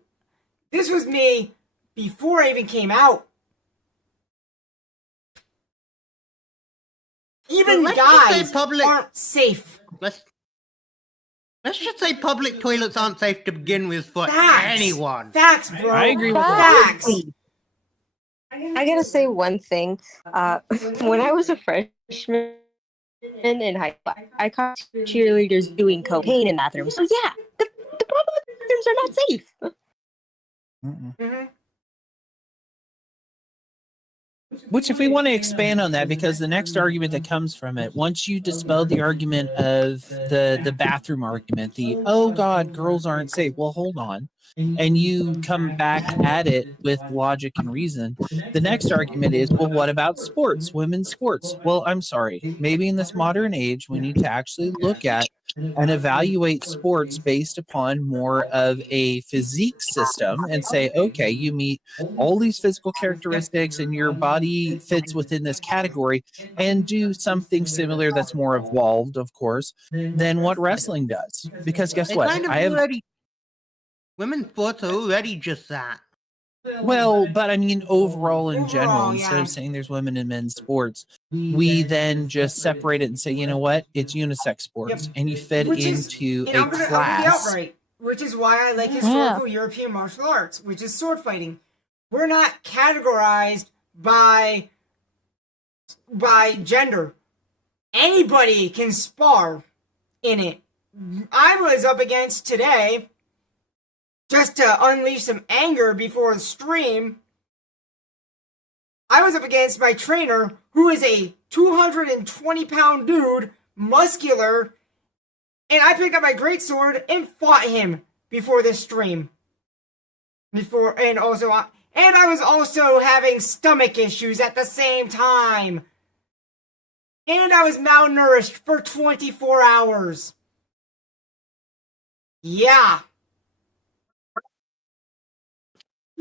This was me before I even came out. Even Well, let's just say guys public- aren't safe. Let's just say public toilets aren't safe to begin with for Facts. anyone. Facts, bro. I agree with Facts. I gotta say one thing. When I was a freshman in high school, I caught cheerleaders doing cocaine in bathrooms. So yeah, the public bathrooms are not safe. Mhm. Which, if we want to expand on that, because the next argument that comes from it, once you dispel the argument of the bathroom argument, the oh god, girls aren't safe. Well, hold on, and you come back at it with logic and reason. The next argument is, well, what about sports, women's sports? Well, I'm sorry, maybe in this modern age, we need to actually look at and evaluate sports based upon more of a physique system and say, okay, you meet all these physical characteristics and your body fits within this category, and do something similar that's more evolved, of course, than what wrestling does. Because guess what? Women's sports are already just that. Well, but I mean, overall, in general, Overall, instead yeah. of saying there's women in men's sports, we then just separate it and say, you know what? It's unisex sports, Yep. and you fit into and a I'm gonna be class. outright, which is why I like historical European martial arts, which is sword fighting. We're not categorized by gender. Anybody can spar in it. I was up against today, just to unleash some anger before the stream, I was up against my trainer, who is a 220-pound dude, muscular, and I picked up my greatsword and fought him before this stream. And I was also having stomach issues at the same time. And I was malnourished for 24 hours. Yeah.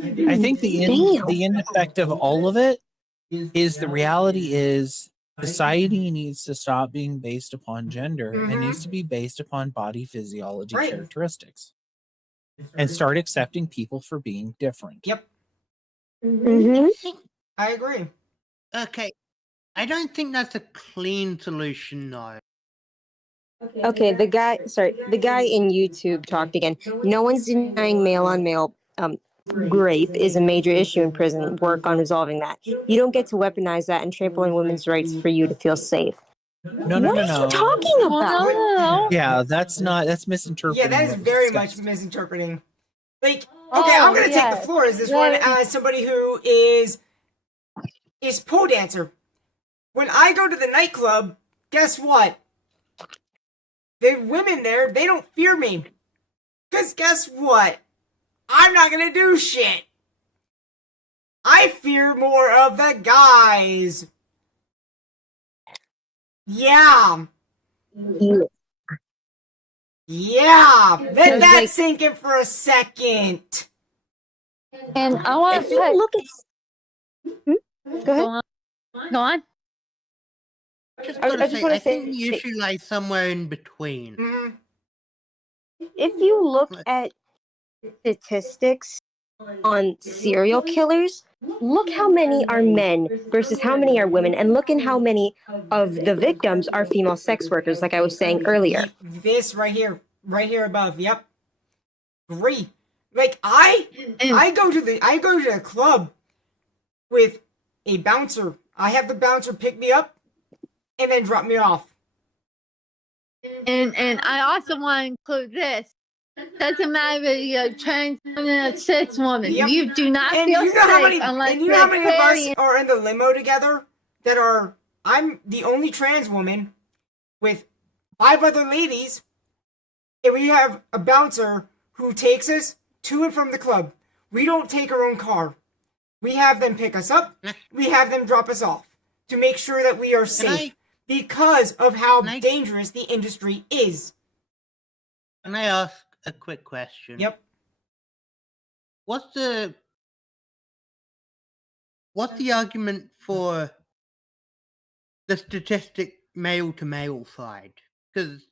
I think the end effect of all of it is the reality is society needs to stop being based upon gender and needs to be based upon body physiology characteristics and start accepting people for being different. Yep. I agree. Okay. I don't think that's a clean solution, though. Okay, the guy in YouTube talked again. No one's denying male on male rape is a major issue in prison. Work on resolving that. You don't get to weaponize that and trample on women's rights for you to feel safe. No. What are you talking about? No. Yeah, that's misinterpreting. Yeah, that is what was very discussed. much misinterpreting. Like, okay, I'm gonna take the floor as this one as somebody who is pole dancer. When I go to the nightclub, guess what? The women there, they don't fear me. Because guess what? I'm not gonna do shit. I fear more of the guys. Yeah. You- Yeah, let Because, that like- sink in for a second. And I want If to you look at go go ahead. on. Go on. Just I gotta just say, wanna I think say- the issue lies somewhere in between. Mhm. If you look at statistics on serial killers, look how many are men versus how many are women, and look in how many of the victims are female sex workers, like I was saying earlier. This right here above. Yep. Great. Like I go to the club with a bouncer. I have the bouncer pick me up and then drop me off. And I also want to include this. Doesn't matter if you're a trans woman or cis woman. Yep. You do not And feel you know how safe many unless and you you're know how many of us carrying. are in the limo together that are I'm the only trans woman with 5 other ladies, and we have a bouncer who takes us to and from the club. We don't take our own car. We have them pick us up. We have them drop us off to make sure that we are safe because of how dangerous the industry is. Can I ask a quick question? Yep. What's the argument for the statistic male to male side? Because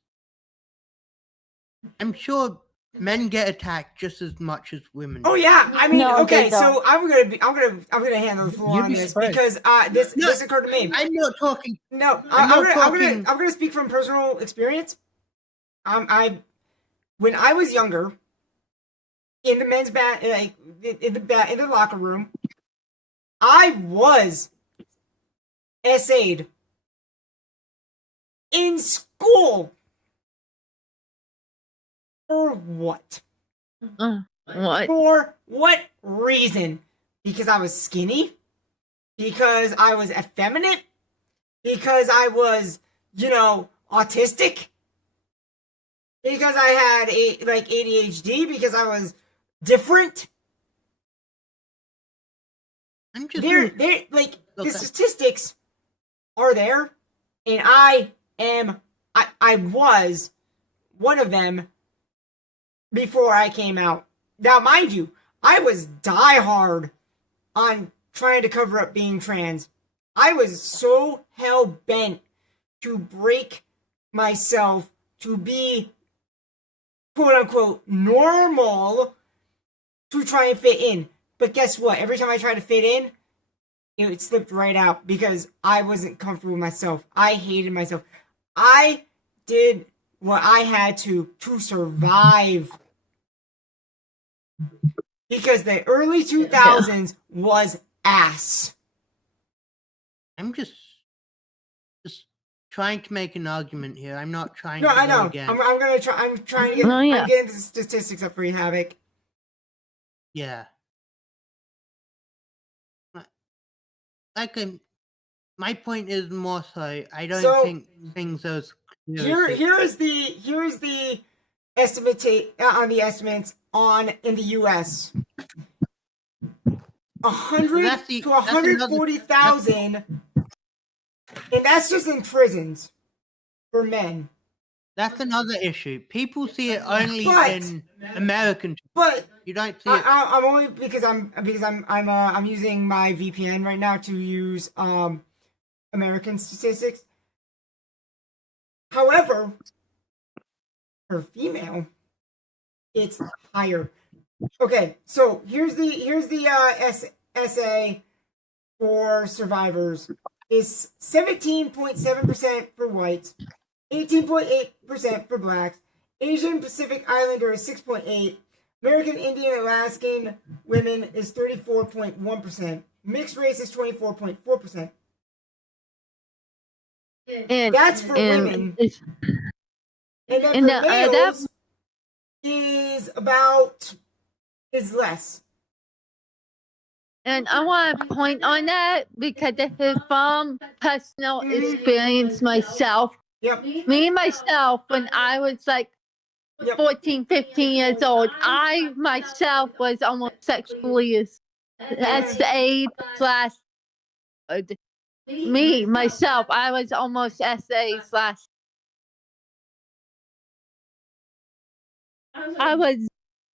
I'm sure men get attacked just as much as women. Oh yeah, I mean, No, okay, they so I'm gonna handle the floor You'd on be this surprised. because this occurred to me. I'm not talking. No, I'm not talking- I'm gonna speak from personal experience. When I was younger, in the men's in the locker room, I was SA'd in school. For what? What? For what reason? Because I was skinny? Because I was effeminate? Because I was, autistic? Because I had ADHD? Because I was different? I'm just. The statistics are there, and I was one of them before I came out. Now, mind you, I was diehard on trying to cover up being trans. I was so hell bent to break myself to be quote unquote normal to try and fit in. But guess what? Every time I tried to fit in, it slipped right out because I wasn't comfortable with myself. I hated myself. I did what I had to survive. Because the early 2000s was ass. I'm just trying to make an argument here. I'm not trying No, to I go know. against. I'm trying to get. Oh, yeah. I'm getting the statistics up for you, Havoc. Yeah. My point is more so. I don't think things are as clear. Here's the estimate on the estimates in the U.S. 100 to 140,000, and that's just in prisons for men. That's another issue. People see it only But- in American. But You don't see it. I'm only because I'm using my VPN right now to use American statistics. However, for female, it's higher. Okay, so here's the SA for survivors is 17.7% for whites, 18.8% for blacks, Asian Pacific Islander is 6.8%, American Indian Alaskan women is 34.1%, mixed race is 24.4%. And That's for women. it's- And then And for males is less. And I want to point on that because this is from personal experience myself. Yep. Me myself, when I was like Yep. 14, 15 years old, I myself was almost sexually SA slash. Me myself, I was almost SA slash I was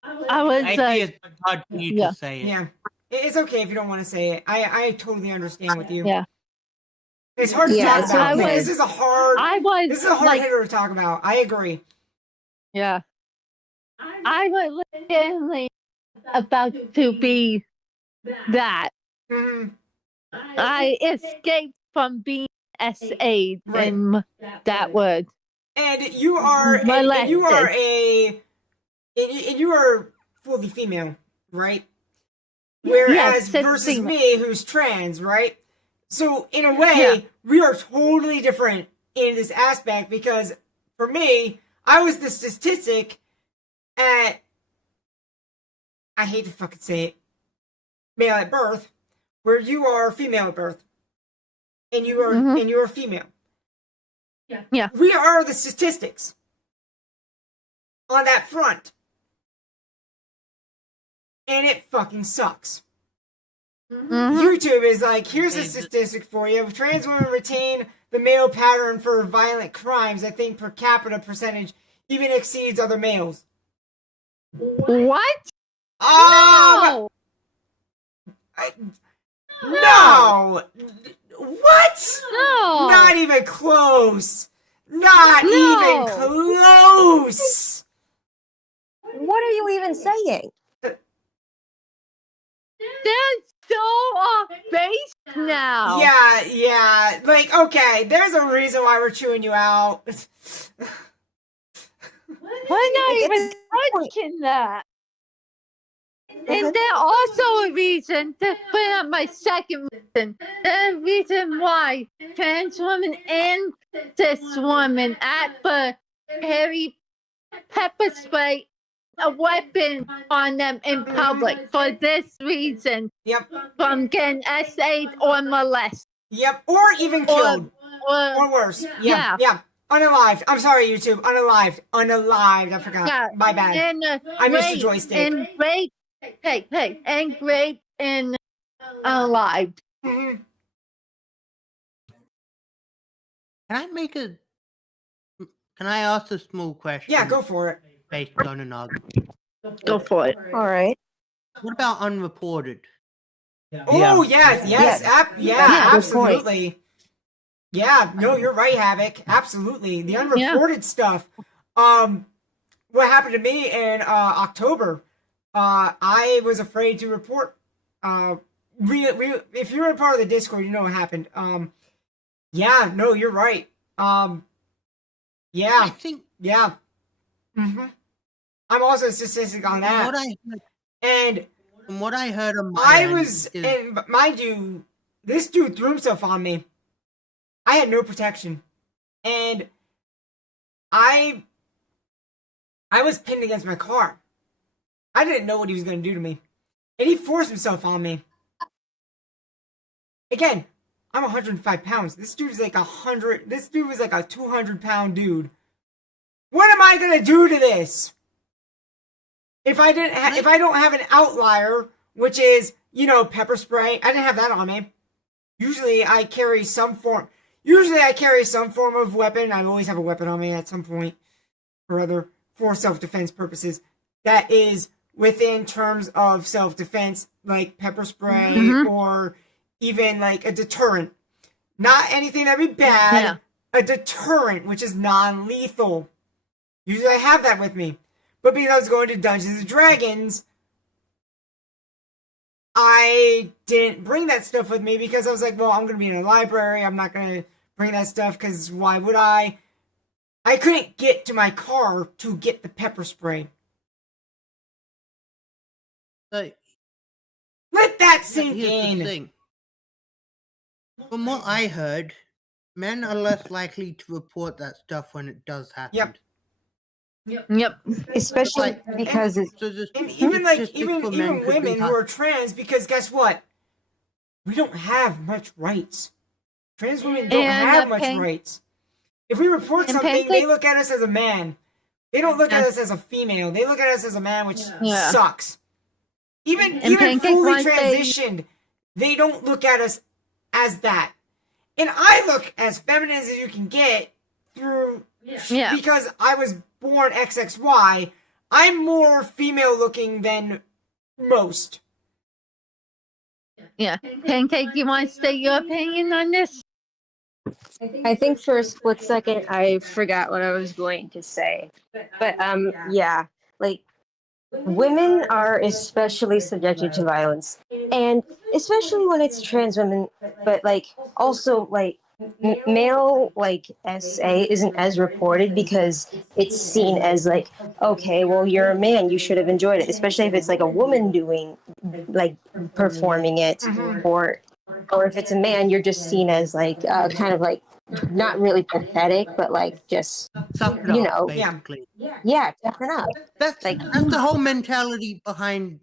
I think it's hard for you yeah. to say it. Yeah. It's okay if you don't want to say it. I totally understand with you. Yeah. It's hard to Yeah, talk it's about. okay. This is a hard I this is a hard like, hitter to talk about. I agree. yeah. I was legitimately about to be that. Hmm. I escaped from being SA Right. in that word. And you are and you are and you are fully female, right? Whereas Yes, cis versus female. me, who's trans, right? So in a way, Yeah. we are totally different in this aspect because for me, I was the statistic at, I hate to fucking say it, male at birth, where you are female at birth, and you are Mhm. and you are female. Yeah. We are the statistics on that front, and it fucking sucks. Mhm. YouTube is like, here's a statistic for you. Trans women retain the male pattern for violent crimes. I think per capita percentage even exceeds other males. What? No! No! What? No. Not even close. Not No. even close. What are you even saying? That's so off base now. Yeah. Like, okay, there's a reason why we're chewing you out. We're not even touching that. And there's also a reason to put up my second reason. The reason why trans women and cis women act for carry pepper spray, a weapon on them in public for this reason, Yep. from getting SA'd or molested. Yep. Or even killed. Or worse. Yeah. Unalived. I'm sorry, YouTube. Unalived. I forgot. Yeah. My bad. And I missed the rape joystick. and rape. Hey, and rape and alive. Mhm. Can I ask a small question? Yeah, go for it. Based on an argument. Go for it. All right. What about unreported? Oh, yes. Yes. Yeah. Absolutely. Yeah, no, you're right, Havoc. Absolutely. The unreported stuff. What happened to me in October, I was afraid to report. If you're a part of the Discord, you know what happened. Yeah, no, you're right. I Yeah. think Mm-hmm. I'm also a statistic on that. From what I heard on my I end was, is- and mind you, this dude threw himself on me. I had no protection, and I was pinned against my car. I didn't know what he was going to do to me, and he forced himself on me. Again, I'm 105 pounds. This dude is like 100. This dude was like a 200-pound dude. What am I going to do to this? If I don't have an outlier, which is, pepper spray, I didn't have that on me. Usually I carry some form of weapon. I always have a weapon on me at some point or other for self-defense purposes. That is within terms of self-defense, like pepper spray or even like a deterrent. Not anything that'd be bad. Yeah. A deterrent, which is non-lethal. Usually I have that with me. But because I was going to Dungeons and Dragons, I didn't bring that stuff with me because I was like, well, I'm going to be in a library. I'm not going to bring that stuff because why would I? I couldn't get to my car to get the pepper spray. Like, Let that sink here's the in. thing. From what I heard, men are less likely to report that stuff when it does happen. Yep. Especially Like- because it's So the And even like statistics even for men even could be women who high. are trans, because guess what? We don't have much rights. Trans women don't And have much rights. If we report and something, they pancake- look at us as a man. They don't look at Yeah. us as a female. They look at us as a man, which Yeah. sucks. Even And Pancake fully one day- transitioned, they don't look at us as that. And I look as feminine as you can get through Yeah. because I was born XXY. I'm more female looking than most. Yeah. Pancake, you want to state your opinion on this? I think for a split second I forgot what I was going to say. But yeah, like women are especially subjected to violence, and especially when it's trans women, but like also like male like SA isn't as reported because it's seen as like, okay, well, you're a man, you should have enjoyed it, especially if it's like a woman doing like performing it, Mhm. or if it's a man, you're just seen as like kind of like not really pathetic, but like just Suck it you up, know, Yeah. basically. yeah, toughen up. That's Like the whole mentality behind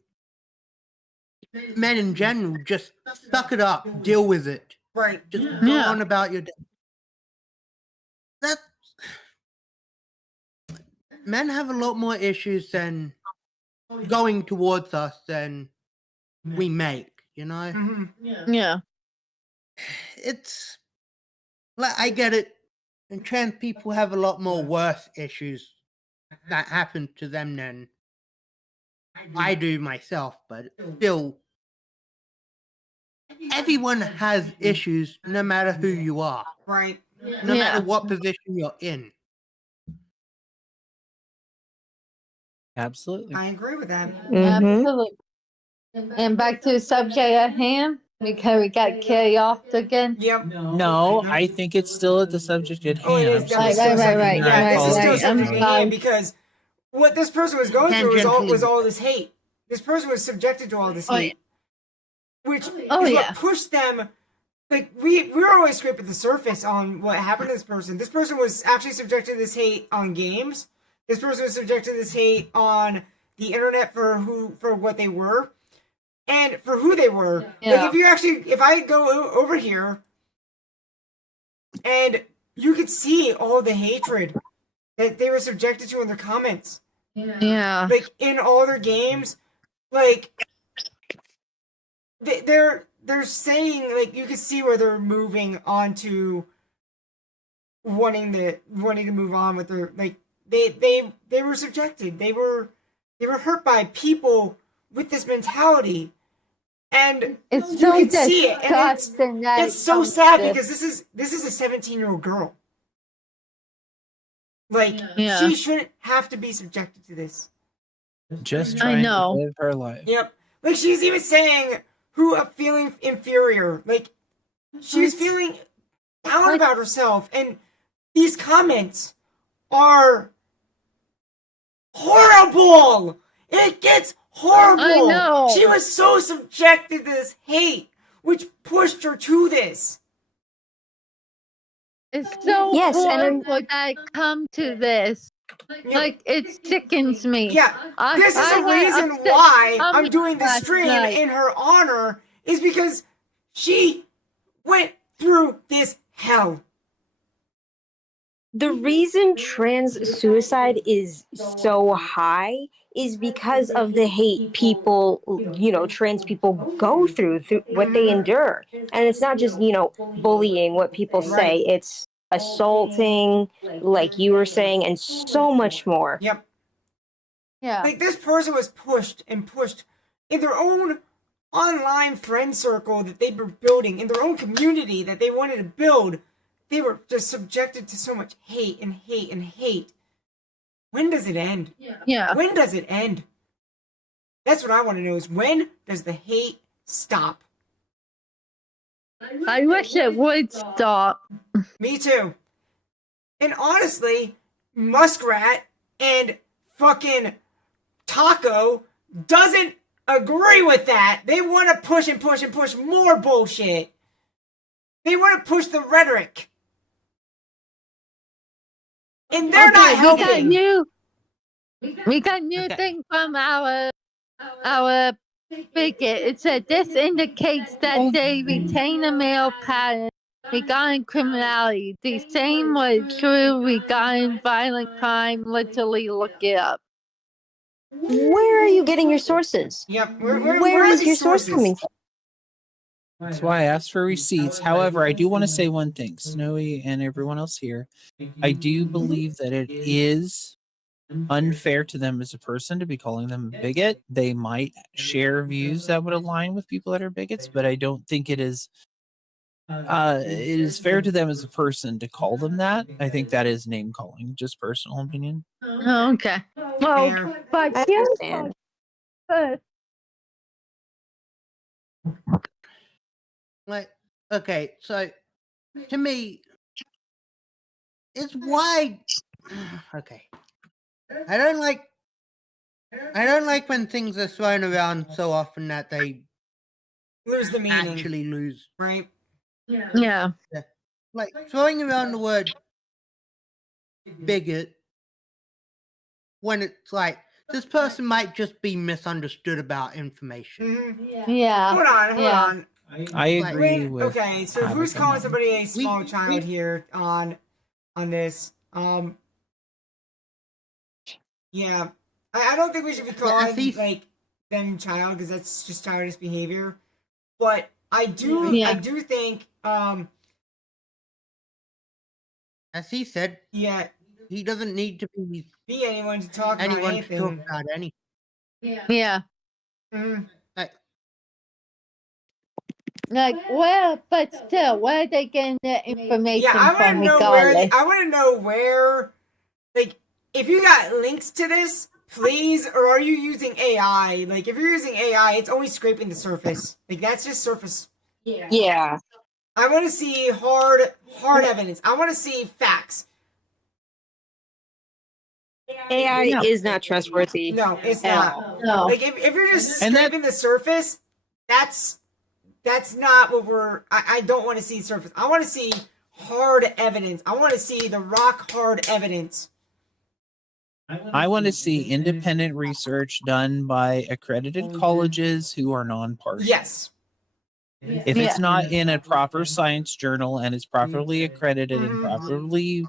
men in general. Just suck it up, deal with it. Right. Just go Yeah. on about your day. That men have a lot more issues than going towards us than we make. You know, Mhm. Yeah. it's like I get it, and trans people have a lot more worse issues that happen to them than I do myself. But still, everyone has issues, no matter who you are, Right. no matter Yeah. what position you're in. Absolutely. I agree with that. Absolutely. And back to the subject at hand, because we got carried off again. Yep. No, I think it's still at the subject at Oh, it hand. is I'm so definitely Right, still right, right, subject. right, Yeah, right, this is still right. I'm subject at sorry. hand because what this person was going through was Tangentially. all this hate. This person was subjected to all this Oh, hate, which Oh, is yeah. what pushed them. Like we were always scraping the surface on what happened to this person. This person was actually subjected to this hate on games. This person was subjected to this hate on the internet for what they were, and for who they were. Yeah. Like if I go over here, and you could see all the hatred that they were subjected to in their comments, Yeah. like in all their games, like they're saying, like, you could see where they're moving on to wanting to move on with their, like, they were subjected, they were hurt by people with this mentality, and It's you so can see it, and disgusting that it's so sad because this is a 17-year-old girl. Like, Yeah. she shouldn't have to be subjected to this. just I trying to know. live her life. Yep. Like, she's even saying who feeling inferior. Like, she's feeling down about herself. And these comments are horrible. It gets horrible. I know. She was so subjected to this hate, which pushed her to this. It's so Yes, and I'm- horrible that it come to this. Like, it sickens me. Yeah, this is a got reason upset why I'm tummy doing the last stream night. in her honor, is because she went through this hell. The reason trans suicide is so high is because of the hate people, trans people go through what they endure. And it's not just, bullying, what people say. Right. It's assaulting, like you were saying, and so much more. Yep. Yeah. Like, this person was pushed and pushed in their own online friend circle that they were building, in their own community that they wanted to build. They were just subjected to so much hate and hate and hate. When does it end? Yeah. When does it end? That's what I want to know, is when does the hate stop? I wish it would stop. Me too. And honestly, Muskrat and fucking Taco doesn't agree with that. They want to push and push and push more bullshit. They want to push the rhetoric. And they're not helping. We got new Okay. thing from our bigot. It said this indicates that they retain a male pattern regarding criminality. The same was true regarding violent crime. Literally, look it up. Where are you getting your sources? Yep. Where are is these your source sources? coming from? That's why I asked for receipts. However, I do want to say one thing, Snowy and everyone else here. I do believe that it is unfair to them as a person to be calling them a bigot. They might share views that would align with people that are bigots, but I don't think it is fair to them as a person to call them that. I think that is name calling, just personal opinion. Oh, okay. Well, Fair. but I here's understand. what. Like, okay, so to me, it's why. Okay, I don't like when things are thrown around so often that they Lose the meaning, actually lose. right? Yeah. Like throwing around the word bigot when it's like this person might just be misunderstood about information. Mm-hmm. Yeah. Hold on. I agree Wait, with. okay, so Havoc who's on calling that somebody a small We- child here on this? Yeah, I don't think we should be calling like them child because that's just childish behavior. But I do think as he said, yeah, he doesn't need to be anyone to talk about anyone to talk anything. about anything. Yeah. Mm. Like, well, but still, where are they getting their information Yeah, I want from to know where. regardless? I want to know where. Like, if you got links to this, please, or are you using AI? Like, if you're using AI, it's only scraping the surface. Like, that's just surface. Yeah. I want to see hard evidence. I want to see facts. AI No. is not trustworthy. No, it's At not. all. No. Like, if you're just And that- scraping the surface, that's not what we're. I don't want to see surface. I want to see hard evidence. I want to see the rock hard evidence. I want to see independent research done by accredited colleges who are non-partial. Yes. If it's not in a proper science journal and it's properly accredited and Mhm. properly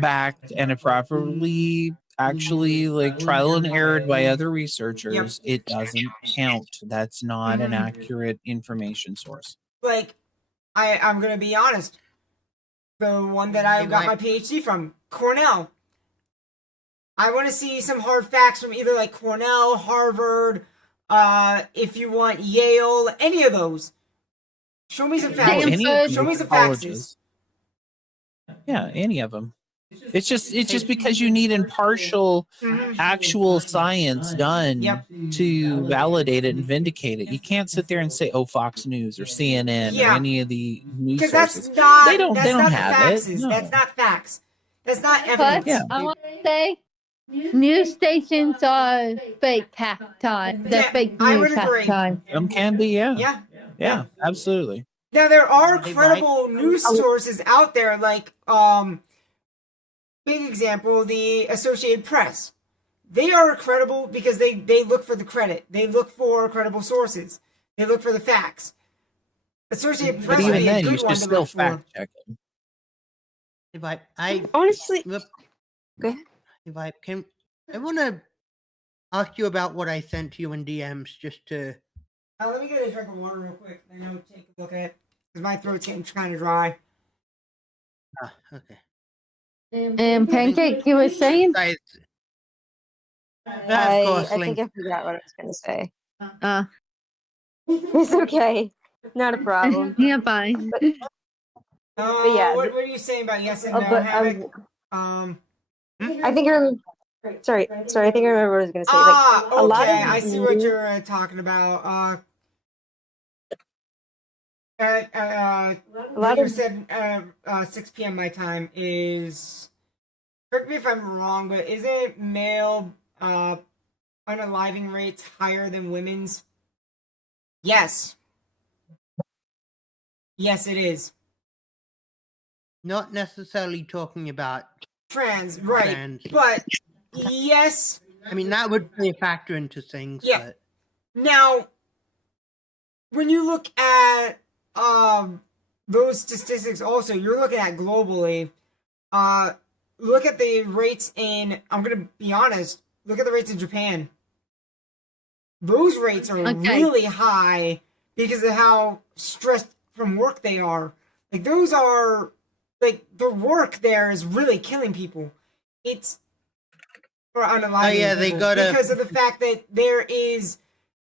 backed and properly actually like trial and errored by other researchers, it doesn't count. That's not an accurate information source. Like, I'm gonna be honest. The one that I got my PhD from, Cornell. I want to see some hard facts from either like Cornell, Harvard, if you want Yale, any of those. Show me some facts. Show me some facts. Yeah, any of them. It's just because you need impartial, actual science done to validate it and vindicate it. You can't sit there and say, "Oh, Fox News or CNN or any of the news Because sources." that's not. They don't have facts. it. No. That's not facts. That's not But evidence. I want to say, news stations are fake half time. They're fake I news would half agree. time. Some can be, Yeah. yeah, absolutely. Now there are credible news sources out there, like big example, the Associated Press. They are credible because they look for the credit. They look for credible sources. They look for the facts. Associated Press But would even be a then, you good should one to still look for. fact check it. If I Honestly, look, go ahead. if I can, I want to ask you about what I sent you in DMs just to. Let me get a drink of water real quick. I know take a look at it because my throat's getting kind of dry. Okay. And Pancake, you were saying? Guys, I think I forgot what I was going to say. It's okay. Not a problem. Yeah, fine. But yeah. What are you saying about yes and no, But Havoc? I think I remember. Sorry. I think I remember what I was going to say. Like, a lot of I see what you're talking about. a lot What you of said 6 p.m. my time is. Correct me if I'm wrong, but isn't male unaliving rates higher than women's? Yes. Yes, it is. not necessarily talking about Trans, right? trans. But yes. I mean, that would be a factor into things. Yeah. But Now, when you look at those statistics, also you're looking at globally. Look at the rates in. I'm gonna be honest. Look at the rates in Japan. Those rates are really high because of how stressed from work they are. Like those are like the work there is really killing people. It's or unaliving yeah, they people gotta- because of the fact that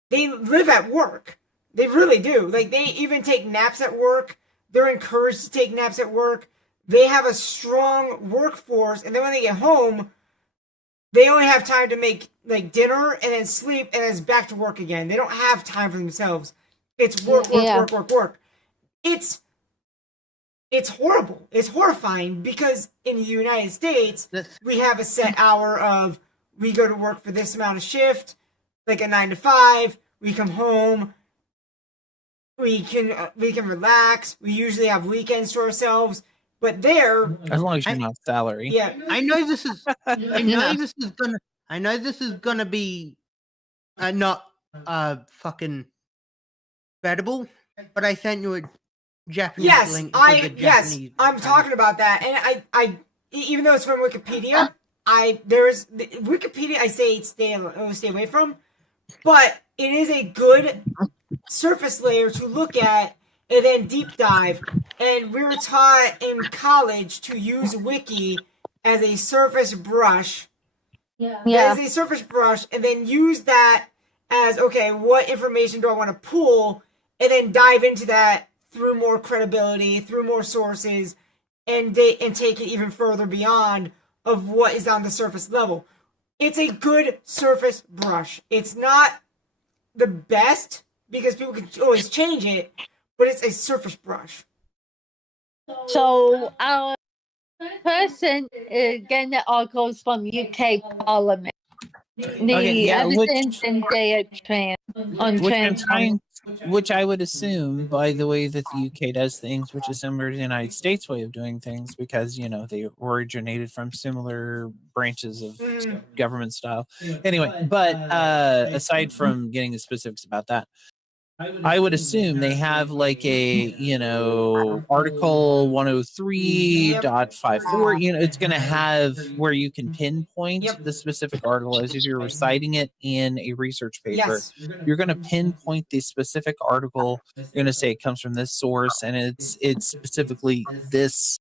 they live at work. They really do. Like, they even take naps at work. They're encouraged to take naps at work. They have a strong workforce, and then when they get home, they only have time to make like dinner and then sleep, and then it's back to work again. They don't have time for themselves. It's work, work, Yeah. work, work, work. It's horrible. It's horrifying because in the United States, we have a set hour of we go to work for this amount of shift, like a 9 to 5. We come home. We can relax. We usually have weekends to ourselves. But there, As long as you're not salary. yeah, I know this is. I know Yeah. this is gonna. I know this is gonna be not fucking credible. But I sent you a Japanese yes, link for the Japanese. I'm talking about that, and I even though it's from Wikipedia, there's Wikipedia. I say stay away from, but it is a good surface layer to look at and then deep dive. And we were taught in college to use Wiki as a surface brush. Yeah. As a surface brush, and then use that as, okay, what information do I want to pull, and then dive into that through more credibility, through more sources, and take it even further beyond of what is on the surface level. It's a good surface brush. It's not the best, because people can always change it, but it's a surface brush. So our person again, that all goes from UK Parliament. The Okay, yeah, evidence and data which I would assume by the way that the UK does things, which is similar to the United States way of doing things, because they originated from similar branches of government style. Anyway, but aside from getting the specifics about that, I would assume they have like a, Article 103.54. It's going to have where you can pinpoint the specific article as if you're reciting it in a research paper. Yes. You're going to pinpoint the specific article. You're going to say it comes from this source and it's specifically this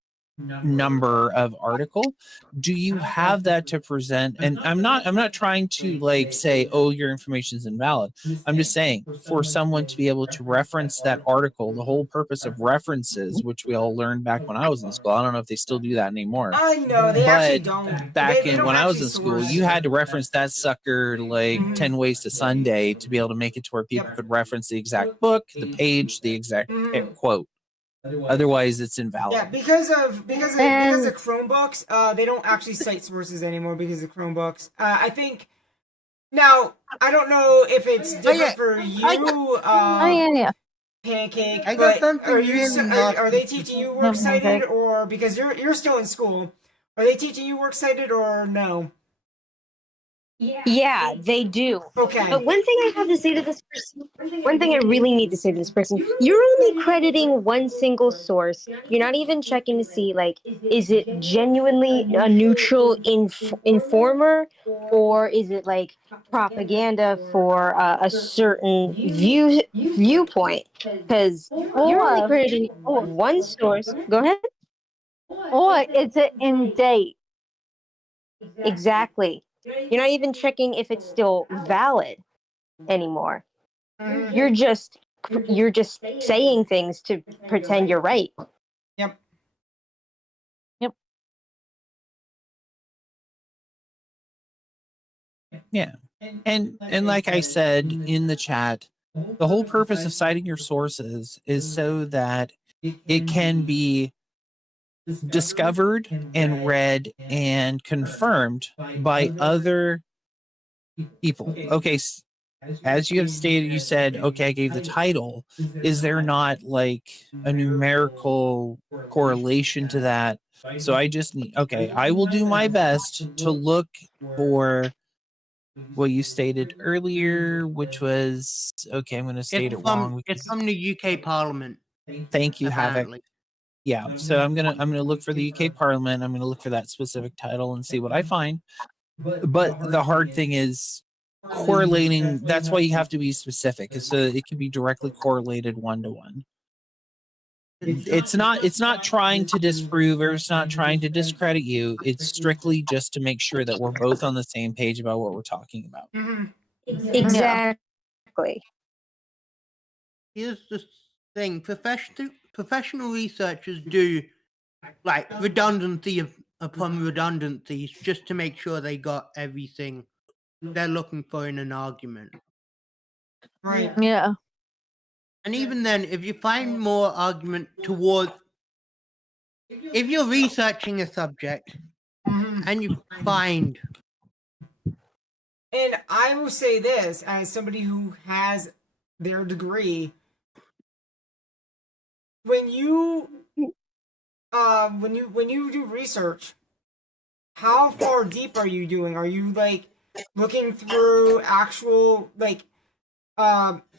number of article. Do you have that to present? And I'm not trying to like say, oh, your information is invalid. I'm just saying, for someone to be able to reference that article, the whole purpose of references, which we all learned back when I was in school, I don't know if they still do that anymore. I know they actually don't. Back They don't when I was actually in school, source. you had to reference that sucker like 10 ways to Sunday to be able to make it to where people could reference the exact book, the page, the exact quote. Otherwise, it's invalid. Yeah, because of Chromebooks, they don't actually cite sources anymore because of Chromebooks. I think now I don't know if it's different for you, Pancake. I got But something are they teaching you works cited, or because you're still in school? Are they teaching you works cited or no? Yeah, they do. Okay. But one thing I have to say to this person, one thing I really need to say to this person, you're only crediting one single source. You're not even checking to see, like, is it genuinely a neutral informer, or is it like propaganda for a certain viewpoint? Because you're only crediting one source. Go ahead. Or is it in date? Exactly. You're not even checking if it's still valid anymore. You're just saying things to pretend you're right. Yep. Yeah. And like I said in the chat, the whole purpose of citing your sources is so that it can be discovered and read and confirmed by other people. Okay, as you have stated, you said, okay, I gave the title. Is there not like a numerical correlation to that? So I just need, okay, I will do my best to look for what you stated earlier, which was, okay, I'm going to state it wrong. It's from the UK Parliament. Thank you, Havoc. Apparently. Yeah, so I'm gonna look for the UK Parliament. I'm gonna look for that specific title and see what I find. But the hard thing is correlating. That's why you have to be specific, so it can be directly correlated 1-to-1. It's not trying to disprove or it's not trying to discredit you. It's strictly just to make sure that we're both on the same page about what we're talking about. Exactly. Here's the thing: professional researchers do like redundancy upon redundancies just to make sure they got everything they're looking for in an argument. Right. Yeah. And even then, if you find more argument towards, if you're researching a subject Mhm. and you find, And I will say this as somebody who has their degree, when you do research, how far deep are you doing? Are you like looking through actual like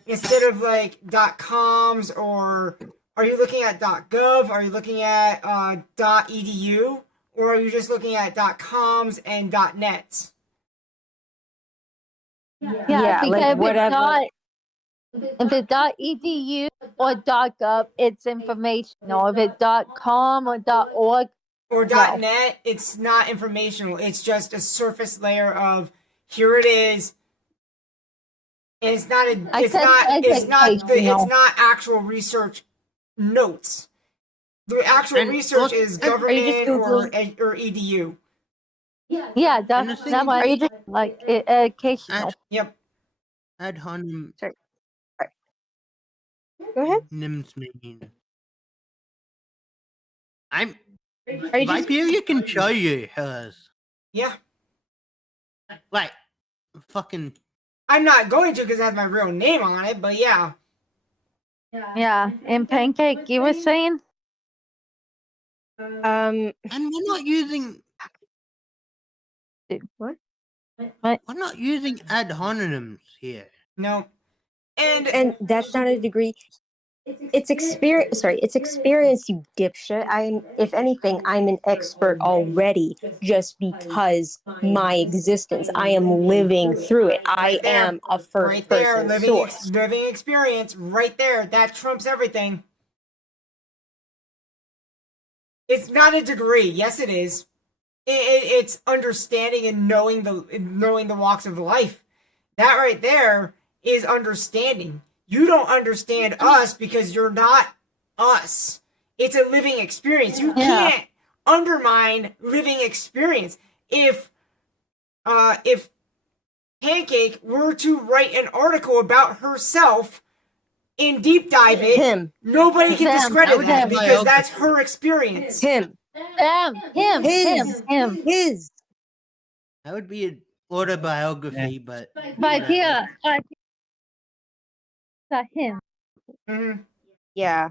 instead of like .coms, or are you looking at .gov? Are you looking at .edu, or are you just looking at .coms and .nets? Yeah, like because whatever. if it's .edu or .gov, it's informational. If it's .com or .org, Or No. .net, it's not informational. It's just a surface layer of here it is. And it's not a, I it's said not it's educational. not actual research notes. The actual And research also- is and- Are you just government or edu. Yeah, And the that's thing that is- one. Are you just Like educational. Yep. ad hominem go ahead? nims mean. I'm Are you just Viperia can show you hers. Yeah. Like fucking I'm not going to because it has my real name on it, but yeah. Yeah, and Pancake, you were saying? and we're not using what? we're not using ad hominems here. No. And And that's not a degree. It's experience. Sorry, it's experience, you dipshit. If anything, I'm an expert already, just because my existence. I am living through it. I Right there. am a first right there, person living source. living experience, right there. That trumps everything. It's not a degree. Yes, it is. It's understanding and knowing the walks of life. That right there is understanding. You don't understand us because you're not us. It's a living experience. You Yeah. can't undermine living experience. If Pancake were to write an article about herself and deep dive it, Him, nobody can Them. discredit That that was because that's her experience. him, Him. his. That would be an autobiography, but But whatever. yeah, him. Mhm. Yeah.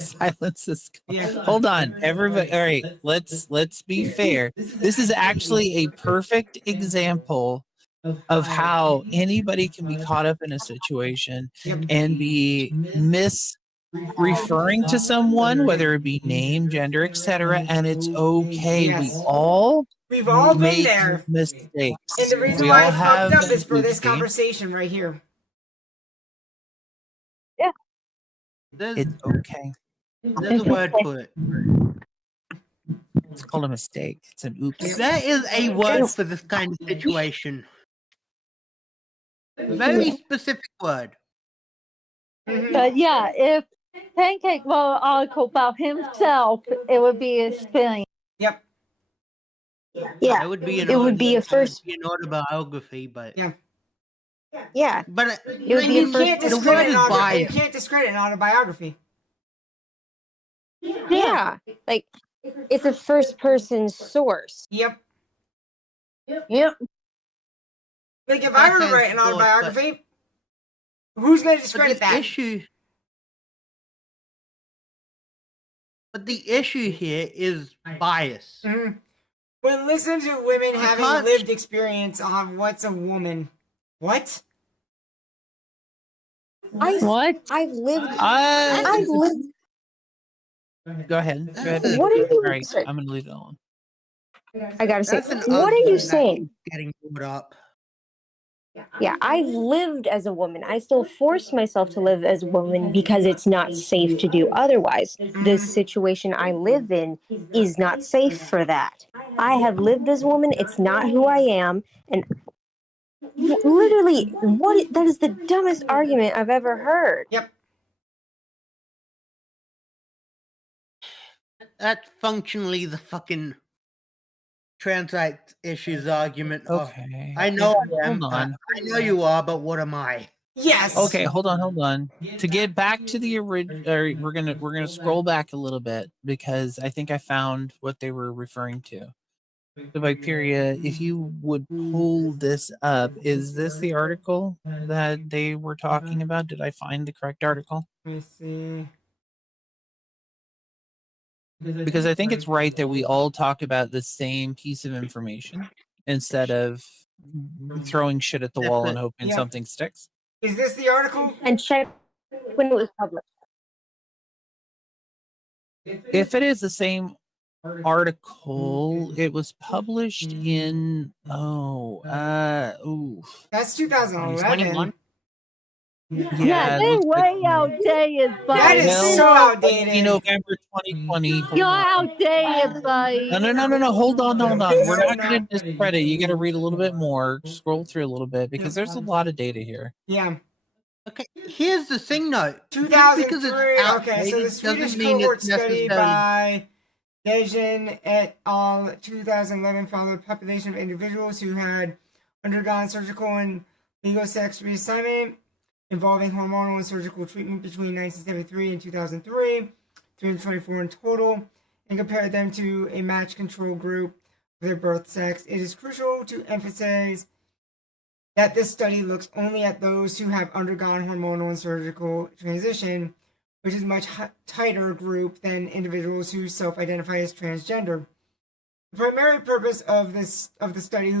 Silence is Yeah. hold on, everybody. All right, let's be fair. This is actually a perfect example of how anybody can be caught up in a situation Yep. and be referring to someone, whether it be name, gender, etc., and it's okay. Yes. We've We've all been make there. mistakes. And the reason We why all I fucked have up is for this oopsie. conversation right here. There's, It's okay. there's a word for it. It's called a mistake. It's an oops. There is a word for this kind of situation. A very specific word. Mhm. But yeah, if Pancake wrote an article about himself, it would be his feeling. Yep. Yeah. That would be an It would be a first. an autobiography, but Yeah. Yeah. but would I be a mean, You first- can't the word discredit is you biased. can't discredit an autobiography. Yeah. Like it's a first person source. Yep. Yep. Like if I were to That write an sounds cool, autobiography, who's going to But discredit the that? issue. But the issue here is bias. Mhm. When listen to women having can't- lived experience on what's a woman. What? What? I've lived. I've I've lived. Go ahead. Go ahead. What are you? All right, Sorry. I'm gonna leave it alone. I gotta say, That's an what are you argument that saying? keeps getting brought up. Yeah, I've lived as a woman. I still force myself to live as a woman because it's not safe to do otherwise. The situation I live in is not safe for that. I have lived as a woman. It's not who I am. And literally, that is the dumbest argument I've ever heard. Yep. That's functionally the fucking trans rights issues argument. Okay. I know I am. Hold on. I know you are, but what am I? Yes. Okay, hold on. To get back to the original, we're gonna scroll back a little bit because I think I found what they were referring to. So, Viperia, if you would pull this up, is this the article that they were talking about? Did I find the correct article? Let me see. Because I think it's right that we all talk about the same piece of information instead of throwing shit at the wall and hoping Yeah. something sticks. Is this the article? And check when it was published. If it is the same article, it was published in That's 2011. 21? Yeah, they're way outdated, That buddy. is so outdated. In November 2020. You're outdated, buddy. No. Hold on. We're not No. going to discredit. You got to read a little bit more, scroll through a little bit because there's a lot of data here. Yeah. Okay, here's the thing though. 2003. Outdated Okay, so the Swedish doesn't mean cohort it's study necessarily- by Dejan et al. 2011 followed a population of individuals who had undergone surgical and legal sex reassignment involving hormonal and surgical treatment between 1973 and 2003, 324 in total, and compared them to a match control group of their birth sex. It is crucial to emphasize that this study looks only at those who have undergone hormonal and surgical transition, which is a much tighter group than individuals who self-identify as transgender. The primary purpose of the study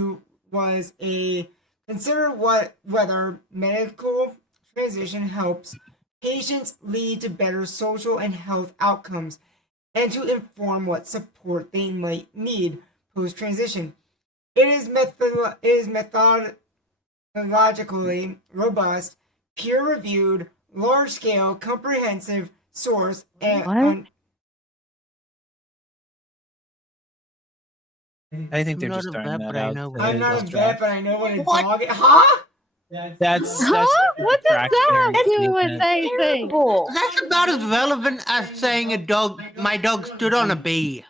was a consider whether medical transition helps patients lead to better social and health outcomes, and to inform what support they might need post-transition. It is methodologically robust, peer-reviewed, large-scale, comprehensive source, and I think they're I'm just not a throwing vet, that but I out. know to what I'm not a distract. vet, but I know what a What? dog is. Huh? That's Huh? What does that have to do with statement. anything? Terrible. That's about as relevant as saying my dog stood on a bee.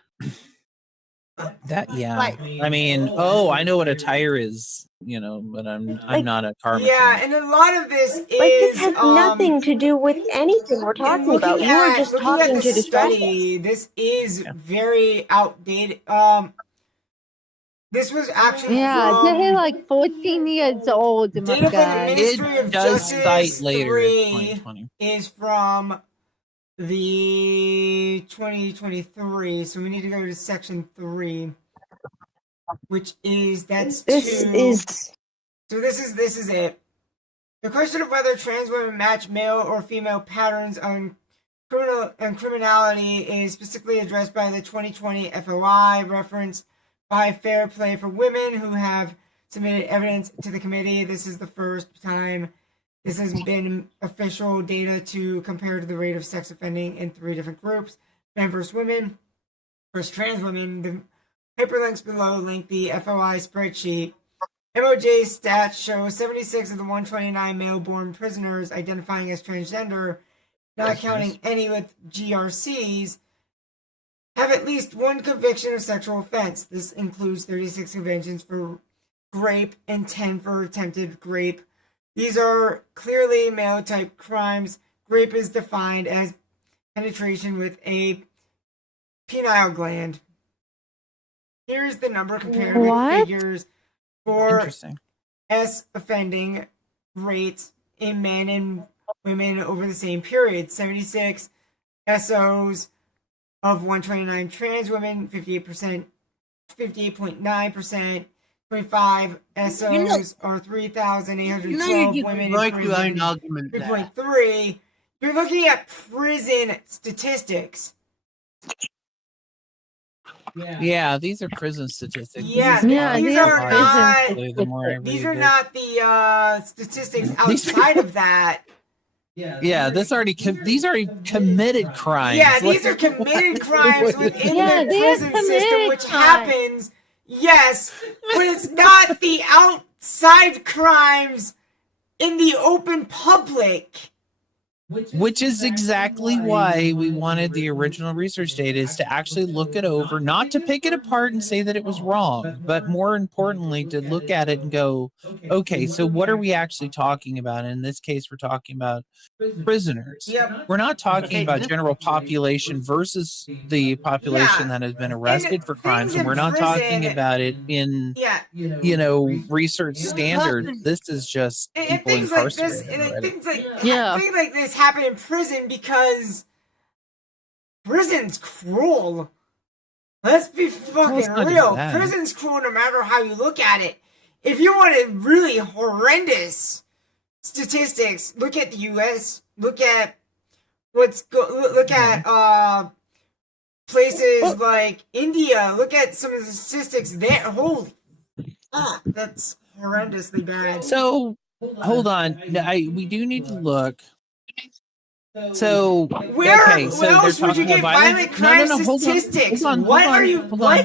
That Like- I mean, I know what a tire is, but I'm not a car Yeah, mechanic. and a lot of this is This has nothing to do with anything we're talking about. You were just looking at talking the to distract us. study. This is very outdated. This was actually Yeah, from they're like 14 years old, my data from the guy. Ministry It of does Justice cite later in 3 2020. is from the 2023. So we need to go to section 3, which is This two. is So this is it. The question of whether trans women match male or female patterns on criminality is specifically addressed by the 2020 FOI, referenced by Fair Play for Women, who have submitted evidence to the committee. This is the first time this has been official data to compare to the rate of sex offending in 3 different groups: men versus women versus trans women. The hyperlinks below link the FOI spreadsheet. MOJ stats show 76 of the 129 male-born prisoners identifying as transgender, not counting any with GRCs, have at least one conviction of sexual offense. This includes 36 convictions for rape and 10 for attempted rape. These are clearly male-type crimes. Rape is defined as penetration with a penile gland. Here's the number compared with What? figures for Interesting. S offending rates in men and women over the same period. 76 SOs of 129 trans women, 58%, 58.9%, 25 SOs are 3,812 you women in write your own prison, argument there. 3.3. You're looking at prison statistics. Yeah, these are prison statistics. Yeah, Yeah, these they are are not. prison The more I These read are it. not the statistics These- outside of that. Yeah, these already committed crimes. Yeah, these Like, are committed what? crimes within Yeah, the they are prison system, committed which crimes. happens, yes, but it's not the outside crimes in the open public. Which is exactly why we wanted the original research data, is to actually look it over, not to pick it apart and say that it was wrong, but more importantly, to look at it and go, okay, so what are we actually talking about? In this case, we're talking about prisoners. Yep. We're not talking Okay, about this- general population versus the population that has been arrested for crimes, and in we're not talking prison- about it in Yeah, research standard. This is just and people things like this, incarcerated. and already. things like Yeah. things like this happen in prison because prison's cruel. Let's be it's fucking not just real. that. Prison's cruel no matter how you look at it. If you want a really horrendous statistics, look at the U.S. Look at look at places like India. Look at some of the statistics there. Holy, that's horrendously bad. So hold on, we do need to look. So Where okay, so they're else would you talking get about violent crime hold on, statistics? hold on, What hold are on, you? hold on.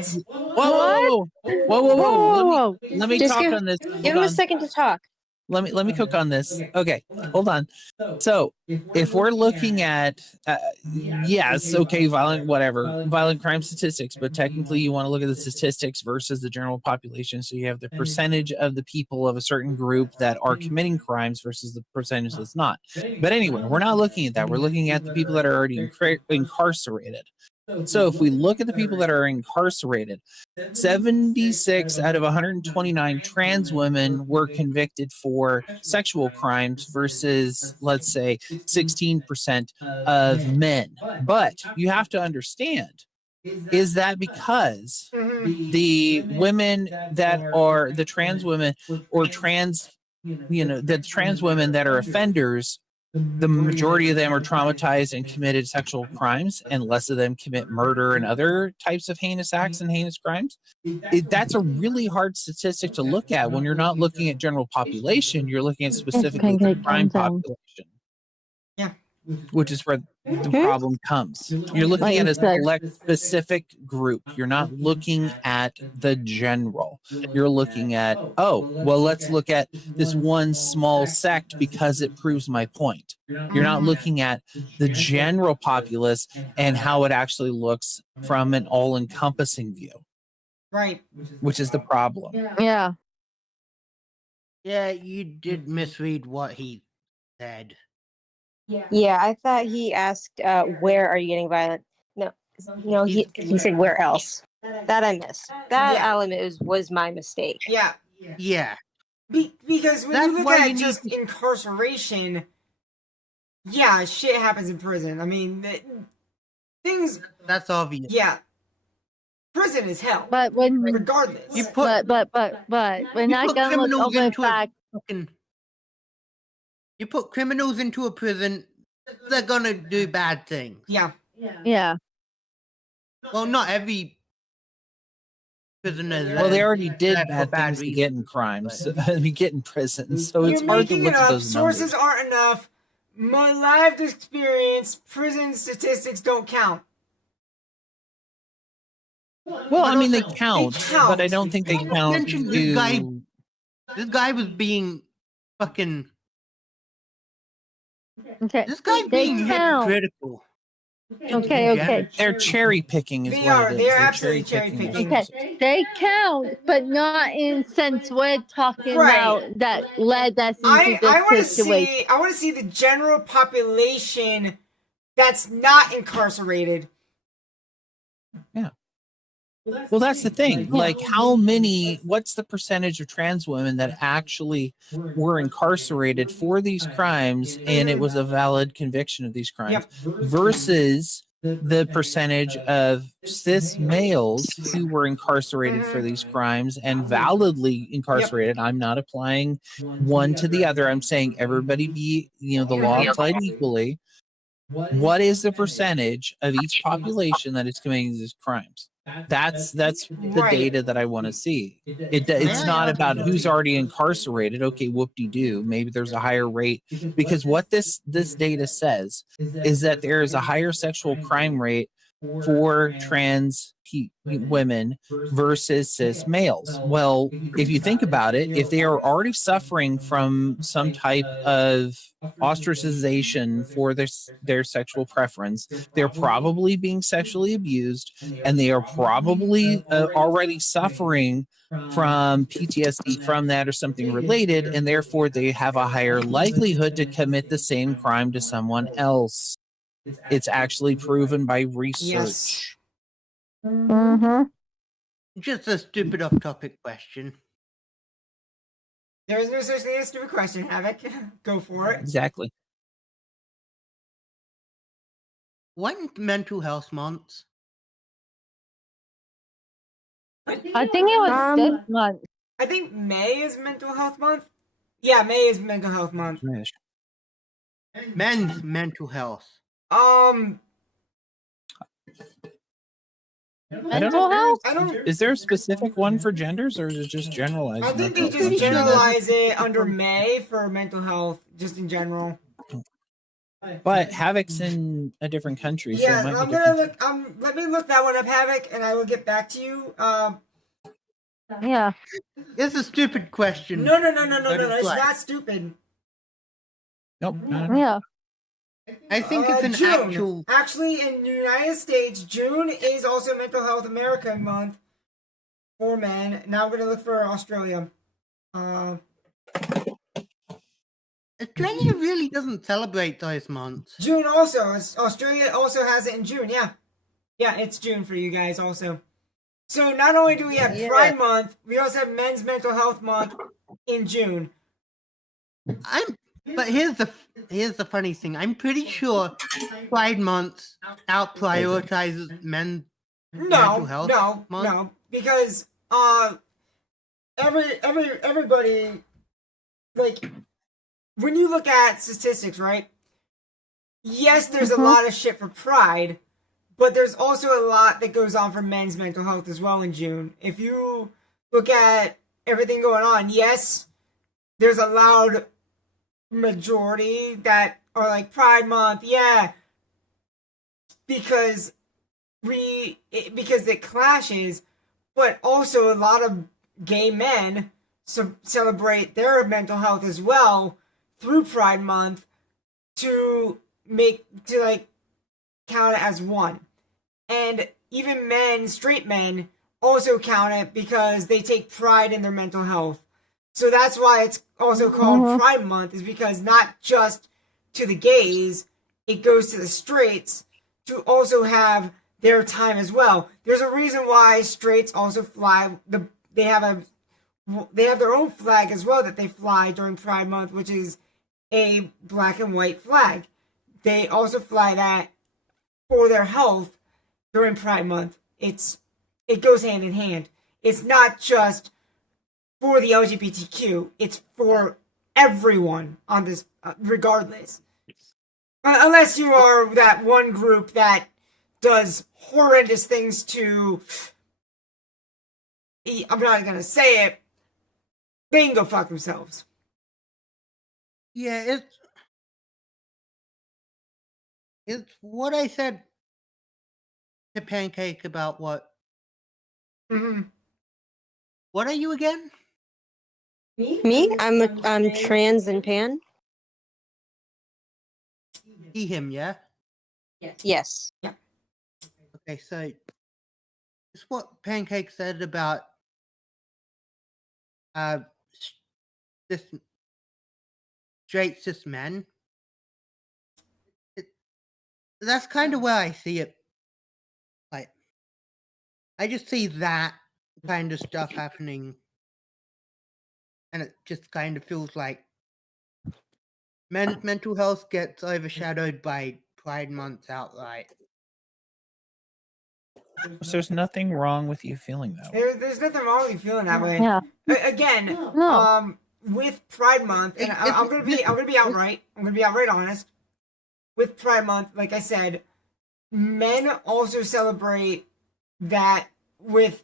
What? Whoa. Let me Just talk give- on this. Give Hold him a on. second to talk. Let me cook on this. Okay, hold on. So if we're looking at yes, okay, violent crime statistics, but technically you want to look at the statistics versus the general population. So you have the percentage of the people of a certain group that are committing crimes versus the percentage that's not. But anyway, we're not looking at that. We're looking at the people that are already incarcerated. So if we look at the people that are incarcerated, 76 out of 129 trans women were convicted for sexual crimes versus, let's say, 16% of men. But you have to understand, is that because the women that are the trans women or the trans women that are offenders, the majority of them are traumatized and committed sexual crimes, and less of them commit murder and other types of heinous acts and heinous crimes? That's a really hard statistic to look at when you're not looking at general population. You're looking at specifically the crime population. Yeah. Which is where the problem comes. You're looking at a select specific group. You're not looking at the general. You're looking at, let's look at this one small sect because it proves my point. You're not looking at the general populace and how it actually looks from an all-encompassing view. Right. Which is the problem. Yeah. Yeah, you did misread what he said. Yeah, I thought he asked, where are you getting violent? No, he said where else. That I missed. That Yeah. element was my mistake. Yeah. Yeah. Because when That's you look why at you just need incarceration, yeah, shit happens in prison. I mean, things. That's obvious. Yeah. Prison is hell. But when regardless. You put but we're not put gonna look criminals over into a fact. you put criminals into a prison, they're gonna do bad things. Yeah. Yeah. Well, not every prisoner. is Well, they already did there for bad things to reasons. get in crimes. I mean, get in prison. So it's You're hard to making look it at up. those Sources numbers. aren't enough. My lived experience, prison statistics don't count. Well, I mean, they count, count. but I don't think they count Mention to. This guy was being fucking. Okay. This guy They being count. hypocritical. Okay. They're cherry picking, is They what are. it is. They're They're absolutely cherry-picking. Okay. They count, but not in sense we're talking Right. about that led us into I want to this situation. see. I want to see the general population that's not incarcerated. Yeah. Well, that's the thing. Like, what's the percentage of trans women that actually were incarcerated for these crimes and it was a valid conviction of these crimes versus the percentage of cis males who were incarcerated for these crimes and validly incarcerated? I'm not applying one to the other. I'm saying everybody be, the law applied equally. What is the percentage of each population that is committing these crimes? That's the Right. data that I want to see. It's not about who's already incarcerated. Okay, whoop-de-doo. Maybe there's a higher rate, because what this data says is that there is a higher sexual crime rate for trans women versus cis males. Well, if you think about it, if they are already suffering from some type of ostracization for their sexual preference, they're probably being sexually abused, and they are probably already suffering from PTSD from that or something related, and therefore they have a higher likelihood to commit the same crime to someone else. It's actually proven by research. Mm-hmm. Just a stupid off-topic question. There is no such thing as a stupid question, Havoc. Go for it. Exactly. When mental health month? I think it was this month. I think May is Mental Health Month. Yeah, May is Mental Health Month. Men's mental health. Mental health? I don't. Is there a specific one for genders, or is it just generalized? I think they mental just health? generalize it under May for mental health, just in general. But Havoc's in a different country, so it Yeah, might I'm be gonna different. look. Let me look that one up, Havoc, and I will get back to you. Yeah. It's a stupid question. No. But It's what? not stupid. Nope. Yeah. I think it's an June. actual. Actually, in the United States, June is also Mental Health America Month for men. Now we're gonna look for Australia. Australia really doesn't celebrate those months. June also. Australia also has it in June. Yeah, it's June for you guys also. So not only do we have Pride Month, we also have Men's Mental Health Month in June. But here's the funny thing. I'm pretty sure Pride Month out prioritizes men's mental health month. No, because everybody, like, when you look at statistics, right? Yes, there's a lot of shit for Pride, but there's also a lot that goes on for men's mental health as well in June. If you look at everything going on, yes, there's a loud majority that are like Pride Month, yeah, because it clashes, but also a lot of gay men celebrate their mental health as well through Pride Month to count it as one. And even straight men also count it because they take pride in their mental health. So that's why it's also called Pride Month, is because not just to the gays, it goes to the straights to also have their time as well. There's a reason why straights also fly. They have their own flag as well that they fly during Pride Month, which is a black and white flag. They also fly that for their health during Pride Month. It goes hand in hand. It's not just for the LGBTQ. It's for everyone on this, regardless. Unless you are that one group that does horrendous things to, I'm not gonna say it, they can go fuck themselves. Yeah, it's what I said to Pancake about what. What are you again? Me? I'm trans and pan. He, him, yeah? Yes. Okay, so it's what Pancake said about this straight cis men. That's kind of where I see it. Like, I just see that kind of stuff happening, and it just kind of feels like mental health gets overshadowed by Pride Month outright. So there's nothing wrong with you feeling that way. There's nothing wrong with you feeling that way. Yeah. Again, No. with Pride Month, and I'm gonna be outright. I'm gonna be outright honest. With Pride Month, like I said, men also celebrate that with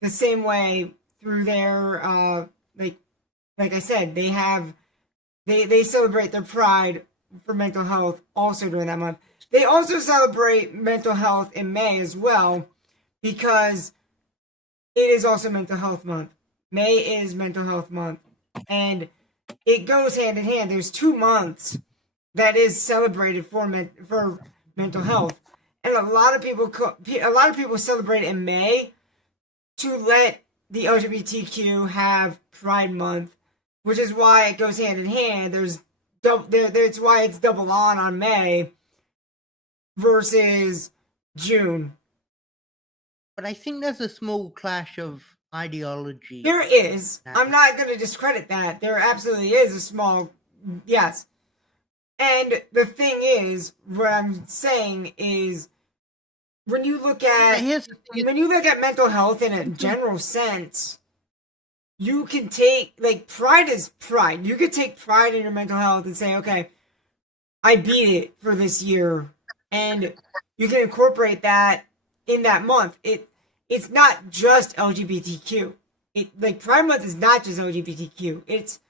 the same way through their like I said, they celebrate their pride for mental health also during that month. They also celebrate mental health in May as well, because it is also mental health month. May is mental health month, and it goes hand in hand. There's 2 months that is celebrated for mental health, and a lot of people celebrate in May to let the LGBTQ have Pride Month, which is why it goes hand in hand. That's why it's double on May versus June. But I think there's a small clash of ideology. There is. I'm not going to discredit that. There absolutely is a small, yes. And the thing is, what I'm saying is, when you look at mental health in a general sense, you can take, like, pride is pride. You could take pride in your mental health and say, okay, I beat it for this year, and you can incorporate that in that month. It's not just LGBTQ. Pride Month is not just LGBTQ. It's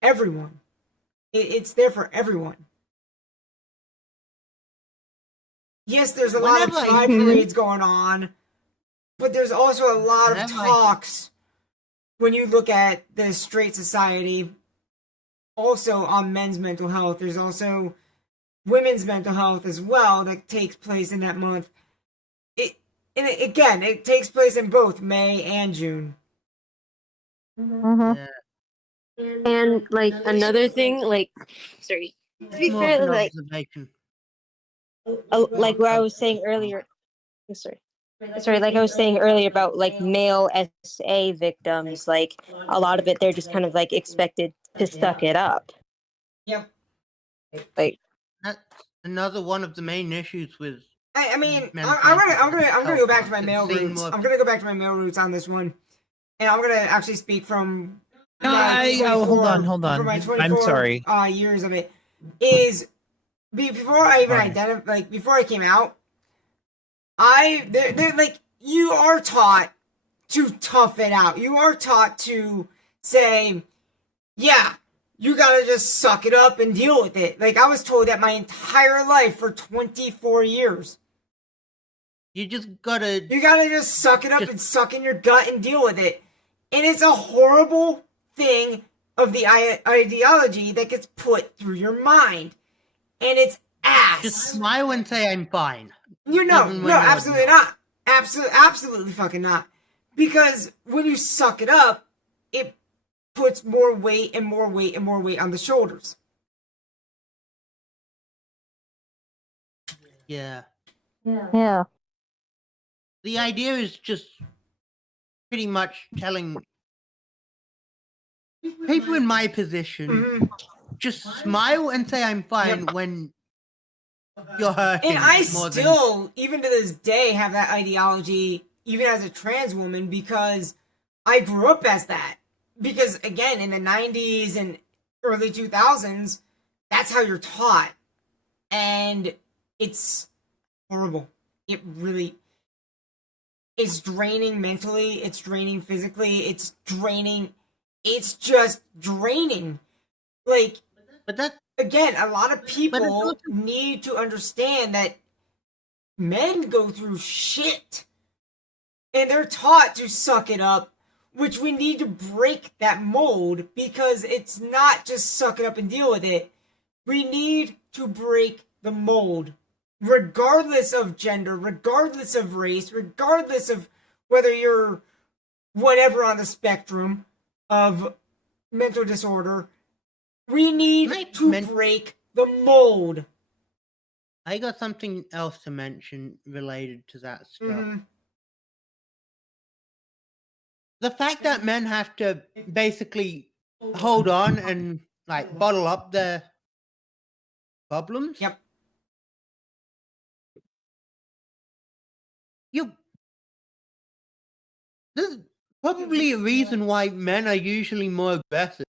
everyone. It's there for everyone. Yes, there's a lot of pride parades going on, but there's also a lot of talks when you look at the straight society also on men's mental health. There's also women's mental health as well that takes place in that month. It takes place in both May and June. Mm-hmm. Yeah. And like another thing, like, sorry, to be More of fair, an like, observation. like what I was saying earlier. Sorry, like I was saying earlier about like male SA victims, like a lot of it, they're just kind of like expected to suck it up. Yep. Like, That's another one of the main issues with. I'm men's gonna go back to my health. male Seeing roots. more- I'm gonna go back to my male roots on this one, and I'm gonna actually speak from. hold on. From my 24, I'm sorry. Years of it is before I even identified, like before I came out. They're like, you are taught to tough it out. You are taught to say, yeah, you gotta just suck it up and deal with it. Like, I was told that my entire life for 24 years. You just gotta. You gotta just suck it up and suck in your gut and deal with it. And it's a horrible thing of the ideology that gets put through your mind. And it's ass. Just smile and say I'm fine. Absolutely not. Absolutely fucking not. Because when you suck it up, it puts more weight and more weight and more weight on the shoulders. Yeah. Yeah. The idea is just pretty much telling people in my position, just smile and say I'm fine when you're hurting. And I still, even to this day, have that ideology, even as a trans woman, because I grew up as that. Because, again, in the 90s and early 2000s, that's how you're taught. And it's horrible. It really is draining mentally. It's draining physically. It's draining. It's just draining. Like, but that, again, a lot of people need to understand that men go through shit. And they're taught to suck it up, which we need to break that mold, because it's not just suck it up and deal with it. We need to break the mold, regardless of gender, regardless of race, regardless of whether you're whatever on the spectrum of mental disorder. We need to break the mold. I got something else to mention related to that stuff. The fact that men have to basically hold on and like bottle up their problems. Yep. There's probably a reason why men are usually more aggressive,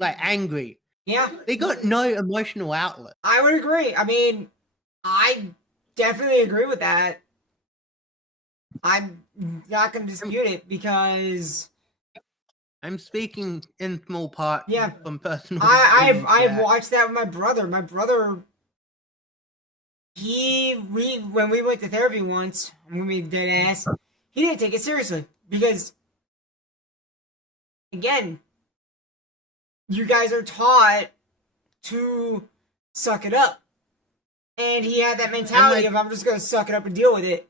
like angry. Yeah. They got no emotional outlet. I would agree. I mean, I definitely agree with that. I'm not going to dispute it because I'm speaking in small part Yeah. from personal I've experience that watched that with my brother. My brother, when we went to therapy once, I'm gonna be dead ass. He didn't take it seriously because, again, you guys are taught to suck it up, and he had that mentality of I'm just gonna suck it up and deal with it.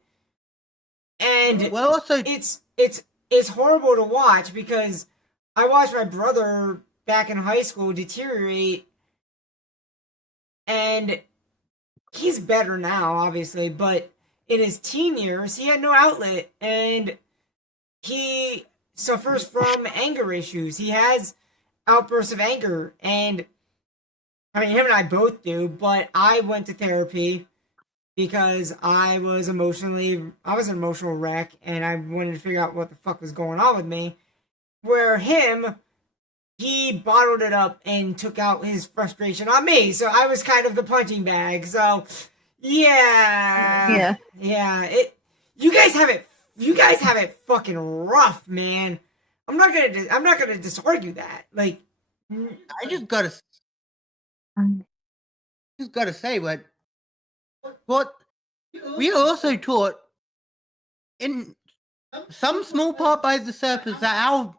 And well, also it's horrible to watch because I watched my brother back in high school deteriorate, and he's better now, obviously, but in his teen years, he had no outlet, and he suffers from anger issues. He has outbursts of anger, and I mean, him and I both do, but I went to therapy because I was an emotional wreck, and I wanted to figure out what the fuck was going on with me. Where he bottled it up and took out his frustration on me, so I was kind of the punching bag. So, yeah. You guys have it fucking rough, man. I'm not gonna disargue that. Like, I just gotta say what we are also taught in some small part by the surface that our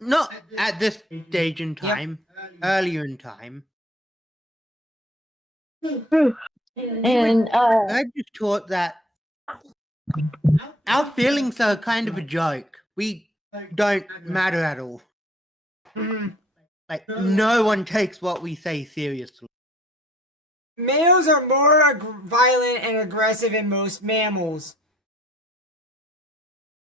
not at this stage in time, earlier in time. And I just taught that our feelings are kind of a joke. We don't matter at all. Like, no one takes what we say seriously. males are more violent and aggressive than most mammals.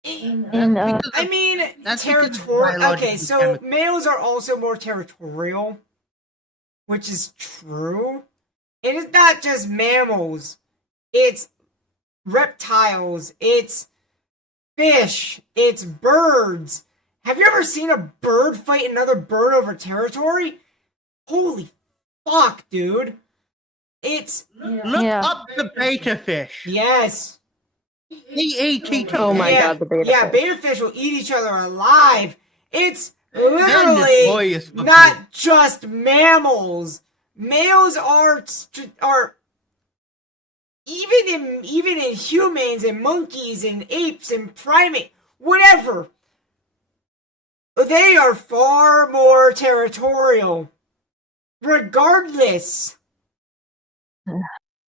I mean, territorial. Okay, so males are also more territorial, which is true. And it's not just mammals. It's reptiles. It's fish. It's birds. Have you ever seen a bird fight another bird over territory? Holy fuck, dude. It's... Look up the beta fish. Yes. BATT. Oh my god, the beta Yeah, fish. beta fish will eat each other alive. It's They're literally notorious for not food. just mammals. Males are even in humans and monkeys and apes and primates, whatever. They are far more territorial. Regardless.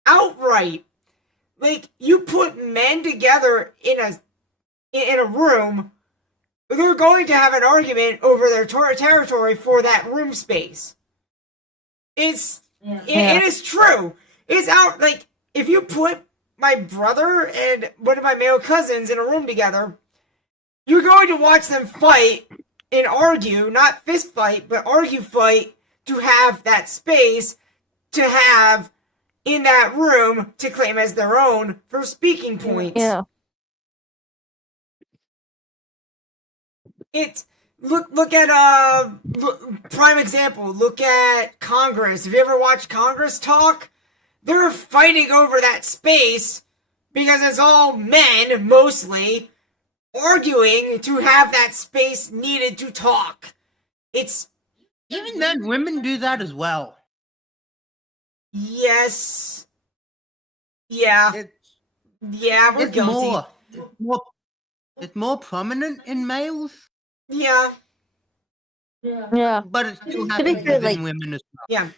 Outright. Like, you put men together in a room, they're going to have an argument over their territory for that room space. It is true. It's out, like, if you put my brother and one of my male cousins in a room together, you're going to watch them fight and argue, not fist fight, but fight to have that space to have in that room to claim as their own for speaking points. yeah. Look at prime example. Look at Congress. Have you ever watched Congress talk? They're fighting over that space because it's all men mostly arguing to have that space needed to talk. It's Even then, women do that as well. yes, yeah, It's we're guilty. It's more prominent in males, Yeah, Yeah. but it still be happens fair, within like- women as well. yeah.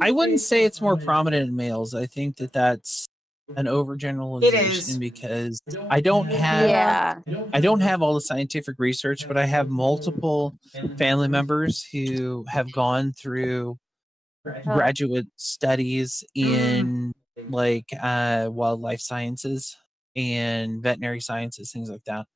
I wouldn't say it's more prominent in males. I think that that's an overgeneralization is. because I don't have Yeah. I don't have all the scientific research, but I have multiple family members who have gone through graduate studies in like wildlife sciences and veterinary sciences, things like that.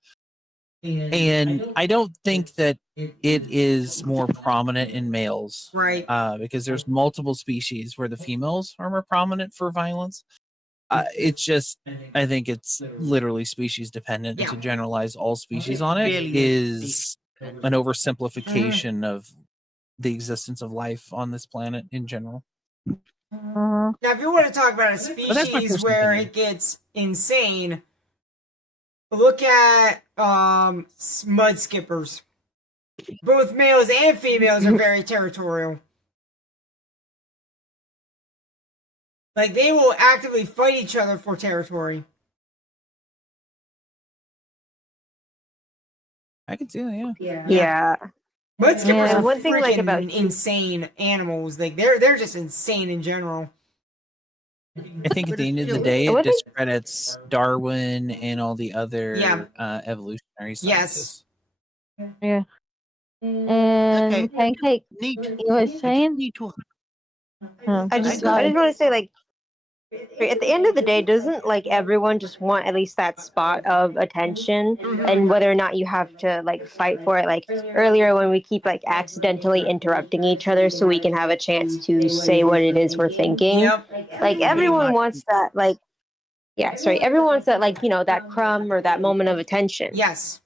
And I don't think that it is more prominent in males, Right. because there's multiple species where the females are more prominent for violence. It's just, I think it's literally species dependent. Yeah. To generalize all species on it really is an oversimplification of the existence of life on this planet in general. Now, if you want to talk about a that's my species personal where opinion. it gets insane, look at mud skippers. Both males and females are very territorial. Like, they will actively fight each other for territory. I can see that. Yeah. Yeah. Mud skippers Yeah. are One thing, like, freaking about insane animals. Like, they're just insane in general. I think at the end of the day, it discredits Darwin and all the other evolutionary scientists. Yes. And Okay. Pancake, Neat. you were saying? Need to I just sorry. want to say, like, at the end of the day, doesn't like everyone just want at least that spot of attention, and whether or not you have to like fight for it? Like earlier when we keep like accidentally interrupting each other so we can have a chance to say what it is we're thinking. Yep. Like everyone wants that, like, everyone wants that, like, you know, that crumb or that moment of attention. Yes.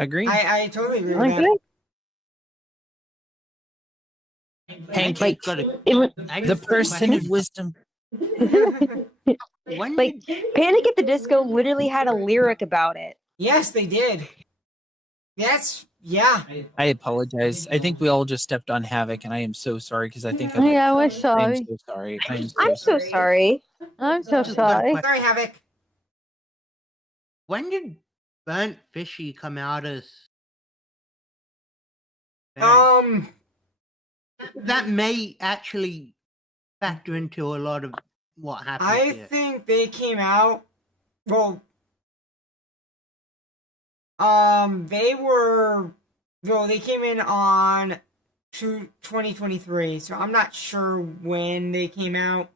Agreed. I totally agree with that. Okay. Pancake, the person of wisdom. When Like Panic at the Disco literally had a lyric about it. Yes, they did. Yeah. I apologize. I think we all just stepped on Havoc, and I am so sorry because I think Yeah, we're I am sorry. so sorry. I'm so sorry. I'm so Just sorry. Sorry, Havoc. When did Burntfishie come out as? That may actually factor into a lot of what happened I here. think they came out. Well, they came in on 2023, so I'm not sure when they came out.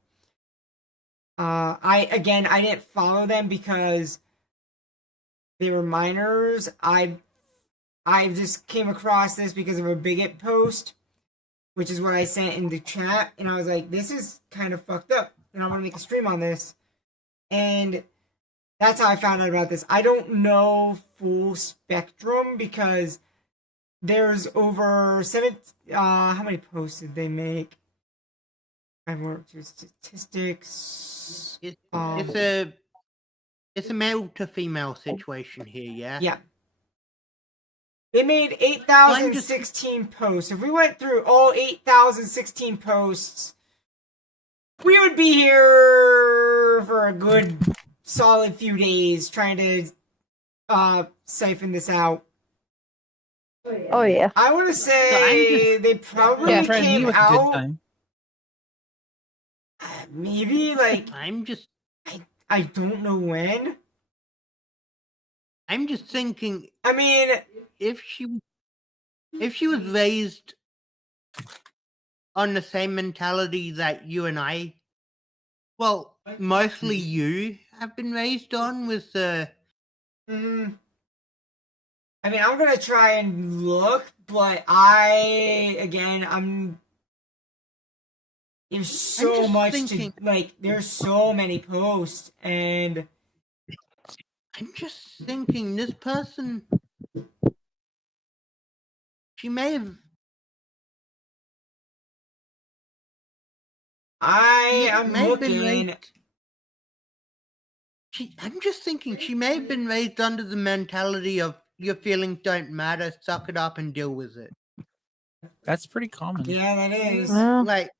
I didn't follow them because they were minors. I just came across this because of a bigot post, which is what I sent in the chat, and I was like, this is kind of fucked up, and I want to make a stream on this. And that's how I found out about this. I don't know full spectrum because there's over how many posts did they make? I worked through statistics. It's a male to female situation here, yeah? Yeah. They made 8,016 posts. If we went through all 8,016 posts, we would be here for a good solid few days trying to siphon this out. Oh, yeah. I want to say they probably Fred, came you had a out good time. maybe like I'm just I don't know when. I'm just thinking I mean, if she was raised on the same mentality that you and I, well, mostly you have been raised on with I'm gonna try and look, but there's so just much thinking- to like. There's so many posts, and I'm just thinking this person, she may have. I'm may have been looking. raised. I'm just thinking she may have been raised under the mentality of your feelings don't matter, suck it up and deal with it. That's pretty common, Yeah, that is. Well, Like,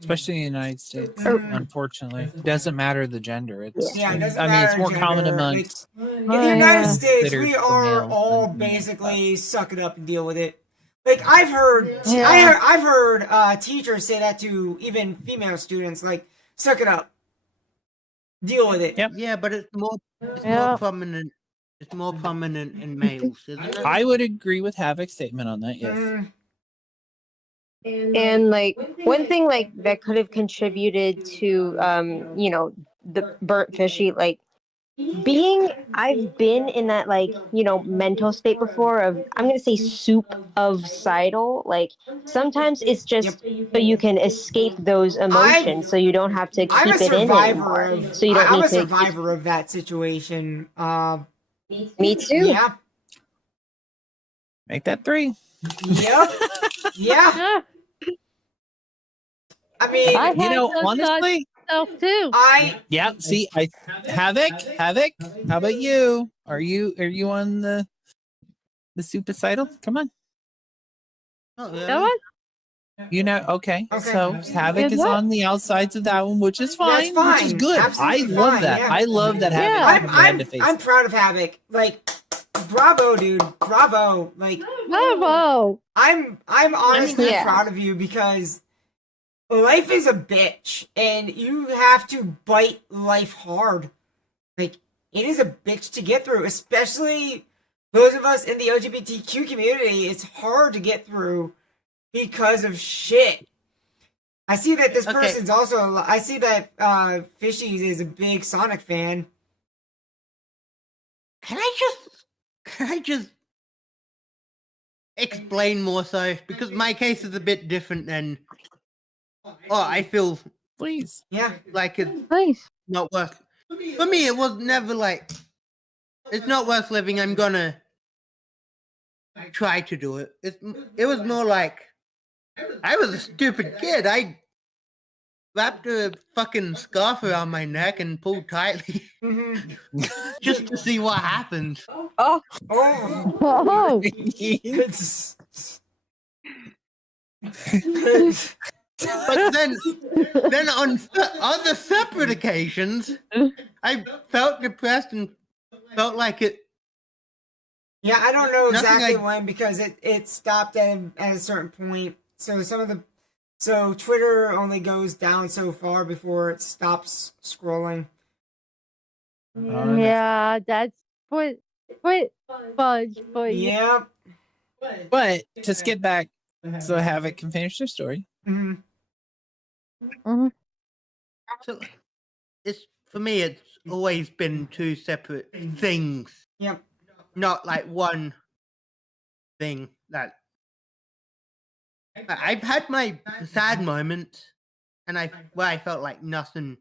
especially in the United States. Mhm. Unfortunately, it doesn't matter the gender. It's Yeah, it doesn't I mean, it's matter more common gender. amongst. In the United States, considered we for are males all than females, basically suck it up and deal with it. Like I've heard teachers say that to even female students, like suck it up, deal with it. Yep. yeah, but it's more Yeah. prominent. It's more prominent in males, isn't it? I would agree with Havoc's statement on that. Yes. Mm, And like one thing like that could have contributed to you know, the Burntfishie, like I've been in that, like, you know, mental state before of, I'm gonna say, soup of sidle. Like sometimes it's just so you can escape those emotions, so you don't have to I'm keep a it in survivor anymore. of. So you don't I'm need a to. survivor of that situation. Me too. Yeah. Make that 3. Yep. Yeah. yeah. I mean, I You know, had some honestly, myself too. Yeah. See, Havoc. How about you? Are you on the suicidal? Come on. Not That really. one? You know, okay. Okay. So Havoc Is is what? on the outsides of that one, which is fine. That's Which is fine. good. Absolutely I love fine, that. yeah. I love that Havoc Yeah. has a brand to face. I'm proud of Havoc. Like, bravo, dude. Bravo. Like, Bravo. I'm honestly Yeah. proud of you because life is a bitch and you have to bite life hard. Like, it is a bitch to get through, especially those of us in the LGBTQ community. It's hard to get through because of shit. I see that this Okay. person's also. I see that Fishy is a big Sonic fan. Can I just explain more so? Because my case is a bit different than. Oh, I feel Please. Yeah. like it's Nice. not worth. For me, it was never like. It's not worth living. I'm gonna try to do it. It was more like. I was a stupid kid. I wrapped a fucking scarf around my neck and pulled tightly just to see what happens. Oh, Oh. Oh. It's- But then on other separate occasions, I felt depressed and felt like it. Yeah, I don't know Nothing exactly I- when because it stopped at a certain point. So Twitter only goes down so far before it stops scrolling. Yeah, that's what fudge for you. Yep. But to skip back, so Havoc can finish their story. Mhm. So it's for me. It's always been two separate things, Yep. not like one thing. That I've had my sad moments, and where I felt like nothing.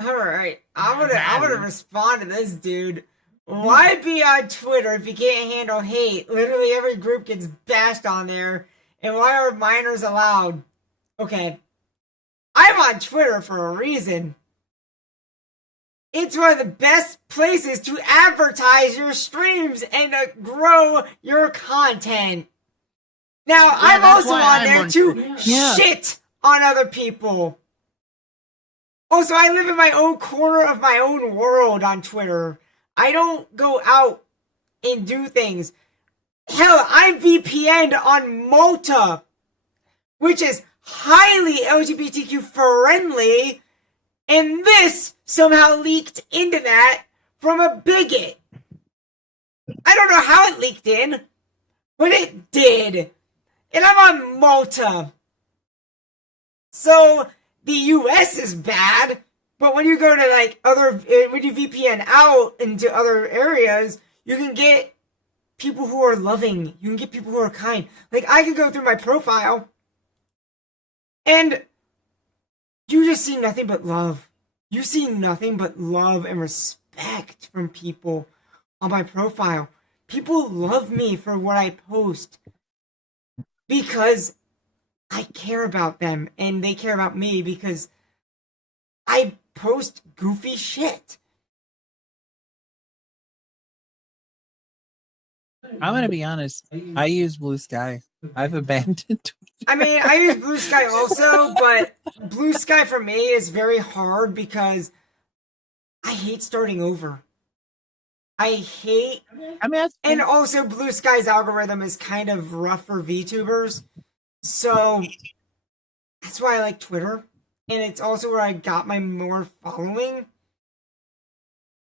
All right. I'm gonna respond to this dude. Why be on Twitter if you can't handle hate? Literally every group gets bashed on there. And why are minors allowed? Okay. I'm on Twitter for a reason. It's one of the best places to advertise your streams and to grow your content. Now, I'm that's also why on I'm there on to Twitter. Yeah. shit on other people. Also, I live in my own corner of my own world on Twitter. I don't go out and do things. Hell, I'm VPN'd on Malta, which is highly LGBTQ friendly, and this somehow leaked into that from a bigot. I don't know how it leaked in, but it did. And I'm on Malta. So the US is bad, but when you go to like when you VPN out into other areas, you can get people who are loving. You can get people who are kind. Like I could go through my profile and you just see nothing but love. You see nothing but love and respect from people on my profile. People love me for what I post because I care about them and they care about me because I post goofy shit. I'm gonna be honest. I use Blue Sky. I've abandoned. I mean, I use Blue Sky also, but Blue Sky for me is very hard because I hate starting over. I mean, and also Blue Sky's algorithm is kind of rough for VTubers. So that's why I like Twitter. And it's also where I got my more following.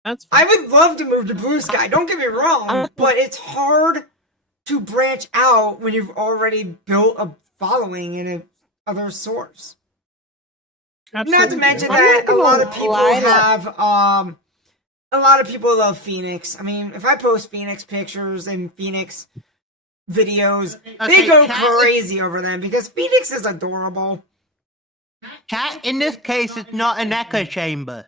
I would love to move to Blue Sky, don't get me wrong, but it's hard to branch out when you've already built a following in a other source. Absolutely. Not to mention that a lot of people have a lot of people love Phoenix. I mean, if I post Phoenix pictures and Phoenix videos, they go crazy over them because Phoenix is adorable. Chat, in this case, it's not an echo chamber.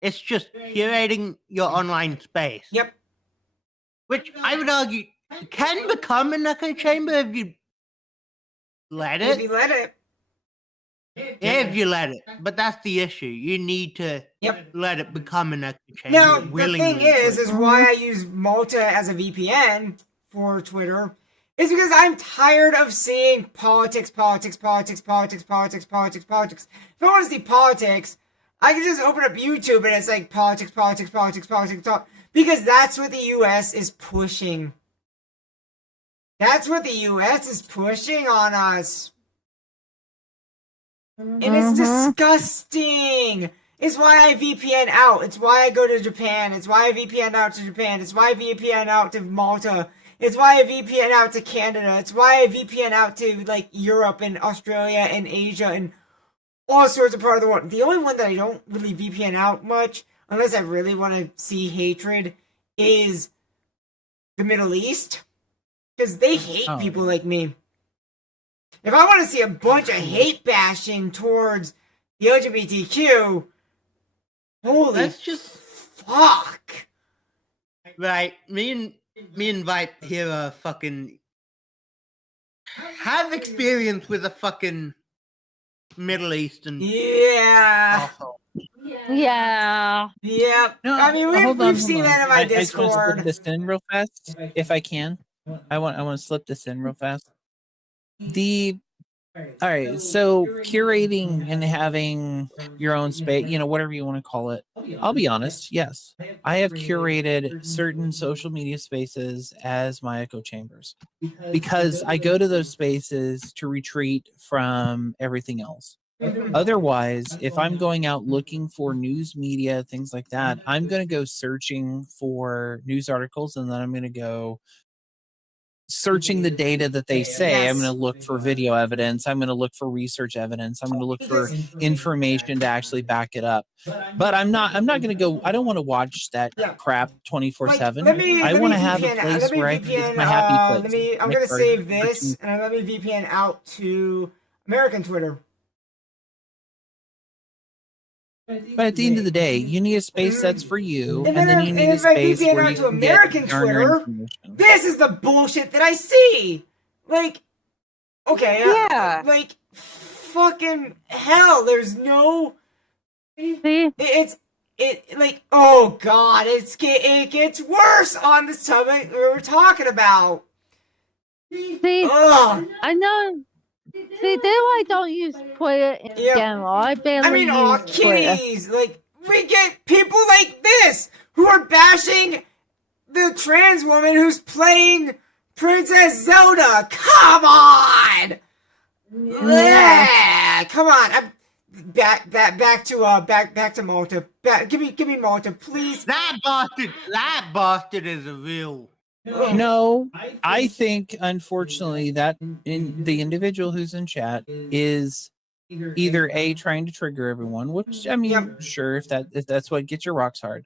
It's just curating your online space. Yep. Which I would argue can become an echo chamber if you let it. If you let it. If you let it, but that's the issue. You need to Yep. let it become an echo chamber. Now, the willingly thing is put- why I use Malta as a VPN for Twitter is because I'm tired of seeing politics. If I want to see politics, I can just open up YouTube and it's like politics, because that's what the US is pushing. That's what the US is pushing on us. And it's disgusting. It's why I VPN out. It's why I go to Japan. It's why I VPN out to Japan. It's why I VPN out to Malta. It's why I VPN out to Canada. It's why I VPN out to like Europe and Australia and Asia and all sorts of part of the world. The only one that I don't really VPN out much, unless I really want to see hatred, is the Middle East. Because they hate people like me. If I want to see a bunch of hate bashing towards the LGBTQ, holy Let's just fuck. right. Me and Vipe here are fucking have experience with a fucking Middle Eastern. Yeah. asshole. Yeah. Yep. No, I mean, hold on, we've hold seen on. that in my I just want to slip Discord. this in real fast, if I can. I want to slip this in real fast. All right, so curating and having your own space, whatever you want to call it. I'll be honest, yes. I have curated certain social media spaces as my echo chambers because I go to those spaces to retreat from everything else. Otherwise, if I'm going out looking for news media, things like that, I'm going to go searching for news articles and then I'm going to go searching the data that they say. I'm going to look for video evidence. I'm going to look for research evidence. I'm going to look for information to actually back it up. But I'm not going to go. I don't want to watch that crap 24/7. I want to have a place where it's my happy place. I'm going to save this and let me VPN out to American Twitter. But at the end of the day, you need a space that's for you, And and then you need a if I space VPN where out you to can American get your Twitter, information. this is the bullshit that I see. Like, okay, Yeah. like fucking hell. There's no. See? It like, oh god, it gets worse on the topic we were talking about. See, Ugh. I know. See, that's why I don't use Twitter in general. I barely use Twitter. kitties, like we get people like this who are bashing the trans woman who's playing Princess Zelda. Come on, yeah. Come on. I'm back to Malta. Give me Malta, please. That bastard is a real. No, I think unfortunately that in the individual who's in chat is either A, trying to trigger everyone, which I mean, sure, if that's what gets your rocks hard.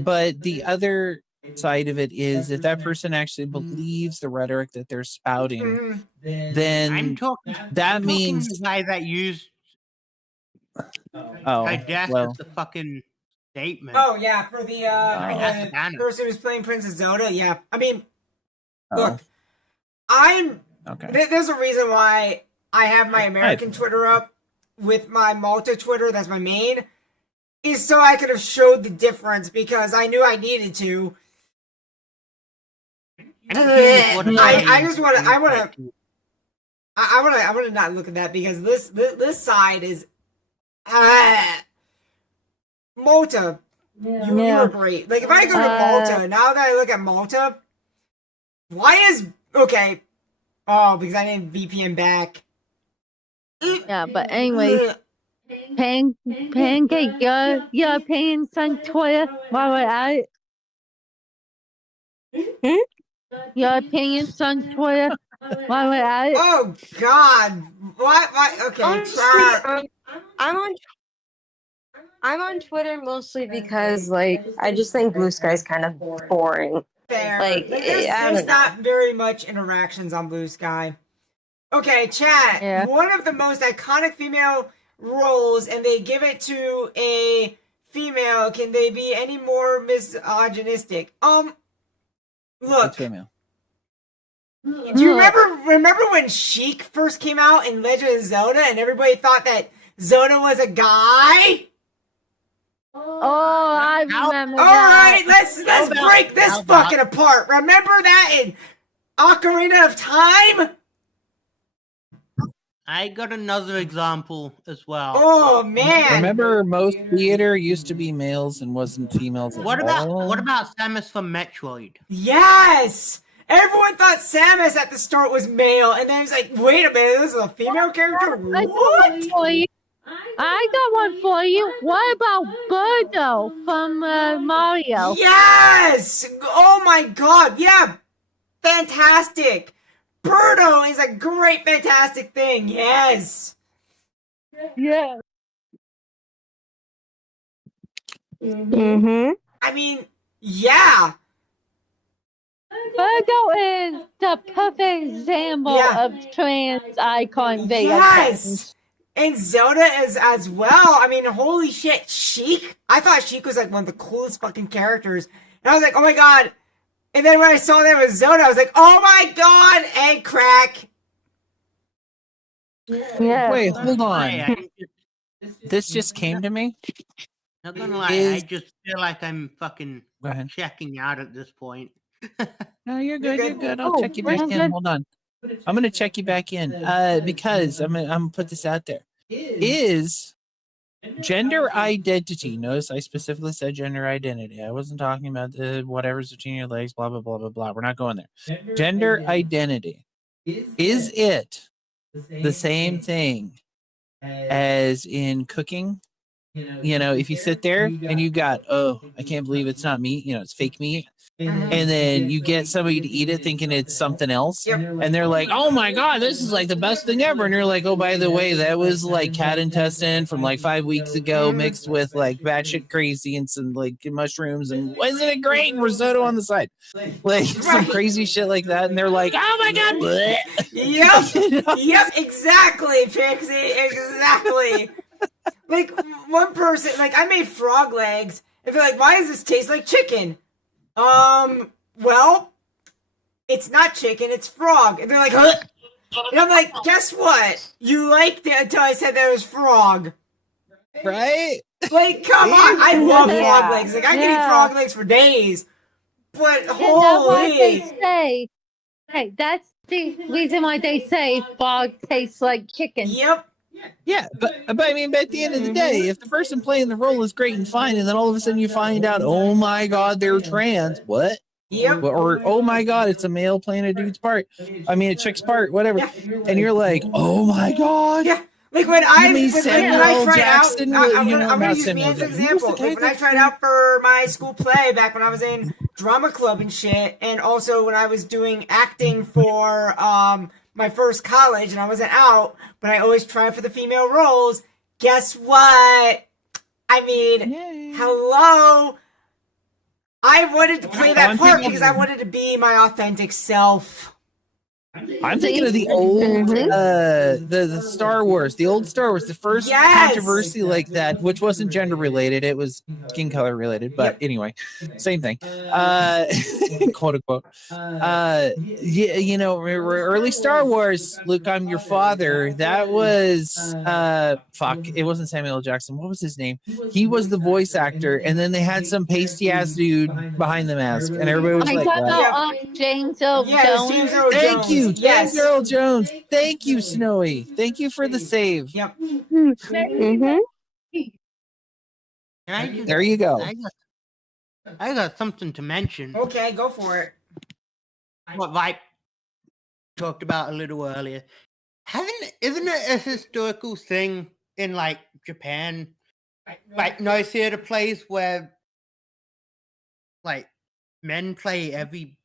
But the other side of it is if that person actually believes the rhetoric that they're spouting, then that means the guy that used I guess it's the fucking statement. Oh yeah, for the person who's playing Princess Zelda. Yeah, I mean, look, I'm okay. There's a reason why I have my American Twitter up with my Malta Twitter. That's my main. Is so I could have showed the difference because I knew I needed to. I want to not look at that because this side is. Malta, you were great. Like if I go to Malta, now that I look at Malta, why is okay? Oh, because I didn't VPN back. Yeah, but anyway, Pancake, your opinions on Twitter while we're at it. Your opinions on Twitter while we're at it. Oh God! What? Okay, honestly, I'm on Twitter mostly because, like, I just think Blue Sky's kind of boring. Fair. Like, there's not very much interactions on Blue Sky. Okay, chat. Yeah. One of the most iconic female roles, and they give it to a female. Can they be any more misogynistic? Look. Female. Do you remember when Sheik first came out in Legend of Zelda, and everybody thought that Zona was a guy? Oh, I remember All that. right, let's break this fucking apart. Remember that in Ocarina of Time? I got another example as well. Oh man! Remember, most theater used to be males and wasn't females at What all. about Samus from Metroid? Yes! Everyone thought Samus at the start was male, and then it's like, wait a minute, this is a female character? I got What? one for you. I got one for you. What about Birdo from Mario? Yes! Oh my god, yeah! Fantastic! Birdo is a great, fantastic thing, yes! Yeah. Mm-hmm. I mean, yeah! Birdo is the perfect example Yeah. of trans icon video Yes! games. And Zelda is as well. I mean, holy shit, Sheik? I thought Sheik was like one of the coolest fucking characters. And I was like, oh my god. And then when I saw that it was Zelda, I was like, oh my god, egg crack. Yeah. Wait, hold on. I This just came to me. not gonna lie, I just feel like I'm fucking Go ahead. checking out at this point. No, you're good. You're good. I'll Oh, check you back we're in. good. Hold on. I'm gonna check you back in. Because I'm gonna put this out there. Is gender identity? Notice I specifically said gender identity. I wasn't talking about the whatever's between your legs. Blah blah blah blah blah. We're not going there. Gender identity. Is it the same thing as in cooking? You know, if you sit there and you got, oh, I can't believe it's not meat, it's fake meat. And then you get somebody to eat it thinking it's something else. Yep. And they're like, oh my God, this is like the best thing ever. And you're like, oh, by the way, that was like cat intestine from like 5 weeks ago mixed with like batshit crazy and some like mushrooms. And wasn't it great? And risotto on the side. Like some crazy shit like that. And they're like, oh my God. bleh. Yep. Yep, exactly, Pixie. Exactly. Like, one person, like, I made frog legs, and they're like, why does this taste like chicken? Well, it's not chicken, it's frog. And they're like, huh? And I'm like, guess what? You liked it until I said that it was frog. Right? Like, come on. I love frog Yeah. legs. Like, I could eat Yeah. frog legs for days. But And that's why they holy. say, hey, that's the reason why they say frog tastes like chicken. Yep. Yeah, but I mean, at the end of the day, if the person playing the role is great and fine, and then all of a sudden you find out, oh my God, they're trans, what? Yep. Or oh my God, it's a male playing a dude's part. I mean, a chick's part, whatever. Yeah. And you're like, oh my God. Yeah. Like when I mean when I Samuel tried Jackson? out, I'm You know, gonna not use me Samuel as an Jackson. Who's the example. Like guy when I that- tried out for my school play back when I was in drama club and shit, and also when I was doing acting for my first college, and I wasn't out, but I always tried for the female roles. Guess what? I mean, Yay. hello. I wanted to play that I'm part thinking- because I wanted to be my authentic self. I'm thinking of the old, Mhm. the Star Wars, the old Star Wars, the first Yes! controversy like that, which wasn't gender related, it was skin color related, but Yep. anyway, same thing, quote unquote. Yeah, you know, early Star Wars, Luke, I'm your father. That was, fuck, it wasn't Samuel L. Jackson. What was his name? He was the voice actor, and then they had some pasty ass dude behind the mask, and everybody was I like, thought what? about James Earl Yes, Jones. James Earl Thank Jones. you, Yes. James Earl Jones. Thank you, Snowy. Thank you for the save. Yep. Mhm. And I just, There you go. I got something to mention. Okay, go for it. What Vipe talked about a little earlier. Isn't it a historical thing in like Japan? Like no theater plays where like men play every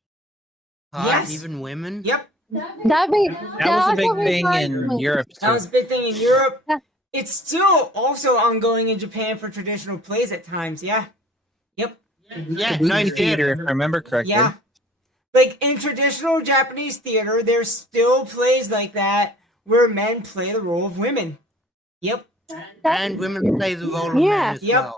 part, Yes. even women. Yep. That was a big thing in Europe That too. was a big thing in Europe. Yeah. It's still also ongoing in Japan for traditional plays at times. Yeah. Yep. Yeah, Movie no theater, theater. if I remember correctly. Yeah. Like in traditional Japanese theater, there's still plays like that where men play the role of women. Yep. And women play the role of Yeah. men as Yep. well.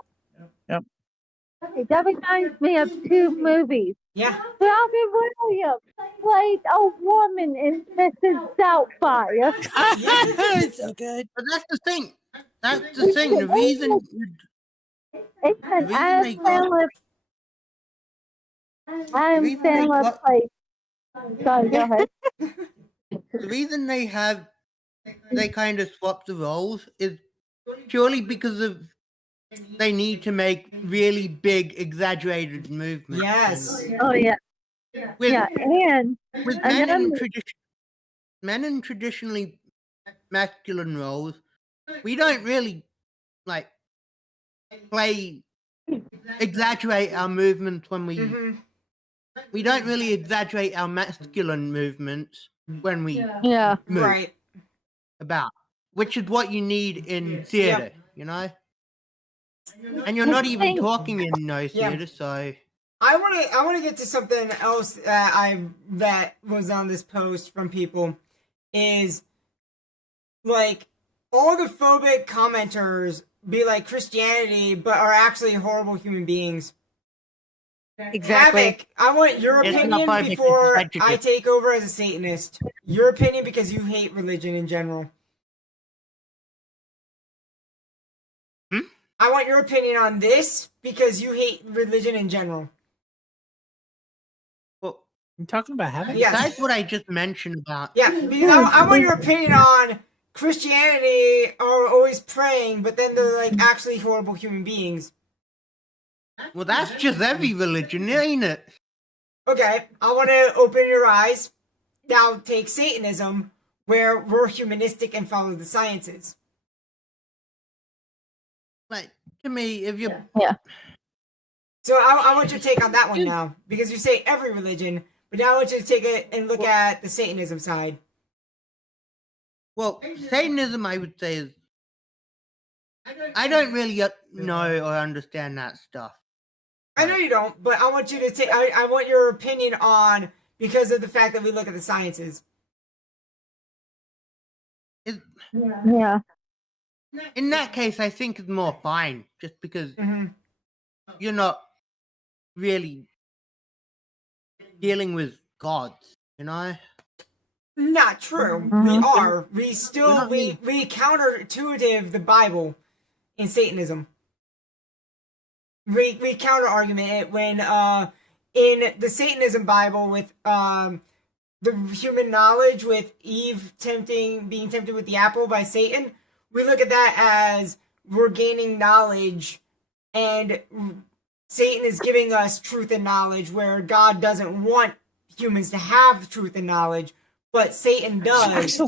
That reminds me of two movies. Yeah. Robin Williams played a woman in Mrs. Doubtfire. It's so good. But that's the thing. That's the thing. The reason It's an reason they got- I'm reason saying they let's got- play. Sorry, go ahead. the reason they kind of swap the roles is purely because of they need to make really big, exaggerated movements. Yes. Oh yeah, With, yeah, and with men another- in traditionally masculine roles, we don't really like exaggerate our movements when we Mm-hmm. we don't really exaggerate our masculine movements when we yeah, move Right. about, which is what you need in theater, you know. And you're not even talking in no theater, so I want to get to something else that was on this post from people is like all the phobic commenters be like Christianity but are actually horrible human beings. Exactly. Havoc, I want your It's not opinion phobic, it's before I prejudice. take over as a Satanist. Your opinion because you hate religion in general. I want your opinion on this because you hate religion in general. well, You talking about having? Yes. that's what I just mentioned about. Yeah, because I want your opinion on Christianity are always praying, but then they're like actually horrible human beings. Well, that's just every religion, ain't it? Okay, I want to open your eyes. Now take Satanism, where we're humanistic and follow the sciences. Like, to me, if you So I want your take on that one now, because you say every religion, but now I want you to take it and look at the Satanism side. well, Satanism, I would say, is I don't really know or understand that stuff. I know you don't, but I want you to take. I want your opinion on because of the fact that we look at the sciences. yeah. In that case, I think it's more fine, just because Mm-hmm. you're not really dealing with gods, you know? Not true. We are. We still we counterintuitive the Bible in Satanism. We counter argument it when in the Satanism Bible with the human knowledge with Eve being tempted with the apple by Satan, we look at that as we're gaining knowledge and Satan is giving us truth and knowledge where God doesn't want humans to have truth and knowledge, but Satan does.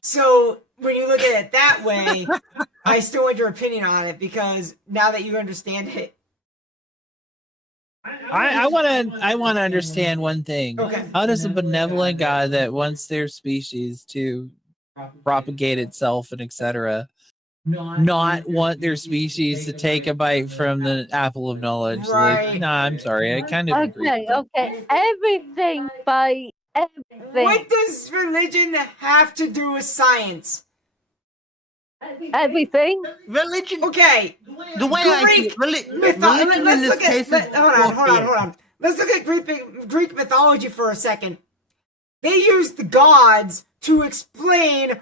So when you look at it that way, I still want your opinion on it because now that you understand it. I want to understand one thing. Okay. How does a benevolent God that wants their species to propagate itself and etc. not want their species to take a bite from the apple of knowledge? Right. Like, nah, I'm sorry. I kind of agree. Okay, okay. Everything by everything. What does religion have to do with science? Everything. Religion, Okay. the way I Greek see religion Let's in this look case at. is Hold on. Let's look at Greek mythology for a second. They used the gods to explain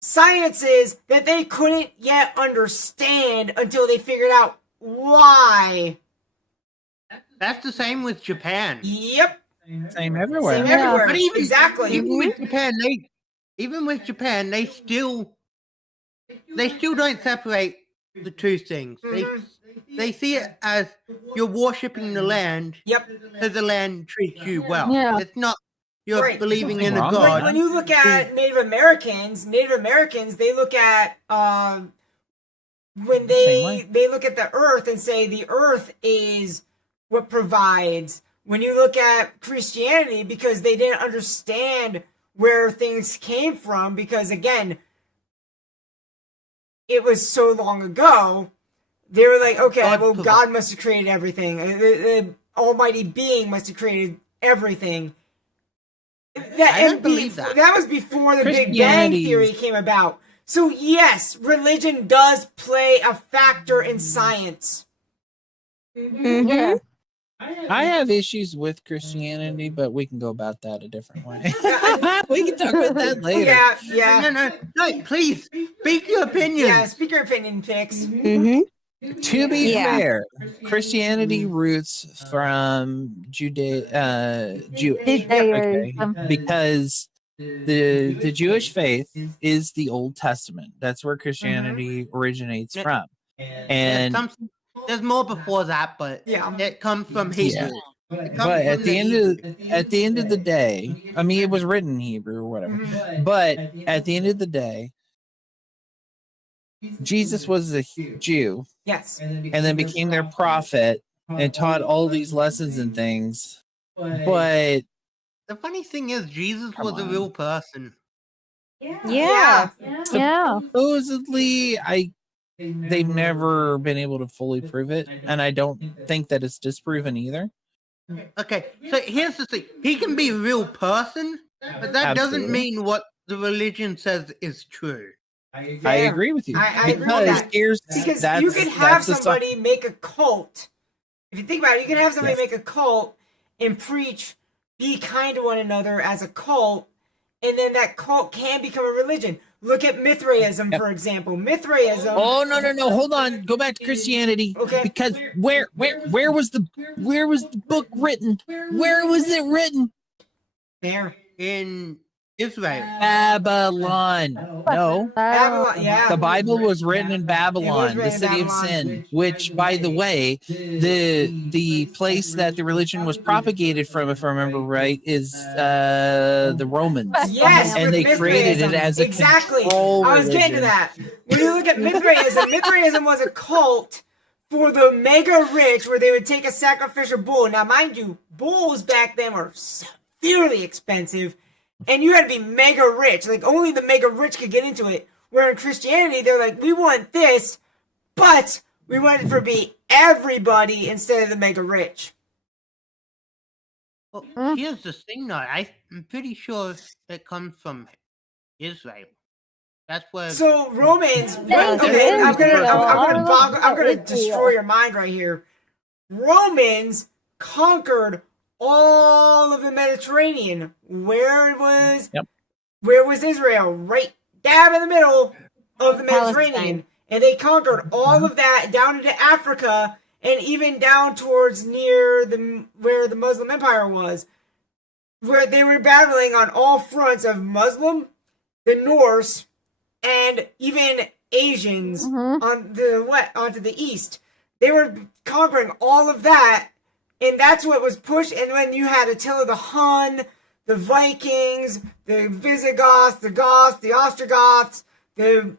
sciences that they couldn't yet understand until they figured out why. That's the same with Japan. Yep. Same everywhere. Same everywhere. But Exactly. Even with Japan, they still don't separate the two things. Mhm. They see it as you're worshipping the land, Yep. because the land treats you well. Yeah. It's not you're Right. believing Nothing in a wrong with Like god. when you look at Native Americans, they look at when Same they look at the earth and say the earth is what provides. When you look at Christianity, because they didn't understand where things came from, because again, it was so long ago, they were like, okay, well, God must have created everything. The Almighty Being must have created everything. I don't believe that. That was before the Big Bang Christianity- Theory came about. So yes, religion does play a factor in science. Mhm. Yeah. I have issues with Christianity, but we can go about that a different way. We can talk about that later. Yeah. No, please speak your opinion. Yeah, speak your opinion, Pix. To be Yeah. fair, Christianity roots from Jewish. Okay, because the Jewish faith is the Old Testament. That's where Christianity originates from. And There's more before that, but Yeah. it comes from Hebrew. but at the end of the day, I mean, it was written in Hebrew or whatever. But at the end of the day, Jesus was a Jew, Yes. and then became their prophet and taught all these lessons and things. But the funny thing is, Jesus Come was a on. real person. Yeah. Yeah. supposedly, they've never been able to fully prove it, and I don't think that it's disproven either. Okay, so here's the thing: he can be a real person, but that doesn't Absolutely. mean what the religion says is true. I agree with you. I agree with that. Because you can have somebody make a cult. If you think about it, you can have somebody make a cult and preach, be kind to one another as a cult, and then that cult can become a religion. Look at Mithraism, for example. Mithraism. Oh no! Hold on. Go back to Christianity. Okay. Because where was the book written? Where was it written? There. In Israel. Babylon. No. Babylon, yeah. The Bible was written in Babylon, written the in city of Babylon. sin, which, by the way, the place that the religion was propagated from, if I remember right, is the Romans. Yes, And with they created Mithraism. it as a exactly. control I was getting to religion. that. When you look at Mithraism, Mithraism was a cult for the mega rich where they would take a sacrificial bull. Now, mind you, bulls back then were severely expensive, and you had to be mega rich. Like, only the mega rich could get into it. Where in Christianity, they're like, we want this, but we want it for be everybody instead of the mega rich. Well, here's the thing, though. I'm pretty sure it comes from Israel. That's where. So Romans, Thank okay, you, I'm Israel. gonna destroy your mind right here. Romans conquered all of the Mediterranean. Where was Israel? Right dab in the middle of the Mediterranean. Palestine. And they conquered all of that down into Africa and even down towards near where the Muslim Empire was, where they were battling on all fronts of Muslim, the Norse, and even Asians on the onto the east. They were conquering all of that, and that's what was pushed. And when you had Attila the Hun, the Vikings, the Visigoths, the Goths, the Ostrogoths, the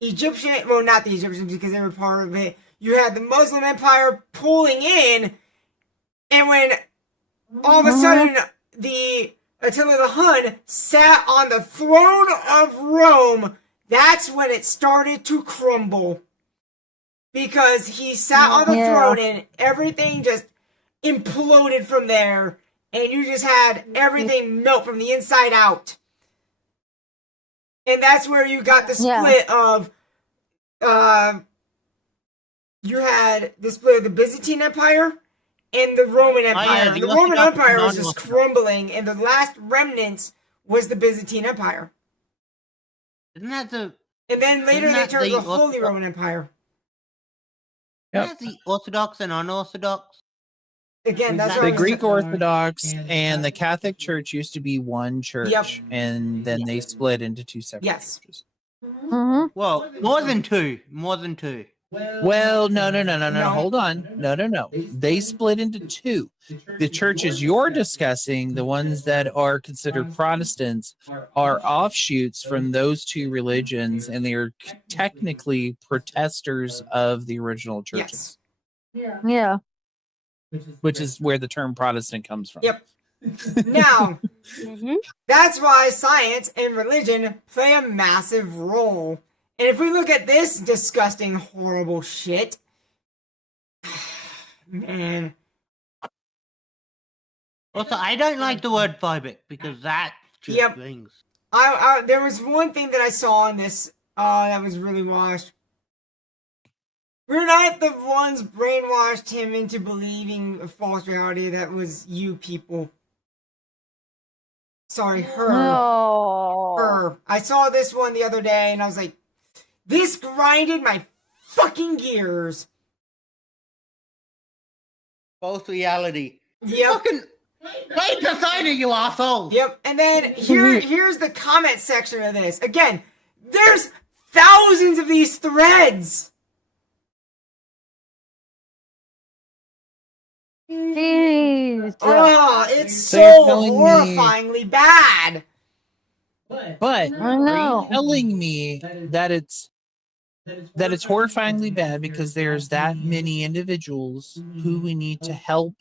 Egyptian, well, not the Egyptians because they were part of it. You had the Muslim Empire pulling in, and when all of a sudden the Attila the Hun sat on the throne of Rome, that's when it started to crumble. Because he sat on the throne and everything just imploded from there, and you just had everything melt from the inside out. And that's where you got the split of, you had the split of the Byzantine Empire and the Roman Empire. The Roman Empire was just crumbling, and the last remnants was the Byzantine Empire. Isn't that the? And then later Isn't they that turned the to the Holy Roman Empire. Yep. Isn't that the Orthodox and Unorthodox? Again, that's The Greek Orthodox and the Catholic Church used to be one church, and then they split into two separate churches. Well, more than two. More than two. Well, no. Hold on. No. They split into two. The churches you're discussing, the ones that are considered Protestants, are offshoots from those two religions, and they are technically protesters of the original churches. Yeah. Which is where the term Protestant comes from. Yep. Now, that's why science and religion play a massive role. And if we look at this disgusting, horrible shit, man. Also, I don't like the word phobic because that just rings. There was one thing that I saw on this that was really washed. We're not the ones brainwashed him into believing a false reality. That was you people. Sorry, her. No. Her. I saw this one the other day and I was like, this grinded my fucking gears. False reality. Yep. Fucking right beside of you, asshole. Yep. And then here's the comment section of this. Again, there's thousands of these threads. Jeez. Oh, it's They're so telling me- horrifyingly bad. But I know. are you telling me that it's horrifyingly bad because there's that many individuals who we need to help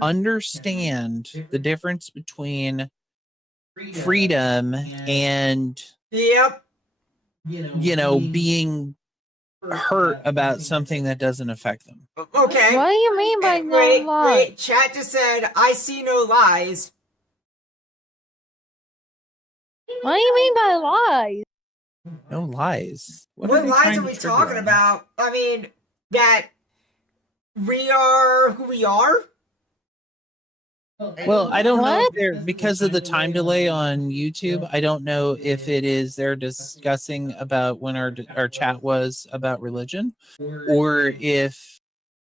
understand the difference between freedom and Yep. being hurt about something that doesn't affect them. Okay. What do you mean by no lies? Wait. Chat just said, I see no lies. What do you mean by lies? No lies. What are they lies trying are to we trigger talking on? about? I mean, that we are who we are? Well, I don't know if What? they're because of the time delay on YouTube. I don't know if it is they're discussing about when our chat was about religion, or if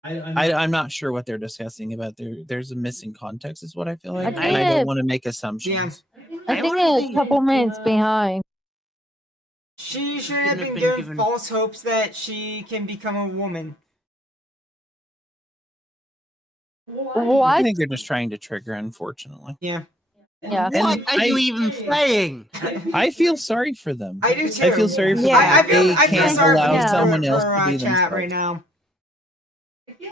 I'm not sure what they're discussing about. There's a missing context, is what I feel like, I and I don't think- want to make assumptions. I think it's a couple minutes behind. She should have been been given false hopes that she can become a woman. I What? think they're just trying to trigger, unfortunately. Yeah. Yeah. What And are you even saying? I feel sorry for them. I do too. I feel sorry for Yeah. them. I feel They sorry can't for allow you someone for, else to be chat right themselves. now.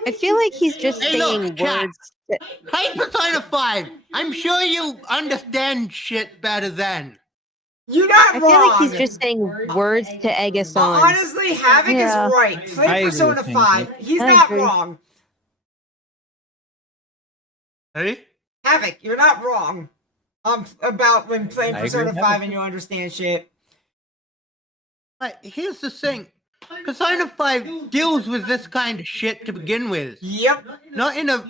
I feel like he's just Hey, look, saying chat. words. That, Hey, Persona 5, I'm sure you understand shit better than. You're not I wrong. feel like he's just saying words to egg us on. Honestly, Havoc Yeah. is right. I Play agree Persona with 5. Hank. He's I not agree. wrong. Hey? Havoc, you're not wrong. About when playing I agree Persona with 5 Havoc. and you understand shit. But here's the thing. Persona 5 deals with this kind of shit to begin with. Yep. Not in a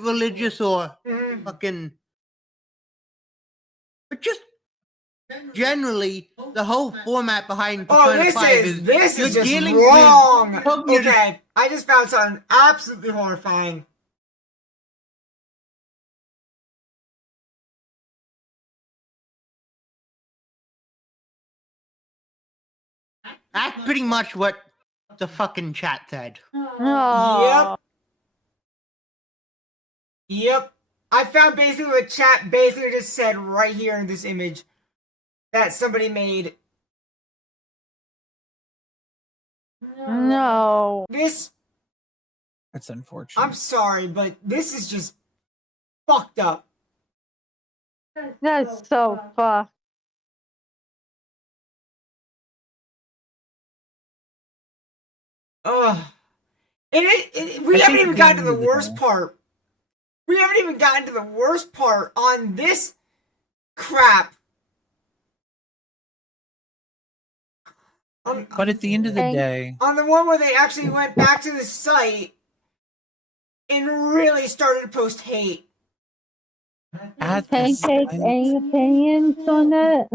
religious or Mhm. fucking, but just generally the whole format behind Oh, Persona 5 is this you're is just dealing wrong. with cognitive. Okay, I just found something absolutely horrifying. That's pretty much what the fucking chat said. Oh. Yep. I found basically what chat basically just said right here in this image that somebody made. No. This, That's unfortunate. I'm sorry, but this is just fucked up. That's so fucked. Ugh. And we I haven't think even at the gotten to end the of the worst day- part. We haven't even gotten to the worst part on this crap. But at the end of the Hank? day, On the one where they actually went back to the site and really started to post hate. at the Pancake, same- any opinions on that?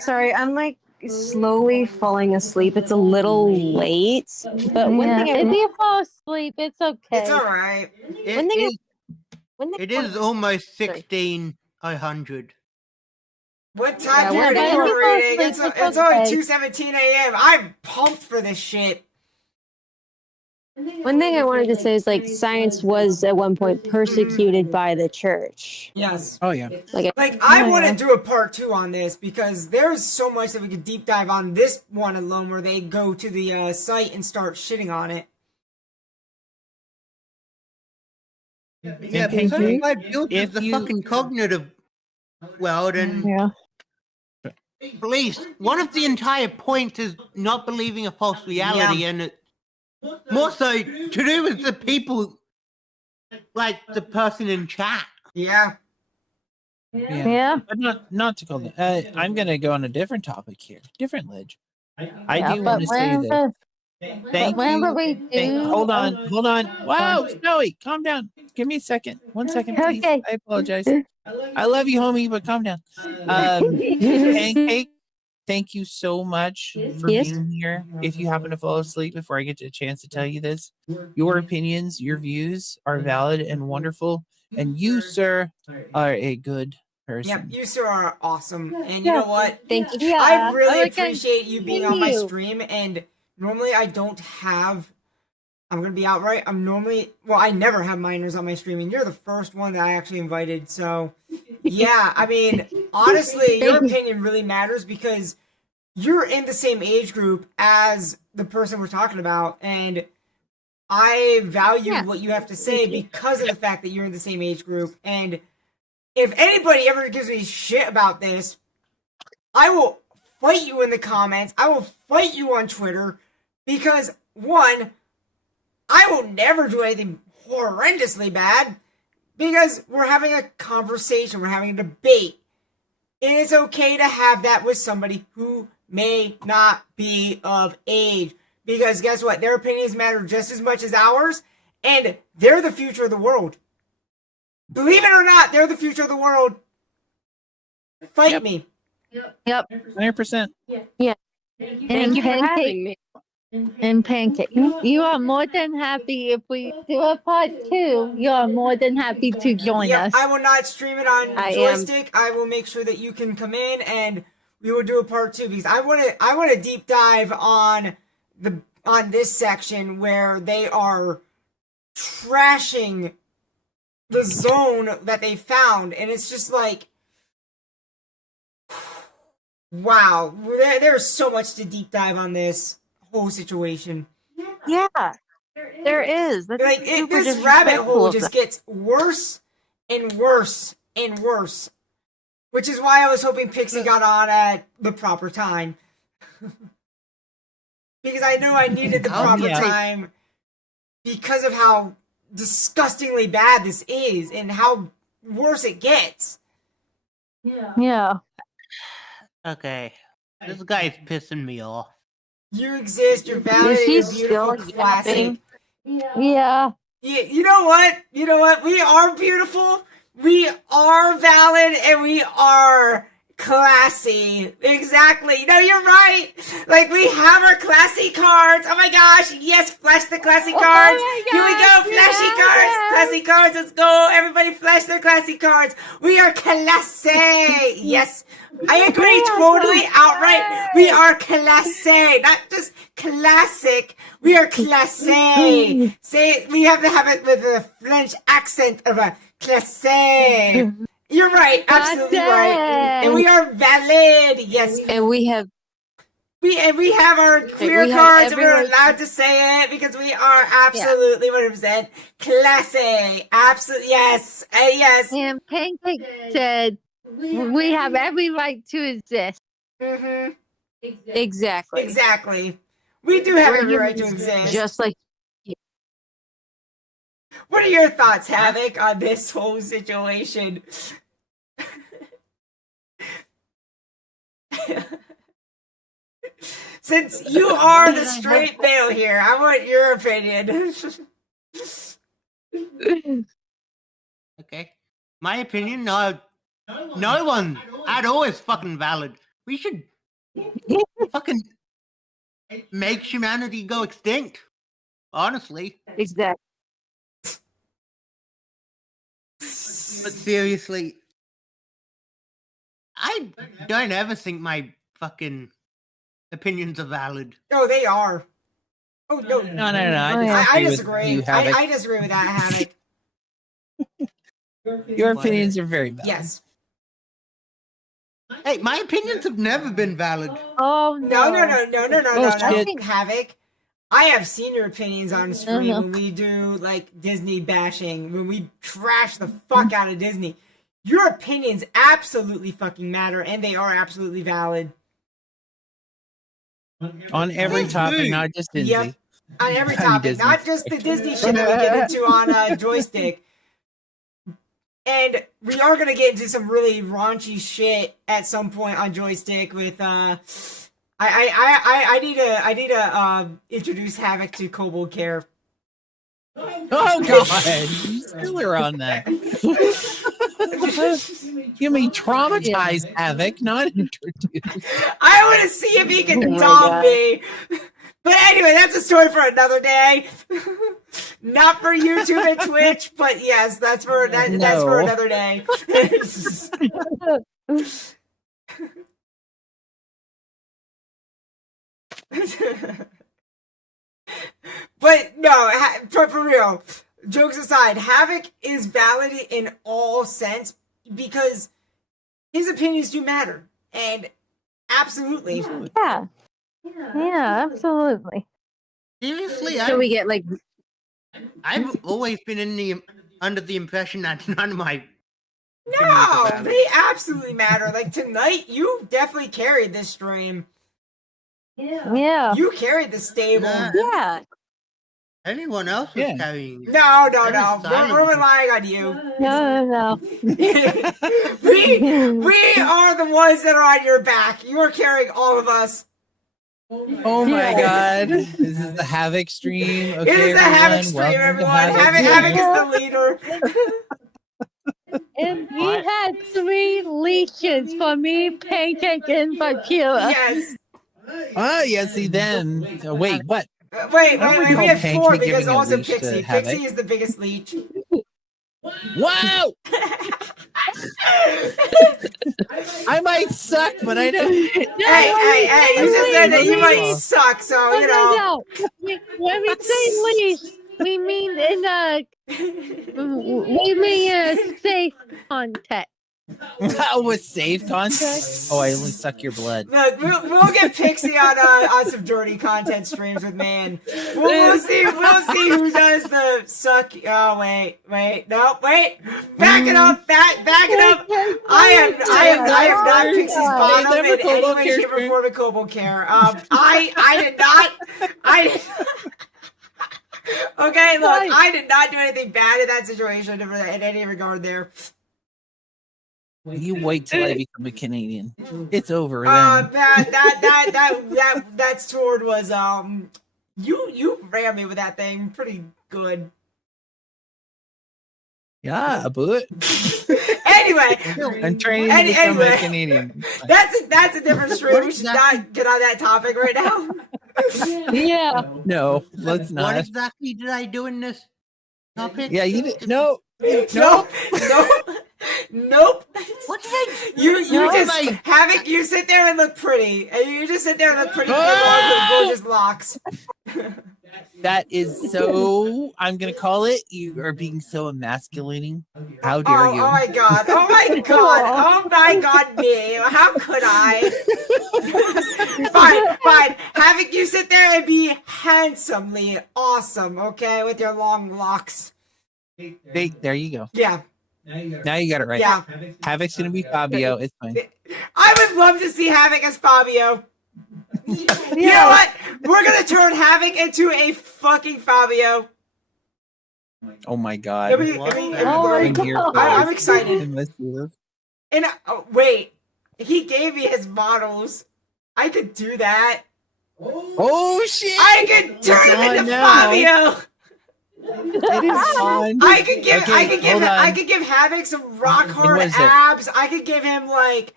Sorry, I'm like slowly falling asleep. It's a little late, but one Yeah. thing I If you fall asleep, it's okay. It's alright. One thing It is almost 1600. What time Yeah, period well, are you but were if you reading? fall asleep, It's it's only okay. 2:17 a.m. I'm pumped for this shit. one thing I wanted to say is like science was at one point persecuted by the church. Yes. Oh yeah. Like I Yeah. want to do a part 2 on this because there's so much that we could deep dive on this one alone where they go to the site and start shitting on it. Yeah, Hank, Persona 5 deals if with the you- fucking cognitive world, and Yeah. at least one of the entire points is not believing a false reality, and it more so to do with the people, like the person in chat. Yeah. Yeah. But not to call it. I'm gonna go on a different topic here, different ledge. I Yeah, do but want to say when this. the Thank Whenever you. we do. Hold on. Wow, Snowy, calm down. Give me a second. 1 second, please. Okay. I apologize. I love you, homie, but calm down. Pancake, thank you so much for Yes? being here. If you happen to fall asleep before I get a chance to tell you this, your opinions, your views are valid and wonderful. And you, sir, are a good person. Yep, you sir are awesome. And you know what? Thank you. Yeah, I really like, appreciate you being on my you. stream, and normally I don't have. I'm gonna be outright. I never have minors on my stream, and you're the first one that I actually invited. So, yeah, I mean, honestly, your opinion really matters because you're in the same age group as the person we're talking about, and I value what you have to say because of the fact that you're in the same age group. And if anybody ever gives me shit about this, I will fight you in the comments. I will fight you on Twitter because, one, I will never do anything horrendously bad because we're having a conversation, we're having a debate. And it's okay to have that with somebody who may not be of age. Because guess what? Their opinions matter just as much as ours, and they're the future of the world. Believe it or not, they're the future of the world. Fight me. Yep. 100%. Thank you for having me. And Pancake, you are more than happy if we do a part 2. You are more than happy to join us. I will not stream it on I am. joystick. I will make sure that you can come in and we will do a part 2 because I want to deep dive on this section where they are trashing the zone that they found, and it's just like, wow, there's so much to deep dive on this whole situation. Yeah, there is. That's Like super this rabbit disrespectful hole of just them. gets worse and worse and worse, which is why I was hoping Pixie got on at the proper time. Because I knew I needed the proper time because of how disgustingly bad this is and how worse it gets. Yeah. Okay. This guy's pissing me off. You exist, you're valid, Is he you're beautiful, still classic. yapping? Yeah. You know what? You know what? We are beautiful, we are valid, and we are classy. Exactly. No, you're right. Like, we have our classy cards. Oh my gosh. Yes, flash the classy cards. Here we go. Flashy cards. Classy cards. Let's go. Everybody flash their classy cards. We are classy. Yes. I agree totally outright. We are classy. Not just classic. We are classy. Say, we have to have it with a French accent of a classy. You're right, absolutely right. And we are valid, yes. And we have our queer we have cards, and we're everyone- allowed to say it because we are absolutely 100% classy. Absolutely, yes, yes. And Pancake said we have every right to exist. Mm-hmm. exactly. Exactly. We do have We're every right to humans, exist. just like What are your thoughts, Havoc, on this whole situation? Since you are the straight male here, I want your opinion. Okay. My opinion, no one at all is fucking valid. We should fucking make humanity go extinct. Honestly. exactly. But seriously, I don't ever think my fucking opinions are valid. Oh, they are. Oh, no. No. I with disagree. you, Havoc. I disagree with that, Havoc. Your opinions are very valid. Yes. Hey, my opinions have never been valid. Oh No. Bullshit. Havoc. I have seen your opinions on stream Uh-huh. when we do like Disney bashing, when we trash the fuck out of Disney. Your opinions absolutely fucking matter, and they are absolutely valid. On every topic, not just Disney. Yep. On every I mean, topic, Disney. not just the Disney shit that we get into on joystick. And we are gonna get into some really raunchy shit at some point on joystick with I need to introduce Havoc to Kobold Care. Oh God, you still are on that. You mean traumatize Havoc, not introduce. I want to see if he can Oh my dom God. me. But anyway, that's a story for another day. Not for YouTube and Twitch, but yes, that's for that's for No. another day. But no, for real, jokes aside, Havoc is valid in all sense because his opinions do matter. And absolutely. Yeah. Yeah, absolutely. Seriously, So we get like I've always been under the impression that none of my No, they absolutely matter. Like tonight, you definitely carried this stream. Yeah. You carried the stable. yeah. anyone else was Yeah. carrying. No. was silent. We're relying on you. No. we are the ones that are on your back. You are carrying all of us. Oh my God, this is the Havoc stream. Okay, It is the Havoc stream, welcome to everyone. Havoc. Havoc is the leader. And he had 3 leashes for me, Pancake, and Bakira. Yes. Oh, yeah, see then. Wait, what? Wait. don't We recall have 4 Pancake because giving a also leash to Pixie. Havoc. Pixie is the biggest leech. Wow! I might suck, but I don't. Hey, you just said that you might Leash. suck, so you know. No. When we say leash, we mean in a safe context. With safe contact? Oh, I only suck your blood. Look, we'll get Pixie on some dirty content streams with man. We'll see who does the suck. Oh wait, no, wait, back it up, back it up. I am not Pixie's bottom in any way, shape, or form of Kobold Care. I did not. Okay, look, I did not do anything bad in that situation in any regard there. You wait till I become a Canadian. It's over then. That sword was you ran me with that thing pretty good. Yeah, but Anyway, I'm training to become a Canadian. that's a different stream. We should not get on that topic right now. Yeah. No, let's What not. exactly did I do in this topic? Yeah, you did. No. Nope. What did I? You No, just like- Havoc. You sit there and look pretty, and you just sit there and look pretty with gorgeous locks. That is so. I'm gonna call it. You are being so emasculating. How dare you? Oh my god! Oh my god! Me! How could I? Fine. Havoc, you sit there and be handsomely awesome, okay, with your long locks. Hey, there you go. Yeah. Now you got it right. Yeah. Havoc's gonna be Fabio. It's fine. I would love to see Havoc as Fabio. You know what? We're gonna turn Havoc into a fucking Fabio. Oh my God. It'll be great. I'm here for I'm it. excited. Let's do this. And wait, he gave me his models. I could do that. Oh shit! I could turn It's him on into now. Fabio. It is on. I could give hold on. I could give Havoc some rock hard What is it? abs. I could give him like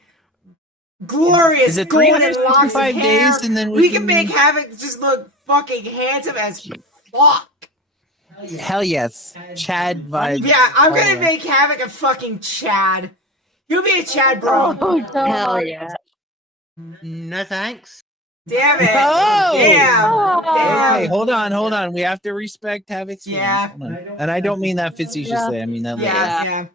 glorious Is it golden locks of 365 hair. days and then we can make Havoc just look fucking handsome as fuck. Hell yes, Chad vibe. Yeah, I'm all gonna the way. make Havoc a fucking Chad. He'll be a Chad bro. Oh, God. Hell yeah. No thanks. Damn it. Oh! Damn. Okay, Damn. hold on. We have to respect Havoc's feelings. Yeah. Hold on. And I don't mean that facetiously. I mean that literally. Yeah.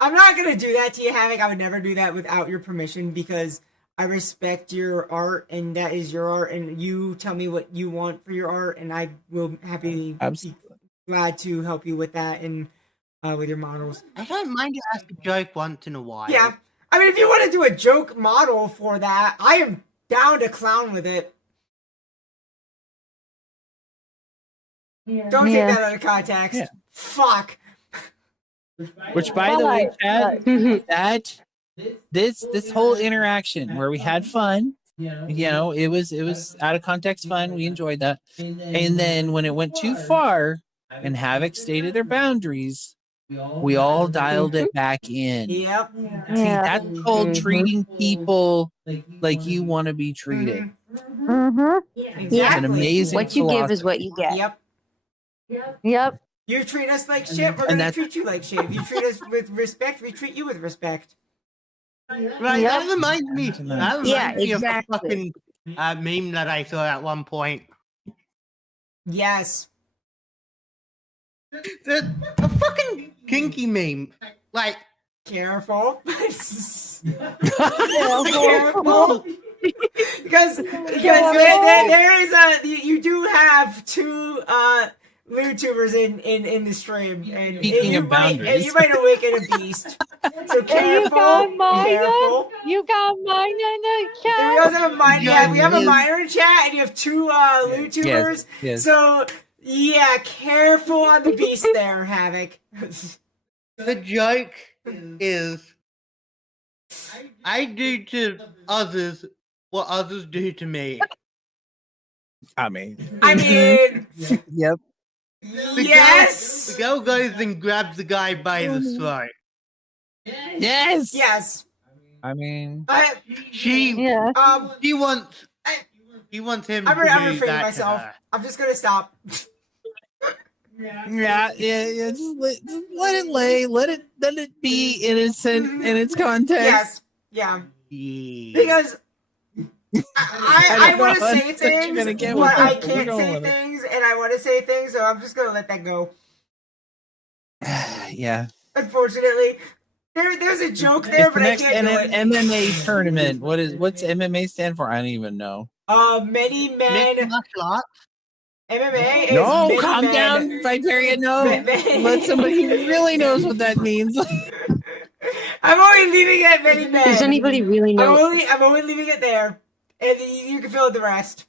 I'm not gonna do that to you, Havoc. I would never do that without your permission because I respect your art and that is your art and you tell me what you want for your art and I will happily be glad to help you with that and with your models. I don't mind to ask a joke once in a while. Yeah. I mean if you want to do a joke model for that, I am down to clown with it. Don't take that out of context. Yeah. Fuck. Which, by the way, Chad, that this whole interaction where we had fun It was out of context fun. We enjoyed that. And then when it went too far and Havoc stated their boundaries, we all dialed it back in. Yep. See, Yeah. that's called Mhm. treating people like you want to be treated. Mm-hmm. It's Exactly. an amazing What you give is philosophy. what you get. Yep. Yep. You treat us like shit, we're And gonna that's- treat you like shit. If you treat us with respect, we treat you with respect. Right, Yep. that reminds me. That reminds Yeah, me of a exactly. fucking meme that I saw at one point. Yes. A fucking kinky meme. Like, Careful. Careful. Because there is you do have two YouTubers in the stream, and Speaking you of might boundaries. awaken a beast. So And you careful. got mine. Careful. You got mine in the And we chat. also have a minor. Yeah, we have a Yes. minor in chat, and you have two YouTubers. Yes. So yeah, careful on the beast there, Havoc. the joke is, I do to others what others do to me. I mean, I mean, yep. yes, The girl goes and grabs the guy by the throat. Yes. yes. I mean, She Yeah. he wants him I'm to do refraining that myself. to her. I'm just gonna stop. yeah. Just let it lay. Let it be innocent in its context. Yes, yeah. Yeah. Because I don't want to know say how you're things, gonna get but with I it. We're can't going say with it. things, and I want to say things, so I'm just gonna let that go. Yeah. Unfortunately, there's a joke there, It's the but I next can't do it. MMA tournament. What's MMA stand for? I don't even know. Many men Mixed martial arts? MMA is No, many calm men. down, Viperia. No, Men. let somebody who really knows what that means. I'm only leaving it at many men. Does anybody really know? I'm only leaving it there, and you can fill in the rest.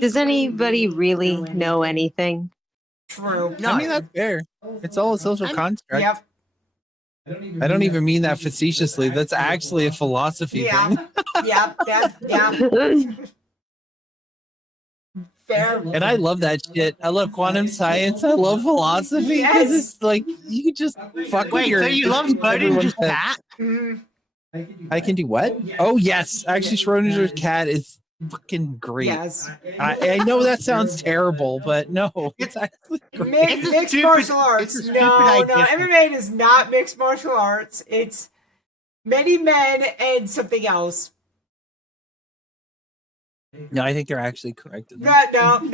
Does anybody really know anything? True. No. I mean, that's fair. It's all a social construct. Yep. I don't even mean that facetiously. That's actually a philosophy Yeah. thing. Yeah. Yeah. Fair. And I love that shit. I love quantum science. I love philosophy because Yes. it's like you can just fuck with Wait, your. so you love Schrodinger's cat? Mhm. I can do what? Oh yes, actually, Schrodinger's cat is fucking great. Yes. I know that sounds terrible, but no, it's actually great. It's a Mixed stupid- martial it's arts. a stupid No, idea. MMA is not mixed martial arts. It's many men and something else. No, I think they're actually correct. in that. No. We're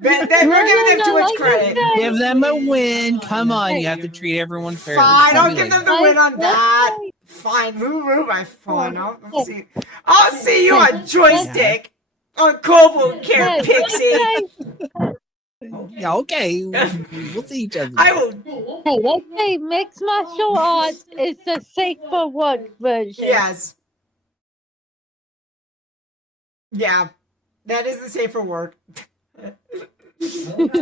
giving them too much credit. Give them a win. Come on, you have to treat everyone fairly. Fine, I'll Don't be give them like the win on that. Fine, Lulu, my fun. I'll see you on joystick. On Cobalt Care Pixie. Yeah, okay. We'll see each other. I will. Hey, let's say mixed martial arts is the safer word version. Yes. Yeah. That is the safer word. I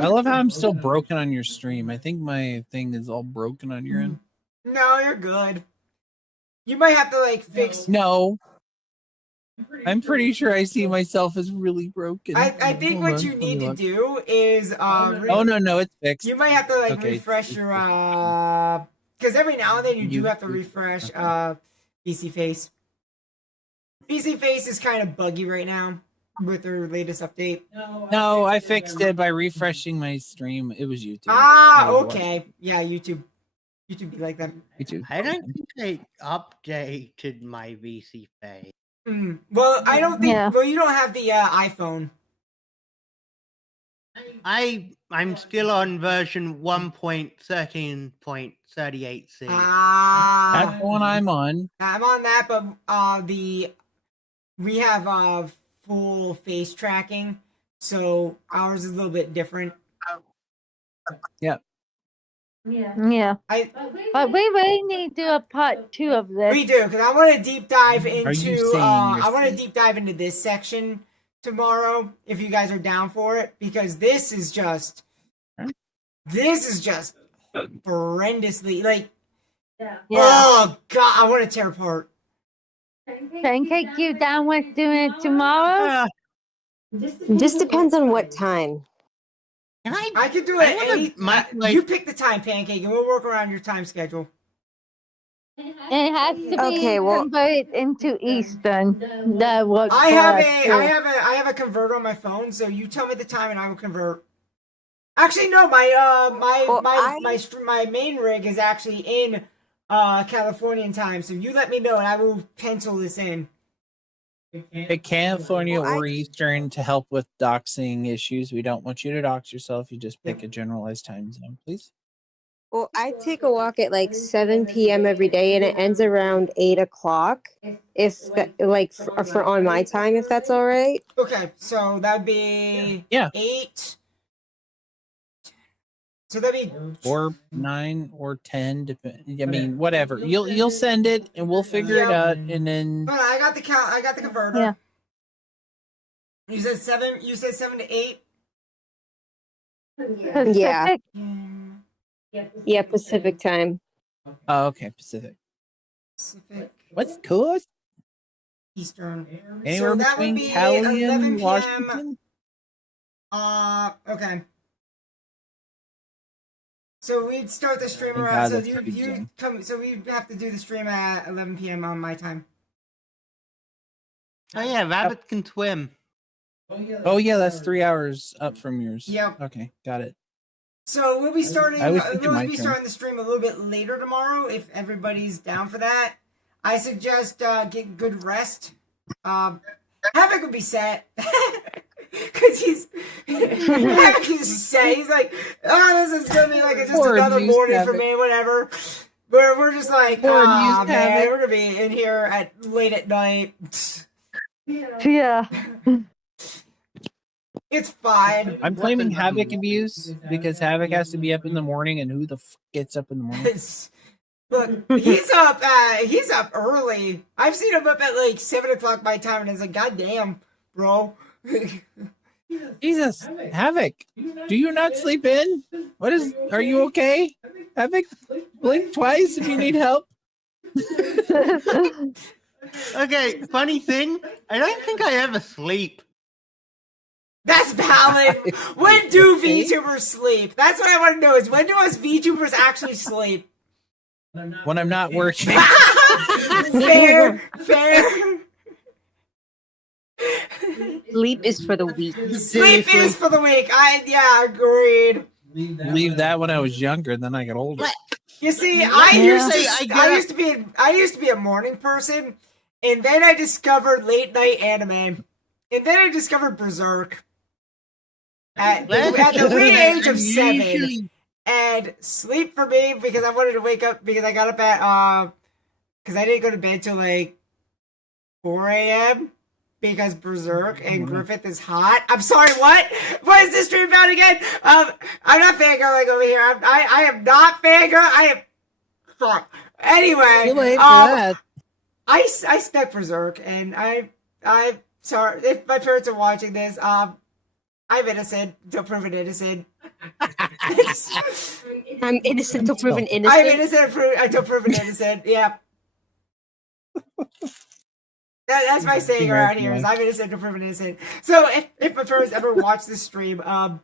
love how I'm still broken on your stream. I think my thing is all broken on your end. No, you're good. You might have to like fix. No. I'm pretty sure I see myself as really broken. I think Hold what on, you let me need to look. do is Oh no, it's fixed. you might have to like Okay, refresh it's your because every now and then you do have to refresh BC Face. BC Face is kind of buggy right now with their latest update. No, I fixed it by refreshing my stream. It was YouTube. Ah, I was okay. Yeah, YouTube be like that. watching YouTube. I don't think they updated my VC face. Well, I don't think. Yeah. Well, you don't have the iPhone. I'm still on version 1.13.38c. That's the one I'm on. I'm on that, but we have full face tracking, so ours is a little bit different. Yeah. I But we really need to do a part 2 of this. we do because I want to deep dive Are you into. saying I you're want to saying- deep dive into this section tomorrow if you guys are down for it, because this is just horrendously like Yeah. Oh God, I want to tear apart. Pancake, you down with doing it tomorrow? Just depends on what time. Can I could do I it wanna any. microwave- You pick the time, Pancake, and we'll work around your time schedule. It has to be Okay, well- converted into Eastern. That works I for have us, a, too. I have a converter on my phone, so you tell me the time and I will convert. Actually, no, my Well, my main rig is actually in Californian time, so you let me know and I will pencil this in. Pick California Well, or Eastern to help with doxing issues. We don't want you to dox yourself. You just pick a generalized time zone, please. Well, I take a walk at like 7 p.m. every day, and it ends around 8 o'clock. If that, like for on my time, if that's all right. Okay, so that'd be Yeah. 8. So that'd be Or 9 or 10. I mean, whatever. You'll send it and we'll figure it out. And then Hold on, I got the count. I got the converter. Yeah. You said 7. You said 7 to 8. Yeah. Pacific. Yeah, Pacific time. oh, okay, Pacific. Pacific What's cool? Eastern. Anywhere So that would between be Cali 11 and p.m. Washington. Okay. So we'd start the stream Thank around. God So that's pretty you soon. come. So we have to do the stream at 11 p.m. on my time. Oh yeah, rabbits can swim. Oh yeah, that's 3 hours up from yours. Yep. Okay, got it. So we'll be starting. I was thinking my turn. starting the stream a little bit later tomorrow if everybody's down for that. I suggest get good rest. Havoc would be set because Havoc is set. He's like, oh, this is gonna be like just Poor another abused morning for Havoc. me, whatever. We're just like, Poor oh abused man, Havoc. we're gonna be in here at late at night. Yeah. It's fine. I'm claiming Havoc abuse because Havoc has to be up in the morning, and who the f gets up in the morning? Look, he's up. He's up early. I've seen him up at like 7 o'clock my time, and it's like, God damn, bro. Jesus, Havoc, do you not sleep in? What is? Are you okay? Havoc, blink twice if you need help. Okay, funny thing, I don't think I ever sleep. That's valid. When do VTubers sleep? That's what I want to know. Is when do us VTubers actually sleep? When I'm not working. Fair. Sleep is for the weak. Sleep is for the weak. Agreed. Leave that when I was younger, then I got older. You see, Yeah. I Yeah. used to be a morning person, and then I discovered late night anime, and then I discovered Berserk at the wee age of 7. And sleep for me because I wanted to wake up because I got up at because I didn't go to bed till like 4 a.m. because Berserk and Griffith is hot. I'm sorry, what? What is this stream about again? I'm not fangirling over here. I am not fangirl. I am fuck. Anyway, Too late for that. I stuck Berserk and I sorry if my parents are watching this. I'm innocent. Don't prove it innocent. I'm innocent till proven innocent. I'm innocent. Until proven innocent. Yeah. That's my saying around here. Is I'm innocent until proven innocent. So if my parents ever watch this stream, yeah,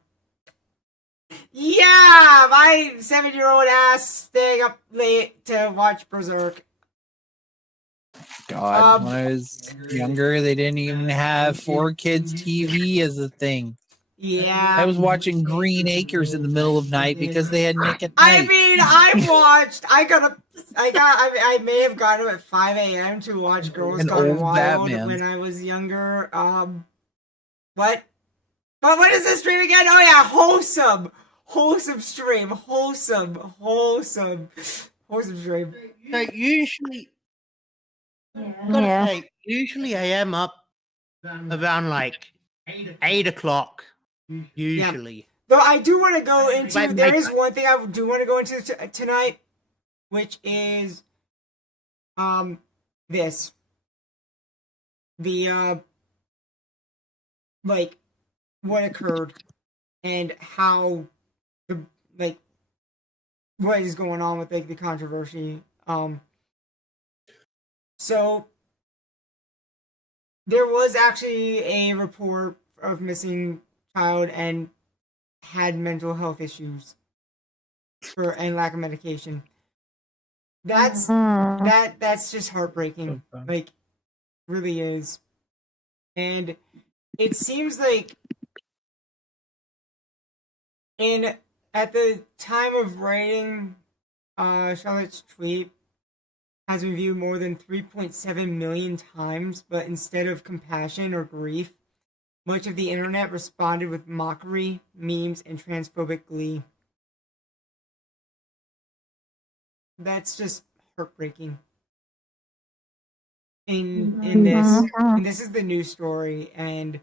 my 7-year-old ass staying up late to watch Berserk. God, when I was younger, they didn't even have 4Kids TV as a thing. Yeah. I was watching Green Acres in the middle of night because they had Nick at I night. mean, I may have gotten up at 5 a.m. to watch Girls An Gone old Wild Batman. when I was younger. What? But what is this stream again? Oh yeah, wholesome stream, wholesome stream. Like usually, Yeah. say, usually I am up around like 8 o'clock. Usually. Though I do want to go into. But There my- is one thing I do want to go into tonight, which is this. The like what occurred and how the like what is going on with like the controversy So there was actually a report of missing child and had mental health issues and lack of medication. That's that's just heartbreaking. Like, really is. And it seems like at the time of writing Charlotte's tweet has been viewed more than 3.7 million times, but instead of compassion or grief, much of the internet responded with mockery, memes, and transphobic glee. That's just heartbreaking. In this, and this is the news story, and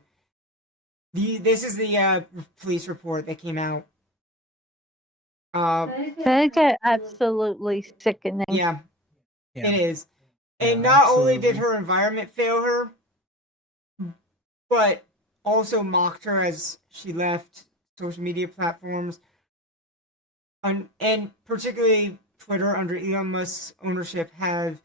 this is the police report that came out. They get absolutely sickening. Yeah, it is. And not only did her environment fail her, but also mocked her as she left social media platforms. And particularly Twitter under Elon Musk's ownership have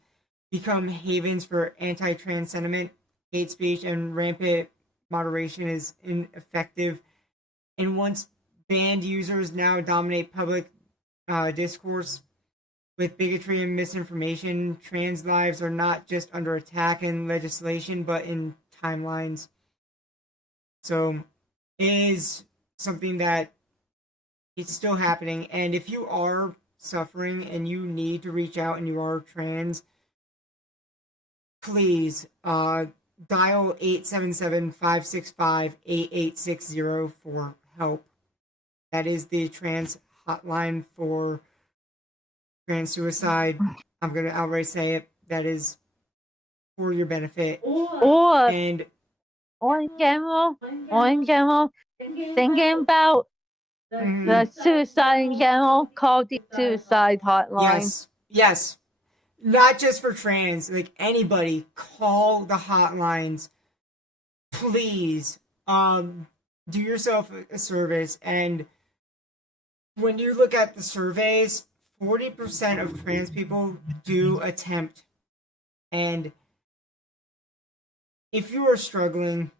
become havens for anti-trans sentiment, hate speech, and rampant moderation is ineffective. And once banned users now dominate public discourse with bigotry and misinformation, trans lives are not just under attack in legislation, but in timelines. So it is something that it's still happening. And if you are suffering and you need to reach out and you are trans, please dial 877-565-8860 for help. That is the trans hotline for trans suicide. I'm going to outright say it. That is for your benefit. Or And in general, thinking about the suicide in general, call the suicide hotline. Yes. Not just for trans, like anybody, call the hotlines. Please, do yourself a service. And when you look at the surveys, 40% of trans people do attempt. And if you are struggling,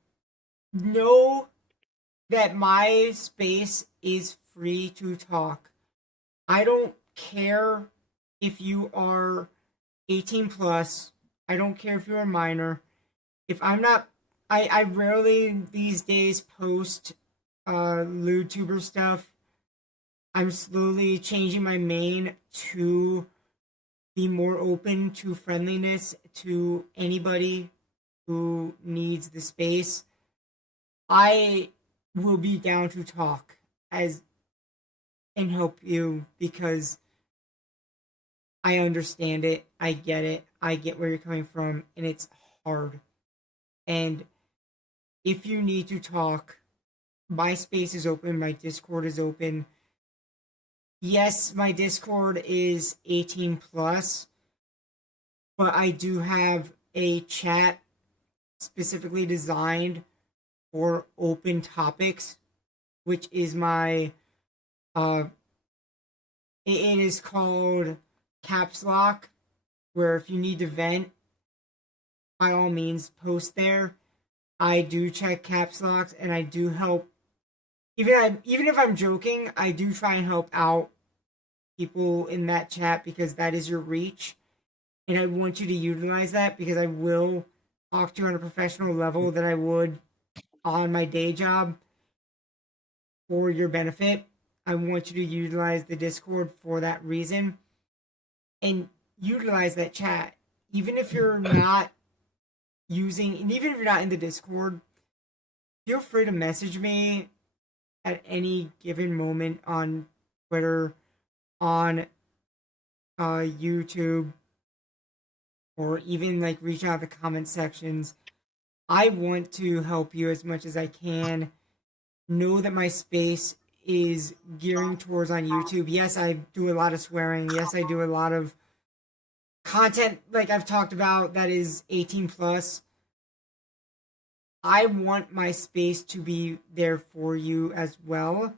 know that my space is free to talk. I don't care if you are 18 plus. I don't care if you're a minor. If I'm not, I rarely these days post lewd tuber stuff. I'm slowly changing my main to be more open to friendliness to anybody who needs the space. I will be down to talk and help you because I understand it. I get it. I get where you're coming from, and it's hard. And if you need to talk, my space is open. My Discord is open. Yes, my Discord is 18 plus, but I do have a chat specifically designed for open topics, which is my it is called Caps Lock, where if you need to vent, by all means post there. I do check caps locks and I do help. Even if I'm joking, I do try and help out people in that chat because that is your reach. And I want you to utilize that because I will talk to you on a professional level that I would on my day job for your benefit. I want you to utilize the Discord for that reason and utilize that chat. Even if you're not even if you're not in the Discord, feel free to message me at any given moment on Twitter, on YouTube, or even like reach out to the comment sections. I want to help you as much as I can. Know that my space is gearing towards on YouTube. Yes, I do a lot of swearing. Yes, I do a lot of content like I've talked about that is 18 plus. I want my space to be there for you as well,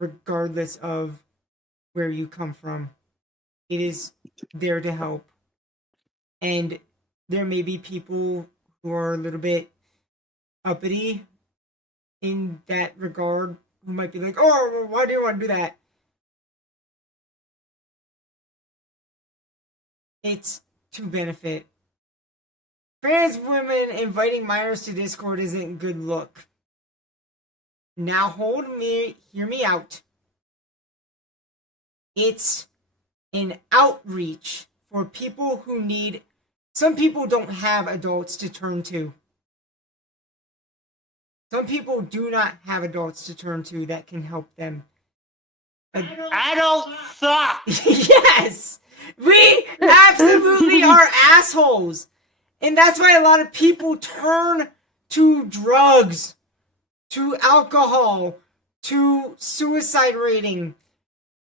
regardless of where you come from. It is there to help. And there may be people who are a little bit uppity in that regard, who might be like, oh, well, why do you want to do that? It's to benefit. Trans women inviting minors to Discord isn't a good look. Now hear me out. It's an outreach for people who need. Some people don't have adults to turn to. Some people do not have adults to turn to that can help them. Adults suck! Yes! We absolutely are assholes! And that's why a lot of people turn to drugs, to alcohol, to suicide rating.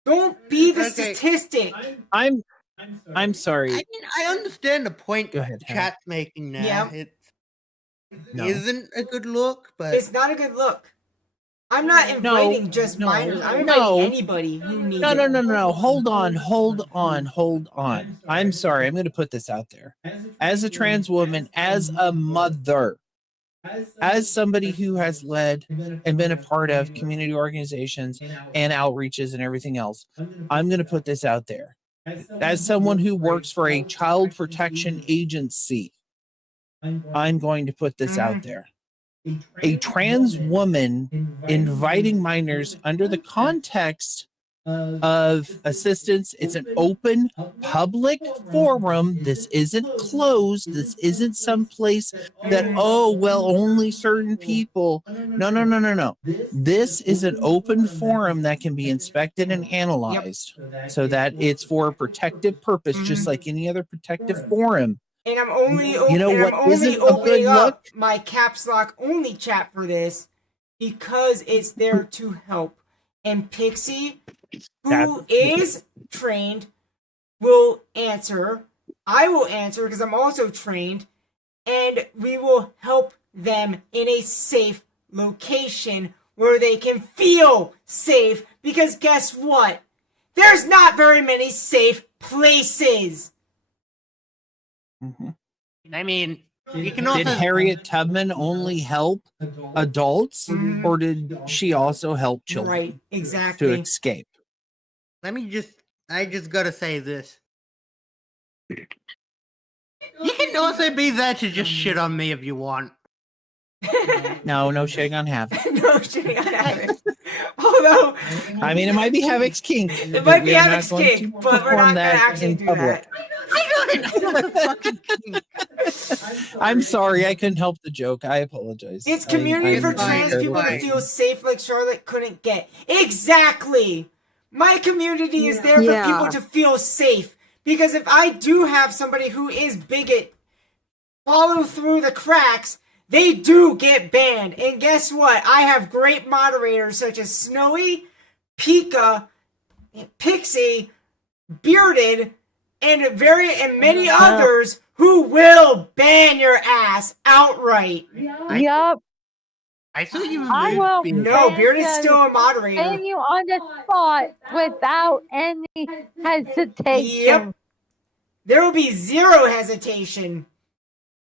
Don't be the statistic. I'm sorry. I mean, I understand the point Go ahead, Hannah. chat's making now. Yeah. It No. isn't a good look, but It's not a good look. I'm not inviting just minors. I'm inviting anybody who needs it. No. Hold on. I'm sorry. I'm going to put this out there. As a trans woman, as a mother, as somebody who has led and been a part of community organizations and outreaches and everything else, I'm going to put this out there. As someone who works for a child protection agency, I'm going to put this out there. A trans woman inviting minors under the context of assistance. It's an open public forum. This isn't closed. This isn't some place that, oh, well, only certain people. No. This is an open forum that can be inspected and analyzed so that it's for a protective purpose, just like any other protective forum. And I'm only isn't a good opening up look? my caps lock only chat for this because it's there to help. And Pixie, who is trained, will answer. I will answer because I'm also trained, and we will help them in a safe location where they can feel safe. Because guess what? There's not very many safe places. Mm-hmm. I mean, you can also. Did Harriet Tubman only help adults, or did she also help children? Right, exactly. To escape. I just gotta say this. You can also be there to just shit on me if you want. No shitting on Havoc. No shitting on Havoc. Although, I mean, it might be Havoc's kink. It might be Havoc's kink, but we're not going to actually do that. I'm sorry, I couldn't help the joke. I apologize. It's community for trans people to feel safe like Charlotte couldn't get. Exactly! My community is there for people to feel safe. Because if I do have somebody who is bigot follow through the cracks, they do get banned. And guess what? I have great moderators such as Snowy, Pika, Pixie, Bearded, and many others who will ban your ass outright. Yep. I thought you I will. No, Bearded's still a moderator. And you on the spot without any hesitation. Yep. There will be zero hesitation.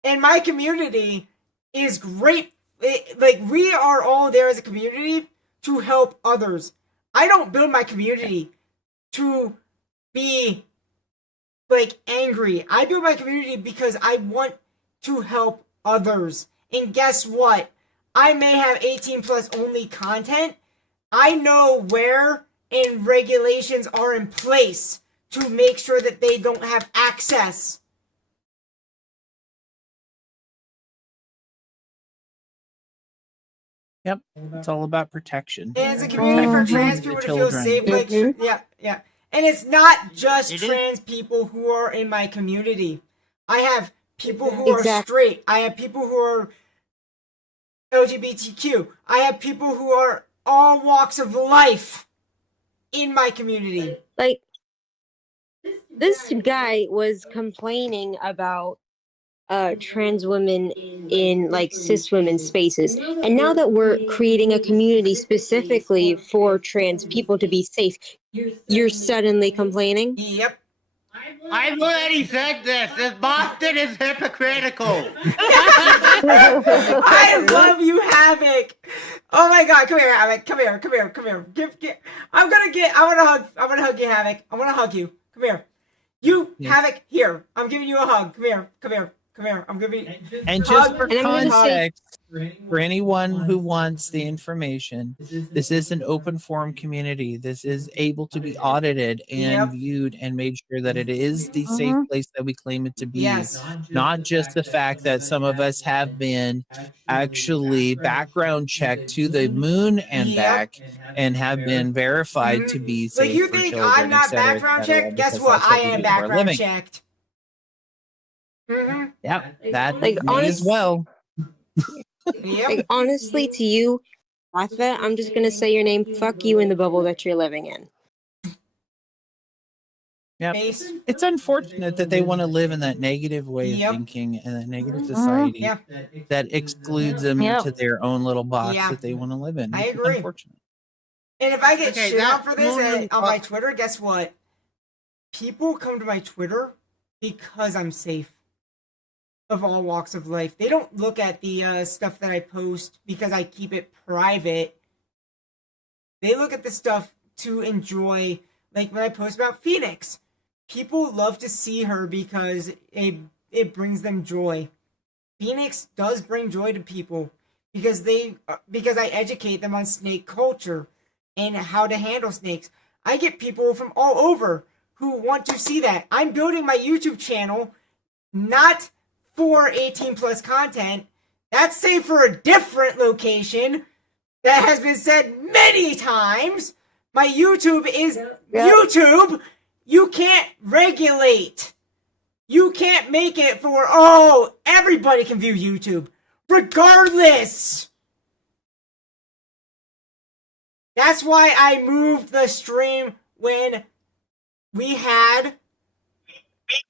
And my community is great. We are all there as a community to help others. I don't build my community to be angry. I build my community because I want to help others. And guess what? I may have 18 plus only content. I know where and regulations are in place to make sure that they don't have access. Yep, it's all about protection. And it's a community for trans people to feel safe. Yeah. And it's not just trans people who are in my community. I have people who are straight. I have people who are LGBTQ. I have people who are all walks of life in my community. Like, this guy was complaining about trans women in cis women spaces, and now that we're creating a community specifically for trans people to be safe, you're suddenly complaining? Yep. I've already said this. This Boston is hypocritical. I love you, Havoc. Oh my god, come here, Havoc. Come here. I want to hug you, Havoc. I want to hug you. Come here. You, Yes. Havoc, here. I'm giving you a hug. Come here. I'm giving you And just hug. for And I'm gonna say- context, for anyone who wants the information, this is an open forum community. This is able to be audited and Yep. viewed and made sure that it is the safe place that we claim it to be. Yes. Not just the fact that some of us have been actually background checked to the moon and Yep. back and have been verified to be safe Like, you for think children, I'm not et cetera, et background cetera, checked? Guess because what? that's I we am do for our background living. checked. Mm-hmm. Yep, that Like, me as honest- well. Yep. Like, honestly, to you, Martha, I'm just gonna say your name. Fuck you in the bubble that you're living in. Yep. Face. It's unfortunate that they want to live in that negative way Yep. of thinking and that negative society Yeah. that excludes them Yep. into their own little box Yeah. that they want to live in. I It's agree. unfortunate. And if I get Okay, shit on that for this moment- on my Twitter, guess what? People come to my Twitter because I'm safe. Of all walks of life. They don't look at the stuff that I post because I keep it private. They look at the stuff to enjoy. Like when I post about Phoenix, people love to see her because it brings them joy. Phoenix does bring joy to people because I educate them on snake culture and how to handle snakes. I get people from all over who want to see that. I'm building my YouTube channel not for 18 plus content. That's safe for a different location that has been said many times. My YouTube is YouTube. You can't regulate. You can't make it for, oh, everybody can view YouTube. Regardless. That's why I moved the stream when we had,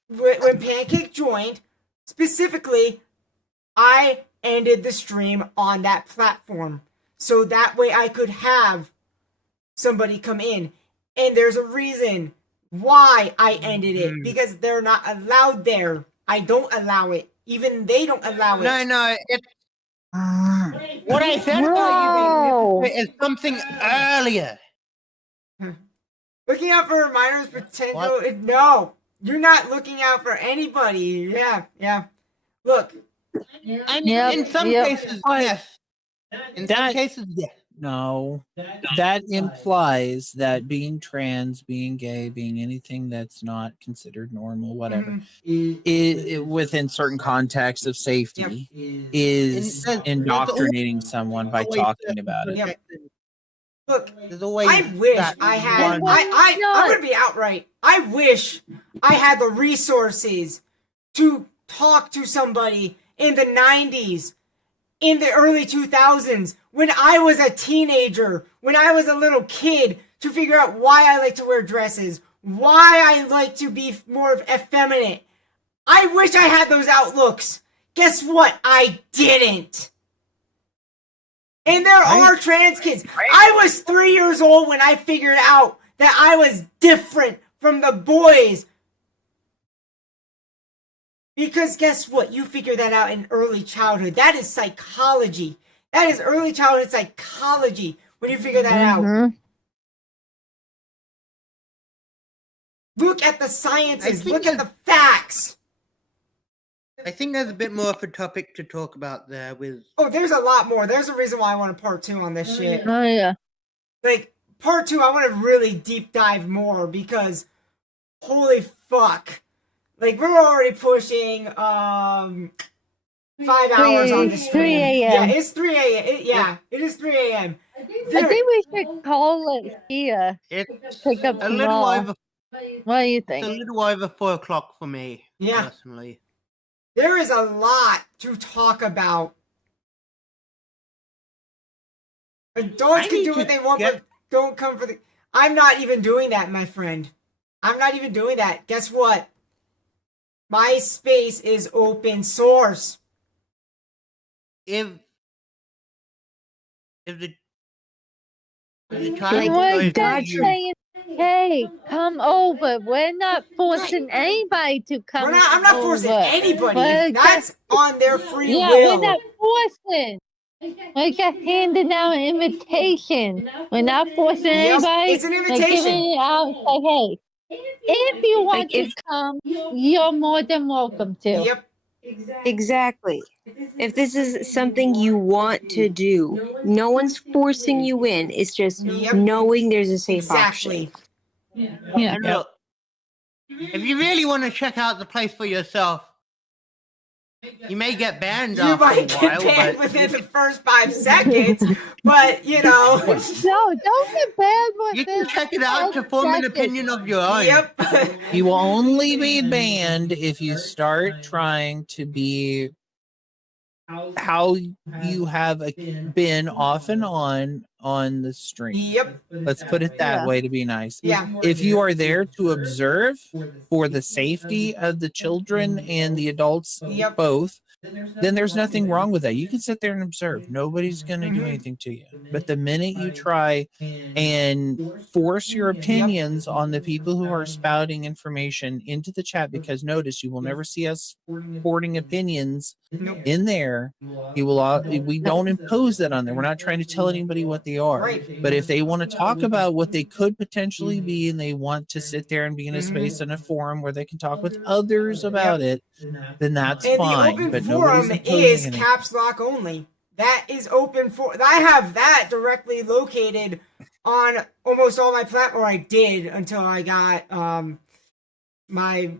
when Pancake joined. Specifically, I ended the stream on that platform. So that way I could have somebody come in. And there's a reason why I ended it. Because they're not allowed there. I don't allow it. Even they don't allow it. No, it's what I said about you is something earlier. Looking out for minors potential. No, you're not looking out for anybody. Yeah. Look. I mean, Yep, in some yep. cases, yes. In some cases, yes. No, that implies that being trans, being gay, being anything that's not considered normal, whatever, it within certain contexts of safety, is And there's indoctrinating someone by always talking about it. Yep. Look, There's always I wish that I had. one- I'm gonna be outright. I wish I had the resources to talk to somebody in the 90s, in the early 2000s, when I was a teenager, when I was a little kid, to figure out why I like to wear dresses, why I like to be more effeminate. I wish I had those outlooks. Guess what? I didn't. And there are trans kids. I was 3 years old when I figured out that I was different from the boys. Because guess what? You figure that out in early childhood. That is psychology. That is early childhood psychology when you figure that out. Look at the sciences. Look at the facts. I think there's a bit more of a topic to talk about there with. Oh, there's a lot more. There's a reason why I want a part 2 on this shit. Oh yeah. Like, part 2, I want to really deep dive more because holy fuck. Like, we're already pushing 5 hours on the stream. 3 a.m. Yeah, it's 3 a.m. It is 3 a.m. I think we should call it here. It's Pick up a little tomorrow. over. What do you It's a think? little over 4 o'clock for me. Yeah. Personally. There is a lot to talk about. Adults I can need do what to they want, get- but don't come for the... I'm not even doing that, my friend. I'm not even doing that. Guess what? My space is open source. If the Like, child What goes that to you- saying? hey, come over. We're not forcing anybody to come over. I'm not forcing anybody. We're That's on their free yeah, will. we're not forcing. We're just handing out an invitation. We're not forcing anybody. It's an We're invitation. giving it out. Say, hey, if you want Like, to come, you're more than welcome to. Yep. Exactly. If this is something you want to do, no one's forcing you in. It's just knowing there's a safe Exactly. option. Yeah. And look, if you really want to check out the place for yourself, you may get banned You after a might get while, banned but within the first 5 seconds, but you know. No, don't get bad with you can this. check it out to form an opinion of your own. Yep. You will only be banned if you start trying to be how you have been off and on the stream. Yep. Let's put it that Yeah. way to be nice. Yeah. If you are there to observe for the safety of the children and the adults Yep. both, then there's nothing wrong with that. You can sit there and observe. Nobody's going to do Mhm. anything to you. But the minute you try and force your opinions on the people who are spouting information into the chat, because notice you will never see us supporting opinions Nope. in there. You will. We don't impose that on them. We're not trying to tell anybody what they are. Right. But if they want to talk about what they could potentially be, and they want to sit there and be in a space and a forum where they can talk with others about it, then that's And fine. the open But forum nobody's is imposing caps lock only. That is open for. I have that directly located on almost all my platform. I did until I got my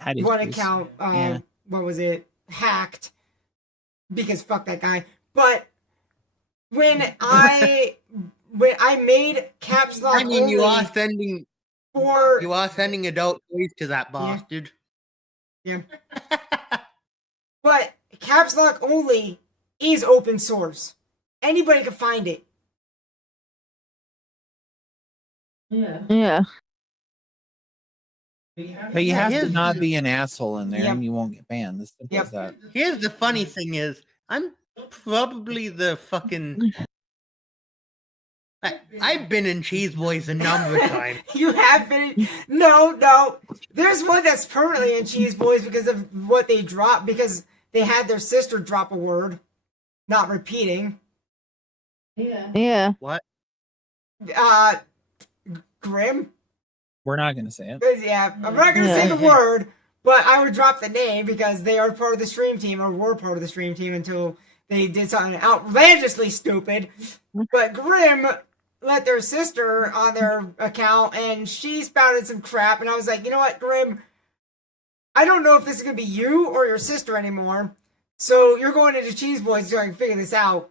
anything. one account. Yeah. What was it? Hacked. Because fuck that guy. But when I made caps lock I mean, only you are sending adult toys to that bastard. Yeah. But caps lock only is open source. Anybody can find it. Yeah. But you have to here's not the- be an asshole in there, Yep. and you won't get banned. As simple Yep. as that. Here's the funny thing is, I'm probably the fucking... I've been in Cheese Boys a number of times. You have been. No. There's one that's permanently in Cheese Boys because of what they dropped, because they had their sister drop a word, not repeating. Yeah. What? Grim? We're not going to say it. Yeah, I'm not going to say the word, but I would drop the name because they are part of the stream team, or were part of the stream team until they did something outrageously stupid. But Grim let their sister on their account, and she spouted some crap, and I was like, you know what, Grim? I don't know if this is going to be you or your sister anymore, so you're going into Cheese Boys so I can figure this out.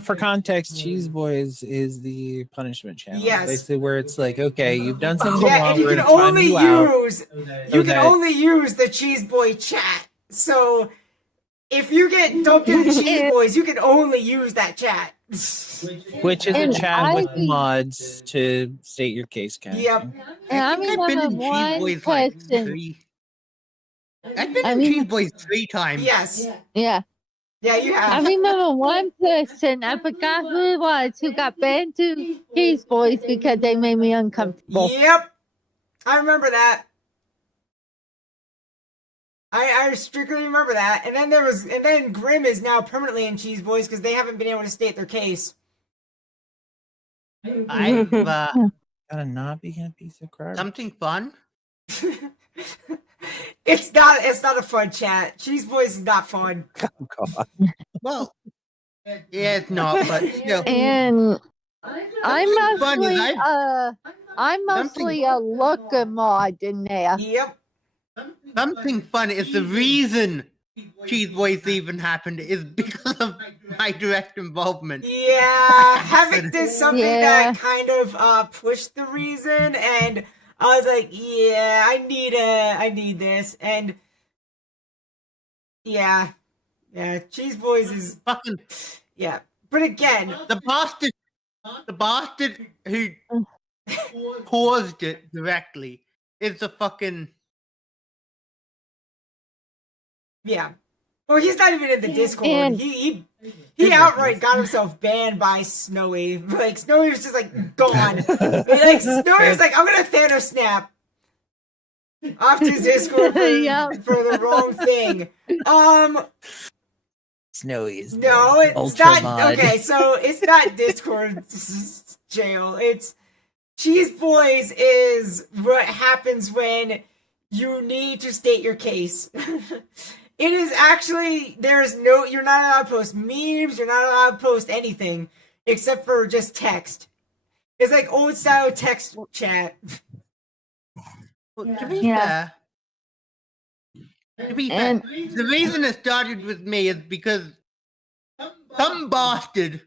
For context, Cheese Boys is the punishment channel. Yes. Basically, where it's like, okay, you've done something Yeah, wrong. and you we're can gonna time only you out. use only use the Cheese Boy chat. So if you get dumped into Cheese Boys, you can only use that chat. Which is a And chat with I- mods to state your case, kind of Yep. thing. And I think I've been remember in Cheese one Boys like person. 3. I've been I in mean- Cheese Boys 3 times. Yes. Yeah. Yeah, you I have. remember one person, I forgot who it was, who got banned to Cheese Boys because they made me uncomfortable. Yep. I remember that. I strictly remember that. And then Grim is now permanently in Cheese Boys because they haven't been able to state their case. I've Gotta not be a piece of crap. something fun. It's not a fun chat. Cheese Boys is not fun. Oh, God. Well, yeah, it's not, but still. And I'm Something funny, I'm mostly a looker mod in there. Yep. Something fun is the reason Cheese Boys even happened is because of my direct involvement. Yeah, Havoc did something Yeah. that kind of pushed the reason, and I was like, yeah, I need this, and yeah, Cheese Boys is Fucking yeah, but again, the bastard who caused it directly is a fucking... yeah. Well, he's not even in the Discord. And- He He outright got himself banned by Snowy. Like, Snowy was just like, gone. Like, Snowy was like, I'm gonna Thanos snap. Off to Discord for, Yeah. for the wrong thing. Snowy is No, it's ultra not. mod. Okay, so it's not Discord jail. It's Cheese Boys is what happens when you need to state your case. It is actually, you're not allowed to post memes, you're not allowed to post anything except for just text. It's like old style text chat. Well, to be Yeah. fair, And- the reason it started with me is because some bastard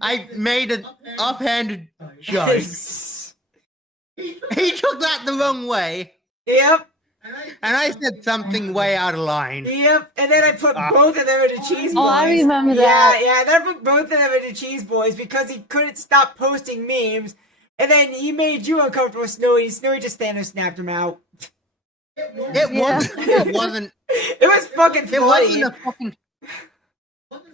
I made an offhanded joke. He took that the wrong way, Yep, and I said something way out of line. yep. And then I put both of them into Cheese Boys. Oh, I remember that. Yeah, then I put both of them into Cheese Boys because he couldn't stop posting memes. And then he made you uncomfortable with Snowy. Snowy just Thanos snapped him out. It wasn't. It was fucking funny.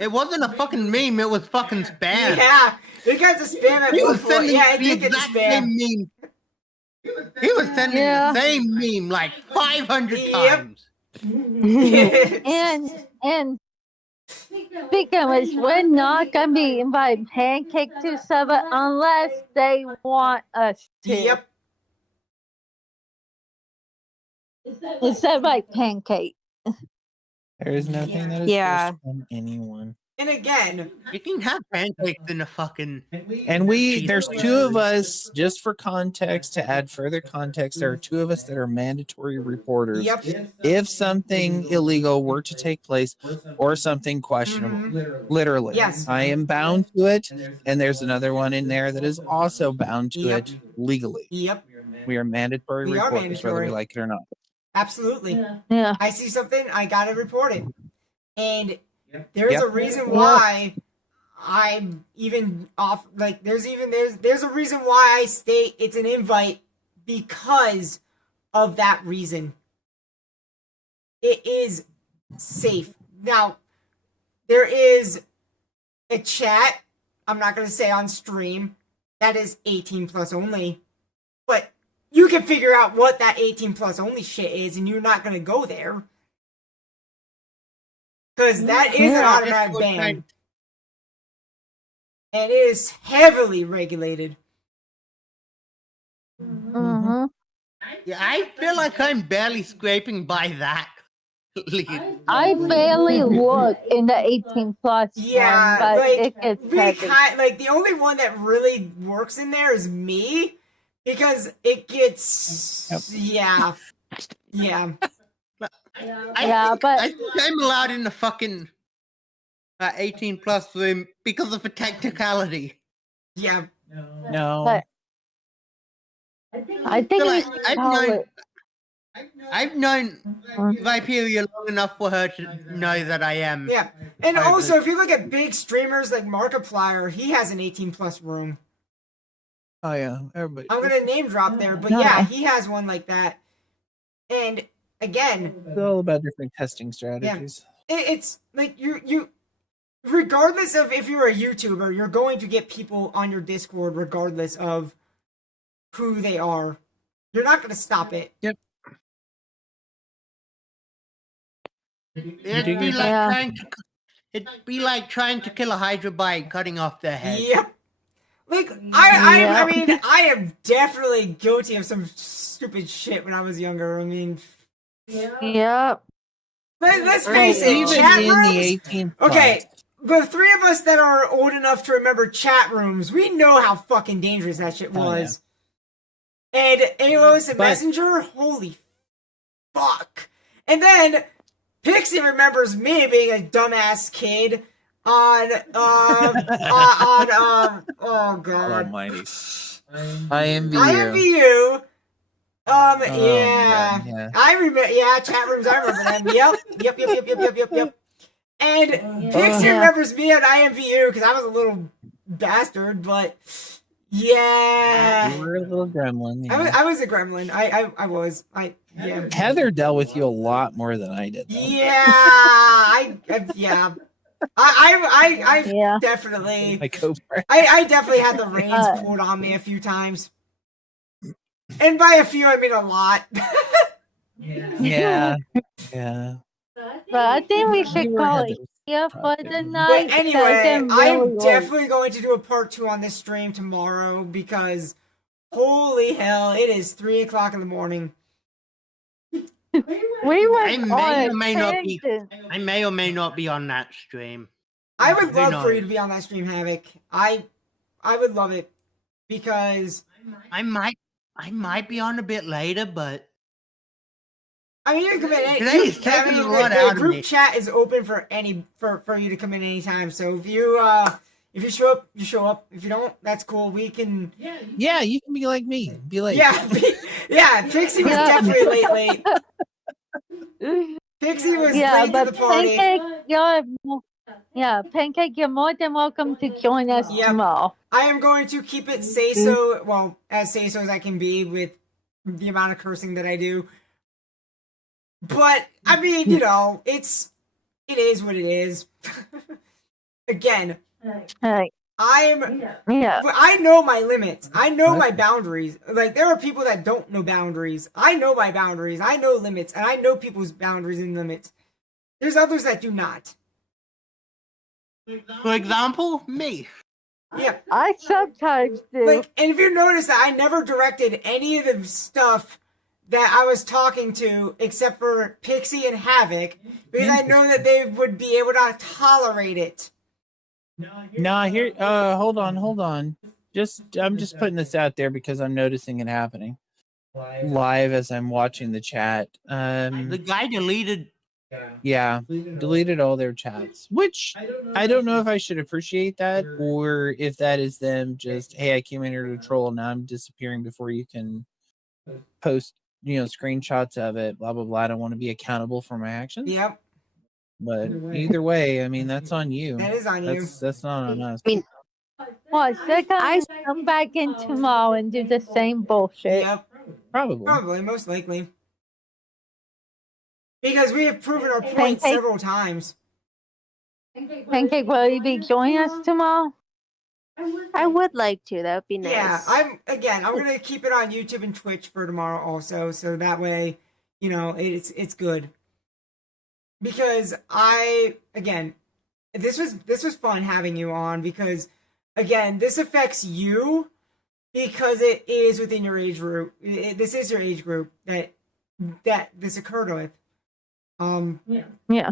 It wasn't a fucking meme. It was fucking spam. Yeah, they got the spam at He one was point. sending Yeah, it the did get the exact spam. same meme. He was sending Yeah. the same meme like 500 Yep. times. And speaking of which, we're not gonna be inviting Pancake to Summit unless they want us to. Yep. Instead of like Pancake. There is nothing that is Yeah. forced on anyone. And again, You can have pancakes in a fucking. And Jesus. there's two of us, just for context, to add further context, there are two of us that are mandatory reporters. yep. If something illegal were to take place or something questionable, literally, Yes. I am bound to it. And there's another one in there that is also bound to Yep. it legally. Yep. We are mandatory We are reporters, whether we mandatory. like it or not. Absolutely. Yeah. I see something, I gotta report it. And there's Yep. a reason why I'm even off. Like, there's a reason why I state it's an invite because of that reason. It is safe. Now, there is a chat, I'm not gonna say on stream, that is 18 plus only, but you can figure out what that 18 plus only shit is, and you're not gonna go there. Because that is an Yeah. automatic ban. And it is heavily regulated. Mm-hmm. Yeah, I feel like I'm barely scraping by that. I barely look in the 18 plus Yeah, one, but like, it gets heavy. like, the only one that really works in there is me. Because it gets... Yeah. Yeah. Yeah, but- I think I'm allowed in the fucking 18 plus room because of a technicality. Yeah. No. But I think So, like, we I've call known- it. I've known Viperia long enough for her to know that I am. Yeah. And I also, agree. if you look at big streamers like Markiplier, he has an 18 plus room. Oh, yeah. Everybody. I'm gonna name drop there, but No. yeah, he has one like that. And again, It's all about different testing strategies. it's like you regardless of if you're a YouTuber, you're going to get people on your Discord regardless of who they are. You're not gonna stop it. It'd do be your like best. trying to kill a Hydra by cutting off their head. Yep. Like I Yeah. mean, I am definitely guilty of some stupid shit when I was younger. I mean, Yep. let's face it, Even chat in rooms. the 18 Okay, the three of us that are old enough to remember chat rooms, we know how fucking dangerous that shit Oh, yeah. was. And AOS and But- Messenger, holy fuck. And then Pixie remembers me being a dumbass kid on oh god. Almighty. I envy you. I envy you. Oh, Yeah. God, yeah. I remember. Yeah, chat rooms. I remember them. Yep. And Pixie Yeah. remembers me on IMVU because I was a little bastard, but yeah, You were a little gremlin. Yeah. I was a gremlin. I was. Yeah. Heather dealt with you a lot more than I did. Though. Yeah. Yeah. I Yeah. definitely, My co-friend. I definitely had the reins Uh, pulled on me a few times, and by a few I mean a lot. Yeah. Yeah. But I think we You should were call had it those here for the problems. But night. Because anyway, it's getting I am really late. definitely going to do a part 2 on this stream tomorrow because holy hell, it is 3 o'clock in the morning. We I went may on or a may not be. tangent. I may or may not be on that stream. I would Who love for you knows? to be on that stream, Havoc. I would love it because I might be on a bit later, but I mean you can come in. today's taking a lot the out of group me. chat is open for you to come in anytime. So if you show up, you show up. If you don't, that's cool. We can. Yeah, you can be like me. Be late. Yeah, Pixie was Yeah. definitely late. Pixie was Yeah, late to but the party. Pancake, you're more than welcome to join us Yep. tomorrow. I am going to keep it as say so as I can be with the amount of cursing that I do. But I mean, you know, it is what it is. Again, Right. Yeah. but I know my limits. I know my boundaries. Like there are people that don't know boundaries. I know my boundaries. I know limits, and I know people's boundaries and limits. There's others that do not. For example, me. Yeah. I sometimes do. Like, and if you notice that I never directed any of the stuff that I was talking to except for Pixie and Havoc because I know that they would be able to tolerate it. Nah, here hold on. I'm just putting this out there because I'm noticing it happening live as I'm watching the chat. The guy deleted. Yeah, deleted all their chats, which I don't know if I should appreciate that or if that is them just, hey, I came in here to troll, now I'm disappearing before you can post, screenshots of it, blah, blah, blah. I don't want to be accountable for my actions. Yep. But either way, I mean, that's on you. That is on you. That's not on us. I mean, Well, they're gonna come back in tomorrow and do the same bullshit. Yep. Probably. Most likely. Because we have proven our point Pancake. several times. Pancake, will you be joining us tomorrow? I would like to. That would be nice. Yeah, I'm gonna keep it on YouTube and Twitch for tomorrow also, so that way, it's good. Because this was fun having you on because again, this affects you because it is within your age group. This is your age group that this occurred with. Yeah.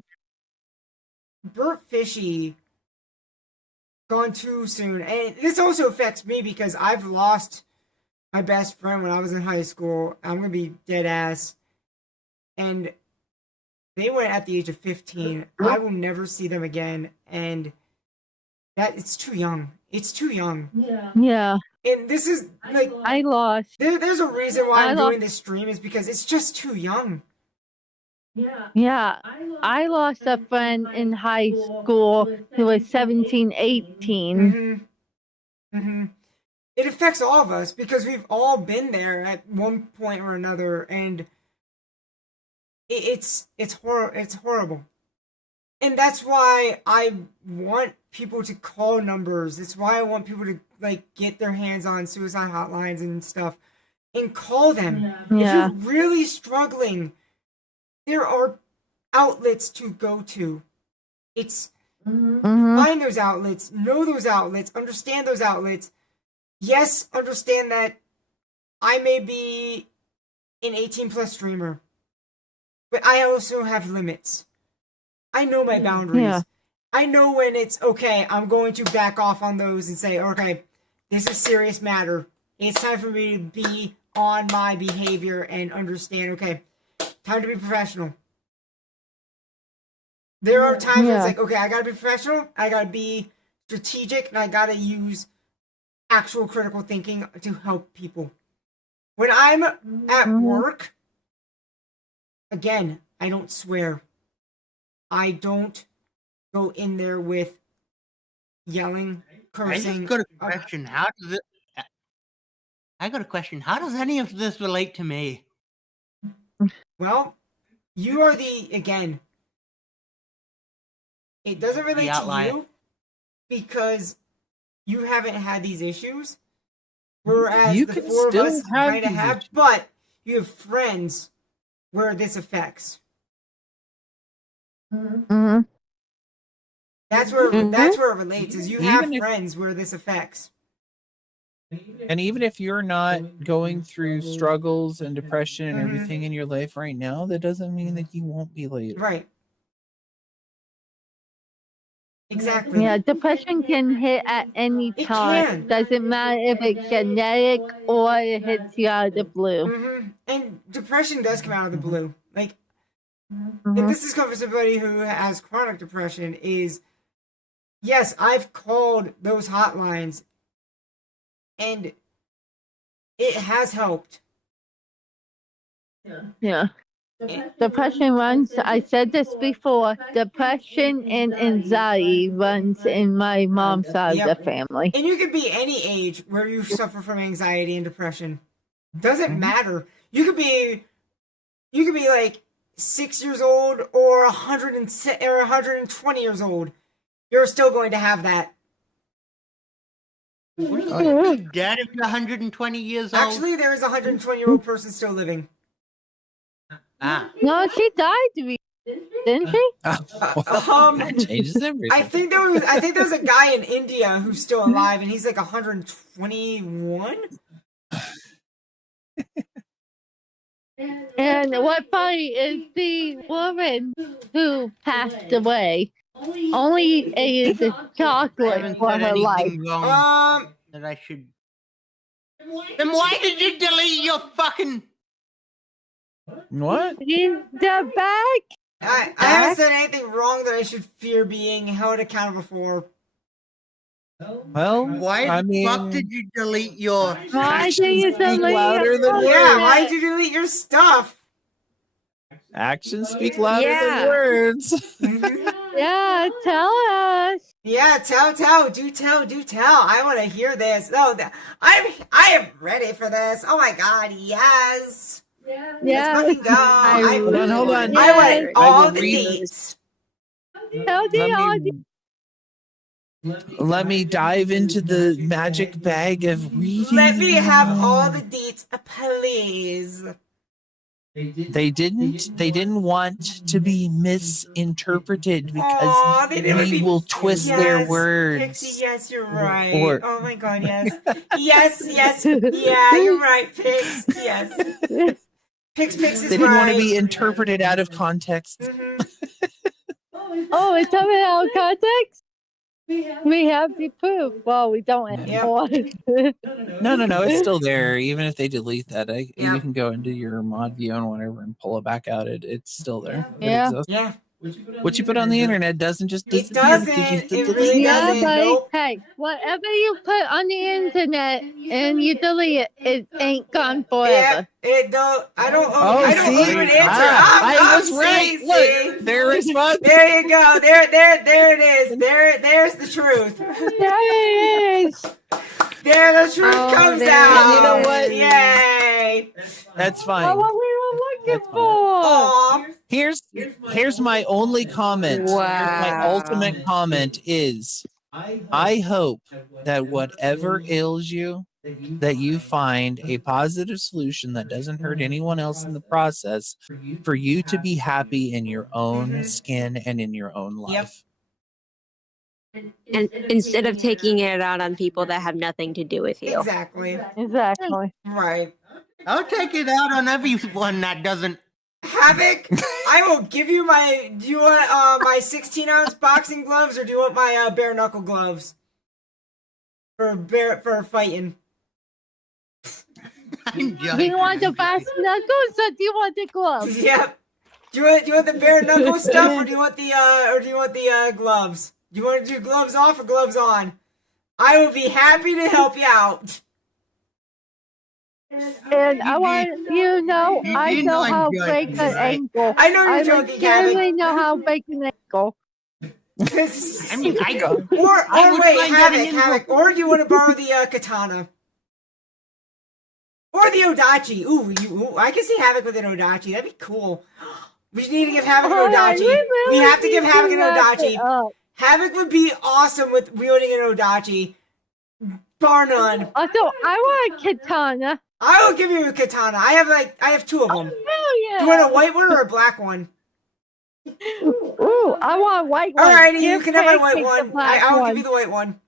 Burntfishie gone too soon, and this also affects me because I've lost my best friend when I was in high school. I'm gonna be dead ass, and they went at the age of 15. I will never see them again, and it's too young. It's too young. Yeah. And this is like I lost. there's a reason why I'm I doing this stream is because it's just too young. Yeah. I lost a friend in high school who was 17, 18. It affects all of us because we've all been there at one point or another, and it's horrible. And that's why I want people to call numbers. That's why I want people to get their hands on suicide hotlines and stuff and call them. Yeah. If you're really struggling, there are outlets to go to. It's find those outlets, know those outlets, understand those outlets. Yes, understand that I may be an 18+ streamer, but I also have limits. I know my boundaries. Yeah. I know when it's okay, I'm going to back off on those and say, okay, this is serious matter. It's time for me to be on my behavior and understand, okay, time to be professional. There are times when it's like, okay, I gotta be professional, I gotta be strategic, and I gotta use actual critical thinking to help people. When I'm at work, again, I don't swear. I don't go in there with yelling, I cursing. just got a question. How does any of this relate to me? Well, you are it doesn't relate The to outlier. you because you haven't had these issues. Whereas You the can four of still us have kind of these have, issues. but you have friends where this affects. Mm-hmm. That's where Mhm. that's where it relates. Is you Even have if- friends where this affects. And even if you're not going through struggles and depression and Mhm. everything in your life right now, that doesn't mean that you won't be later. Right. Exactly. Yeah, depression can hit at any It time. can. Doesn't matter if it's genetic or it hits you out of the blue. Mm-hmm. And depression does come out of the blue. Like, and Mhm. this is coming from somebody who has chronic depression. Is yes, I've called those hotlines, and it has helped. Yeah. Depression runs, I said this before, depression and anxiety runs in my mom's side of the family. And you could be any age where you suffer from anxiety and depression. Doesn't Mhm. matter. You could be like 6 years old or 120 years old. You're still going to have that. Wouldn't Oh, you be dead if you're 120 years old? Actually, there is a 120-year-old person still living. Ah. No, she died, didn't she? That changes everything. I think there was a guy in India who's still alive, and he's like 121. And what funny is the woman who passed away only ate I chocolate haven't for said her life. anything wrong Um, that I should. Then why did you delete your fucking? What? In the back? I haven't said anything wrong that I should fear being held accountable for. Well, Why I the fuck mean, did you delete your? Why do you speak delete louder your than Yeah, words. why'd you delete your stuff? Actions speak louder Yeah. than words. Mhm. Yeah, tell us. Yeah, tell, do tell. I want to hear this. Oh, I am ready for this. Oh my god, yes. Let's Yeah. fucking go. Hold on, hold on. I want Yes. all will the read- deets. Tell the audience. Let me dive into the magic bag of reading. Let me have all the deets, please. They didn't want to be misinterpreted because Aw, they didn't we be- will twist their Yes, words. Pixie, yes, you're right. Or- Oh my god, yes. Yes, yeah, you're right, Pix. Yes. Pix is They didn't want to right. be interpreted out of context. Mhm. Oh, it's coming out of context? We have the proof. Well, we don't anymore. No, it's still there. Even if they delete that, Yeah. you can go into your mod view and whatever and pull it back out. It's still there. It Yeah. exists. Yeah. What you put on the internet doesn't just It disappear doesn't. because you It delete really it. Yeah, doesn't. but Nope. hey, whatever you put on the internet and you delete it, it ain't gone forever. Yeah, it don't. I don't. Oh, I don't see? owe you an answer. I was see, right. see. Look, their response. There you go. There it is. There's the truth. There it is. There the truth Oh, comes there- out. And you know what? Yay. That's That's fine. what we were looking That's for. Aw. Here's my only comment. Here's my Wow. ultimate comment is I hope that whatever ails you, that you find a positive solution that doesn't hurt anyone else in the process for you to be happy in your own skin and in your own life. And instead of taking it out on people that have nothing to do with you. Exactly. Exactly. Right. I'll take it out on everyone that doesn't. Havoc, I will give you my. Do you want my 16-ounce boxing gloves, or do you want my bare knuckle gloves for fighting? I'm Do you want the fast knuckles or do you want the gloves? Yep. Do you want the bare knuckle stuff, or do you want the gloves? Do you want to do gloves off or gloves on? I will be happy to help you out. And I want you to know, I You know know I'm how to joking, break an right? ankle. I know you're I joking, Havoc. legitimately know how to break an ankle. I mean, I go. Or would wait, find getting Havoc, or do you want to borrow the katana? Or the Odachi. Ooh, I can see Havoc with an Odachi. That'd be cool. We just need to give Havoc an Alright, Odachi. We have to give Havoc an wrap it Odachi. up. Havoc would be awesome with wielding an Odachi. Bar none. Also, I want a katana. I will give you a katana. I have two of them. Hell yeah. Do you want a white one or a black one? Ooh, I want a white one. Alrighty, you Give can have my white Pancake the one. black I will one. give you the white one.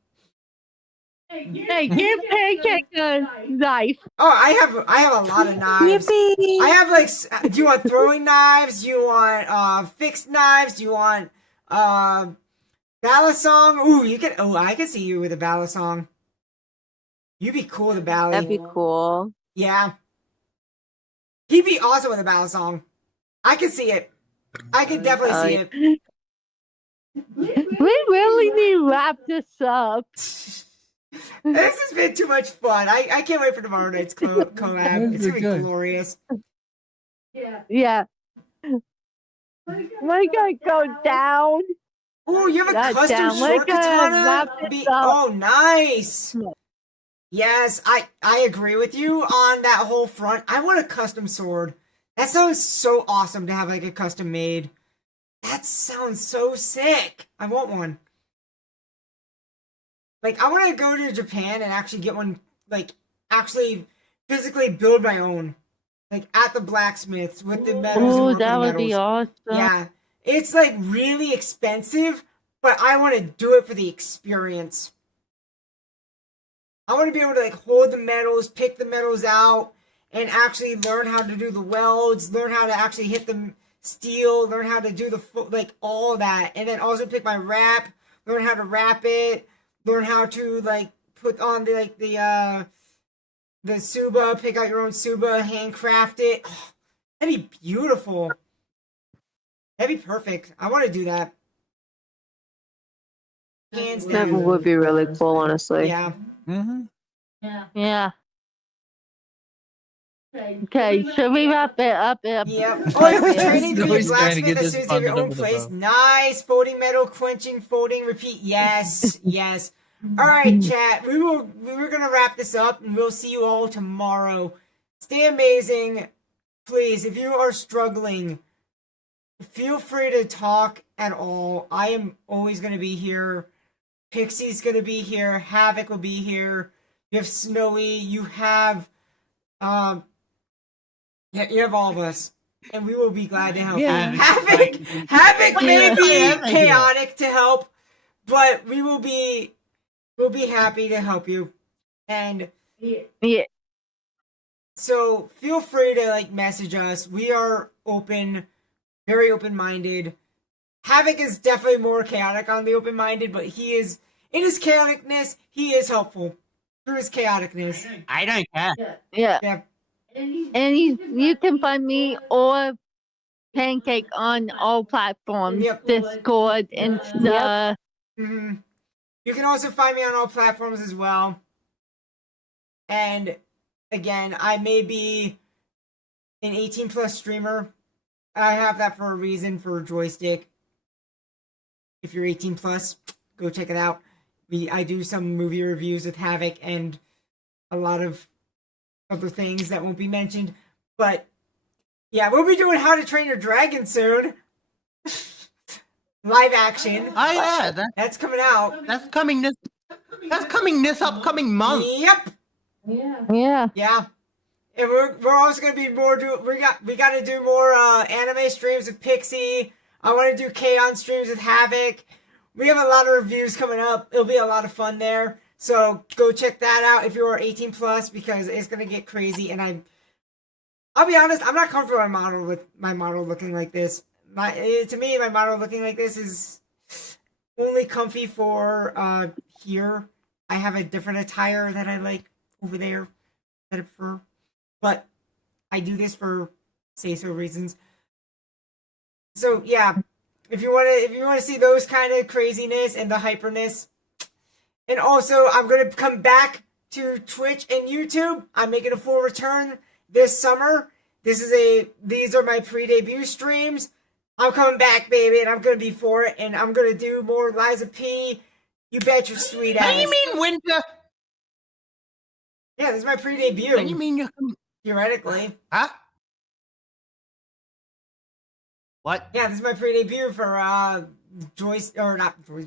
Hey, give Pancake a knife. Oh, I have a lot of knives. Yippee! I have like. Do you want throwing knives? Do you want fixed knives? Do you want balisong? Ooh, you can. Oh, I can see you with a balisong. You'd be cool with a bally. That'd be cool. Yeah. He'd be awesome with a balisong. I can see it. I can definitely see it. We really need to wrap this up. This has been too much fun. I can't wait for tomorrow night's collab. It's gonna be Good. glorious. Yeah. We're gonna go down. Oh, you have a That custom down. We're short gonna katana? wrap this up. Oh, nice. Yes, I agree with you on that whole front. I want a custom sword. That sounds so awesome to have like a custom made. That sounds so sick. I want one. Like, I want to go to Japan and actually get one, like, actually physically build my own. Like, at the blacksmiths with the metals and Ooh, work with that the would be metals. awesome. Yeah. It's, like, really expensive, but I want to do it for the experience. I want to be able to, like, hold the metals, pick the metals out, and actually learn how to do the welds, learn how to actually hit the steel, learn how to do the, like, all that. And then also pick my wrap, learn how to wrap it, learn how to, like, put on the, like, the Suba, pick out your own Suba, handcraft it. Oh, that'd be beautiful. That'd be perfect. I want to do that. Hands That down. would be really cool, honestly. Yeah. Mm-hmm. Yeah. Okay, should we wrap it up? Yep. Oh, you're training to be a Always trying to blacksmith get as this soon as you have your bundled own over the place. bow. Nice. Folding metal, quenching, folding, repeat. Yes. Yes. All right, chat. We were gonna wrap this up, and we'll see you all tomorrow. Stay amazing. Please, if you are struggling, feel free to talk at all. I am always gonna be here. Pixie's gonna be here. Havoc will be here. You have Snowy. You have yeah, you have all of us, and we will be glad to help. Yeah. Havoc may be Yeah. chaotic to help, but we'll be happy to help you. And Yeah. so feel free to like message us. We are open, very open-minded. Havoc is definitely more chaotic on the open-minded, but he is in his chaoticness. He is helpful through his chaoticness. I don't care. Yeah. Yeah. And you can find me or Pancake on all platforms. Yep. Discord, Insta. hmm You can also find me on all platforms as well. And again, I may be an 18 plus streamer. I have that for a reason for Joystick. If you're 18 plus, go check it out. I do some movie reviews with Havoc and a lot of other things that won't be mentioned. But yeah, we'll be doing How to Train Your Dragon soon. Live action. Oh yeah, That's coming out. that's coming this upcoming month. Yep. Yeah. Yeah. And we're also gonna be more we gotta do more anime streams with Pixie. I wanna do K-On! Streams with Havoc. We have a lot of reviews coming up. It'll be a lot of fun there. So go check that out if you are 18 plus because it's gonna get crazy. And I'll be honest, I'm not comfortable with my model looking like this. To me, my model looking like this is only comfy for here. I have a different attire that I like over there that I prefer. But I do this for say-so reasons. So yeah, if you wanna see those kind of craziness and the hyperness. And also, I'm going to come back to Twitch and YouTube. I'm making a full return this summer. These are my pre-debut streams. I'm coming back, baby, and I'm going to be for it. And I'm going to do more Liza P. You bet your sweet ass. What do you mean winter? Yeah, this is my What do you pre-debut, mean you're coming? theoretically. Huh? What? Yeah, this is my pre-debut for Joyce, or not Joyce.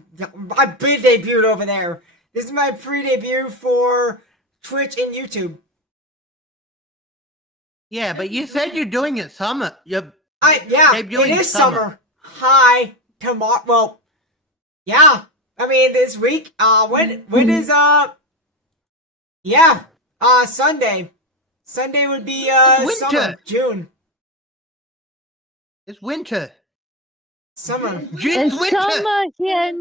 I've been debuted over there. This is my pre-debut for Twitch and YouTube. Yeah, but you said you're doing it summer. You're Yeah, debuting it is summer. Hi, tomorrow. Well, yeah. I mean, this week. When is Yeah. Sunday. Sunday would be Winter. summer. June. It's winter. Summer. And June's winter. summer here in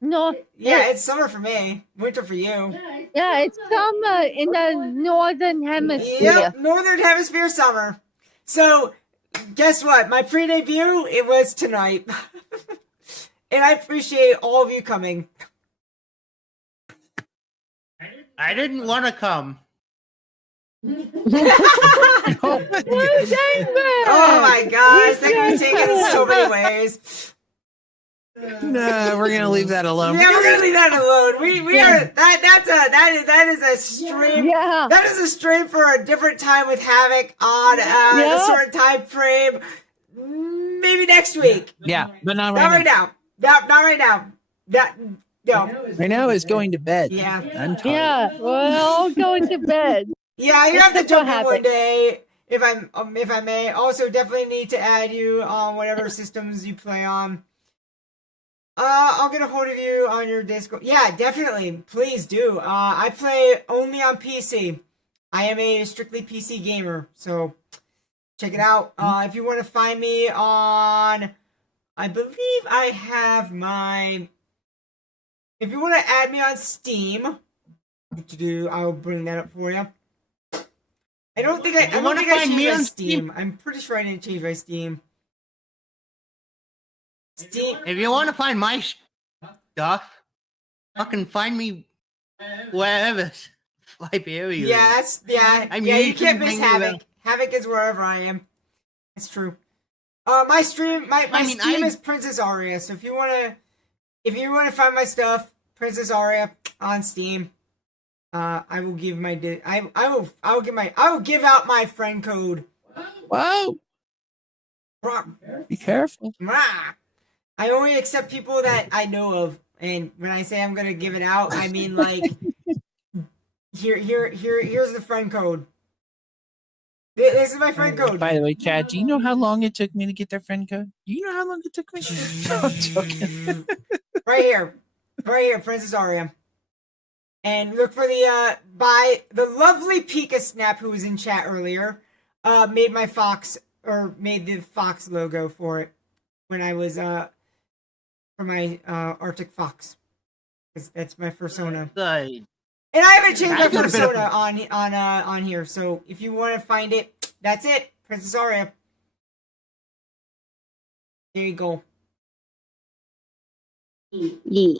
north. Yeah, it's summer for me. Winter for you. Yeah, it's summer in the northern hemisphere. Yep, Northern Hemisphere summer. So, guess what? My pre-debut, it was tonight. And I appreciate all of you coming. I didn't want to come. Oh my gosh, that can be taken in so many ways. No, we're gonna leave that alone. Yeah, we're gonna leave that alone. We are that is a stream. Yeah. That is a stream for a different time with Havoc on a certain time frame. Maybe next week. Yeah, but not Not right right now. Not right now. No. Right now is going to bed. Yeah. I'm tired. Yeah, we're all going to bed. Yeah, you have to Except jump for in one Havoc. day if I may. Also, definitely need to add you on whatever systems you play on. I'll get a hold of you on your Discord. Yeah, definitely. Please do. I play only on PC. I am a strictly PC gamer, so check it out. If you want to find me on, I believe I have my. If you want to add me on Steam, I'll bring that up for you. I don't think I changed my Steam. I'm pretty sure I didn't change my Steam. If you want to find my stuff, fucking find me wherever. Siberia. Yeah. I'm You can't usually miss hanging Havoc. Havoc is wherever I am. It's true. My Steam is Princess Aria. So if you wanna find my stuff, Princess Aria on Steam. I will give my I will give out my friend code. Whoa! Be careful. I only accept people that I know of, and when I say I'm gonna give it out, I mean like here's the friend code. This is my friend code. By the way, Chad, do you know how long it took me to get their friend code? Do you know how long it took me? No, I'm joking. Right here, Princess Aria. And look for the by the lovely Pika Snap who was in chat earlier, made the fox logo for it when I was for my Arctic Fox, because that's my persona. Good. And I haven't changed my persona on here, so if you want to find it, that's it, Princess Aria. There you go. Yeah.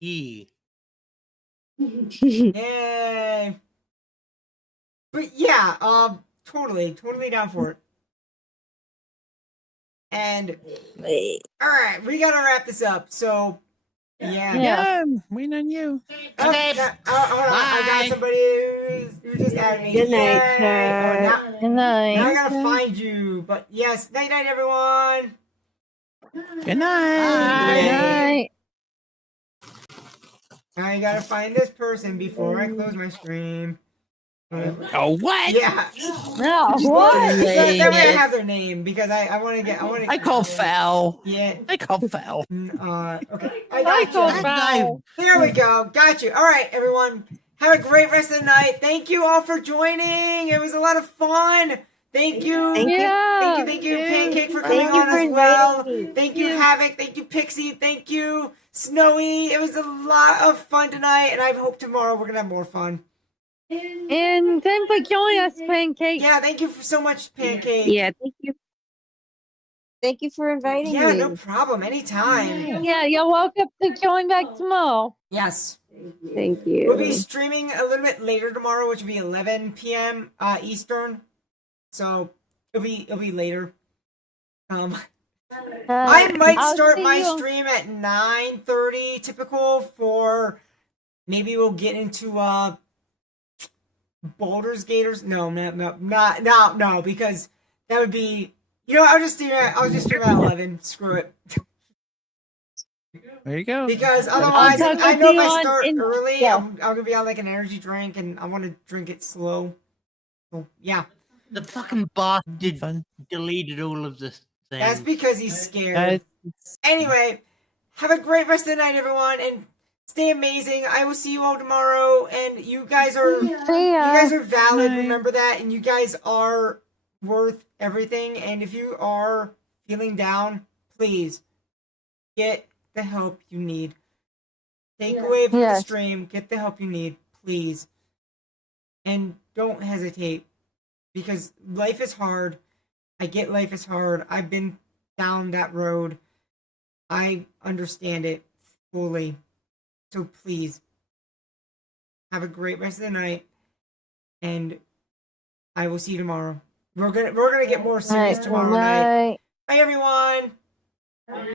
E. Yay! But yeah, totally down for it. And all right, we gotta wrap this up. So yeah. Yeah, I'm waiting on you. Okay. Hold on. I got Bye. somebody who just added me. Good night, Yay. Chad. Good night. Now I gotta find you. But yes, night, everyone. Good night. Good night. Now I gotta find this person before I close my stream. Oh, what? Yeah. No, what? That way I have their name because I want to get. I call foul. Yeah. I call foul. Okay. I I got call you. foul. There we go. Got you. All right, everyone. Have a great rest of the night. Thank you all for joining. It was a lot of fun. Thank you. Thank you. Yeah. Thank you, Pancake, for coming Thank you on for as well. inviting me. Thank you, Havoc. Thank you, Pixie. Thank you, Snowy. It was a lot of fun tonight, and I hope tomorrow we're going to have more fun. And thanks for joining us, Pancake. Yeah, thank you so much, Pancake. Yeah, thank you. Thank you for inviting Yeah, me. no problem. Anytime. Yeah, you're welcome to join back tomorrow. Yes. Thank you. We'll be streaming a little bit later tomorrow, which will be 11 p.m. Eastern. So it'll be later. I might I'll start see my you. stream at 9:30 typical for maybe we'll get into Baldur's Gators. No, because that would be You know, I'll just do it. I'll just do it at 11. Screw it. There you go. Because Gotta otherwise, I'll I know if I be on start in- early, yeah. I'm gonna be on like an energy drink, and I want to drink it slow. So yeah, The fucking boss Fun. deleted all of this thing. that's because he's scared. Anyway, have a great rest of the night, everyone, and stay amazing. I will see you all tomorrow, and you guys are See you ya. guys are valid. Night. Remember that, and you guys are worth everything. And if you are feeling down, please get the help you need. Take away from the Yes. stream. Get the help you need, please. And don't hesitate, because life is hard. I get life is hard. I've been down that road. I understand it fully. So please, have a great rest of the night, and I will see you tomorrow. We're gonna get more serious tomorrow night. Night. Bye, everyone.